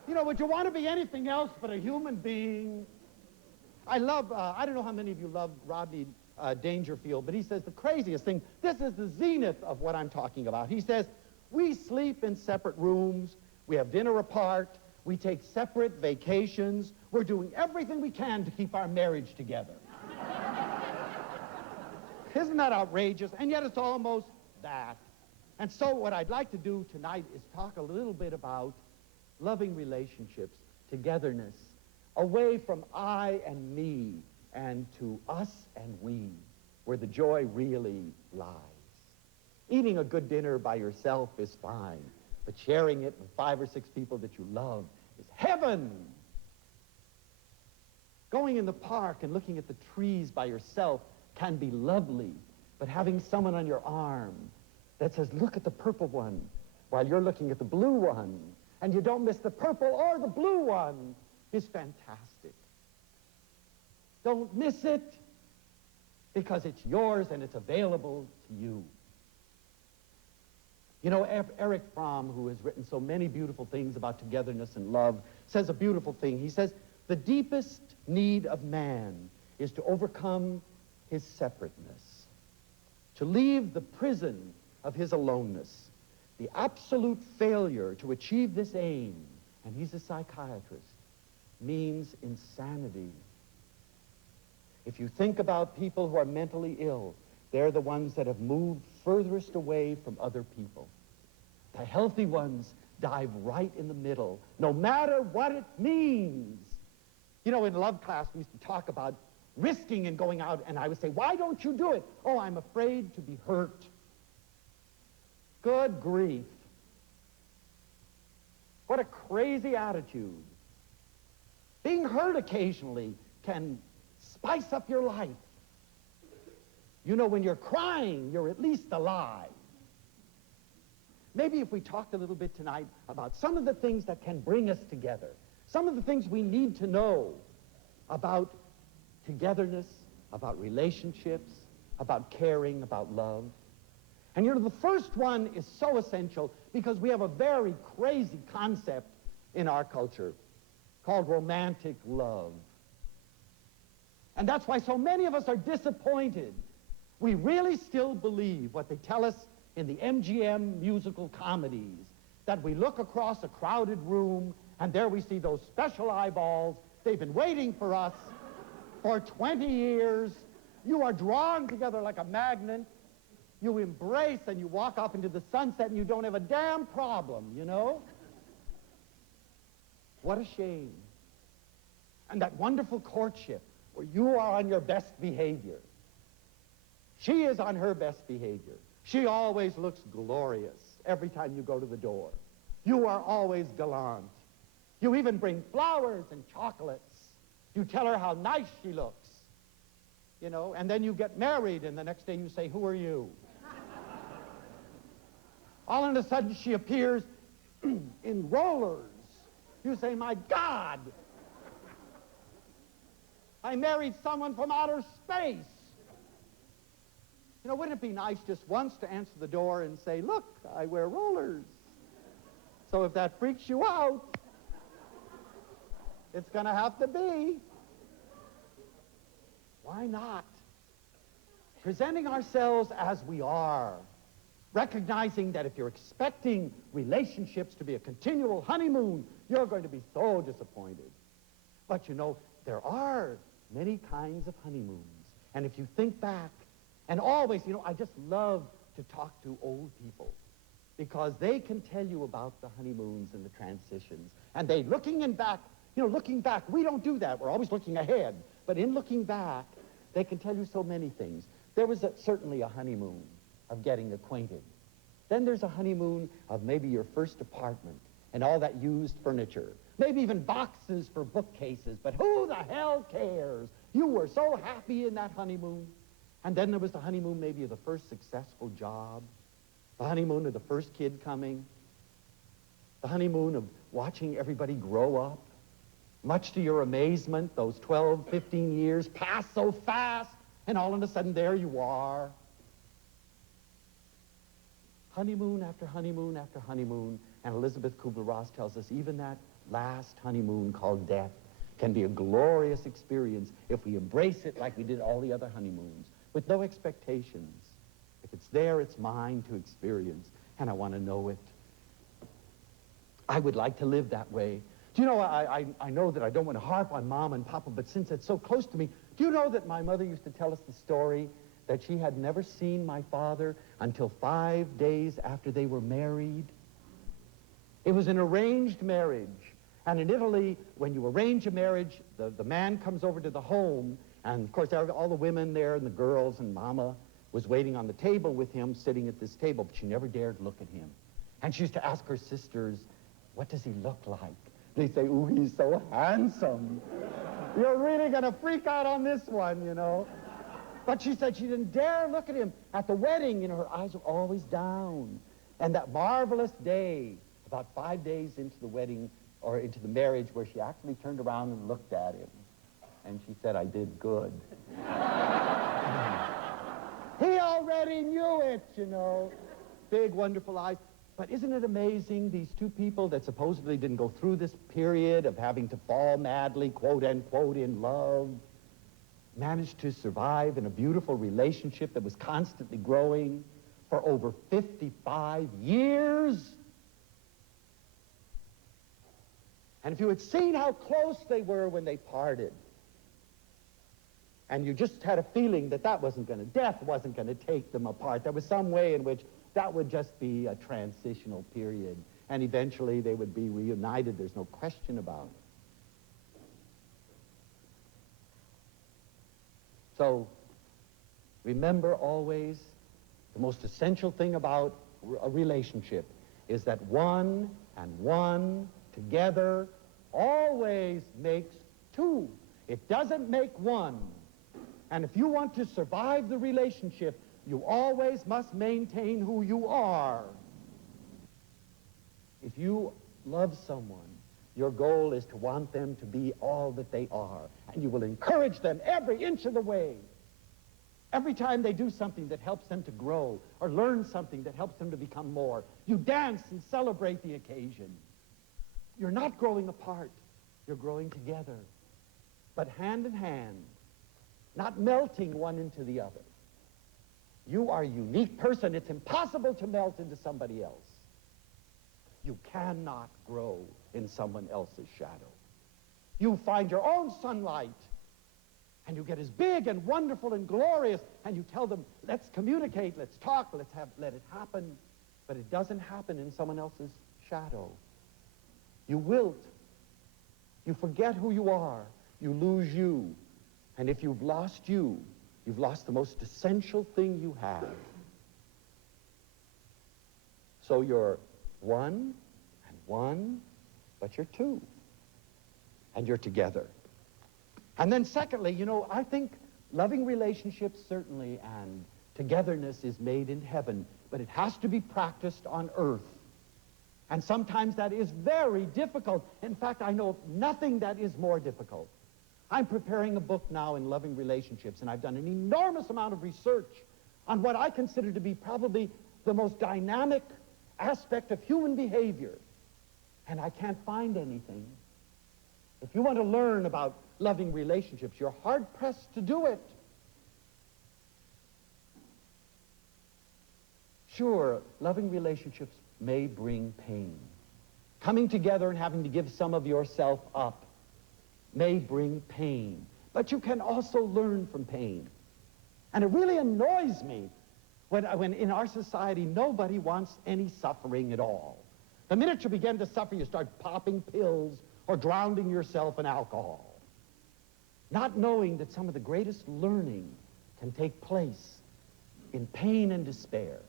You know, would you want to be anything else but a human being? I love, I don't know how many of you love Rodney Dangerfield, but he says the craziest thing, this is the zenith of what I'm talking about. He says, we sleep in separate rooms, we have dinner apart, we take separate vacations, we're doing everything we can to keep our marriage together. Isn't that outrageous? And yet it's almost that. And so what I'd like to do tonight is talk a little bit about loving relationships, togetherness, away from I and me and to us and we, where the joy really lies. Eating a good dinner by yourself is fine, but sharing it with 5 or 6 people that you love is heaven. Going in the park and looking at the trees by yourself can be lovely, but having someone on your arm that says, look at the purple one, while you're looking at the blue one, and you don't miss the purple or the blue one, is fantastic. Don't miss it, because it's yours and it's available to you. You know, Erich Fromm, who has written so many beautiful things about togetherness and love, says a beautiful thing. He says, the deepest need of man is to overcome his separateness, to leave the prison of his aloneness. The absolute failure to achieve this aim, and he's a psychiatrist, means insanity. If you think about people who are mentally ill, they're the ones that have moved furthest away from other people. The healthy ones dive right in the middle, no matter what it means. You know, in love class, we used to talk about risking and going out, and I would say, why don't you do it? Oh, I'm afraid to be hurt. Good grief. What a crazy attitude. Being hurt occasionally can spice up your life. You know, when you're crying, you're at least alive. Maybe if we talked a little bit tonight about some of the things that can bring us together, some of the things we need to know about togetherness, about relationships, about caring, about love. And you know, the first one is so essential because we have a very crazy concept in our culture called romantic love. And that's why so many of us are disappointed. We really still believe what they tell us in the MGM musical comedies, that we look across a crowded room and there we see those special eyeballs. They've been waiting for us for 20 years. You are drawn together like a magnet. You embrace and you walk off into the sunset and you don't have a damn problem, you know? What a shame. And that wonderful courtship where you are on your best behavior. She is on her best behavior. She always looks glorious every time you go to the door. You are always gallant. You even bring flowers and chocolates. You tell her how nice she looks, you know, and then you get married and the next day you say, who are you? All of a sudden she appears in rollers. You say, my God, I married someone from outer space. You know, wouldn't it be nice just once to answer the door and say, look, I wear rollers. So if that freaks you out, it's going to have to be. Why not? Presenting ourselves as we are, recognizing that if you're expecting relationships to be a continual honeymoon, you're going to be so disappointed. But you know, there are many kinds of honeymoons. And if you think back, and always, you know, I just love to talk to old people because they can tell you about the honeymoons and the transitions. And they, looking back, we don't do that. We're always looking ahead. But in looking back, they can tell you so many things. There was certainly a honeymoon of getting acquainted. Then there's a honeymoon of maybe your first apartment and all that used furniture. Maybe even boxes for bookcases, but who the hell cares? You were so happy in that honeymoon. And then there was the honeymoon maybe of the first successful job, the honeymoon of the first kid coming, The honeymoon of watching everybody grow up. Much to your amazement, those 12, 15 years pass so fast, and all of a sudden there you are. Honeymoon after honeymoon after honeymoon, and Elizabeth Kubler-Ross tells us even that last honeymoon called death can be a glorious experience if we embrace it like we did all the other honeymoons, with no expectations. If it's there, it's mine to experience, and I want to know it. I would like to live that way. Do you know, I know that I don't want to harp on Mom and Papa, but since it's so close to me, do you know that my mother used to tell us the story that she had never seen my father until 5 days after they were married? It was an arranged marriage. And in Italy, when you arrange a marriage, the man comes over to the home, and of course all the women there and the girls and Mama was waiting on the table with him, sitting at this table, but she never dared look at him. And she used to ask her sisters, what does he look like? They say, ooh, he's so handsome. You're really going to freak out on this one, you know. But she said she didn't dare look at him. At the wedding, you know, her eyes were always down. And that marvelous day, about 5 days into the wedding, or into the marriage, where she actually turned around and looked at him. And she said, I did good. He already knew it, you know. Big, wonderful eyes. But isn't it amazing, these two people that supposedly didn't go through this period of having to fall madly, quote, unquote, in love, managed to survive in a beautiful relationship that was constantly growing for over 55 years? And if you had seen how close they were when they parted, and you just had a feeling that death wasn't going to take them apart, there was some way in which that would just be a transitional period, and eventually they would be reunited, there's no question about it. So, remember always, the most essential thing about a relationship is that one and one together always makes two. It doesn't make one. And if you want to survive the relationship, you always must maintain who you are. If you love someone, your goal is to want them to be all that they are. And you will encourage them every inch of the way. Every time they do something that helps them to grow or learn something that helps them to become more, you dance and celebrate the occasion. You're not growing apart. You're growing together. But hand in hand, not melting one into the other. You are a unique person. It's impossible to melt into somebody else. You cannot grow in someone else's shadow. You find your own sunlight, and you get as big and wonderful and glorious, and you tell them, let's communicate, let's talk, let it happen. But it doesn't happen in someone else's shadow. You wilt. You forget who you are. You lose you. And if you've lost you, you've lost the most essential thing you have. So you're one and one, but you're two. And you're together. And then secondly, you know, I think loving relationships certainly and togetherness is made in heaven, but it has to be practiced on earth. And sometimes that is very difficult. In fact, I know of nothing that is more difficult. I'm preparing a book now in loving relationships, and I've done an enormous amount of research on what I consider to be probably the most dynamic aspect of human behavior. And I can't find anything. If you want to learn about loving relationships, you're hard-pressed to do it. Sure, loving relationships may bring pain. Coming together and having to give some of yourself up may bring pain. But you can also learn from pain. And it really annoys me when in our society nobody wants any suffering at all. The minute you begin to suffer, you start popping pills or drowning yourself in alcohol. Not knowing that some of the greatest learning can take place in pain and despair.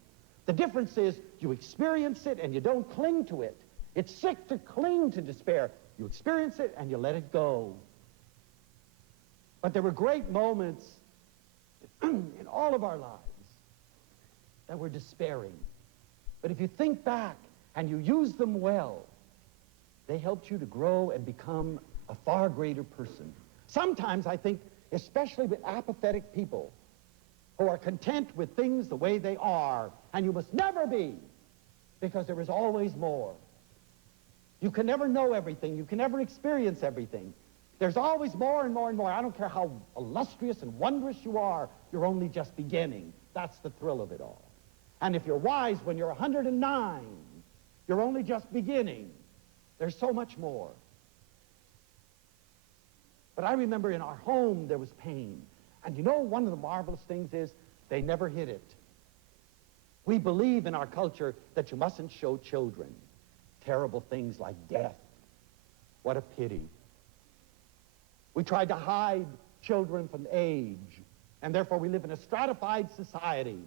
The difference is you experience it and you don't cling to it. It's sick to cling to despair. You experience it and you let it go. But there were great moments in all of our lives that were despairing. But if you think back and you use them well, They helped you to grow and become a far greater person. Sometimes I think, especially with apathetic people who are content with things the way they are, and you must never be, because there is always more. You can never know everything. You can never experience everything. There's always more and more and more. I don't care how illustrious and wondrous you are, you're only just beginning. That's the thrill of it all. And if you're wise when you're 109, you're only just beginning. There's so much more. But I remember in our home there was pain. And you know, one of the marvelous things is they never hid it. We believe in our culture that you mustn't show children terrible things like death. What a pity. We tried to hide children from age, and therefore we live in a stratified society.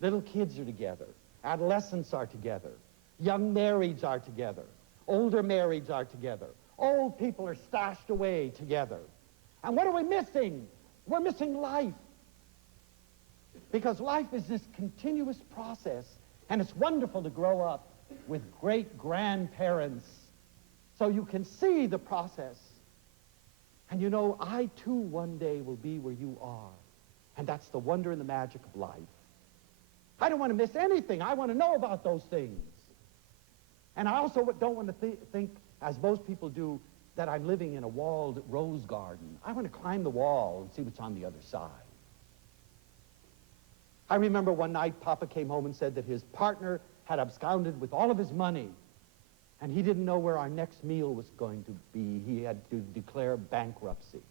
Little kids are together. Adolescents are together. Young marrieds are together. Older marrieds are together. Old people are stashed away together. And what are we missing? We're missing life. Because life is this continuous process, and it's wonderful to grow up with great-grandparents so you can see the process. And you know, I too one day will be where you are. And that's the wonder and the magic of life. I don't want to miss anything. I want to know about those things. And I also don't want to think, as most people do, that I'm living in a walled rose garden. I want to climb the wall and see what's on the other side. I remember one night Papa came home and said that his partner had absconded with all of his money, and he didn't know where our next meal was going to be. He had to declare bankruptcy.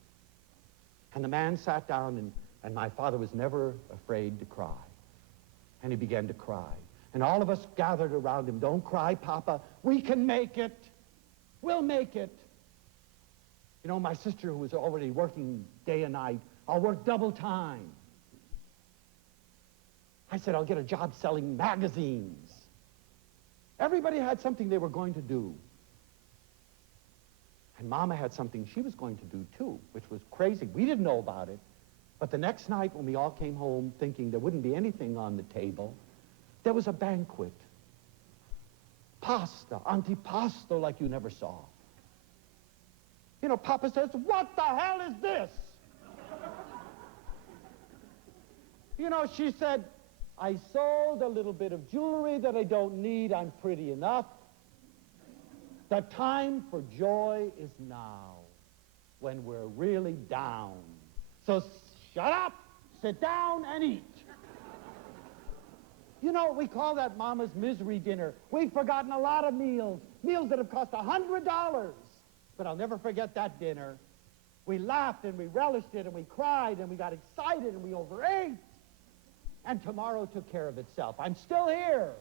And the man sat down, and my father was never afraid to cry. And he began to cry. And all of us gathered around him. Don't cry, Papa. We can make it. We'll make it. You know, my sister, who was already working day and night, I'll work double time. I said, I'll get a job selling magazines. Everybody had something they were going to do. And Mama had something she was going to do, too, which was crazy. We didn't know about it. But the next night, when we all came home thinking there wouldn't be anything on the table, there was a banquet. Pasta, antipasto like you never saw. You know, Papa says, what the hell is this? You know, she said, I sold a little bit of jewelry that I don't need. I'm pretty enough. The time for joy is now, when we're really down. So shut up, sit down, and eat. You know, we call that Mama's misery dinner. We've forgotten a lot of meals that have cost $100. But I'll never forget that dinner. We laughed and we relished it and we cried and we got excited and we overate. And tomorrow took care of itself. I'm still here.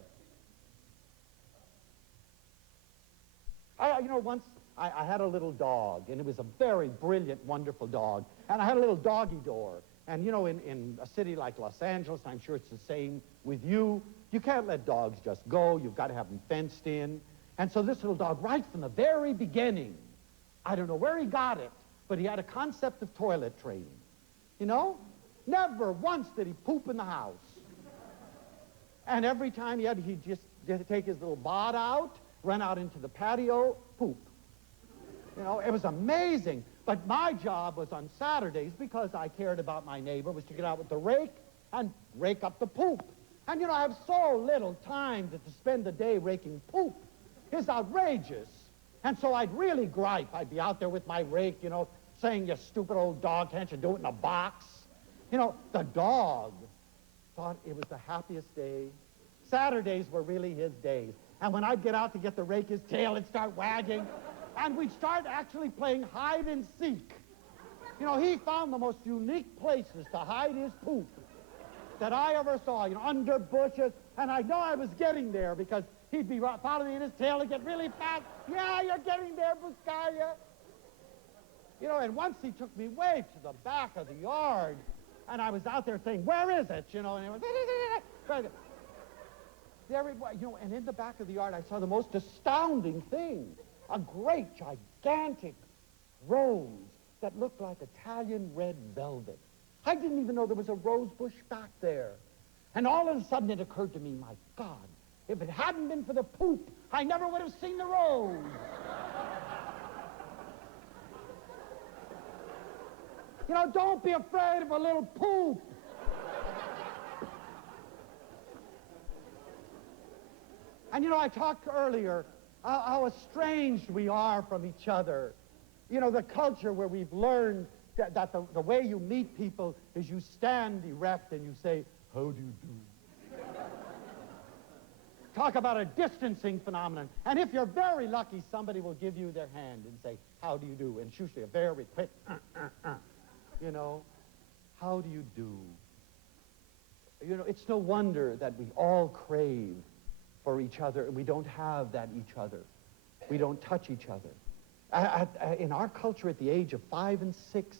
You know, once I had a little dog, and it was a very brilliant, wonderful dog. And I had a little doggy door. And, you know, in a city like Los Angeles, I'm sure it's the same with you, you can't let dogs just go. You've got to have them fenced in. And so this little dog, right from the very beginning, I don't know where he got it, but he had a concept of toilet training. You know? Never once did he poop in the house. And every time he'd just take his little bod out, run out into the patio, poop. You know, it was amazing. But my job was on Saturdays, because I cared about my neighbor, was to get out with the rake and rake up the poop. And, you know, I have so little time to spend the day raking poop. It's outrageous. And so I'd really gripe. I'd be out there with my rake, you know, saying, you stupid old dog, can't you do it in a box? You know, the dog thought it was the happiest day. Saturdays were really his days. And when I'd get out to get the rake, his tail would start wagging. And we'd start actually playing hide and seek. You know, he found the most unique places to hide his poop that I ever saw, you know, under bushes. And I know I was getting there because he'd be following me in his tail and get really fast. Yeah, you're getting there, Buscaglia. You know, and once he took me way to the back of the yard, and I was out there saying, where is it? You know, and he went, there it was, you know, and in the back of the yard, I saw the most astounding thing. A great, gigantic rose that looked like Italian red velvet. I didn't even know there was a rose bush back there. And all of a sudden it occurred to me, my God, if it hadn't been for the poop, I never would have seen the rose. You know, don't be afraid of a little poop. And, you know, I talked earlier how estranged we are from each other. You know, the culture where we've learned that the way you meet people is you stand erect and you say, how do you do? Talk about a distancing phenomenon. And if you're very lucky, somebody will give you their hand and say, how do you do? And it's usually a very quick, you know, how do you do? You know, it's no wonder that we all crave for each other, and we don't have that each other. We don't touch each other. In our culture, at the age of 5 and 6,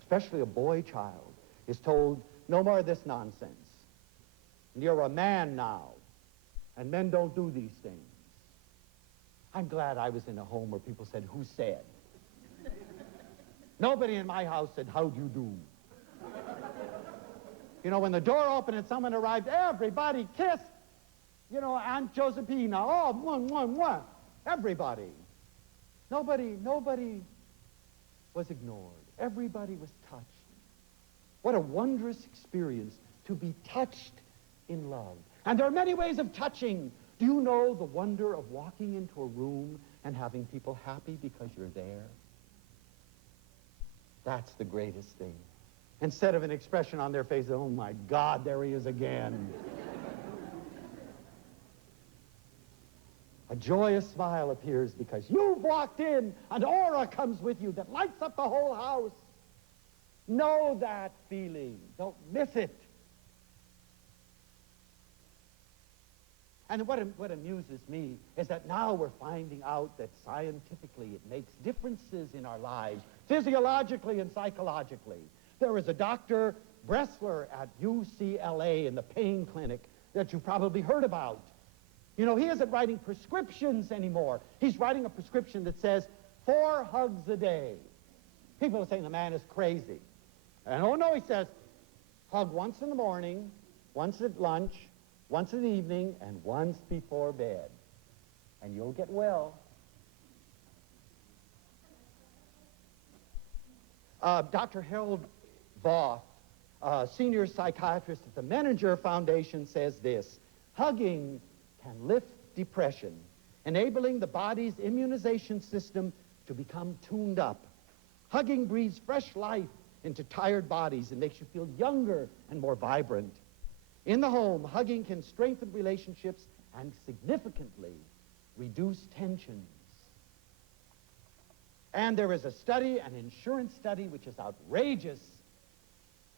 especially a boy child, is told, no more of this nonsense. You're a man now, and men don't do these things. I'm glad I was in a home where people said, who said? Nobody in my house said, how do you do? You know, when the door opened and someone arrived, everybody kissed. You know, Aunt Josephina, oh, mwah. Everybody. Nobody was ignored. Everybody was touched. What a wondrous experience to be touched in love. And there are many ways of touching. Do you know the wonder of walking into a room and having people happy because you're there? That's the greatest thing. Instead of an expression on their face, oh my God, there he is again. A joyous smile appears because you've walked in, an aura comes with you that lights up the whole house. Know that feeling. Don't miss it. And what amuses me is that now we're finding out that scientifically it makes differences in our lives, physiologically and psychologically. There is a Dr. Bressler at UCLA in the pain clinic that you've probably heard about. You know, he isn't writing prescriptions anymore. He's writing a prescription that says 4 hugs a day. People are saying the man is crazy. And oh no, he says, hug once in the morning, once at lunch, once in the evening, and once before bed. And you'll get well. Dr. Harold Voth, senior psychiatrist at the Menninger Foundation, says this: hugging can lift depression, enabling the body's immunization system to become tuned up. Hugging breathes fresh life into tired bodies and makes you feel younger and more vibrant. In the home, hugging can strengthen relationships and significantly reduce tensions. And there is a study, an insurance study, which is outrageous.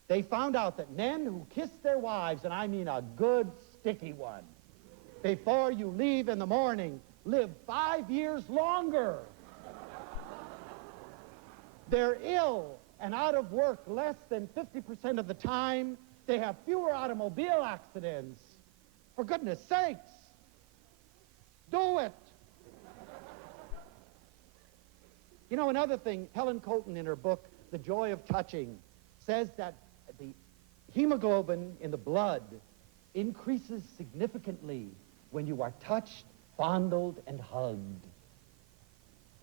They found out that men who kiss their wives, and I mean a good sticky one, before you leave in the morning, live 5 years longer. They're ill and out of work less than 50% of the time. They have fewer automobile accidents. For goodness sakes, do it. You know, another thing, Helen Colton in her book, The Joy of Touching, says that the hemoglobin in the blood increases significantly when you are touched, fondled, and hugged.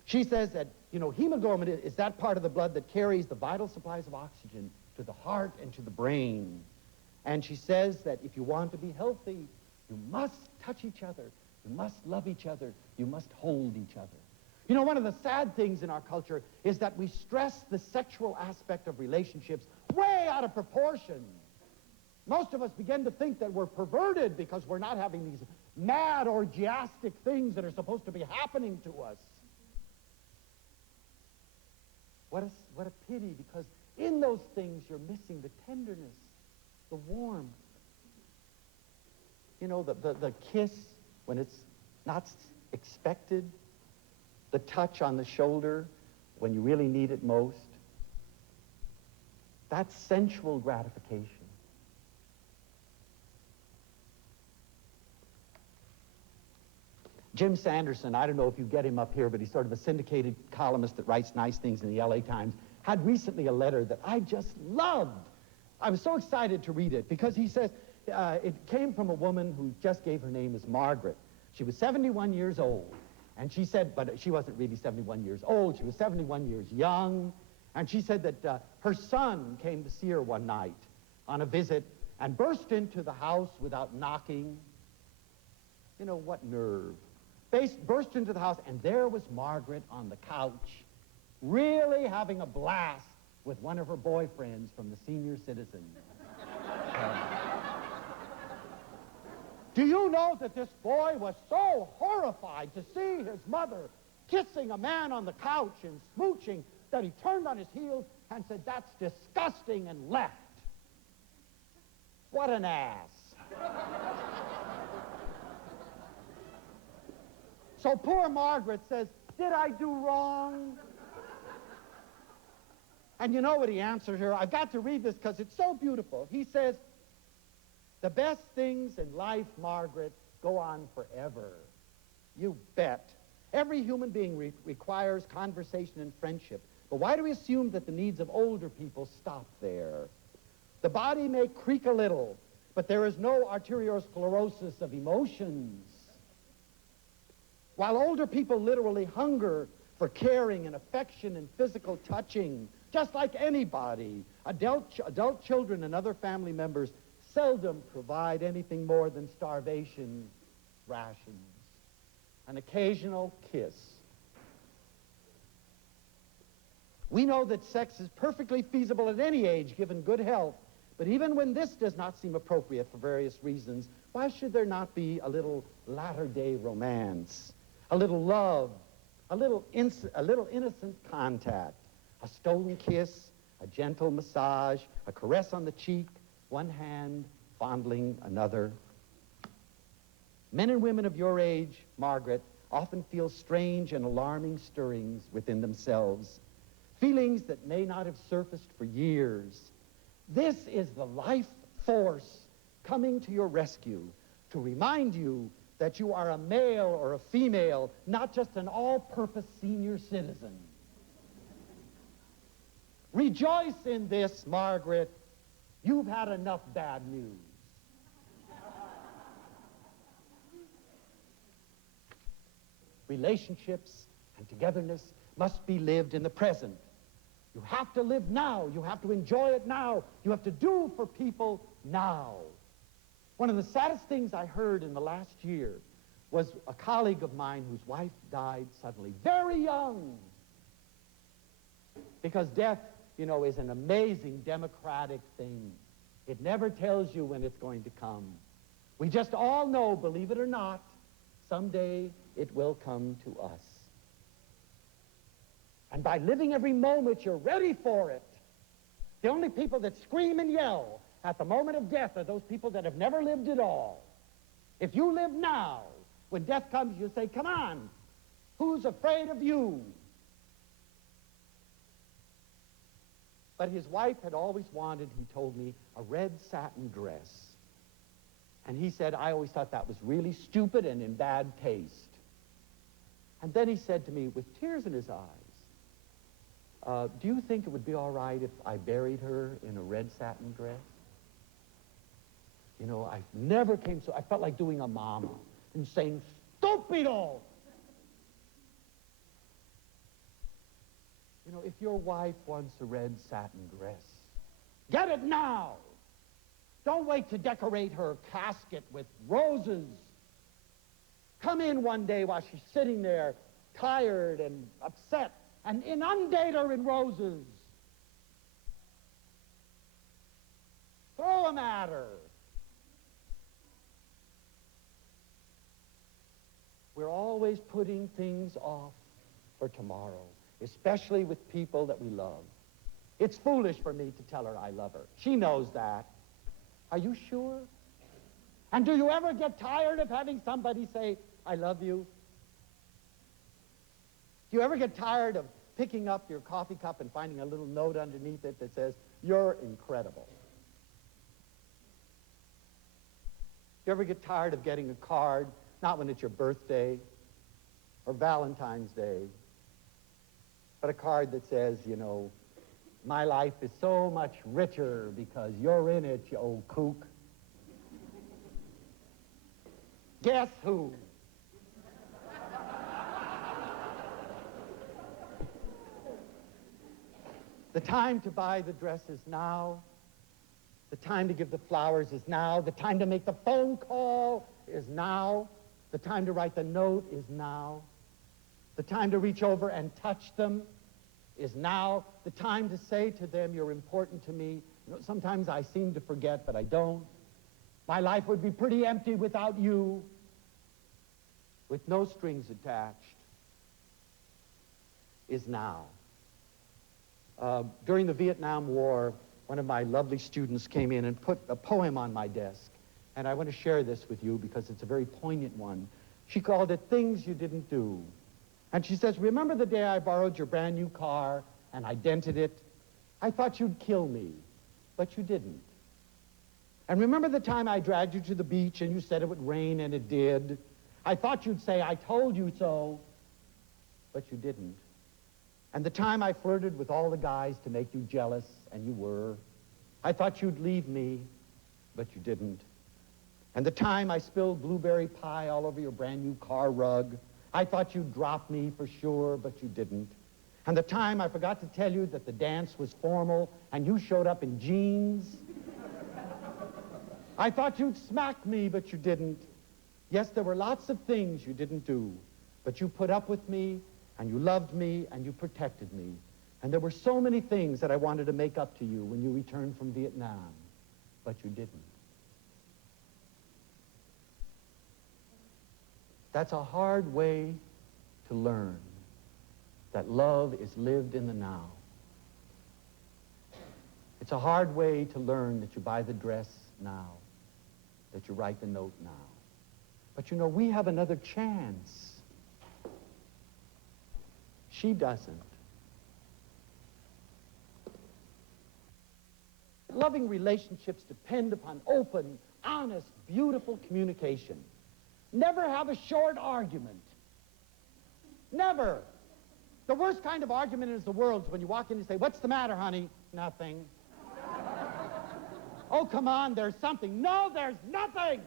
She says that, you know, hemoglobin is that part of the blood that carries the vital supplies of oxygen to the heart and to the brain. And she says that if you want to be healthy, you must touch each other, you must love each other, you must hold each other. You know, one of the sad things in our culture is that we stress the sexual aspect of relationships way out of proportion. Most of us begin to think that we're perverted because we're not having these mad orgiastic things that are supposed to be happening to us. What a pity, because in those things you're missing the tenderness, the warmth. You know, the kiss when it's not expected, the touch on the shoulder when you really need it most. That's sensual gratification. Jim Sanderson, I don't know if you get him up here, but he's sort of a syndicated columnist that writes nice things in the LA Times, had recently a letter that I just loved. I was so excited to read it because he says it came from a woman who just gave her name as Margaret. She was 71 years old, and she said, but she wasn't really 71 years old, she was 71 years young, And she said that her son came to see her one night on a visit and burst into the house without knocking. You know, what nerve. Burst into the house, and there was Margaret on the couch, really having a blast with one of her boyfriends from the senior citizen. Do you know that this boy was so horrified to see his mother kissing a man on the couch and smooching that he turned on his heels and said, "That's disgusting," and left. What an ass. So poor Margaret says, "Did I do wrong?" And you know what he answered her? I've got to read this because it's so beautiful. He says, "The best things in life, Margaret, go on forever." You bet. Every human being requires conversation and friendship. But why do we assume that the needs of older people stop there? The body may creak a little, but there is no arteriosclerosis of emotions. While older people literally hunger for caring and affection and physical touching, just like anybody, adult children and other family members seldom provide anything more than starvation rations, an occasional kiss. We know that sex is perfectly feasible at any age given good health, but even when this does not seem appropriate for various reasons, why should there not be a little latter-day romance, a little love, a little innocent contact, a stolen kiss, a gentle massage, a caress on the cheek, one hand fondling another? Men and women of your age, Margaret, often feel strange and alarming stirrings within themselves, feelings that may not have surfaced for years. This is the life force coming to your rescue to remind you that you are a male or a female, not just an all-purpose senior citizen. Rejoice in this, Margaret. You've had enough bad news. Relationships and togetherness must be lived in the present. You have to live now. You have to enjoy it now. You have to do for people now. One of the saddest things I heard in the last year was a colleague of mine whose wife died suddenly, very young. Because death, you know, is an amazing democratic thing. It never tells you when it's going to come. We just all know, believe it or not, someday it will come to us. And by living every moment, you're ready for it. The only people that scream and yell at the moment of death are those people that have never lived at all. If you live now, when death comes, you say, "Come on, who's afraid of you?" But his wife had always wanted, he told me, a red satin dress. And he said, "I always thought that was really stupid and in bad taste." And then he said to me, with tears in his eyes, "Do you think it would be all right if I buried her in a red satin dress?" You know, I never came so, I felt like doing a mama and saying, "Stupido!" You know, if your wife wants a red satin dress, get it now. Don't wait to decorate her casket with roses. Come in one day while she's sitting there, tired and upset, and inundate her in roses. Throw them at her. We're always putting things off for tomorrow, especially with people that we love. It's foolish for me to tell her I love her. She knows that. Are you sure? And do you ever get tired of having somebody say, "I love you"? Do you ever get tired of picking up your coffee cup and finding a little note underneath it that says, "You're incredible"? Do you ever get tired of getting a card, not when it's your birthday or Valentine's Day, but a card that says, you know, "My life is so much richer because you're in it, you old kook"? Guess who? The time to buy the dress is now. The time to give the flowers is now. The time to make the phone call is now. The time to write the note is now. The time to reach over and touch them is now. The time to say to them, you're important to me. You know, sometimes I seem to forget, but I don't. My life would be pretty empty without you, with no strings attached, is now. During the Vietnam War, one of my lovely students came in and put a poem on my desk. And I want to share this with you because it's a very poignant one. She called it Things You Didn't Do. And she says, remember the day I borrowed your brand new car and I dented it? I thought you'd kill me, but you didn't. And remember the time I dragged you to the beach and you said it would rain, and it did? I thought you'd say, I told you so, but you didn't. And the time I flirted with all the guys to make you jealous, and you were. I thought you'd leave me, but you didn't. And the time I spilled blueberry pie all over your brand new car rug, I thought you'd drop me for sure, but you didn't. And the time I forgot to tell you that the dance was formal and you showed up in jeans, I thought you'd smack me, but you didn't. Yes, there were lots of things you didn't do, but you put up with me, and you loved me, and you protected me. And there were so many things that I wanted to make up to you when you returned from Vietnam, but you didn't. That's a hard way to learn that love is lived in the now. It's a hard way to learn that you buy the dress now, that you write the note now. But you know, we have another chance. She doesn't. Loving relationships depend upon open, honest, beautiful communication. Never have a short argument. Never. The worst kind of argument in the world is when you walk in and say, what's the matter, honey? Nothing. Oh, come on, there's something. No, there's nothing.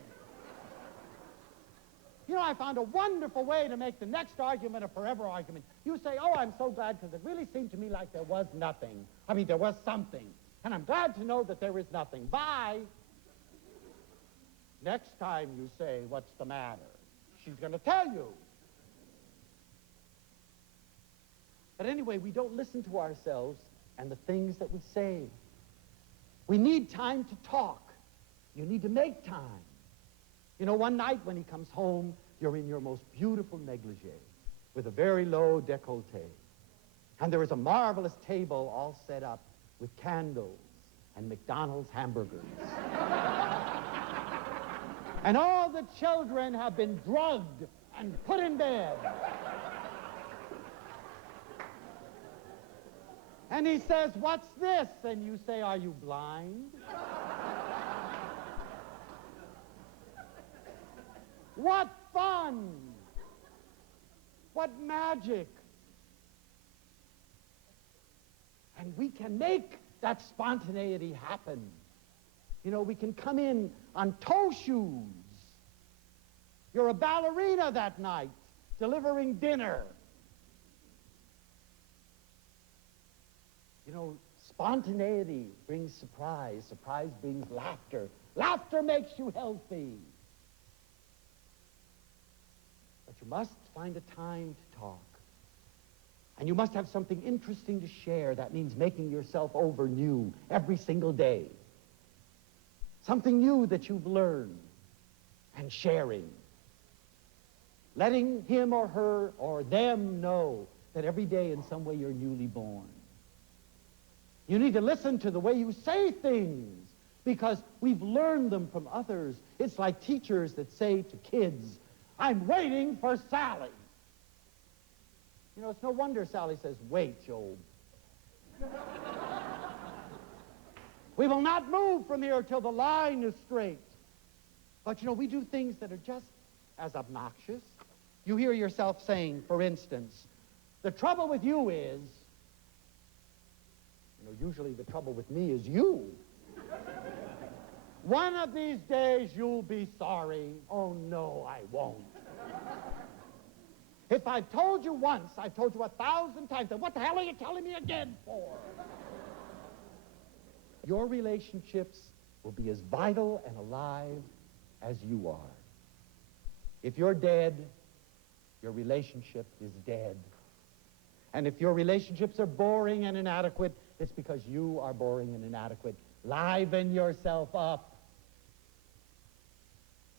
You know, I found a wonderful way to make the next argument a forever argument. You say, oh, I'm so glad because it really seemed to me like there was nothing. I mean, there was something. And I'm glad to know that there is nothing. Bye. Next time you say, what's the matter? She's going to tell you. But anyway, we don't listen to ourselves and the things that we say. We need time to talk. You need to make time. You know, one night when he comes home, you're in your most beautiful negligee with a very low décolleté. And there is a marvelous table all set up with candles and McDonald's hamburgers. And all the children have been drugged and put in bed. And he says, what's this? And you say, are you blind? What fun! What magic! And we can make that spontaneity happen. You know, we can come in on toe shoes. You're a ballerina that night, delivering dinner. You know, spontaneity brings surprise. Surprise brings laughter. Laughter makes you healthy. But you must find a time to talk. And you must have something interesting to share. That means making yourself over new every single day. Something new that you've learned and sharing. Letting him or her or them know that every day in some way you're newly born. You need to listen to the way you say things because we've learned them from others. It's like teachers that say to kids, I'm waiting for Sally. You know, it's no wonder Sally says, wait, Job. We will not move from here till the line is straight. But, you know, we do things that are just as obnoxious. You hear yourself saying, for instance, the trouble with you is, you know, usually the trouble with me is you. One of these days you'll be sorry. Oh, no, I won't. If I've told you once, I've told you 1,000 times, then what the hell are you telling me again for? your relationships will be as vital and alive as you are. If you're dead, your relationship is dead. And if your relationships are boring and inadequate, it's because you are boring and inadequate. Liven yourself up.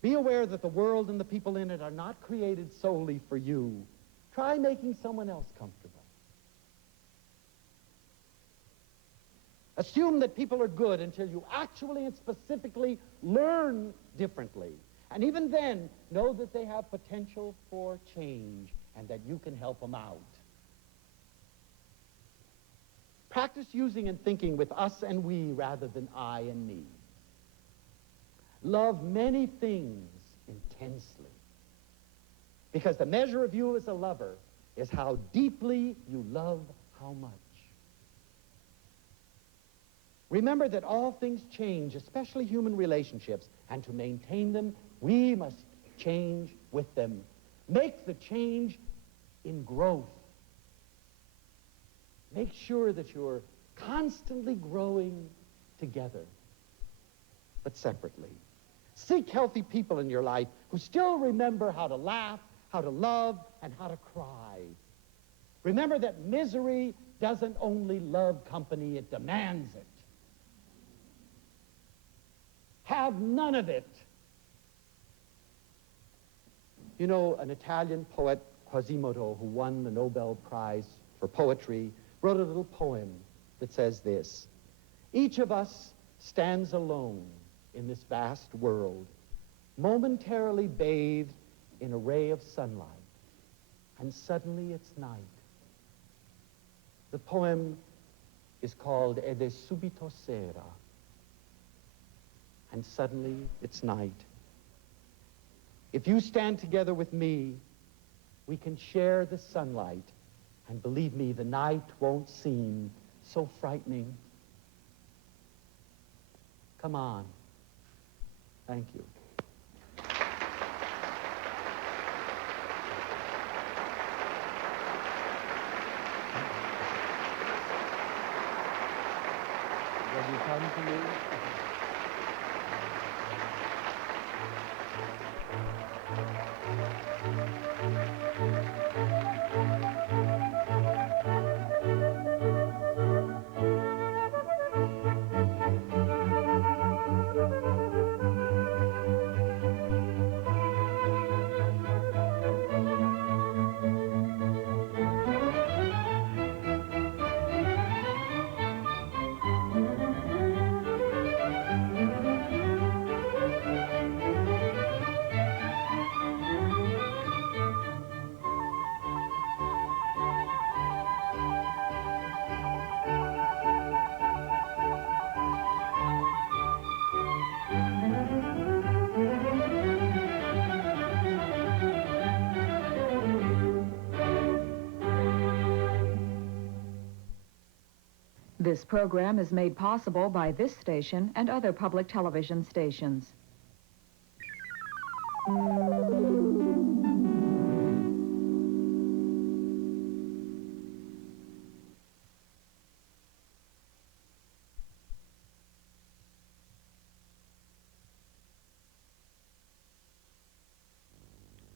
Be aware that the world and the people in it are not created solely for you. Try making someone else comfortable. Assume that people are good until you actually and specifically learn differently. And even then, know that they have potential for change and that you can help them out. Practice using and thinking with us and we rather than I and me. Love many things intensely. Because the measure of you as a lover is how deeply you love how much. Remember that all things change, especially human relationships, and to maintain them, we must change with them. Make the change in growth. Make sure that you're constantly growing together, but separately. Seek healthy people in your life who still remember how to laugh, how to love, and how to cry. Remember that misery doesn't only love company, it demands it. Have none of it. You know, an Italian poet, Quasimodo, who won the Nobel Prize for Poetry, wrote a little poem that says this: each of us stands alone in this vast world, momentarily bathed in a ray of sunlight, and suddenly it's night. The poem is called Ed è subito sera, and suddenly it's night. If you stand together with me, we can share the sunlight, and believe me, the night won't seem so frightening. Come on. Thank you. Will you come to me? This program is made possible by this station and other public television stations.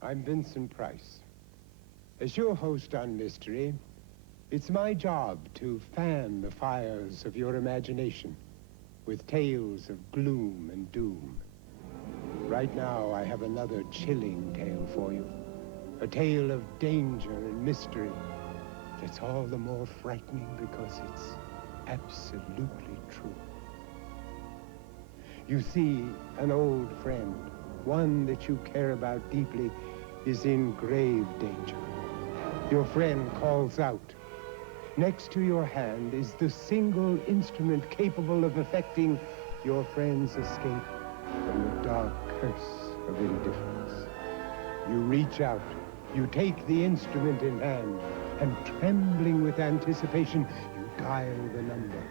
I'm Vincent Price. As your host on Mystery, it's my job to fan the fires of your imagination with tales of gloom and doom. Right now, I have another chilling tale for you. A tale of danger and mystery that's all the more frightening because it's absolutely true. You see, an old friend, one that you care about deeply, is in grave danger. Your friend calls out. Next to your hand is the single instrument capable of effecting your friend's escape from the dark curse of indifference. You reach out, you take the instrument in hand, and trembling with anticipation, you dial the number.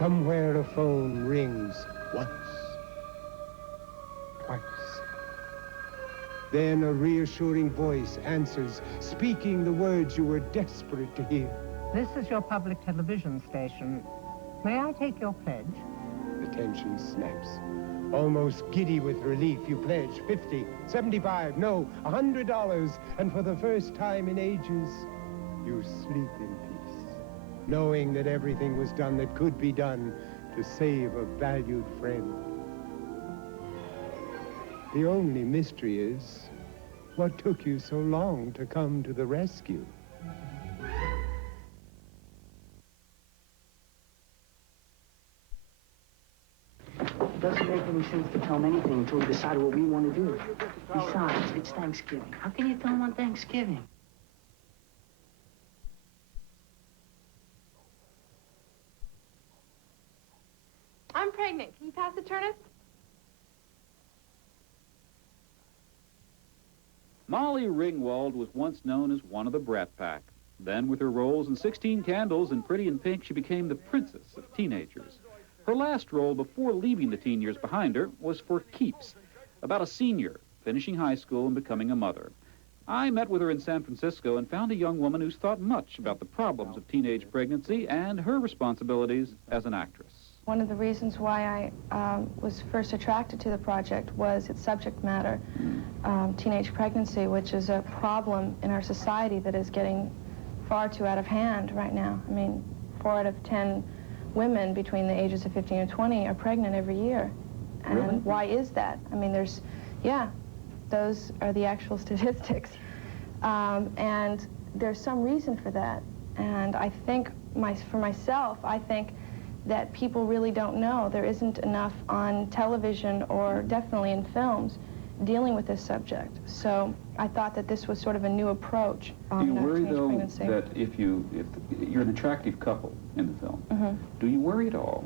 Somewhere a phone rings once, twice. Then a reassuring voice answers, speaking the words you were desperate to hear. This is your public television station. May I take your pledge? The tension snaps. Almost giddy with relief, you pledge 50, 75, no, $100. And for the first time in ages, you sleep in peace, knowing that everything was done that could be done to save a valued friend. The only mystery is, what took you so long to come to the rescue? It doesn't make any sense to tell them anything until we decide what we want to do. Besides, it's Thanksgiving. How can you tell them on Thanksgiving? I'm pregnant. Can you pass the turnip? Molly Ringwald was once known as one of the Brat Pack. Then, with her roles in 16 Candles and Pretty in Pink, she became the princess of teenagers. Her last role before leaving the teen years behind her was for Keeps, about a senior finishing high school and becoming a mother. I met with her in San Francisco and found a young woman who's thought much about the problems of teenage pregnancy and her responsibilities as an actress. One of the reasons why I was first attracted to the project was its subject matter, teenage pregnancy, which is a problem in our society that is getting far too out of hand right now. I mean, 4 out of 10 women between the ages of 15 and 20 are pregnant every year. And really? Why is that? I mean, those are the actual statistics. And there's some reason for that. And I think, for myself, I think that people really don't know. There isn't enough on television or definitely in films dealing with this subject. So I thought that this was sort of a new approach on Do you worry, teenage though, pregnancy. that if you're an attractive couple in the film, Mhm. do you worry at all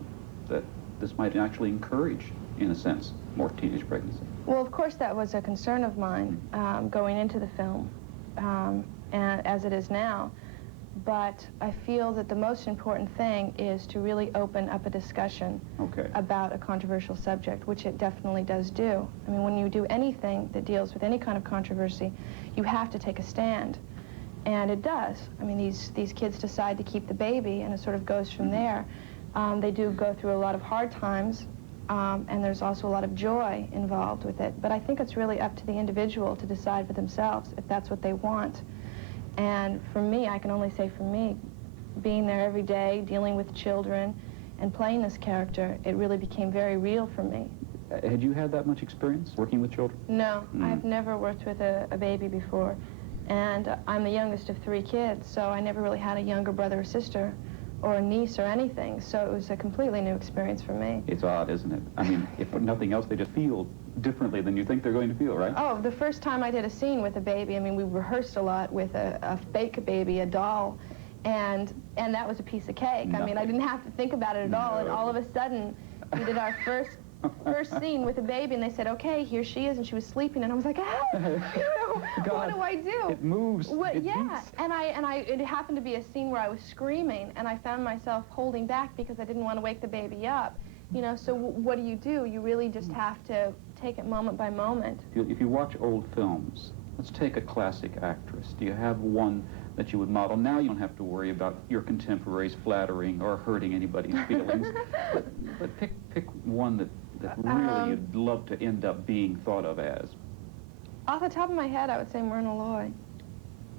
that this might actually encourage, in a sense, more teenage pregnancy? Well, of course, that was a concern of mine going into the film, and as it is now. But I feel that the most important thing is to really open up a discussion about a controversial subject, which it definitely does do. I mean, when you do anything that deals with any kind of controversy, you have to take a stand. And it does. I mean, these kids decide to keep the baby, and it sort of goes from there. They do go through a lot of hard times, and there's also a lot of joy involved with it. But I think it's really up to the individual to decide for themselves if that's what they want. And for me, I can only say for me, being there every day, dealing with children, and playing this character, it really became very real for me. Had you had that much experience working with children? No, I've never worked with a baby before. And I'm the youngest of 3 kids, so I never really had a younger brother or sister or a niece or anything. So it was a completely new experience for me. It's odd, isn't it? I mean, if for nothing else, they just feel differently than you think they're going to feel, right? Oh, the first time I did a scene with a baby, I mean, we rehearsed a lot with a fake baby, a doll, and that was a piece of cake. I mean, I didn't have to think about it at all, and all of a sudden, we did our first scene with a baby, and they said, okay, here she is, and she was sleeping, and I was like, help! What do I do? It moves. It yeah, beats. and it happened to be a scene where I was screaming, and I found myself holding back because I didn't want to wake the baby up. You know, so what do? You really just have to take it moment by moment. If you watch old films, let's take a classic actress. Do you have one that you would model? Now you don't have to worry about your contemporaries flattering or hurting anybody's feelings. but pick one that really you'd love to end up being thought of as. Off the top of my head, I would say Myrna Loy.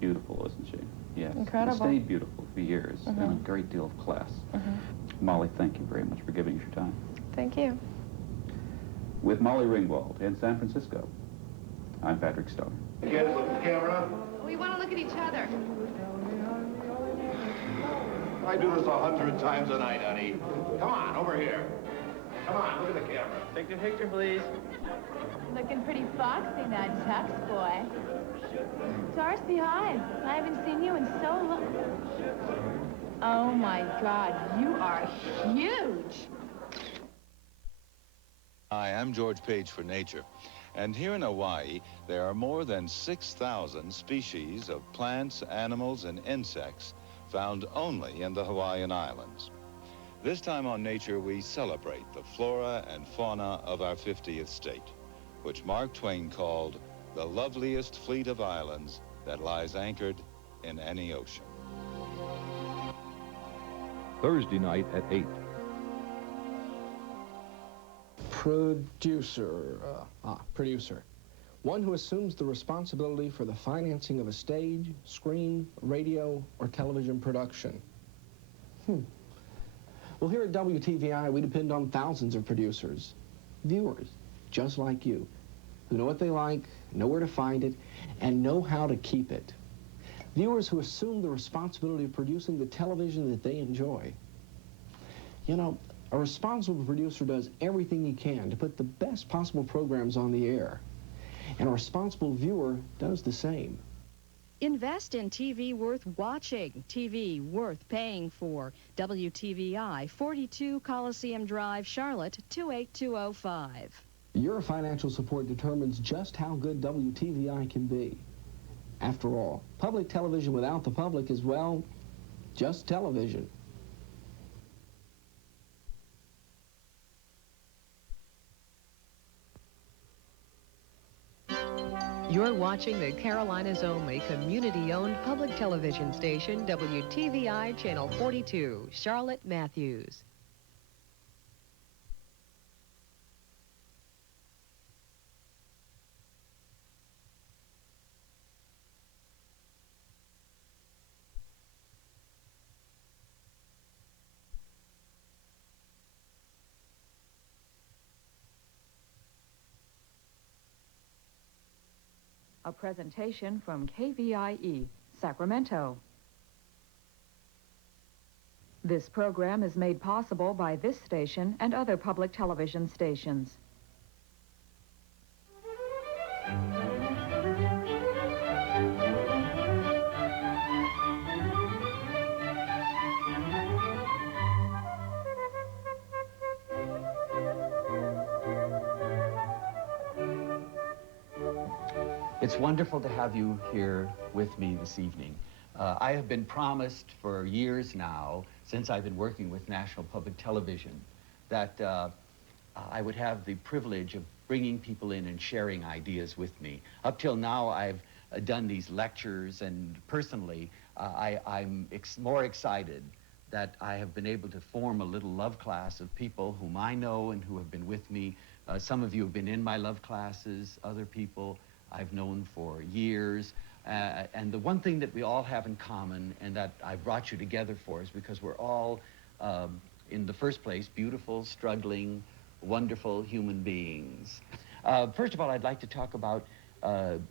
Beautiful, isn't she? Yes. Incredible. And stayed beautiful for years and a great deal of class. Molly, thank you very much for giving us your time. Thank you. With Molly Ringwald in San Francisco, I'm Patrick Stoner. You guys look at the camera? We want to look at each other. I do this 100 times a night, honey. Come on, over here. Come on, look at the camera. Take the picture, please. Looking pretty foxy, that tux boy. Doris, behind. I haven't seen you in so long. Oh, my God, you are huge. Hi, I'm George Page for Nature. And here in Hawaii, there are more than 6,000 species of plants, animals, and insects found only in the Hawaiian Islands. This time on Nature, we celebrate the flora and fauna of our 50th state, which Mark Twain called the loveliest fleet of islands that lies anchored in any ocean. Thursday night at 8, Producer. Producer. One who assumes the responsibility for the financing of a stage, screen, radio, or television production. Well, here at WTVI, we depend on thousands of producers, viewers, just like you, who know what they like, know where to find it, and know how to keep it. Viewers who assume the responsibility of producing the television that they enjoy. You know, a responsible producer does everything he can to put the best possible programs on the air. And a responsible viewer does the same. Invest in TV worth watching, TV worth paying for. WTVI, 42 Coliseum Drive, Charlotte, 28205. Your financial support determines just how good WTVI can be. After all, public television without the public is, well, just television. You're watching the Carolinas' only community-owned public television station, WTVI Channel 42, Charlotte Matthews. A presentation from KVIE, Sacramento. This program is made possible by this station and other public television stations. It's wonderful to have you here with me this evening. I have been promised for years now, since I've been working with National Public Television, that I would have the privilege of bringing people in and sharing ideas with me. Up till now, I've done these lectures, and personally, I'm more excited that I have been able to form a little love class of people whom I know and who have been with me. Some of you have been in my love classes, other people I've known for years. And the one thing that we all have in common, and that I brought you together for, is because we're all, in the first place, beautiful, struggling, wonderful human beings. First of all, I'd like to talk about the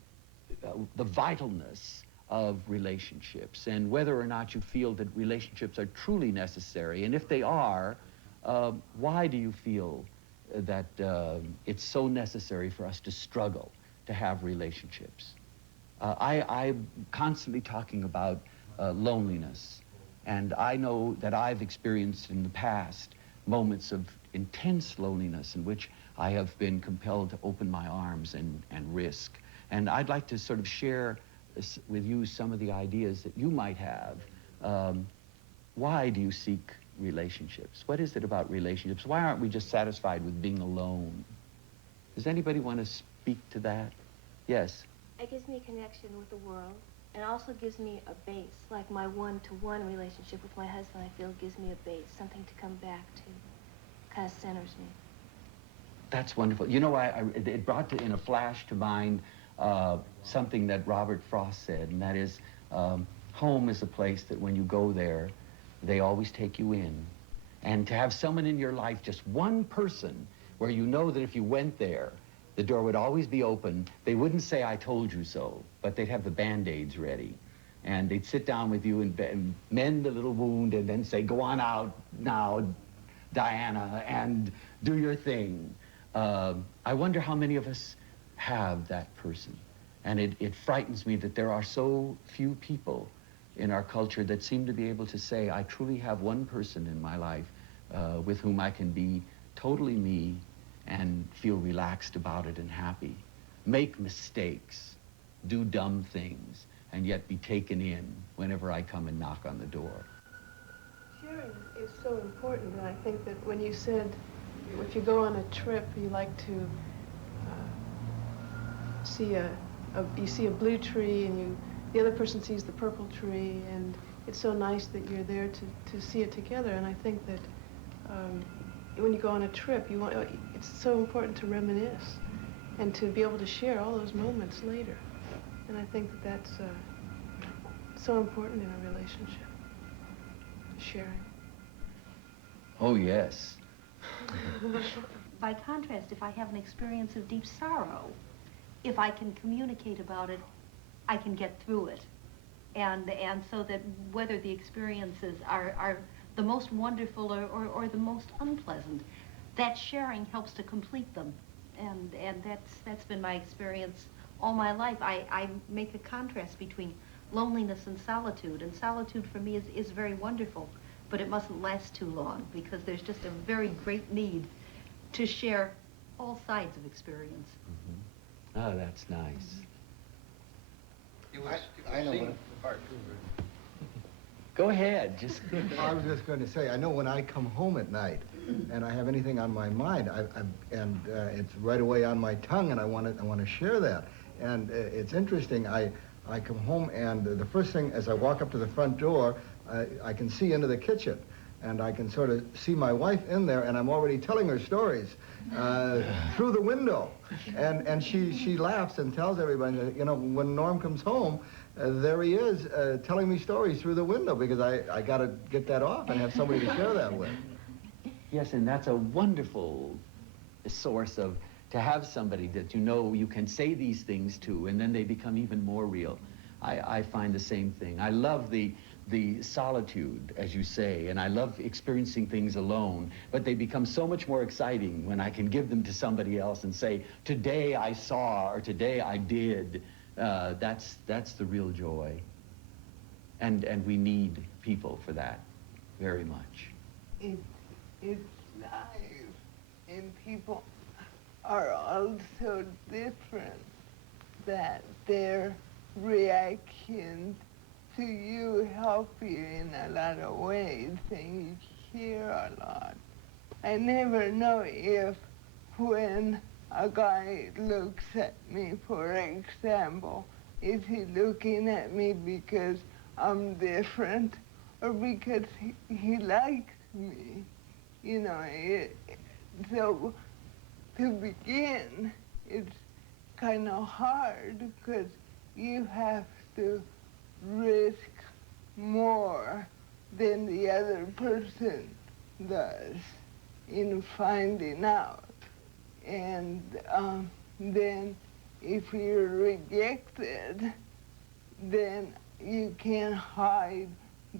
vitalness of relationships and whether or not you feel that relationships are truly necessary. And if they are, why do you feel that it's so necessary for us to struggle to have relationships? I'm constantly talking about loneliness, and I know that I've experienced in the past moments of intense loneliness in which I have been compelled to open my arms and risk. And I'd like to sort of share with you some of the ideas that you might have. Why do you seek relationships? What is it about relationships? Why aren't we just satisfied with being alone? Does anybody want to speak to that? Yes. It gives me a connection with the world, and also gives me a base, like my one-to-one relationship with my husband. I feel gives me a base, something to come back to, kind of centers me. That's wonderful. You know, it brought in a flash to mind something that Robert Frost said, and that is, home is a place that when you go there, they always take you in. And to have someone in your life, just one person, where you know that if you went there, the door would always be open. They wouldn't say, "I told you so," but they'd have the Band-Aids ready. And they'd sit down with you and mend the little wound and then say, "Go on out now, Diana, and do your thing." I wonder how many of us have that person. And it frightens me that there are so few people in our culture that seem to be able to say, "I truly have one person in my life with whom I can be totally me and feel relaxed about it and happy. Make mistakes, do dumb things, and yet be taken in whenever I come and knock on the door." Sharing is so important, and I think that when you said if you go on a trip, you like to see a blue tree, and the other person sees the purple tree, and it's so nice that you're there to see it together. And I think that when you go on a trip, it's so important to reminisce and to be able to share all those moments later. And I think that that's so important in a relationship, sharing. Oh, yes. By contrast, if I have an experience of deep sorrow, if I can communicate about it, I can get through it. And so that whether the experiences are the most wonderful or the most unpleasant, that sharing helps to complete them. And that's been my experience all my life. I make a contrast between loneliness and solitude for me is very wonderful, but it mustn't last too long because there's just a very great need to share all sides of experience. Oh, that's nice. I know when, Go ahead. Just. I was just going to say, I know when I come home at night and I have anything on my mind, it's right away on my tongue, and I want to share that. And it's interesting. I come home, and the first thing as I walk up to the front door, I can see into the kitchen, and I can sort of see my wife in there, and I'm already telling her stories through the window. And she laughs and tells everybody, you know, when Norm comes home, there he is telling me stories through the window, because I got to get that off and have somebody to share that with. Yes, and that's a wonderful source of, to have somebody that you know you can say these things to, and then they become even more real. I find the same thing. I love the solitude, as you say, and I love experiencing things alone, but they become so much more exciting when I can give them to somebody else and say, today I saw, or today I did. That's the real joy. And we need people for that very much. It's nice, and people are all so different that their reactions to you help you in a lot of ways, and you hear a lot. I never know if when a guy looks at me, for example, is he looking at me because I'm different or because he likes me? You know, so to begin, it's kind of hard because you have to risk more than the other person does in finding out. And then if you're rejected, then you can't hide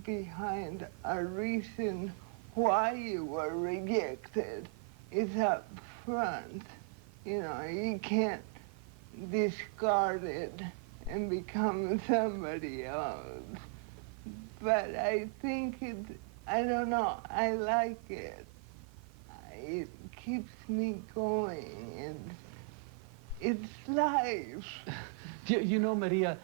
behind a reason why you were rejected. It's up front. You know, you can't discard it and become somebody else. But I think I don't know, I like it. It keeps me going, and it's life. You know, Maria,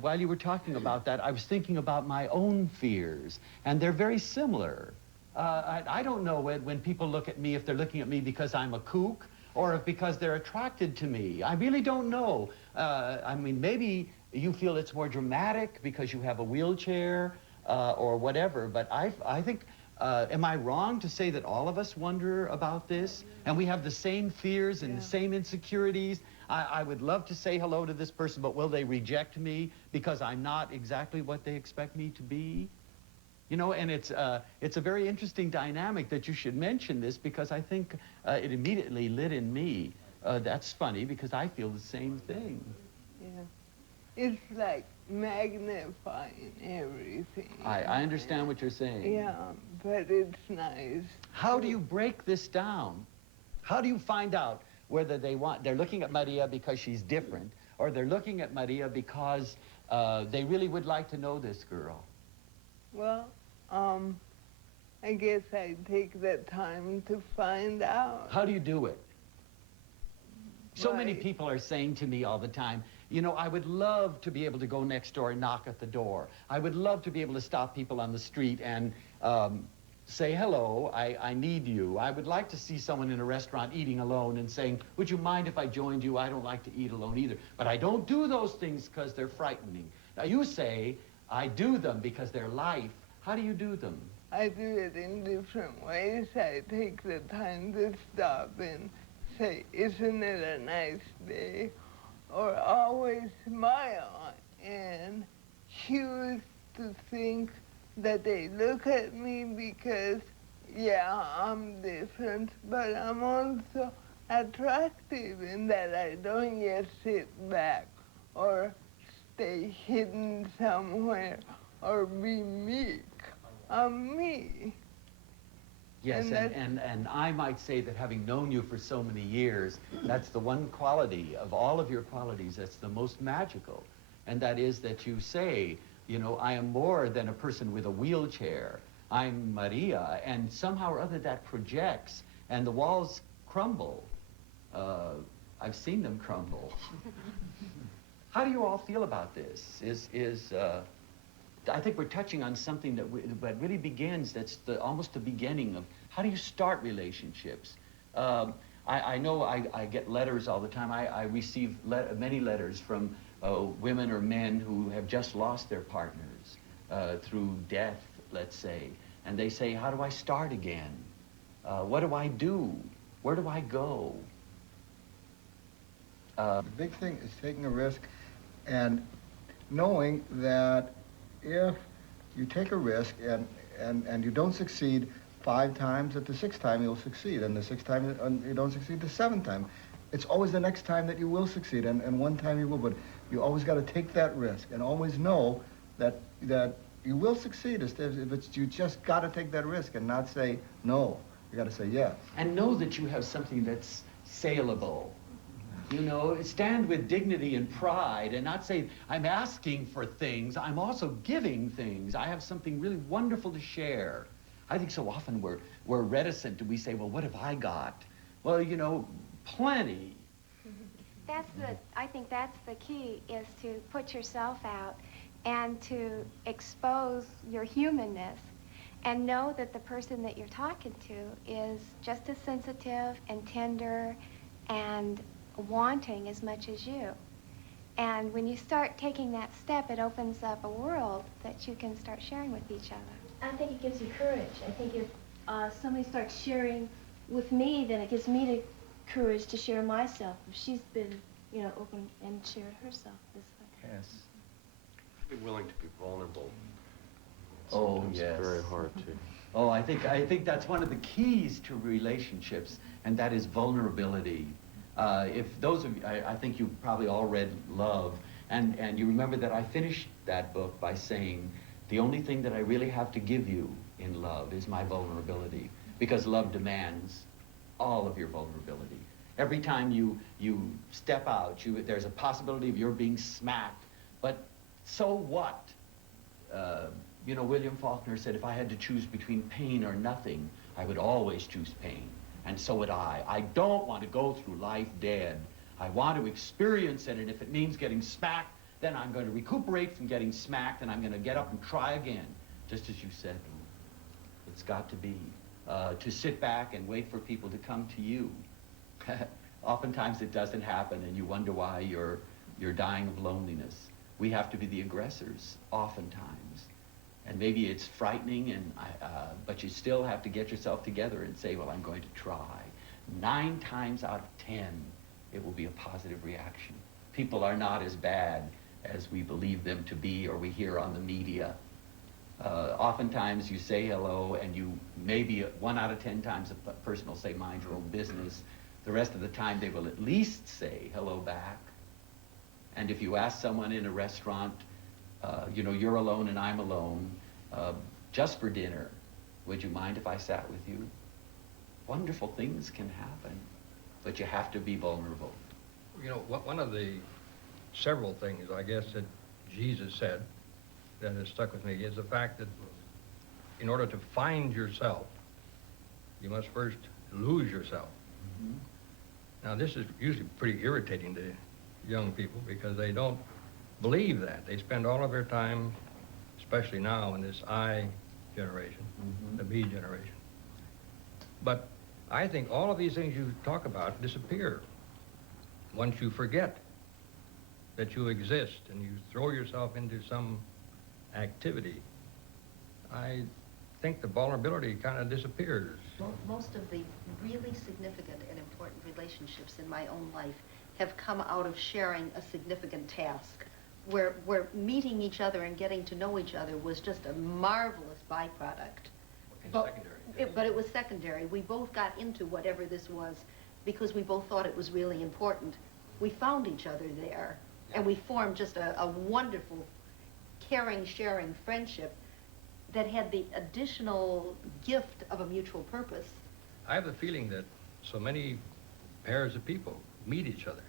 while you were talking about that, I was thinking about my own fears, and they're very similar. I don't know when people look at me, if they're looking at me because I'm a kook, or if because they're attracted to me. I really don't know. I mean, maybe you feel it's more dramatic because you have a wheelchair or whatever, but I think, am I wrong to say that all of us wonder about this? And we have the same fears and the same insecurities. I would love to say hello to this person, but will they reject me because I'm not exactly what they expect me to be? You know, and it's a very interesting dynamic that you should mention this, because I think it immediately lit in me. That's funny, because I feel the same thing. Yeah. It's like magnifying everything. I understand what you're saying. Yeah, but it's nice. How do you break this down? How do you find out whether they're looking at Maria because she's different, or they're looking at Maria because they really would like to know this girl? Well, I guess I take that time to find out. How do you do it? So many people are saying to me all the time, you know, I would love to be able to go next door and knock at the door. I would love to be able to stop people on the street and say, hello, I need you. I would like to see someone in a restaurant eating alone and saying, would you mind if I joined you? I don't like to eat alone either. But I don't do those things because they're frightening. Now you say, I do them because they're life. How do you do them? I do it in different ways. I take the time to stop and say, isn't it a nice day? Or always smile and choose to think that they look at me because, yeah, I'm different, but I'm also attractive in that I don't yet sit back or stay hidden somewhere or be meek. I'm me. Yes, and I might say that having known you for so many years, that's the one quality of all of your qualities that's the most magical. And that is that you say, you know, I am more than a person with a wheelchair. I'm Maria, and somehow or other that projects, and the walls crumble. I've seen them crumble. How do you all feel about this? I think we're touching on something that really begins, that's almost the beginning of how do you start relationships. I know I get letters all the time. I receive many letters from women or men who have just lost their partners through death, let's say. And they say, how do I start again? What do I do? Where do I go? The big thing is taking a risk and knowing that if you take a risk and you don't succeed 5 times, at the 6th time you'll succeed, and the 6th time you don't succeed, the 7th time. It's always the next time that you will succeed, and one time you will, but you always got to take that risk and always know that you will succeed. You just got to take that risk and not say no. You got to say yes. And know that you have something that's saleable. You know, stand with dignity and pride and not say, I'm asking for things, I'm also giving things. I have something really wonderful to share. I think so often we're reticent and we say, well, what have I got? Well, you know, plenty. I think that's the key, is to put yourself out and to expose your humanness and know that the person that you're talking to is just as sensitive and tender and wanting as much as you. And when you start taking that step, it opens up a world that you can start sharing with each other. I think it gives you courage. I think if somebody starts sharing with me, then it gives me the courage to share myself. If she's been, you know, open and shared herself this way. Yes. Be willing to be vulnerable. Oh, Sometimes yes. Very hard to. Oh, I think that's one of the keys to relationships, and that is vulnerability. If those of you, I think you've probably all read Love, and you remember that I finished that book by saying, the only thing that I really have to give you in love is my vulnerability, because love demands all of your vulnerability. Every time you step out, there's a possibility of your being smacked, but so what? You know, William Faulkner said, if I had to choose between pain or nothing, I would always choose pain. And so would I. I don't want to go through life dead. I want to experience it, and if it means getting smacked, then I'm going to recuperate from getting smacked, and I'm going to get up and try again, just as you said. It's got to be. To sit back and wait for people to come to you. Oftentimes it doesn't happen, and you wonder why you're dying of loneliness. We have to be the aggressors, oftentimes. And maybe it's frightening, but you still have to get yourself together and say, well, I'm going to try. 9 times out of 10, it will be a positive reaction. People are not as bad as we believe them to be or we hear on the media. Oftentimes you say hello, and you maybe 1 out of 10 times a person will say, mind your own business. The rest of the time they will at least say hello back. And if you ask someone in a restaurant, you know, you're alone and I'm alone, just for dinner, would you mind if I sat with you? Wonderful things can happen, but you have to be vulnerable. You know, one of the several things, I guess, that Jesus said that has stuck with me is the fact that in order to find yourself, you must first lose yourself. Mm-hmm. Now, this is usually pretty irritating to young people because they don't believe that. They spend all of their time, especially now in this I generation, the me generation. But I think all of these things you talk about disappear once you forget that you exist and you throw yourself into some activity. I think the vulnerability kind of disappears. Most of the really significant and important relationships in my own life have come out of sharing a significant task, where meeting each other and getting to know each other was just a marvelous byproduct. But it was secondary. We both got into whatever this was because we both thought it was really important. We found each other there, and we formed just a wonderful, caring, sharing friendship that had the additional gift of a mutual purpose. I have the feeling that so many pairs of people meet each other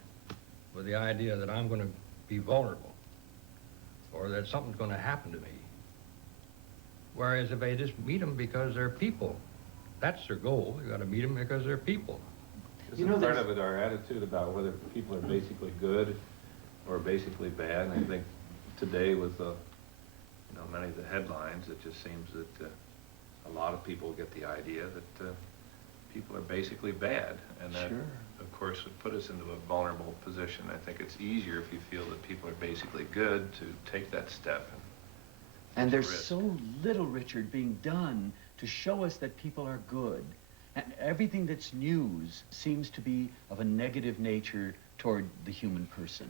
with the idea that I'm going to be vulnerable or that something's going to happen to me. Whereas if they just meet them because they're people, that's their goal. You got to meet them because they're people. Isn't part of it our attitude about whether people are basically good or basically bad? And I think today with the, many of the headlines, it just seems that a lot of people get the idea that people are basically bad, and that, of course, would put us into a vulnerable position. I think it's easier if you feel that people are basically good to take that step. And there's so little, Richard, being done to show us that people are good. And everything that's news seems to be of a negative nature toward the human person.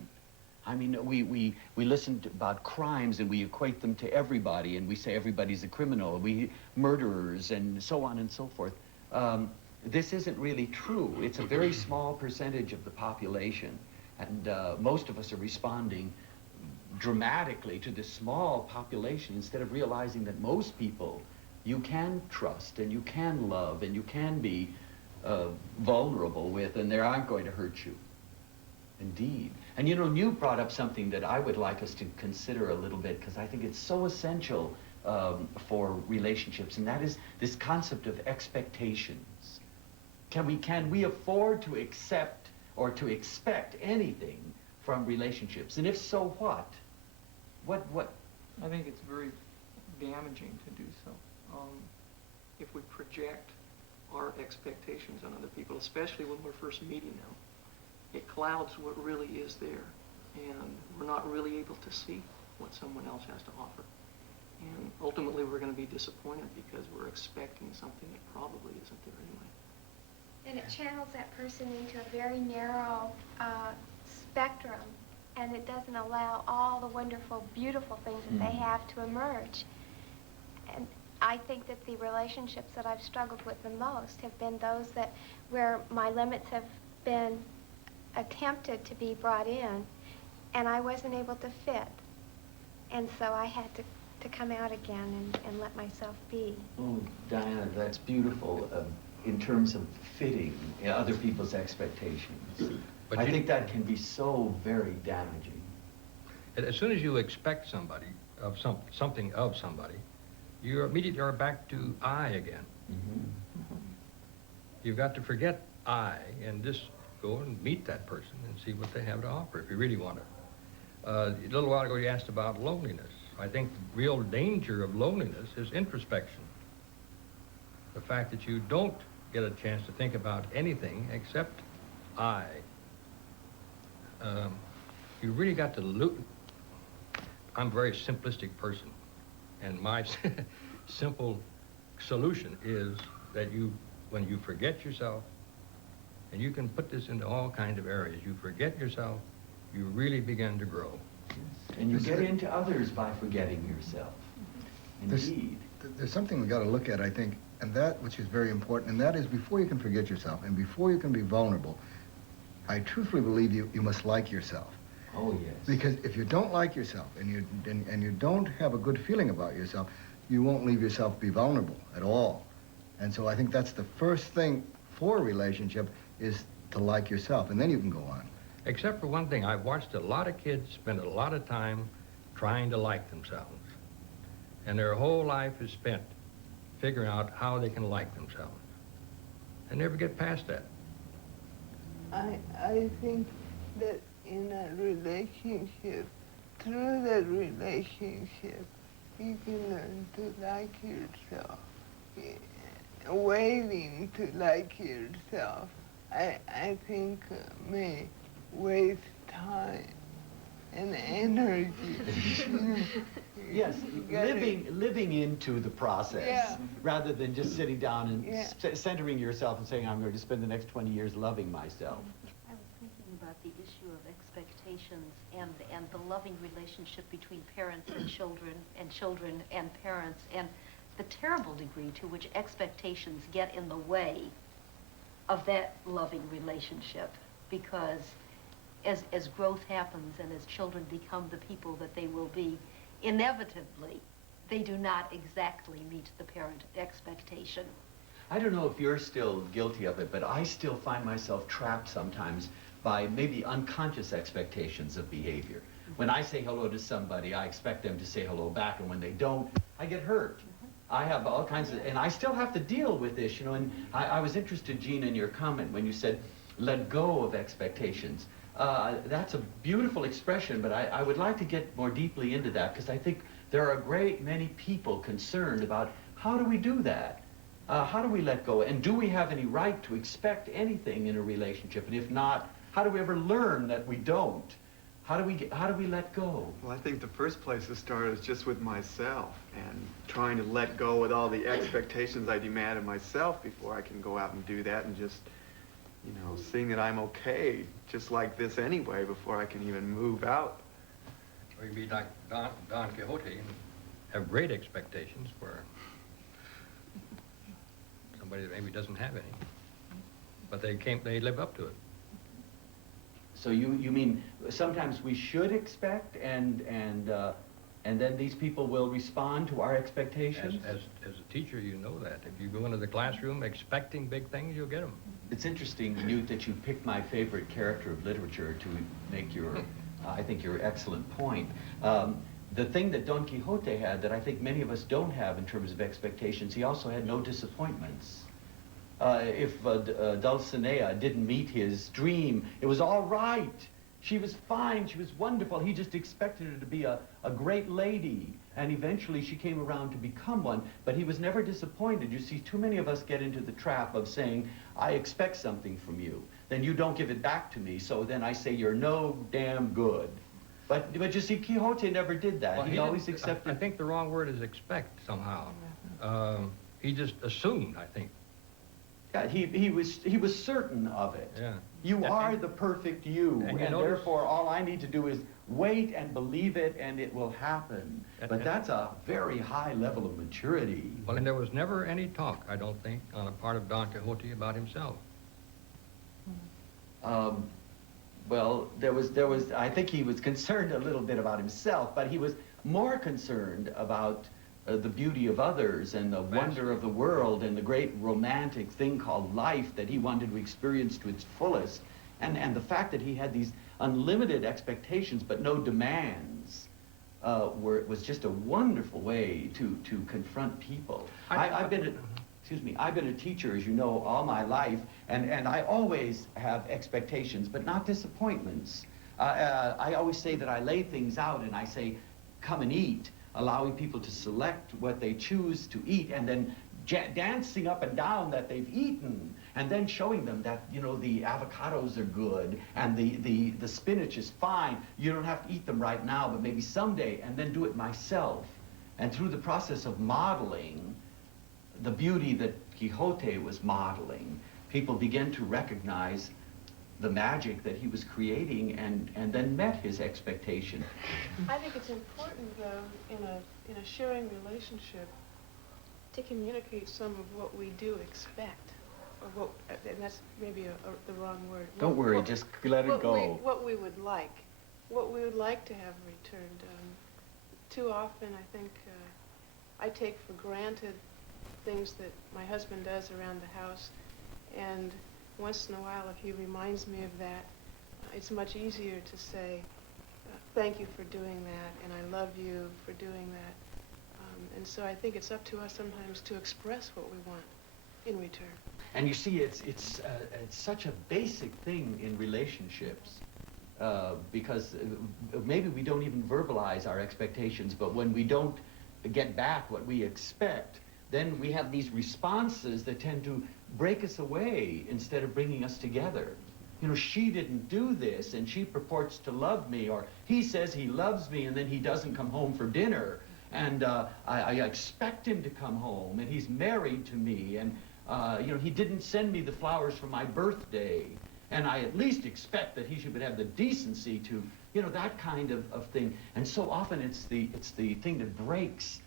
I mean, we listen about crimes and we equate them to everybody, and we say everybody's a criminal, murderers, and so on and so forth. This isn't really true. It's a very small percentage of the population, and most of us are responding dramatically to this small population instead of realizing that most people you can trust and you can love and you can be vulnerable with, and they aren't going to hurt you. Indeed. And you brought up something that I would like us to consider a little bit, because I think it's so essential for relationships, and that is this concept of expectations. Can we afford to accept or to expect anything from relationships? And if so, what? What? I think it's very damaging to do so. If we project our expectations on other people, especially when we're first meeting them, it clouds what really is there, and we're not really able to see what someone else has to offer. And ultimately, we're going to be disappointed because we're expecting something that probably isn't there anyway. And it channels that person into a very narrow spectrum, and it doesn't allow all the wonderful, beautiful things that they have to emerge. And I think that the relationships that I've struggled with the most have been those that where my limits have been attempted to be brought in, and I wasn't able to fit. And so I had to come out again and let myself be. Oh, Diana, that's beautiful in terms of fitting other people's expectations. But I think that can be so very damaging. As soon as you expect somebody of something of somebody, you immediately are back to I again. You've got to forget I and just go and meet that person and see what they have to offer if you really want to. A little while ago you asked about loneliness. I think the real danger of loneliness is introspection. The fact that you don't get a chance to think about anything except I. You really got to I'm a very simplistic person, and my simple solution is that when you forget yourself, and you can put this into all kinds of areas, you forget yourself, you really begin to grow. And you get into others by forgetting yourself. Indeed. There's something we've got to look at, I think, and that which is very important, and that is before you can forget yourself and before you can be vulnerable, I truthfully believe you must like yourself. Oh, yes. Because if you don't like yourself and you don't have a good feeling about yourself, you won't leave yourself be vulnerable at all. And so I think that's the first thing for a relationship, is to like yourself, and then you can go on. Except for one thing, I've watched a lot of kids spend a lot of time trying to like themselves. And their whole life is spent figuring out how they can like themselves. They never get past that. I think that in a relationship, through that relationship, you can learn to like yourself. Waiting to like yourself, I think may waste time and energy. Yes, living into the process, Yeah. rather than just sitting down and Yeah. centering yourself and saying, I'm going to spend the next 20 years loving myself. I was thinking about the issue of expectations and the loving relationship between parents and children and parents, and the terrible degree to which expectations get in the way of that loving relationship, because as growth happens and as children become the people that they will be, inevitably, they do not exactly meet the parent expectation. I don't know if you're still guilty of it, but I still find myself trapped sometimes by maybe unconscious expectations of behavior. When I say hello to somebody, I expect them to say hello back, and when they don't, I get hurt. I have all kinds of, and I still have to deal with this, you know, and I was interested, Gene, in your comment when you said, let go of expectations. That's a beautiful expression, but I would like to get more deeply into that, because I think there are a great many people concerned about how do we do that? How do we let go? And do we have any right to expect anything in a relationship? And if not, how do we ever learn that we don't? How do we let go? Well, I think the first place to start is just with myself and trying to let go with all the expectations I demand of myself before I can go out and do that, and just, you know, seeing that I'm okay, just like this anyway, before I can even move out. Or you'd be like Don Quixote and have great expectations for somebody that maybe doesn't have any, but they live up to it. So you mean sometimes we should expect, and then these people will respond to our expectations? As a teacher, you know that. If you go into the classroom expecting big things, you'll get them. It's interesting, Newt, that you picked my favorite character of literature to make your, I think, your excellent point. The thing that Don Quixote had that I think many of us don't have in terms of expectations, he also had no disappointments. If Dulcinea didn't meet his dream, it was all right. She was fine, she was wonderful. He just expected her to be a great lady, and eventually she came around to become one, but he was never disappointed. You see, too many of us get into the trap of saying, I expect something from you, then you don't give it back to me, so then I say you're no damn good. But you see, Quixote never did that. Well, he always accepted. I think the wrong word is expect somehow. He just assumed, I think. Yeah, he was certain of it. Yeah. You are the perfect you, and therefore all I need to do is wait and believe it, and it will happen. But that's a very high level of maturity. Well, and there was never any talk, I don't think, on the part of Don Quixote about himself. Well, there was. I think he was concerned a little bit about himself, but he was more concerned about the beauty of others and the wonder of the world and the great romantic thing called life that he wanted to experience to its fullest, and the fact that he had these unlimited expectations but no demands was just a wonderful way to confront people. I've been a teacher, as you know, all my life, and I always have expectations, but not disappointments. I always say that I lay things out and I say, come and eat, allowing people to select what they choose to eat, and then dancing up and down that they've eaten, and then showing them that, you know, the avocados are good, and the spinach is fine. You don't have to eat them right now, but maybe someday, and then do it myself. And through the process of modeling the beauty that Quixote was modeling, people began to recognize the magic that he was creating, and then met his expectation. I think it's important, though, in a sharing relationship, to communicate some of what we do expect, or what, and that's maybe the wrong word. Don't worry, just let it go. What we would like to have returned. Too often, I think, I take for granted things that my husband does around the house, and once in a while, if he reminds me of that, it's much easier to say, thank you for doing that, and I love you for doing that. And so I think it's up to us sometimes to express what we want in return. And you see, it's such a basic thing in relationships, because maybe we don't even verbalize our expectations, but when we don't get back what we expect, then we have these responses that tend to break us away instead of bringing us together. You know, she didn't do this, and she purports to love me, or he says he loves me, and then he doesn't come home for dinner. and I expect him to come home, and he's married to me, and you know, he didn't send me the flowers for my birthday, and I at least expect that he should have the decency to, you know, that kind of thing. And so often it's the thing that breaks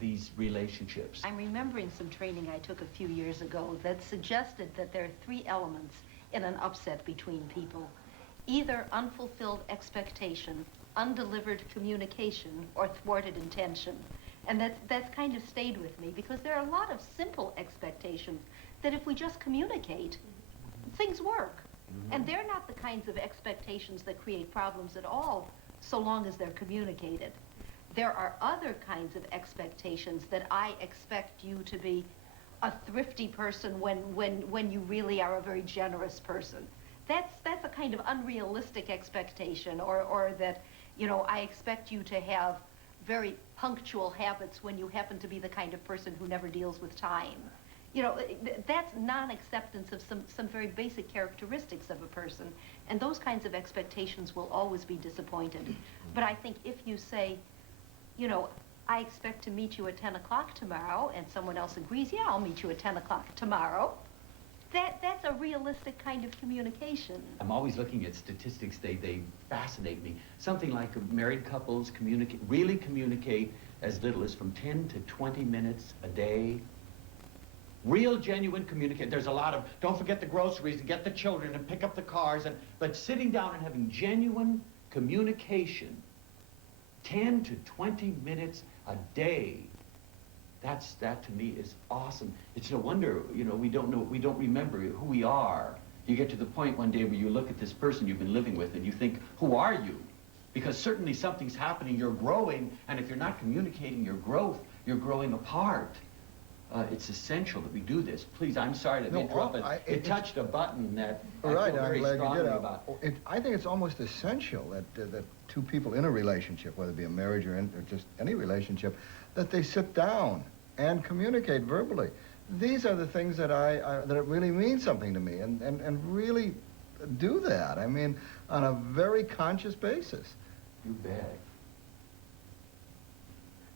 these relationships. I'm remembering some training I took a few years ago that suggested that there are 3 elements in an upset between people. Either unfulfilled expectation, undelivered communication, or thwarted intention. And that's kind of stayed with me, because there are a lot of simple expectations that if we just communicate, things work. And they're not the kinds of expectations that create problems at all, so long as they're communicated. There are other kinds of expectations that I expect you to be a thrifty person when you really are a very generous person. That's a kind of unrealistic expectation, or that, you know, I expect you to have very punctual habits when you happen to be the kind of person who never deals with time. You know, that's non-acceptance of some very basic characteristics of a person, and those kinds of expectations will always be disappointed. But I think if you say, you know, I expect to meet you at 10 o'clock tomorrow, and someone else agrees, yeah, I'll meet you at 10 o'clock tomorrow, that's a realistic kind of communication. I'm always looking at statistics, they fascinate me. Something like married couples really communicate as little as from 10 to 20 minutes a day. Real, genuine communication. There's a lot of, don't forget the groceries and get the children and pick up the cars, but sitting down and having genuine communication, 10 to 20 minutes a day, that to me is awesome. It's no wonder, you know, we don't remember who we are. You get to the point one day where you look at this person you've been living with and you think, who are you? Because certainly something's happening, you're growing, and if you're not communicating your growth, you're growing apart. It's essential that we do this. Please, I'm sorry to interrupt, but it touched a button that I feel very strongly about. I think it's almost essential that 2 people in a relationship, whether it be a marriage or just any relationship, that they sit down and communicate verbally. These are the things that that really mean something to me, and really do that. I mean, on a very conscious basis. You bet.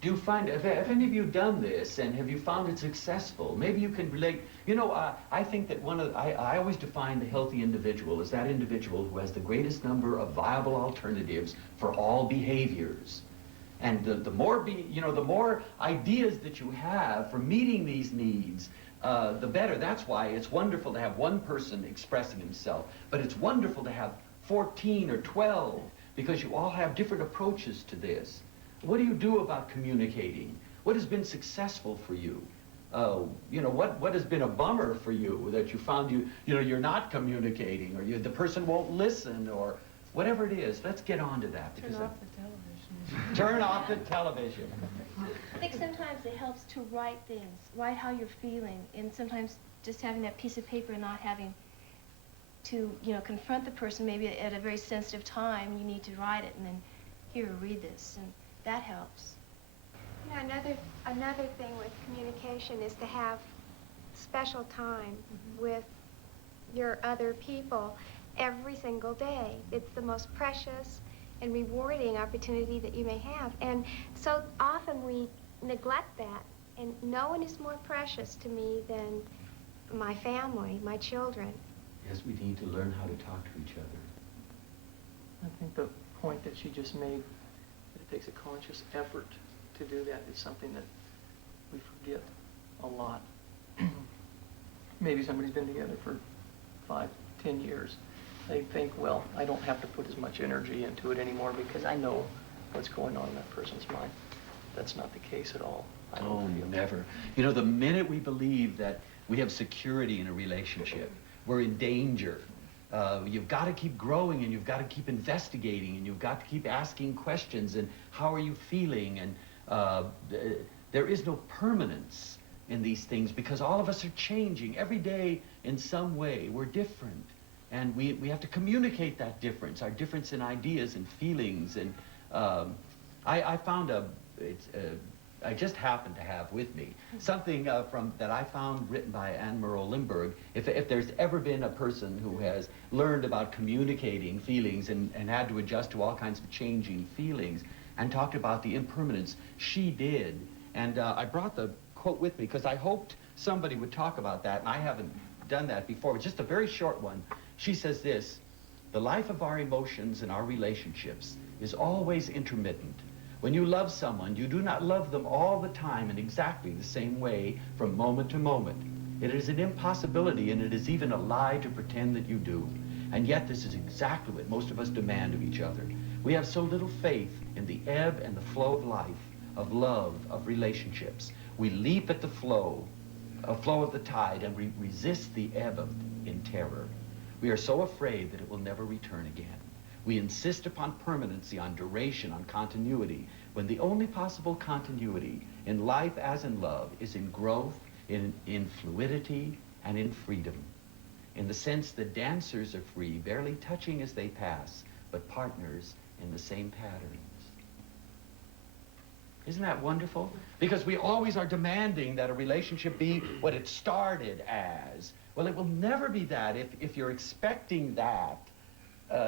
Do you find, have any of you done this, and have you found it successful? Maybe you can relate. You know, I think that I always define the healthy individual as that individual who has the greatest number of viable alternatives for all behaviors. And the more the more ideas that you have for meeting these needs, the better. That's why it's wonderful to have one person expressing himself, but it's wonderful to have 14 or 12, because you all have different approaches to this. What do you do about communicating? What has been successful for you? You know, what has been a bummer for you that you found you're not communicating, or the person won't listen, or whatever it is? Let's get on to that. Turn off the television. Turn off the television. I think sometimes it helps to write things, write how you're feeling, and sometimes just having that piece of paper and not having to, you know, confront the person maybe at a very sensitive time. You need to write it and then, here, read this, and that helps. Yeah, another thing with communication is to have special time with your other people every single day. It's the most precious and rewarding opportunity that you may have. And so often we neglect that, and no one is more precious to me than my family, my children. Yes, we need to learn how to talk to each other. I think the point that she just made, it takes a conscious effort to do that, is something that we forget a lot. Maybe somebody's been together for 5, 10 years. They think, well, I don't have to put as much energy into it anymore because I know what's going on in that person's mind. That's not the case at all. Oh, never. You know, the minute we believe that we have security in a relationship, we're in danger. You've got to keep growing, and you've got to keep investigating, and you've got to keep asking questions, and how are you feeling? And there is no permanence in these things, because all of us are changing every day in some way. We're different, and we have to communicate that difference, our difference in ideas and feelings. And I found I just happened to have with me something that I found written by Anne Murrow Limburg. If there's ever been a person who has learned about communicating feelings and had to adjust to all kinds of changing feelings, and talked about the impermanence. She did. And I brought the quote with me because I hoped somebody would talk about that, and I haven't done that before. Just a very short one. She says this: "The life of our emotions and our relationships is always intermittent. When you love someone, you do not love them all the time in exactly the same way from moment to moment. It is an impossibility, and it is even a lie to pretend that you do. And yet this is exactly what most of us demand of each other. We have so little faith in the ebb and the flow of life, of love, of relationships. We leap at the flow of the tide, and we resist the ebb of it in terror. We are so afraid that it will never return again. We insist upon permanency, on duration, on continuity, when the only possible continuity in life as in love is in growth, in fluidity, and in freedom. In the sense that dancers are free, barely touching as they pass, but partners in the same patterns." Isn't that wonderful? Because we always are demanding that a relationship be what it started as. Well, it will never be that. If you're expecting that,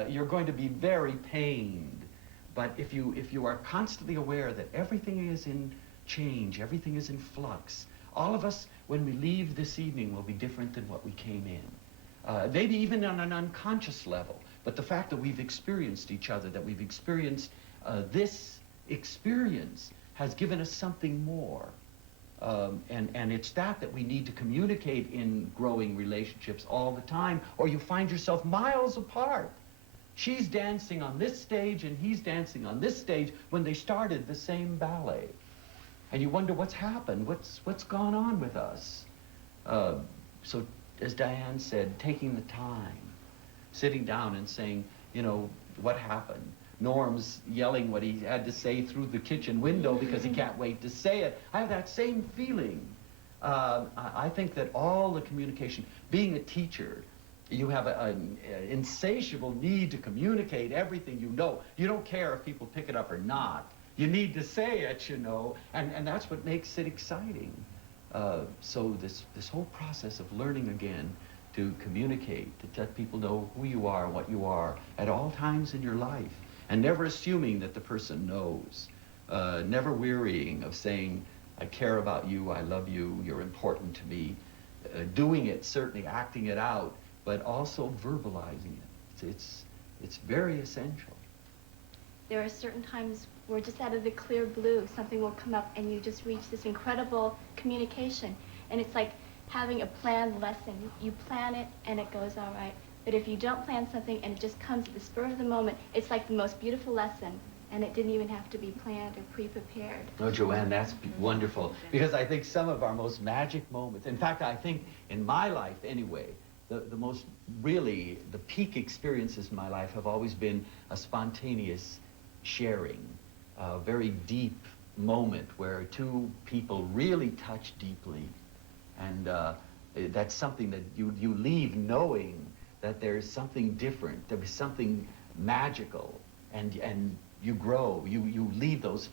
you're going to be very pained. But if you are constantly aware that everything is in change, everything is in flux, all of us, when we leave this evening, will be different than what we came in. Maybe even on an unconscious level. But the fact that we've experienced each other, that we've experienced this experience, has given us something more. And it's that we need to communicate in growing relationships all the time, or you find yourself miles apart. She's dancing on this stage and he's dancing on this stage when they started the same ballet. And you wonder what's happened, what's gone on with us. So as Diane said, taking the time, sitting down and saying, you know, what happened? Norm's yelling what he had to say through the kitchen window because he can't wait to say it. I have that same feeling. I think that all the communication, being a teacher, you have an insatiable need to communicate everything you know. You don't care if people pick it up or not. You need to say it, you know, and that's what makes it exciting. So this whole process of learning again to communicate, to let people know who you are, what you are, at all times in your life, and never assuming that the person knows, never wearying of saying, I care about you, I love you, you're important to me, doing it, certainly acting it out, but also verbalizing it. It's very essential. There are certain times where just out of the clear blue, something will come up and you just reach this incredible communication. And it's like having a planned lesson. You plan it and it goes all right. But if you don't plan something and it just comes at the spur of the moment, it's like the most beautiful lesson. And it didn't even have to be planned or pre-prepared. Oh, Joanne, that's wonderful. Because I think some of our most magic moments, in fact, I think in my life anyway, the most really, the peak experiences in my life have always been a spontaneous sharing, a very deep moment where two people really touch deeply. And that's something that you leave knowing that there's something different, there's something magical, and you grow, you leave those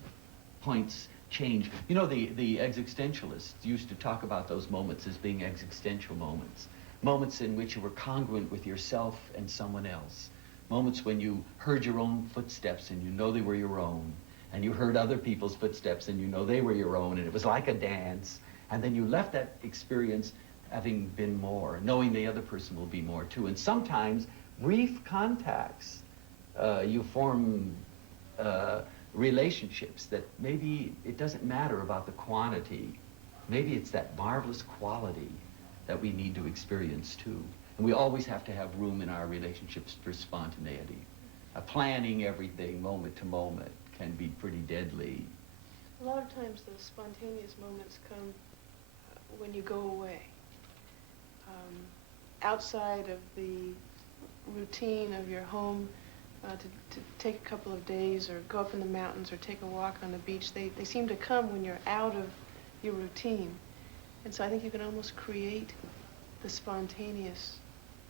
points change. You know, the existentialists used to talk about those moments as being existential moments. Moments in which you were congruent with yourself and someone else. Moments when you heard your own footsteps and you know they were your own. And you heard other people's footsteps and you know they were your own. And it was like a dance. And then you left that experience having been more, knowing the other person will be more too. And sometimes brief contacts, you form relationships that maybe it doesn't matter about the quantity. Maybe it's that marvelous quality that we need to experience too. And we always have to have room in our relationships for spontaneity. Planning everything moment to moment can be pretty deadly. A lot of times those spontaneous moments come when you go away. Outside of the routine of your home, to take a couple of days or go up in the mountains or take a walk on the beach, they seem to come when you're out of your routine. And so I think you can almost create the spontaneous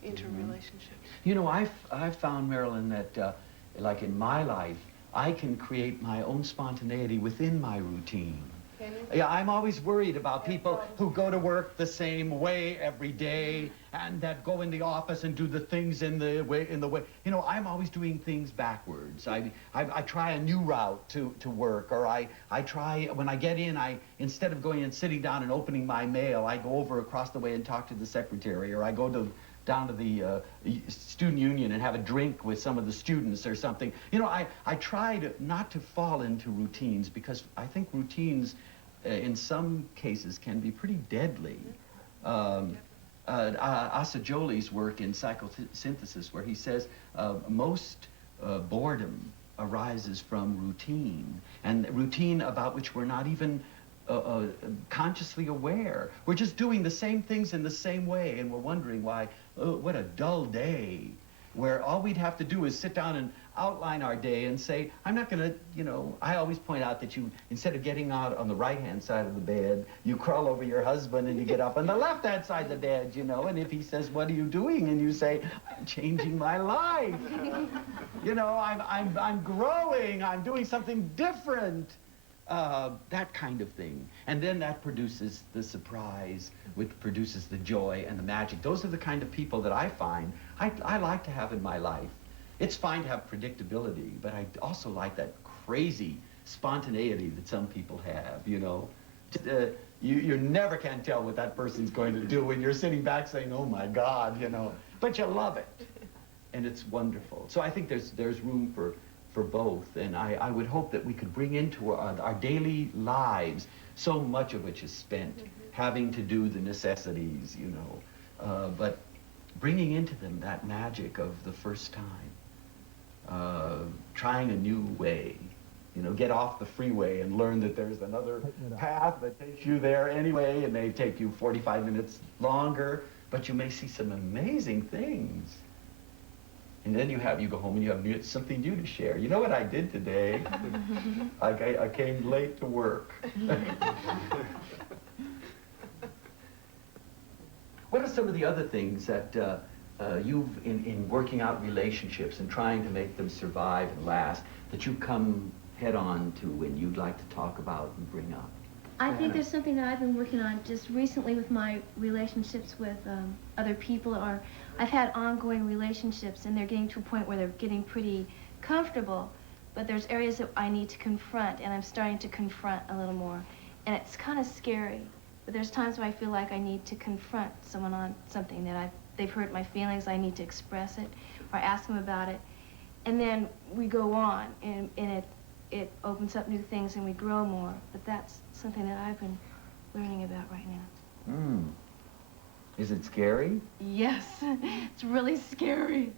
interrelationship. You know, I've found, Marilyn, that like in my life, I can create my own spontaneity within my routine. Yeah, I'm always worried about people who go to work the same way every day and that go in the office and do the things in the way. You know, I'm always doing things backwards. I try a new route to work, or I try, when I get in, instead of going and sitting down and opening my mail, I go over across the way and talk to the secretary, or I go down to the student union and have a drink with some of the students or something. You know, I try not to fall into routines, because I think routines in some cases can be pretty deadly. Asa Joly's work in psychosynthesis, where he says most boredom arises from routine, and routine about which we're not even consciously aware. We're just doing the same things in the same way, and we're wondering why, oh, what a dull day, where all we'd have to do is sit down and outline our day and say, I'm not going to, you know, I always point out that you, instead of getting out on the right-hand side of the bed, you crawl over your husband and you get up on the left-hand side of the bed, you know, and if he says, what are you doing? And you say, I'm changing my life. You know, I'm growing, I'm doing something different. That kind of thing. And then that produces the surprise, which produces the joy and the magic. Those are the kind of people that I find I like to have in my life. It's fine to have predictability, but I also like that crazy spontaneity that some people have, you know. You never can tell what that person's going to do when you're sitting back saying, oh my God, you know. But you love it, and it's wonderful. So I think there's room for both, and I would hope that we could bring into our daily lives, so much of which is spent having to do the necessities, you know, but bringing into them that magic of the first time, trying a new way, you know, get off the freeway and learn that there's another path that takes you there anyway, and may take you 45 minutes longer, but you may see some amazing things. And then you go home and you have something new to share. You know what I did today? I came late to work. What are some of the other things that you've, in working out relationships and trying to make them survive and last, that you come head on to and you'd like to talk about and bring up? I think there's something that I've been working on just recently with my relationships with other people, or I've had ongoing relationships and they're getting to a point where they're getting pretty comfortable, but there's areas that I need to confront, and I'm starting to confront a little more. And it's kind of scary, but there's times where I feel like I need to confront someone on something that they've hurt my feelings, I need to express it, or ask them about it. And then we go on, and it opens up new things and we grow more. But that's something that I've been learning about right now. Is it scary? Yes, it's really scary.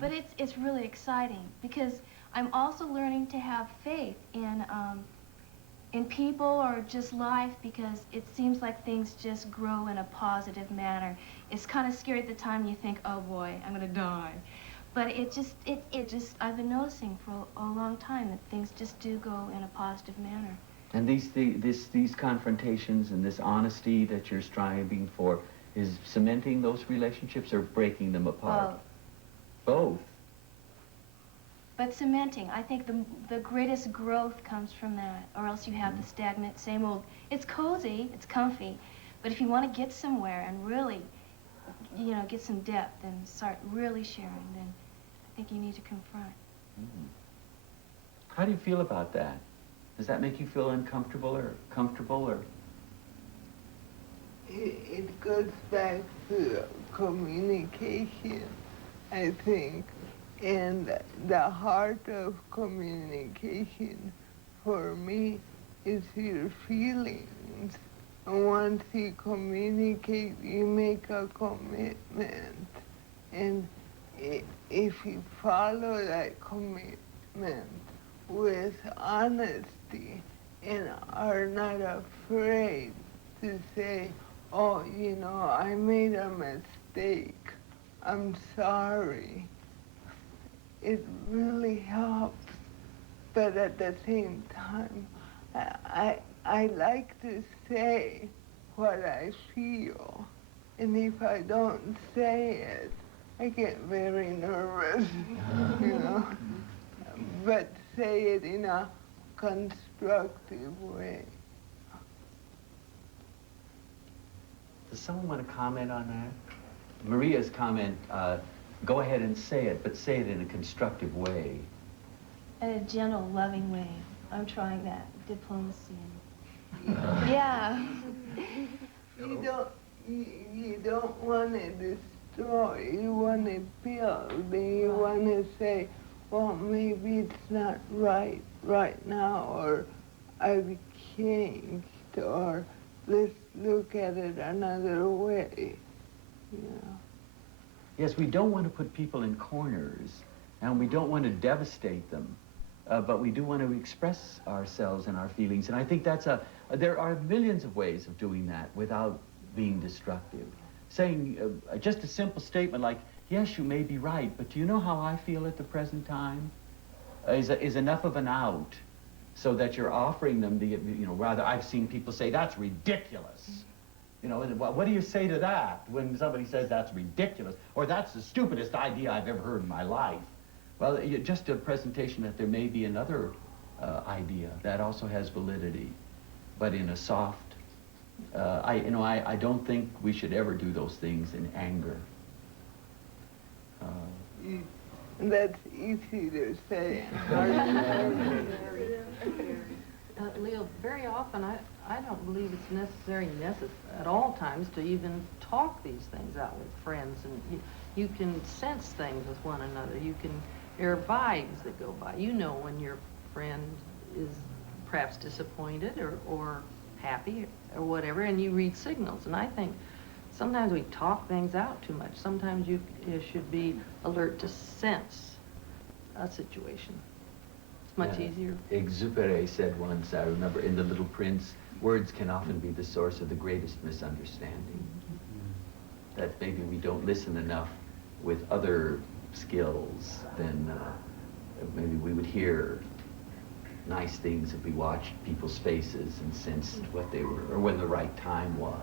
But it's really exciting, because I'm also learning to have faith in people or just life, because it seems like things just grow in a positive manner. It's kind of scary at the time, you think, oh boy, I'm gonna die. But it just, I've been noticing for a long time that things just do go in a positive manner. And these confrontations and this honesty that you're striving for is cementing those relationships or breaking them apart? Both. But cementing, I think the greatest growth comes from that, or else you have the stagnant, same old. It's cozy, it's comfy, but if you want to get somewhere and really, you know, get some depth and start really sharing, then I think you need to confront. How do you feel about that? Does that make you feel uncomfortable or comfortable, or? It goes back to communication, I think, and the heart of communication for me is your feelings. And once you communicate, you make a commitment. And if you follow that commitment with honesty and are not afraid to say, oh, you know, I made a mistake, I'm sorry, it really helps. But at the same time, I like to say what I feel. And if I don't say it, I get very nervous, you know. But say it in a constructive way. Does someone want to comment on that? Maria's comment, go ahead and say it, but say it in a constructive way. In a gentle, loving way. I'm trying that. Diplomacy. Yeah. You don't want to destroy, you want to build, and you want to say, well, maybe it's not right now, or I've changed, or let's look at it another way, you know. Yes, we don't want to put people in corners, and we don't want to devastate them, but we do want to express ourselves and our feelings, and I think that's there are millions of ways of doing that without being destructive. Saying just a simple statement like, yes, you may be right, but do you know how I feel at the present time? Is enough of an out, so that you're offering them the, you know, rather, I've seen people say, that's ridiculous. You know, what do you say to that when somebody says that's ridiculous, or that's the stupidest idea I've ever heard in my life? Well, just a presentation that there may be another idea that also has validity, but in a soft, I don't think we should ever do those things in anger. That's easy to say. Leo, very often I don't believe it's necessary at all times to even talk these things out with friends, and you can sense things with one another. There are vibes that go by. You know when your friend is perhaps disappointed or happy or whatever, and you read signals. And I think sometimes we talk things out too much. Sometimes you should be alert to sense a situation. It's much easier. Exupéry said once, I remember, in The Little Prince, words can often be the source of the greatest misunderstanding. That maybe we don't listen enough with other skills, then maybe we would hear nice things if we watched people's faces and sensed what they were, or when the right time was.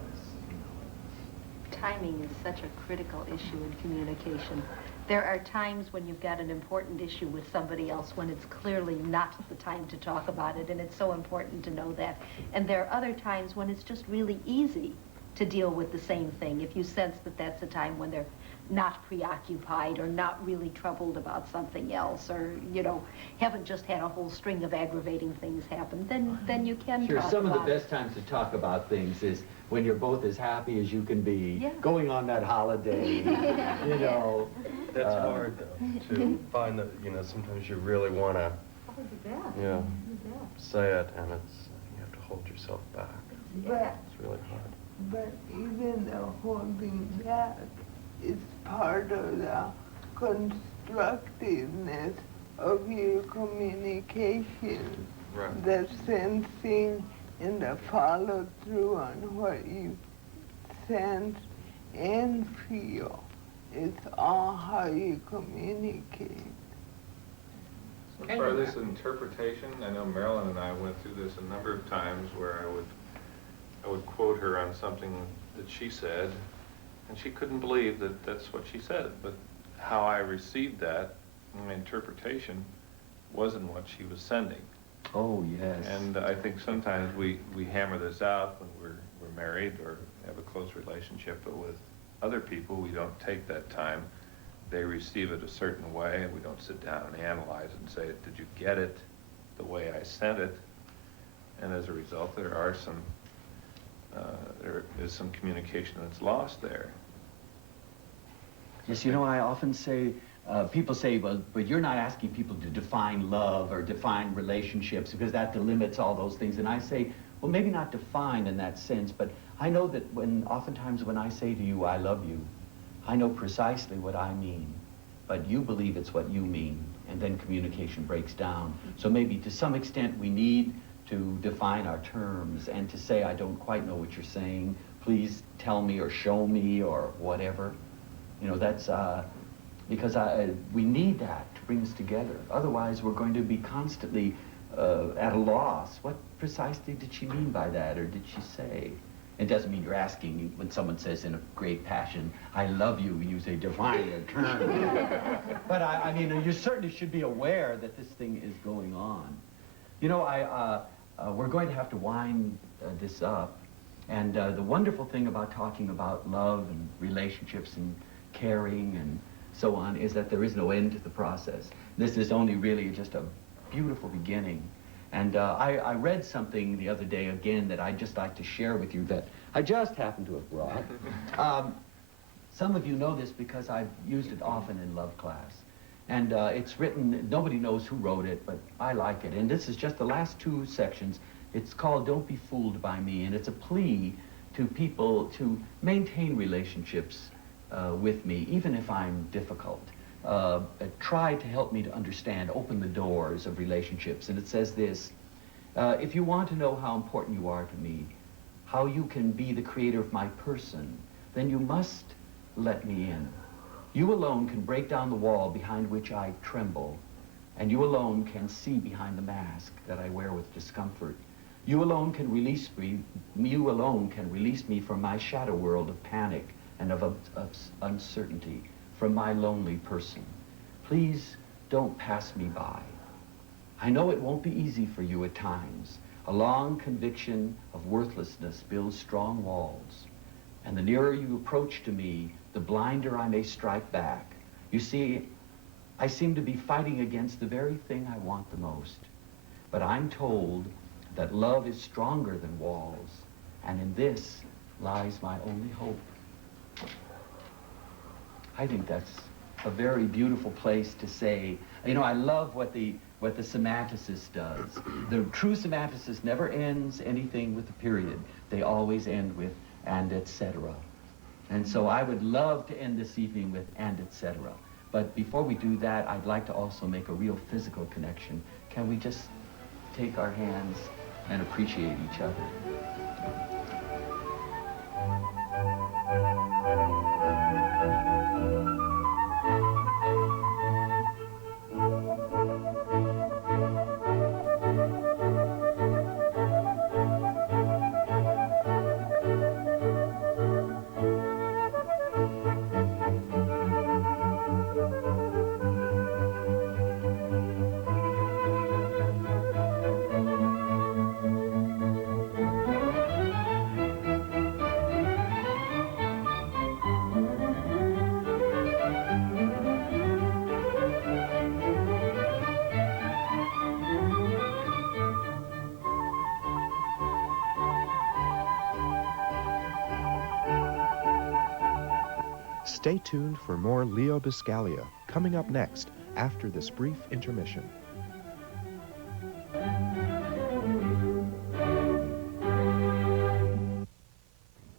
Timing is such a critical issue in communication. There are times when you've got an important issue with somebody else when it's clearly not the time to talk about it, and it's so important to know that. And there are other times when it's just really easy to deal with the same thing. If you sense that that's a time when they're not preoccupied or not really troubled about something else, or, you know, haven't just had a whole string of aggravating things happen, then you can talk about it. Sure, some of the best times to talk about things is when you're both as happy as you can be, going on that holiday, you know. That's hard, though, to find that, you know, sometimes you really want to, say it, and you have to hold yourself back. It's really hard. But even the holding back is part of the constructiveness of your communication. Right. The sensing and the follow through on what you sense and feel. It's all how you communicate. So as far as this interpretation, I know Marilyn and I went through this a number of times where I would quote her on something that she said, and she couldn't believe that that's what she said. But how I received that, my interpretation, wasn't what she was sending. Oh, yes. And I think sometimes we hammer this out when we're married or have a close relationship, but with other people, we don't take that time. They receive it a certain way, and we don't sit down and analyze it and say, did you get it the way I sent it? And as a result, there is some communication that's lost there. Yes, you know, I often say, people say, well, but you're not asking people to define love or define relationships because that delimits all those things. And I say, well, maybe not define in that sense, but I know that oftentimes when I say to you, I love you, I know precisely what I mean, but you believe it's what you mean, and then communication breaks down. So maybe to some extent we need to define our terms and to say, I don't quite know what you're saying, please tell me or show me or whatever. You know, that's because we need that to bring us together. Otherwise, we're going to be constantly at a loss. What precisely did she mean by that, or did she say? It doesn't mean you're asking when someone says in a great passion, I love you, you say define your term. But I mean, you certainly should be aware that this thing is going on. You know, we're going to have to wind this up, And the wonderful thing about talking about love and relationships and caring and so on is that there is no end to the process. This is only really just a beautiful beginning. And I read something the other day again that I'd just like to share with you that I just happened to have brought. Some of you know this because I've used it often in love class. And it's written, nobody knows who wrote it, but I like it. And this is just the last 2 sections. It's called Don't Be Fooled by Me, and it's a plea to people to maintain relationships with me, even if I'm difficult. Try to help me to understand, open the doors of relationships. And it says this, if you want to know how important you are to me, how you can be the creator of my person, then you must let me in. You alone can break down the wall behind which I tremble, and you alone can see behind the mask that I wear with discomfort. You alone can release me from my shadow world of panic and of uncertainty, from my lonely person. Please don't pass me by. I know it won't be easy for you at times. A long conviction of worthlessness builds strong walls, and the nearer you approach to me, the blinder I may strike back. You see, I seem to be fighting against the very thing I want the most. But I'm told that love is stronger than walls, and in this lies my only hope. I think that's a very beautiful place to say, you know, I love what the semanticist does. The true semanticist never ends anything with a period. They always end with and etc. And so I would love to end this evening with and etc. But before we do that, I'd like to also make a real physical connection. Can we just take our hands and appreciate each other? Stay tuned for more Leo Buscaglia coming up next after this brief intermission.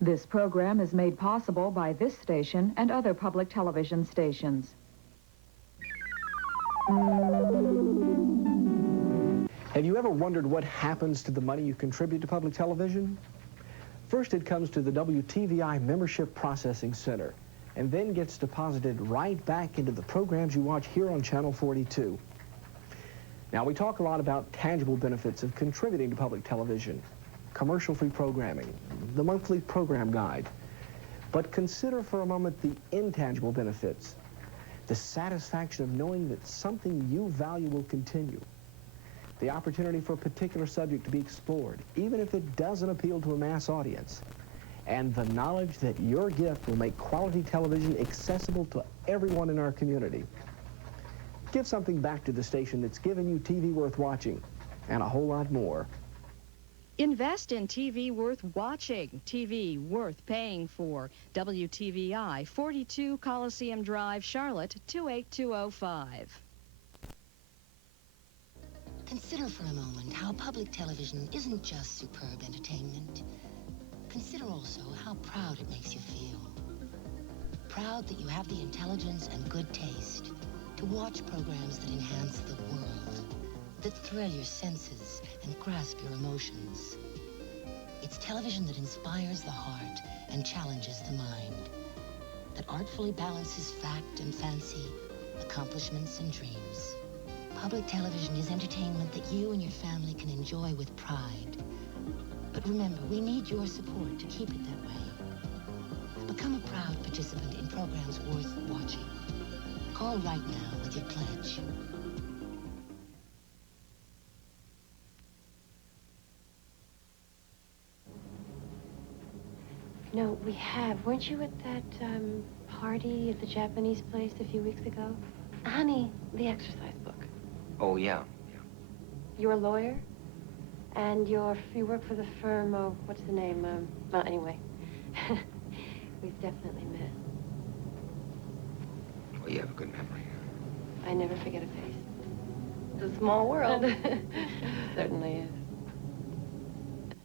This program is made possible by this station and other public television stations. Have you ever wondered what happens to the money you contribute to public television? First, it comes to the WTVI Membership Processing Center, and then gets deposited right back into the programs you watch here on Channel 42. Now, we talk a lot about tangible benefits of contributing to public television, commercial-free programming, the monthly program guide. But consider for a moment the intangible benefits, the satisfaction of knowing that something you value will continue, the opportunity for a particular subject to be explored, even if it doesn't appeal to a mass audience, and the knowledge that your gift will make quality television accessible to everyone in our community. Give something back to the station that's given you TV worth watching, and a whole lot more. Invest in TV worth watching, TV worth paying for. WTVI, 42 Coliseum Drive, Charlotte, 28205. Consider for a moment how public television isn't just superb entertainment. Consider also how proud it makes you feel. Proud that you have the intelligence and good taste to watch programs that enhance the world, that thrill your senses and grasp your emotions. It's television that inspires the heart and challenges the mind, that artfully balances fact and fancy, accomplishments and dreams. Public television is entertainment that you and your family can enjoy with pride. But remember, we need your support to keep it that way. Become a proud participant in programs worth watching. Call right now with your pledge. No, we have. Weren't you at that party at the Japanese place a few weeks ago? Honey, the exercise book. Oh, yeah. You're a lawyer? And you work for the firm of, what's the name? Well, anyway. We've definitely met. Well, you have a good memory. I never forget a face. It's a small world. Certainly is.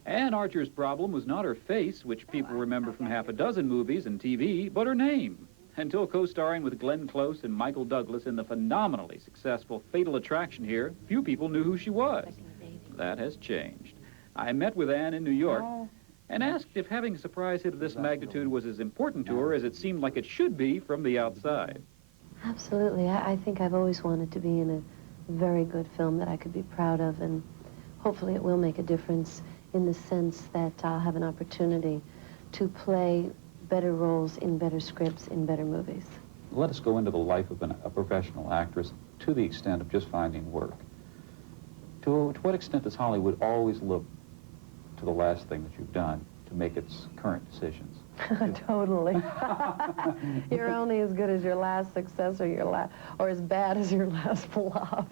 Ann Archer's problem was not her face, which people remember from half a dozen movies and TV, but her name. Until co-starring with Glenn Close and Michael Douglas in the phenomenally successful Fatal Attraction here, few people knew who she was. That has changed. I met with Ann in New York and asked if having a surprise hit of this magnitude was as important to her as it seemed like it should be from the outside. Absolutely. I think I've always wanted to be in a very good film that I could be proud of, and hopefully it will make a difference in the sense that I'll have an opportunity to play better roles in better scripts, in better movies. Let us go into the life of a professional actress to the extent of just finding work. To what extent does Hollywood always look to the last thing that you've done to make its current decisions? Totally. You're only as good as your last success or as bad as your last flop.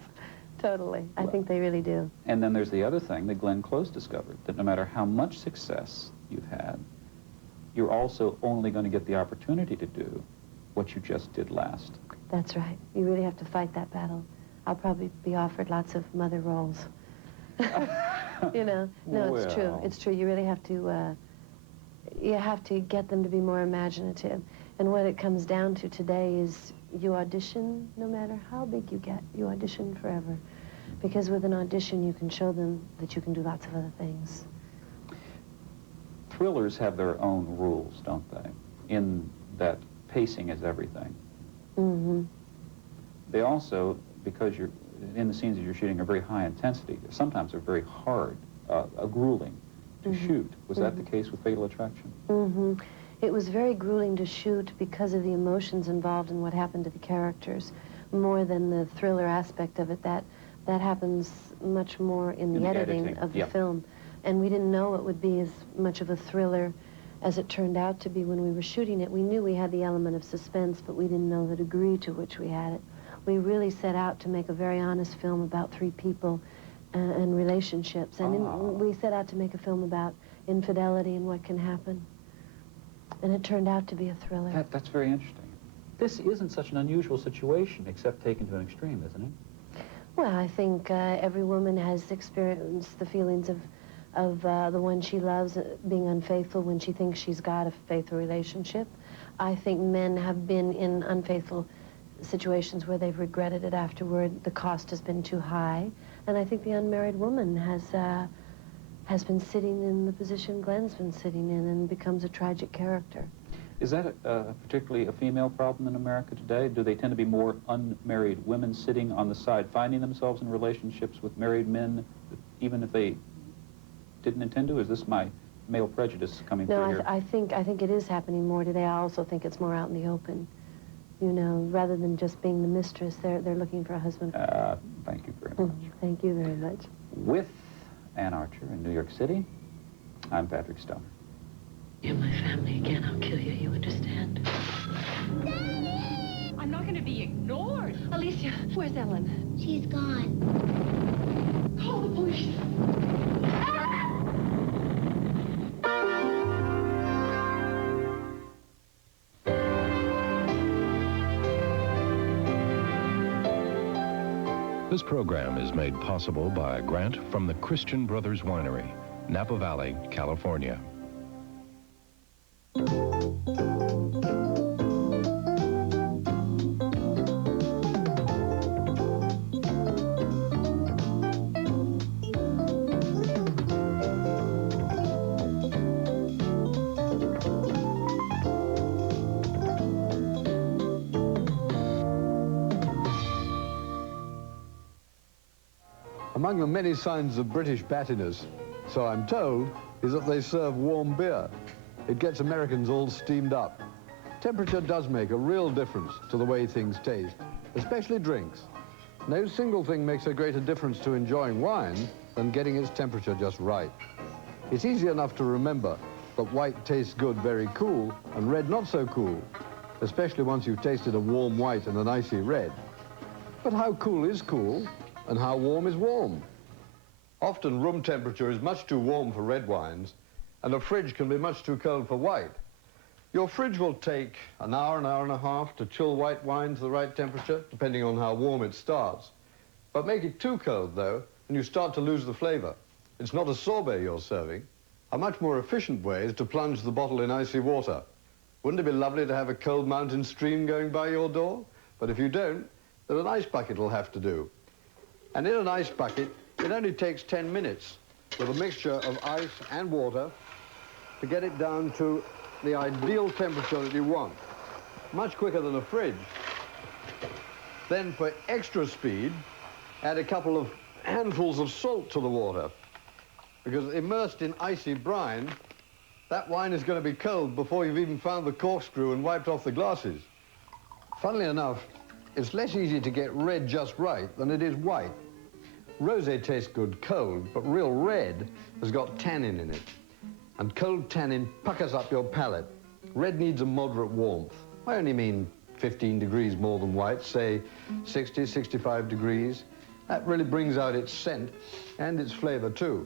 Totally. I think they really do. And then there's the other thing that Glenn Close discovered, that no matter how much success you've had, you're also only going to get the opportunity to do what you just did last. That's right. You really have to fight that battle. I'll probably be offered lots of mother roles. You know? No, it's true. It's true. You really have to get them to be more imaginative. And what it comes down to today is you audition no matter how big you get. You audition forever. Because with an audition, you can show them that you can do lots of other things. Thrillers have their own rules, don't they? In that pacing is everything. Mm-hmm. They also, because you're in the scenes that you're shooting are very high intensity, sometimes they're very hard, grueling to shoot. Was that the case with Fatal Attraction? Mm-hmm. It was very grueling to shoot because of the emotions involved in what happened to the characters, more than the thriller aspect of it. That happens much more in the editing of the film. And we didn't know it would be as much of a thriller as it turned out to be when we were shooting it. We knew we had the element of suspense, but we didn't know the degree to which we had it. We really set out to make a very honest film about three people and relationships. And we set out to make a film about infidelity and what can happen. And it turned out to be a thriller. That's very interesting. This isn't such an unusual situation, except taken to an extreme, isn't it? Well, I think every woman has experienced the feelings of the one she loves being unfaithful when she thinks she's got a faithful relationship. I think men have been in unfaithful situations where they've regretted it afterward. The cost has been too high. And I think the unmarried woman has been sitting in the position Glenn's been sitting in and becomes a tragic character. Is that particularly a female problem in America today? Do they tend to be more unmarried women sitting on the side, finding themselves in relationships with married men, even if they didn't intend to? Is this my male prejudice coming through here? No, I think it is happening more today. I also think it's more out in the open. You know, rather than just being the mistress, they're looking for a husband. Thank you very much. Thank you very much. With Ann Archer in New York City, I'm Patrick Stoner. You're my family again. I'll kill you. You understand? I'm not going to be ignored. Alicia, where's Ellen? She's gone. Call the police. This program is made possible by a grant from the Christian Brothers Winery, Napa Valley, California. Among the many signs of British battiness, so I'm told, is that they serve warm beer. It gets Americans all steamed up. Temperature does make a real difference to the way things taste, especially drinks. No single thing makes a greater difference to enjoying wine than getting its temperature just right. It's easy enough to remember that white tastes good very cool and red not so cool, especially once you've tasted a warm white and an icy red. But how cool is cool and how warm is warm? Often room temperature is much too warm for red wines, and a fridge can be much too cold for white. Your fridge will take an hour and a half to chill white wine to the right temperature, depending on how warm it starts. But make it too cold, though, and you start to lose the flavor. It's not a sorbet you're serving. A much more efficient way is to plunge the bottle in icy water. Wouldn't it be lovely to have a cold mountain stream going by your door? But if you don't, then an ice bucket will have to do. And in an ice bucket, it only takes 10 minutes with a mixture of ice and water to get it down to the ideal temperature that you want. Much quicker than a fridge. Then for extra speed, add a couple of handfuls of salt to the water. Because immersed in icy brine, that wine is going to be cold before you've even found the corkscrew and wiped off the glasses. Funnily enough, it's less easy to get red just right than it is white. Rosé tastes good cold, but real red has got tannin in it. And cold tannin puckers up your palate. Red needs a moderate warmth. I only mean 15 degrees more than white, say 60, 65 degrees. That really brings out its scent and its flavor too.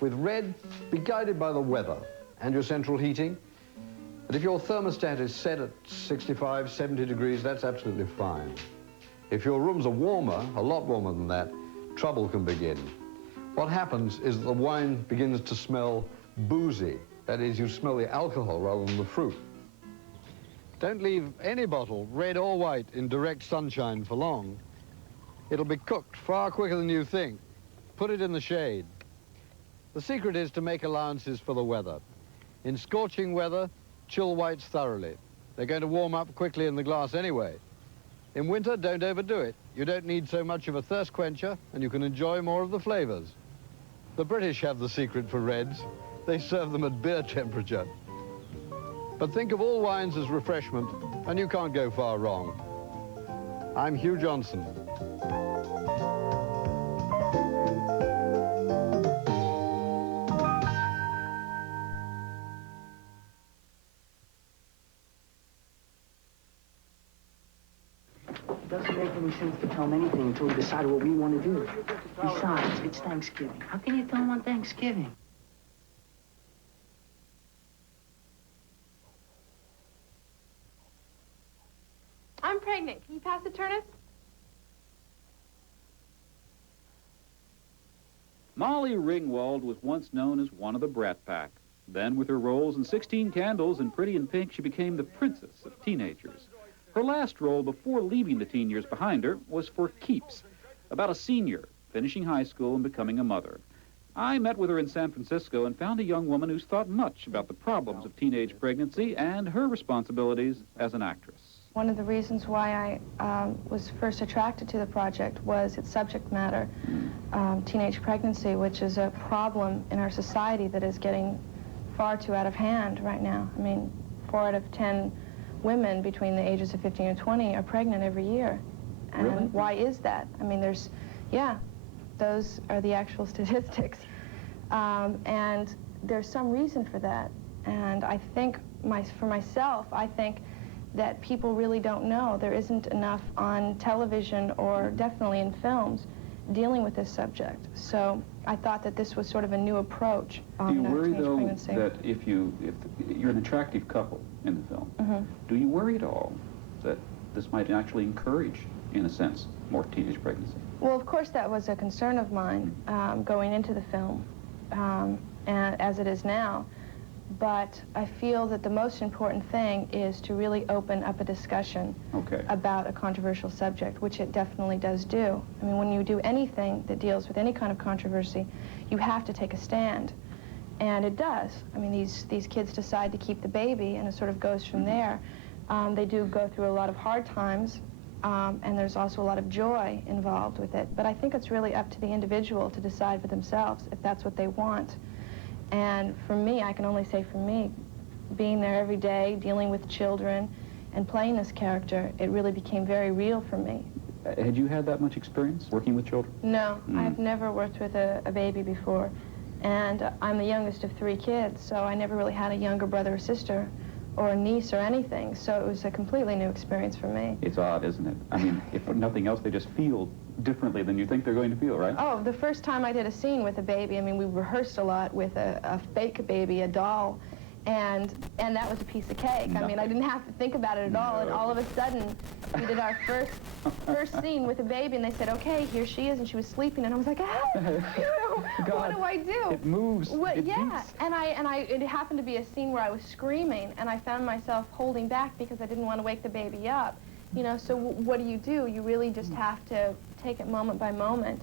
With red, be guided by the weather and your central heating. And if your thermostat is set at 65, 70 degrees, that's absolutely fine. If your rooms are warmer, a lot warmer than that, trouble can begin. What happens is that the wine begins to smell boozy. That is, you smell the alcohol rather than the fruit. Don't leave any bottle, red or white, in direct sunshine for long. It'll be cooked far quicker than you think. Put it in the shade. The secret is to make allowances for the weather. In scorching weather, chill whites thoroughly. They're going to warm up quickly in the glass anyway. In winter, don't overdo it. You don't need so much of a thirst quencher, and you can enjoy more of the flavors. The British have the secret for reds. They serve them at beer temperature. But think of all wines as refreshment, and you can't go far wrong. I'm Hugh Johnson. It doesn't make any sense to tell them anything until we decide what we want to do. Besides, it's Thanksgiving. How can you tell them on Thanksgiving? I'm pregnant. Can you pass the turnips? Molly Ringwald was once known as one of the Brat Pack. Then, with her roles in 16 Candles and Pretty in Pink, she became the princess of teenagers. Her last role before leaving the teen years behind her was for Keeps, about a senior finishing high school and becoming a mother. I met with her in San Francisco and found a young woman who's thought much about the problems of teenage pregnancy and her responsibilities as an actress. One of the reasons why I was first attracted to the project was its subject matter, teenage pregnancy, which is a problem in our society that is getting far too out of hand right now. I mean, 4 out of 10 women between the ages of 15 and 20 are pregnant every year. And really? Why is that? I mean, those are the actual statistics. And there's some reason for that. And I think, for myself, I think that people really don't know. There isn't enough on television or definitely in films dealing with this subject. So I thought that this was sort of a new approach on Do you worry, teenage though, pregnancy. that if you're an attractive couple in the film, Mm-hmm. do you worry at all that this might actually encourage, in a sense, more teenage pregnancy? Well, of course, that was a concern of mine going into the film, and as it is now. But I feel that the most important thing is to really open up a discussion about a controversial subject, which it definitely does do. I mean, when you do anything that deals with any kind of controversy, you have to take a stand. And it does. I mean, these kids decide to keep the baby, and it sort of goes from there. They do go through a lot of hard times, and there's also a lot of joy involved with it. But I think it's really up to the individual to decide for themselves if that's what they want. And for me, I can only say for me, being there every day, dealing with children, and playing this character, it really became very real for me. Had you had that much experience working with children? No, I've never worked with a baby before. And I'm the youngest of 3 kids, so I never really had a younger brother or sister or a niece or anything, so it was a completely new experience for me. It's odd, isn't it? I mean, if for nothing else, they just feel differently than you think they're going to feel, right? Oh, the first time I did a scene with a baby, I mean, we rehearsed a lot with a fake baby, a doll, and that was a piece of cake. I mean, I didn't have to think about it at all, and all of a sudden, we did our first scene with a baby, and they said, okay, here she is, and she was sleeping, and I was like, help, you know, what do I do? It moves, it yeah, beats. and it happened to be a scene where I was screaming, and I found myself holding back because I didn't want to wake the baby up. You know, so what do? You really just have to take it moment by moment.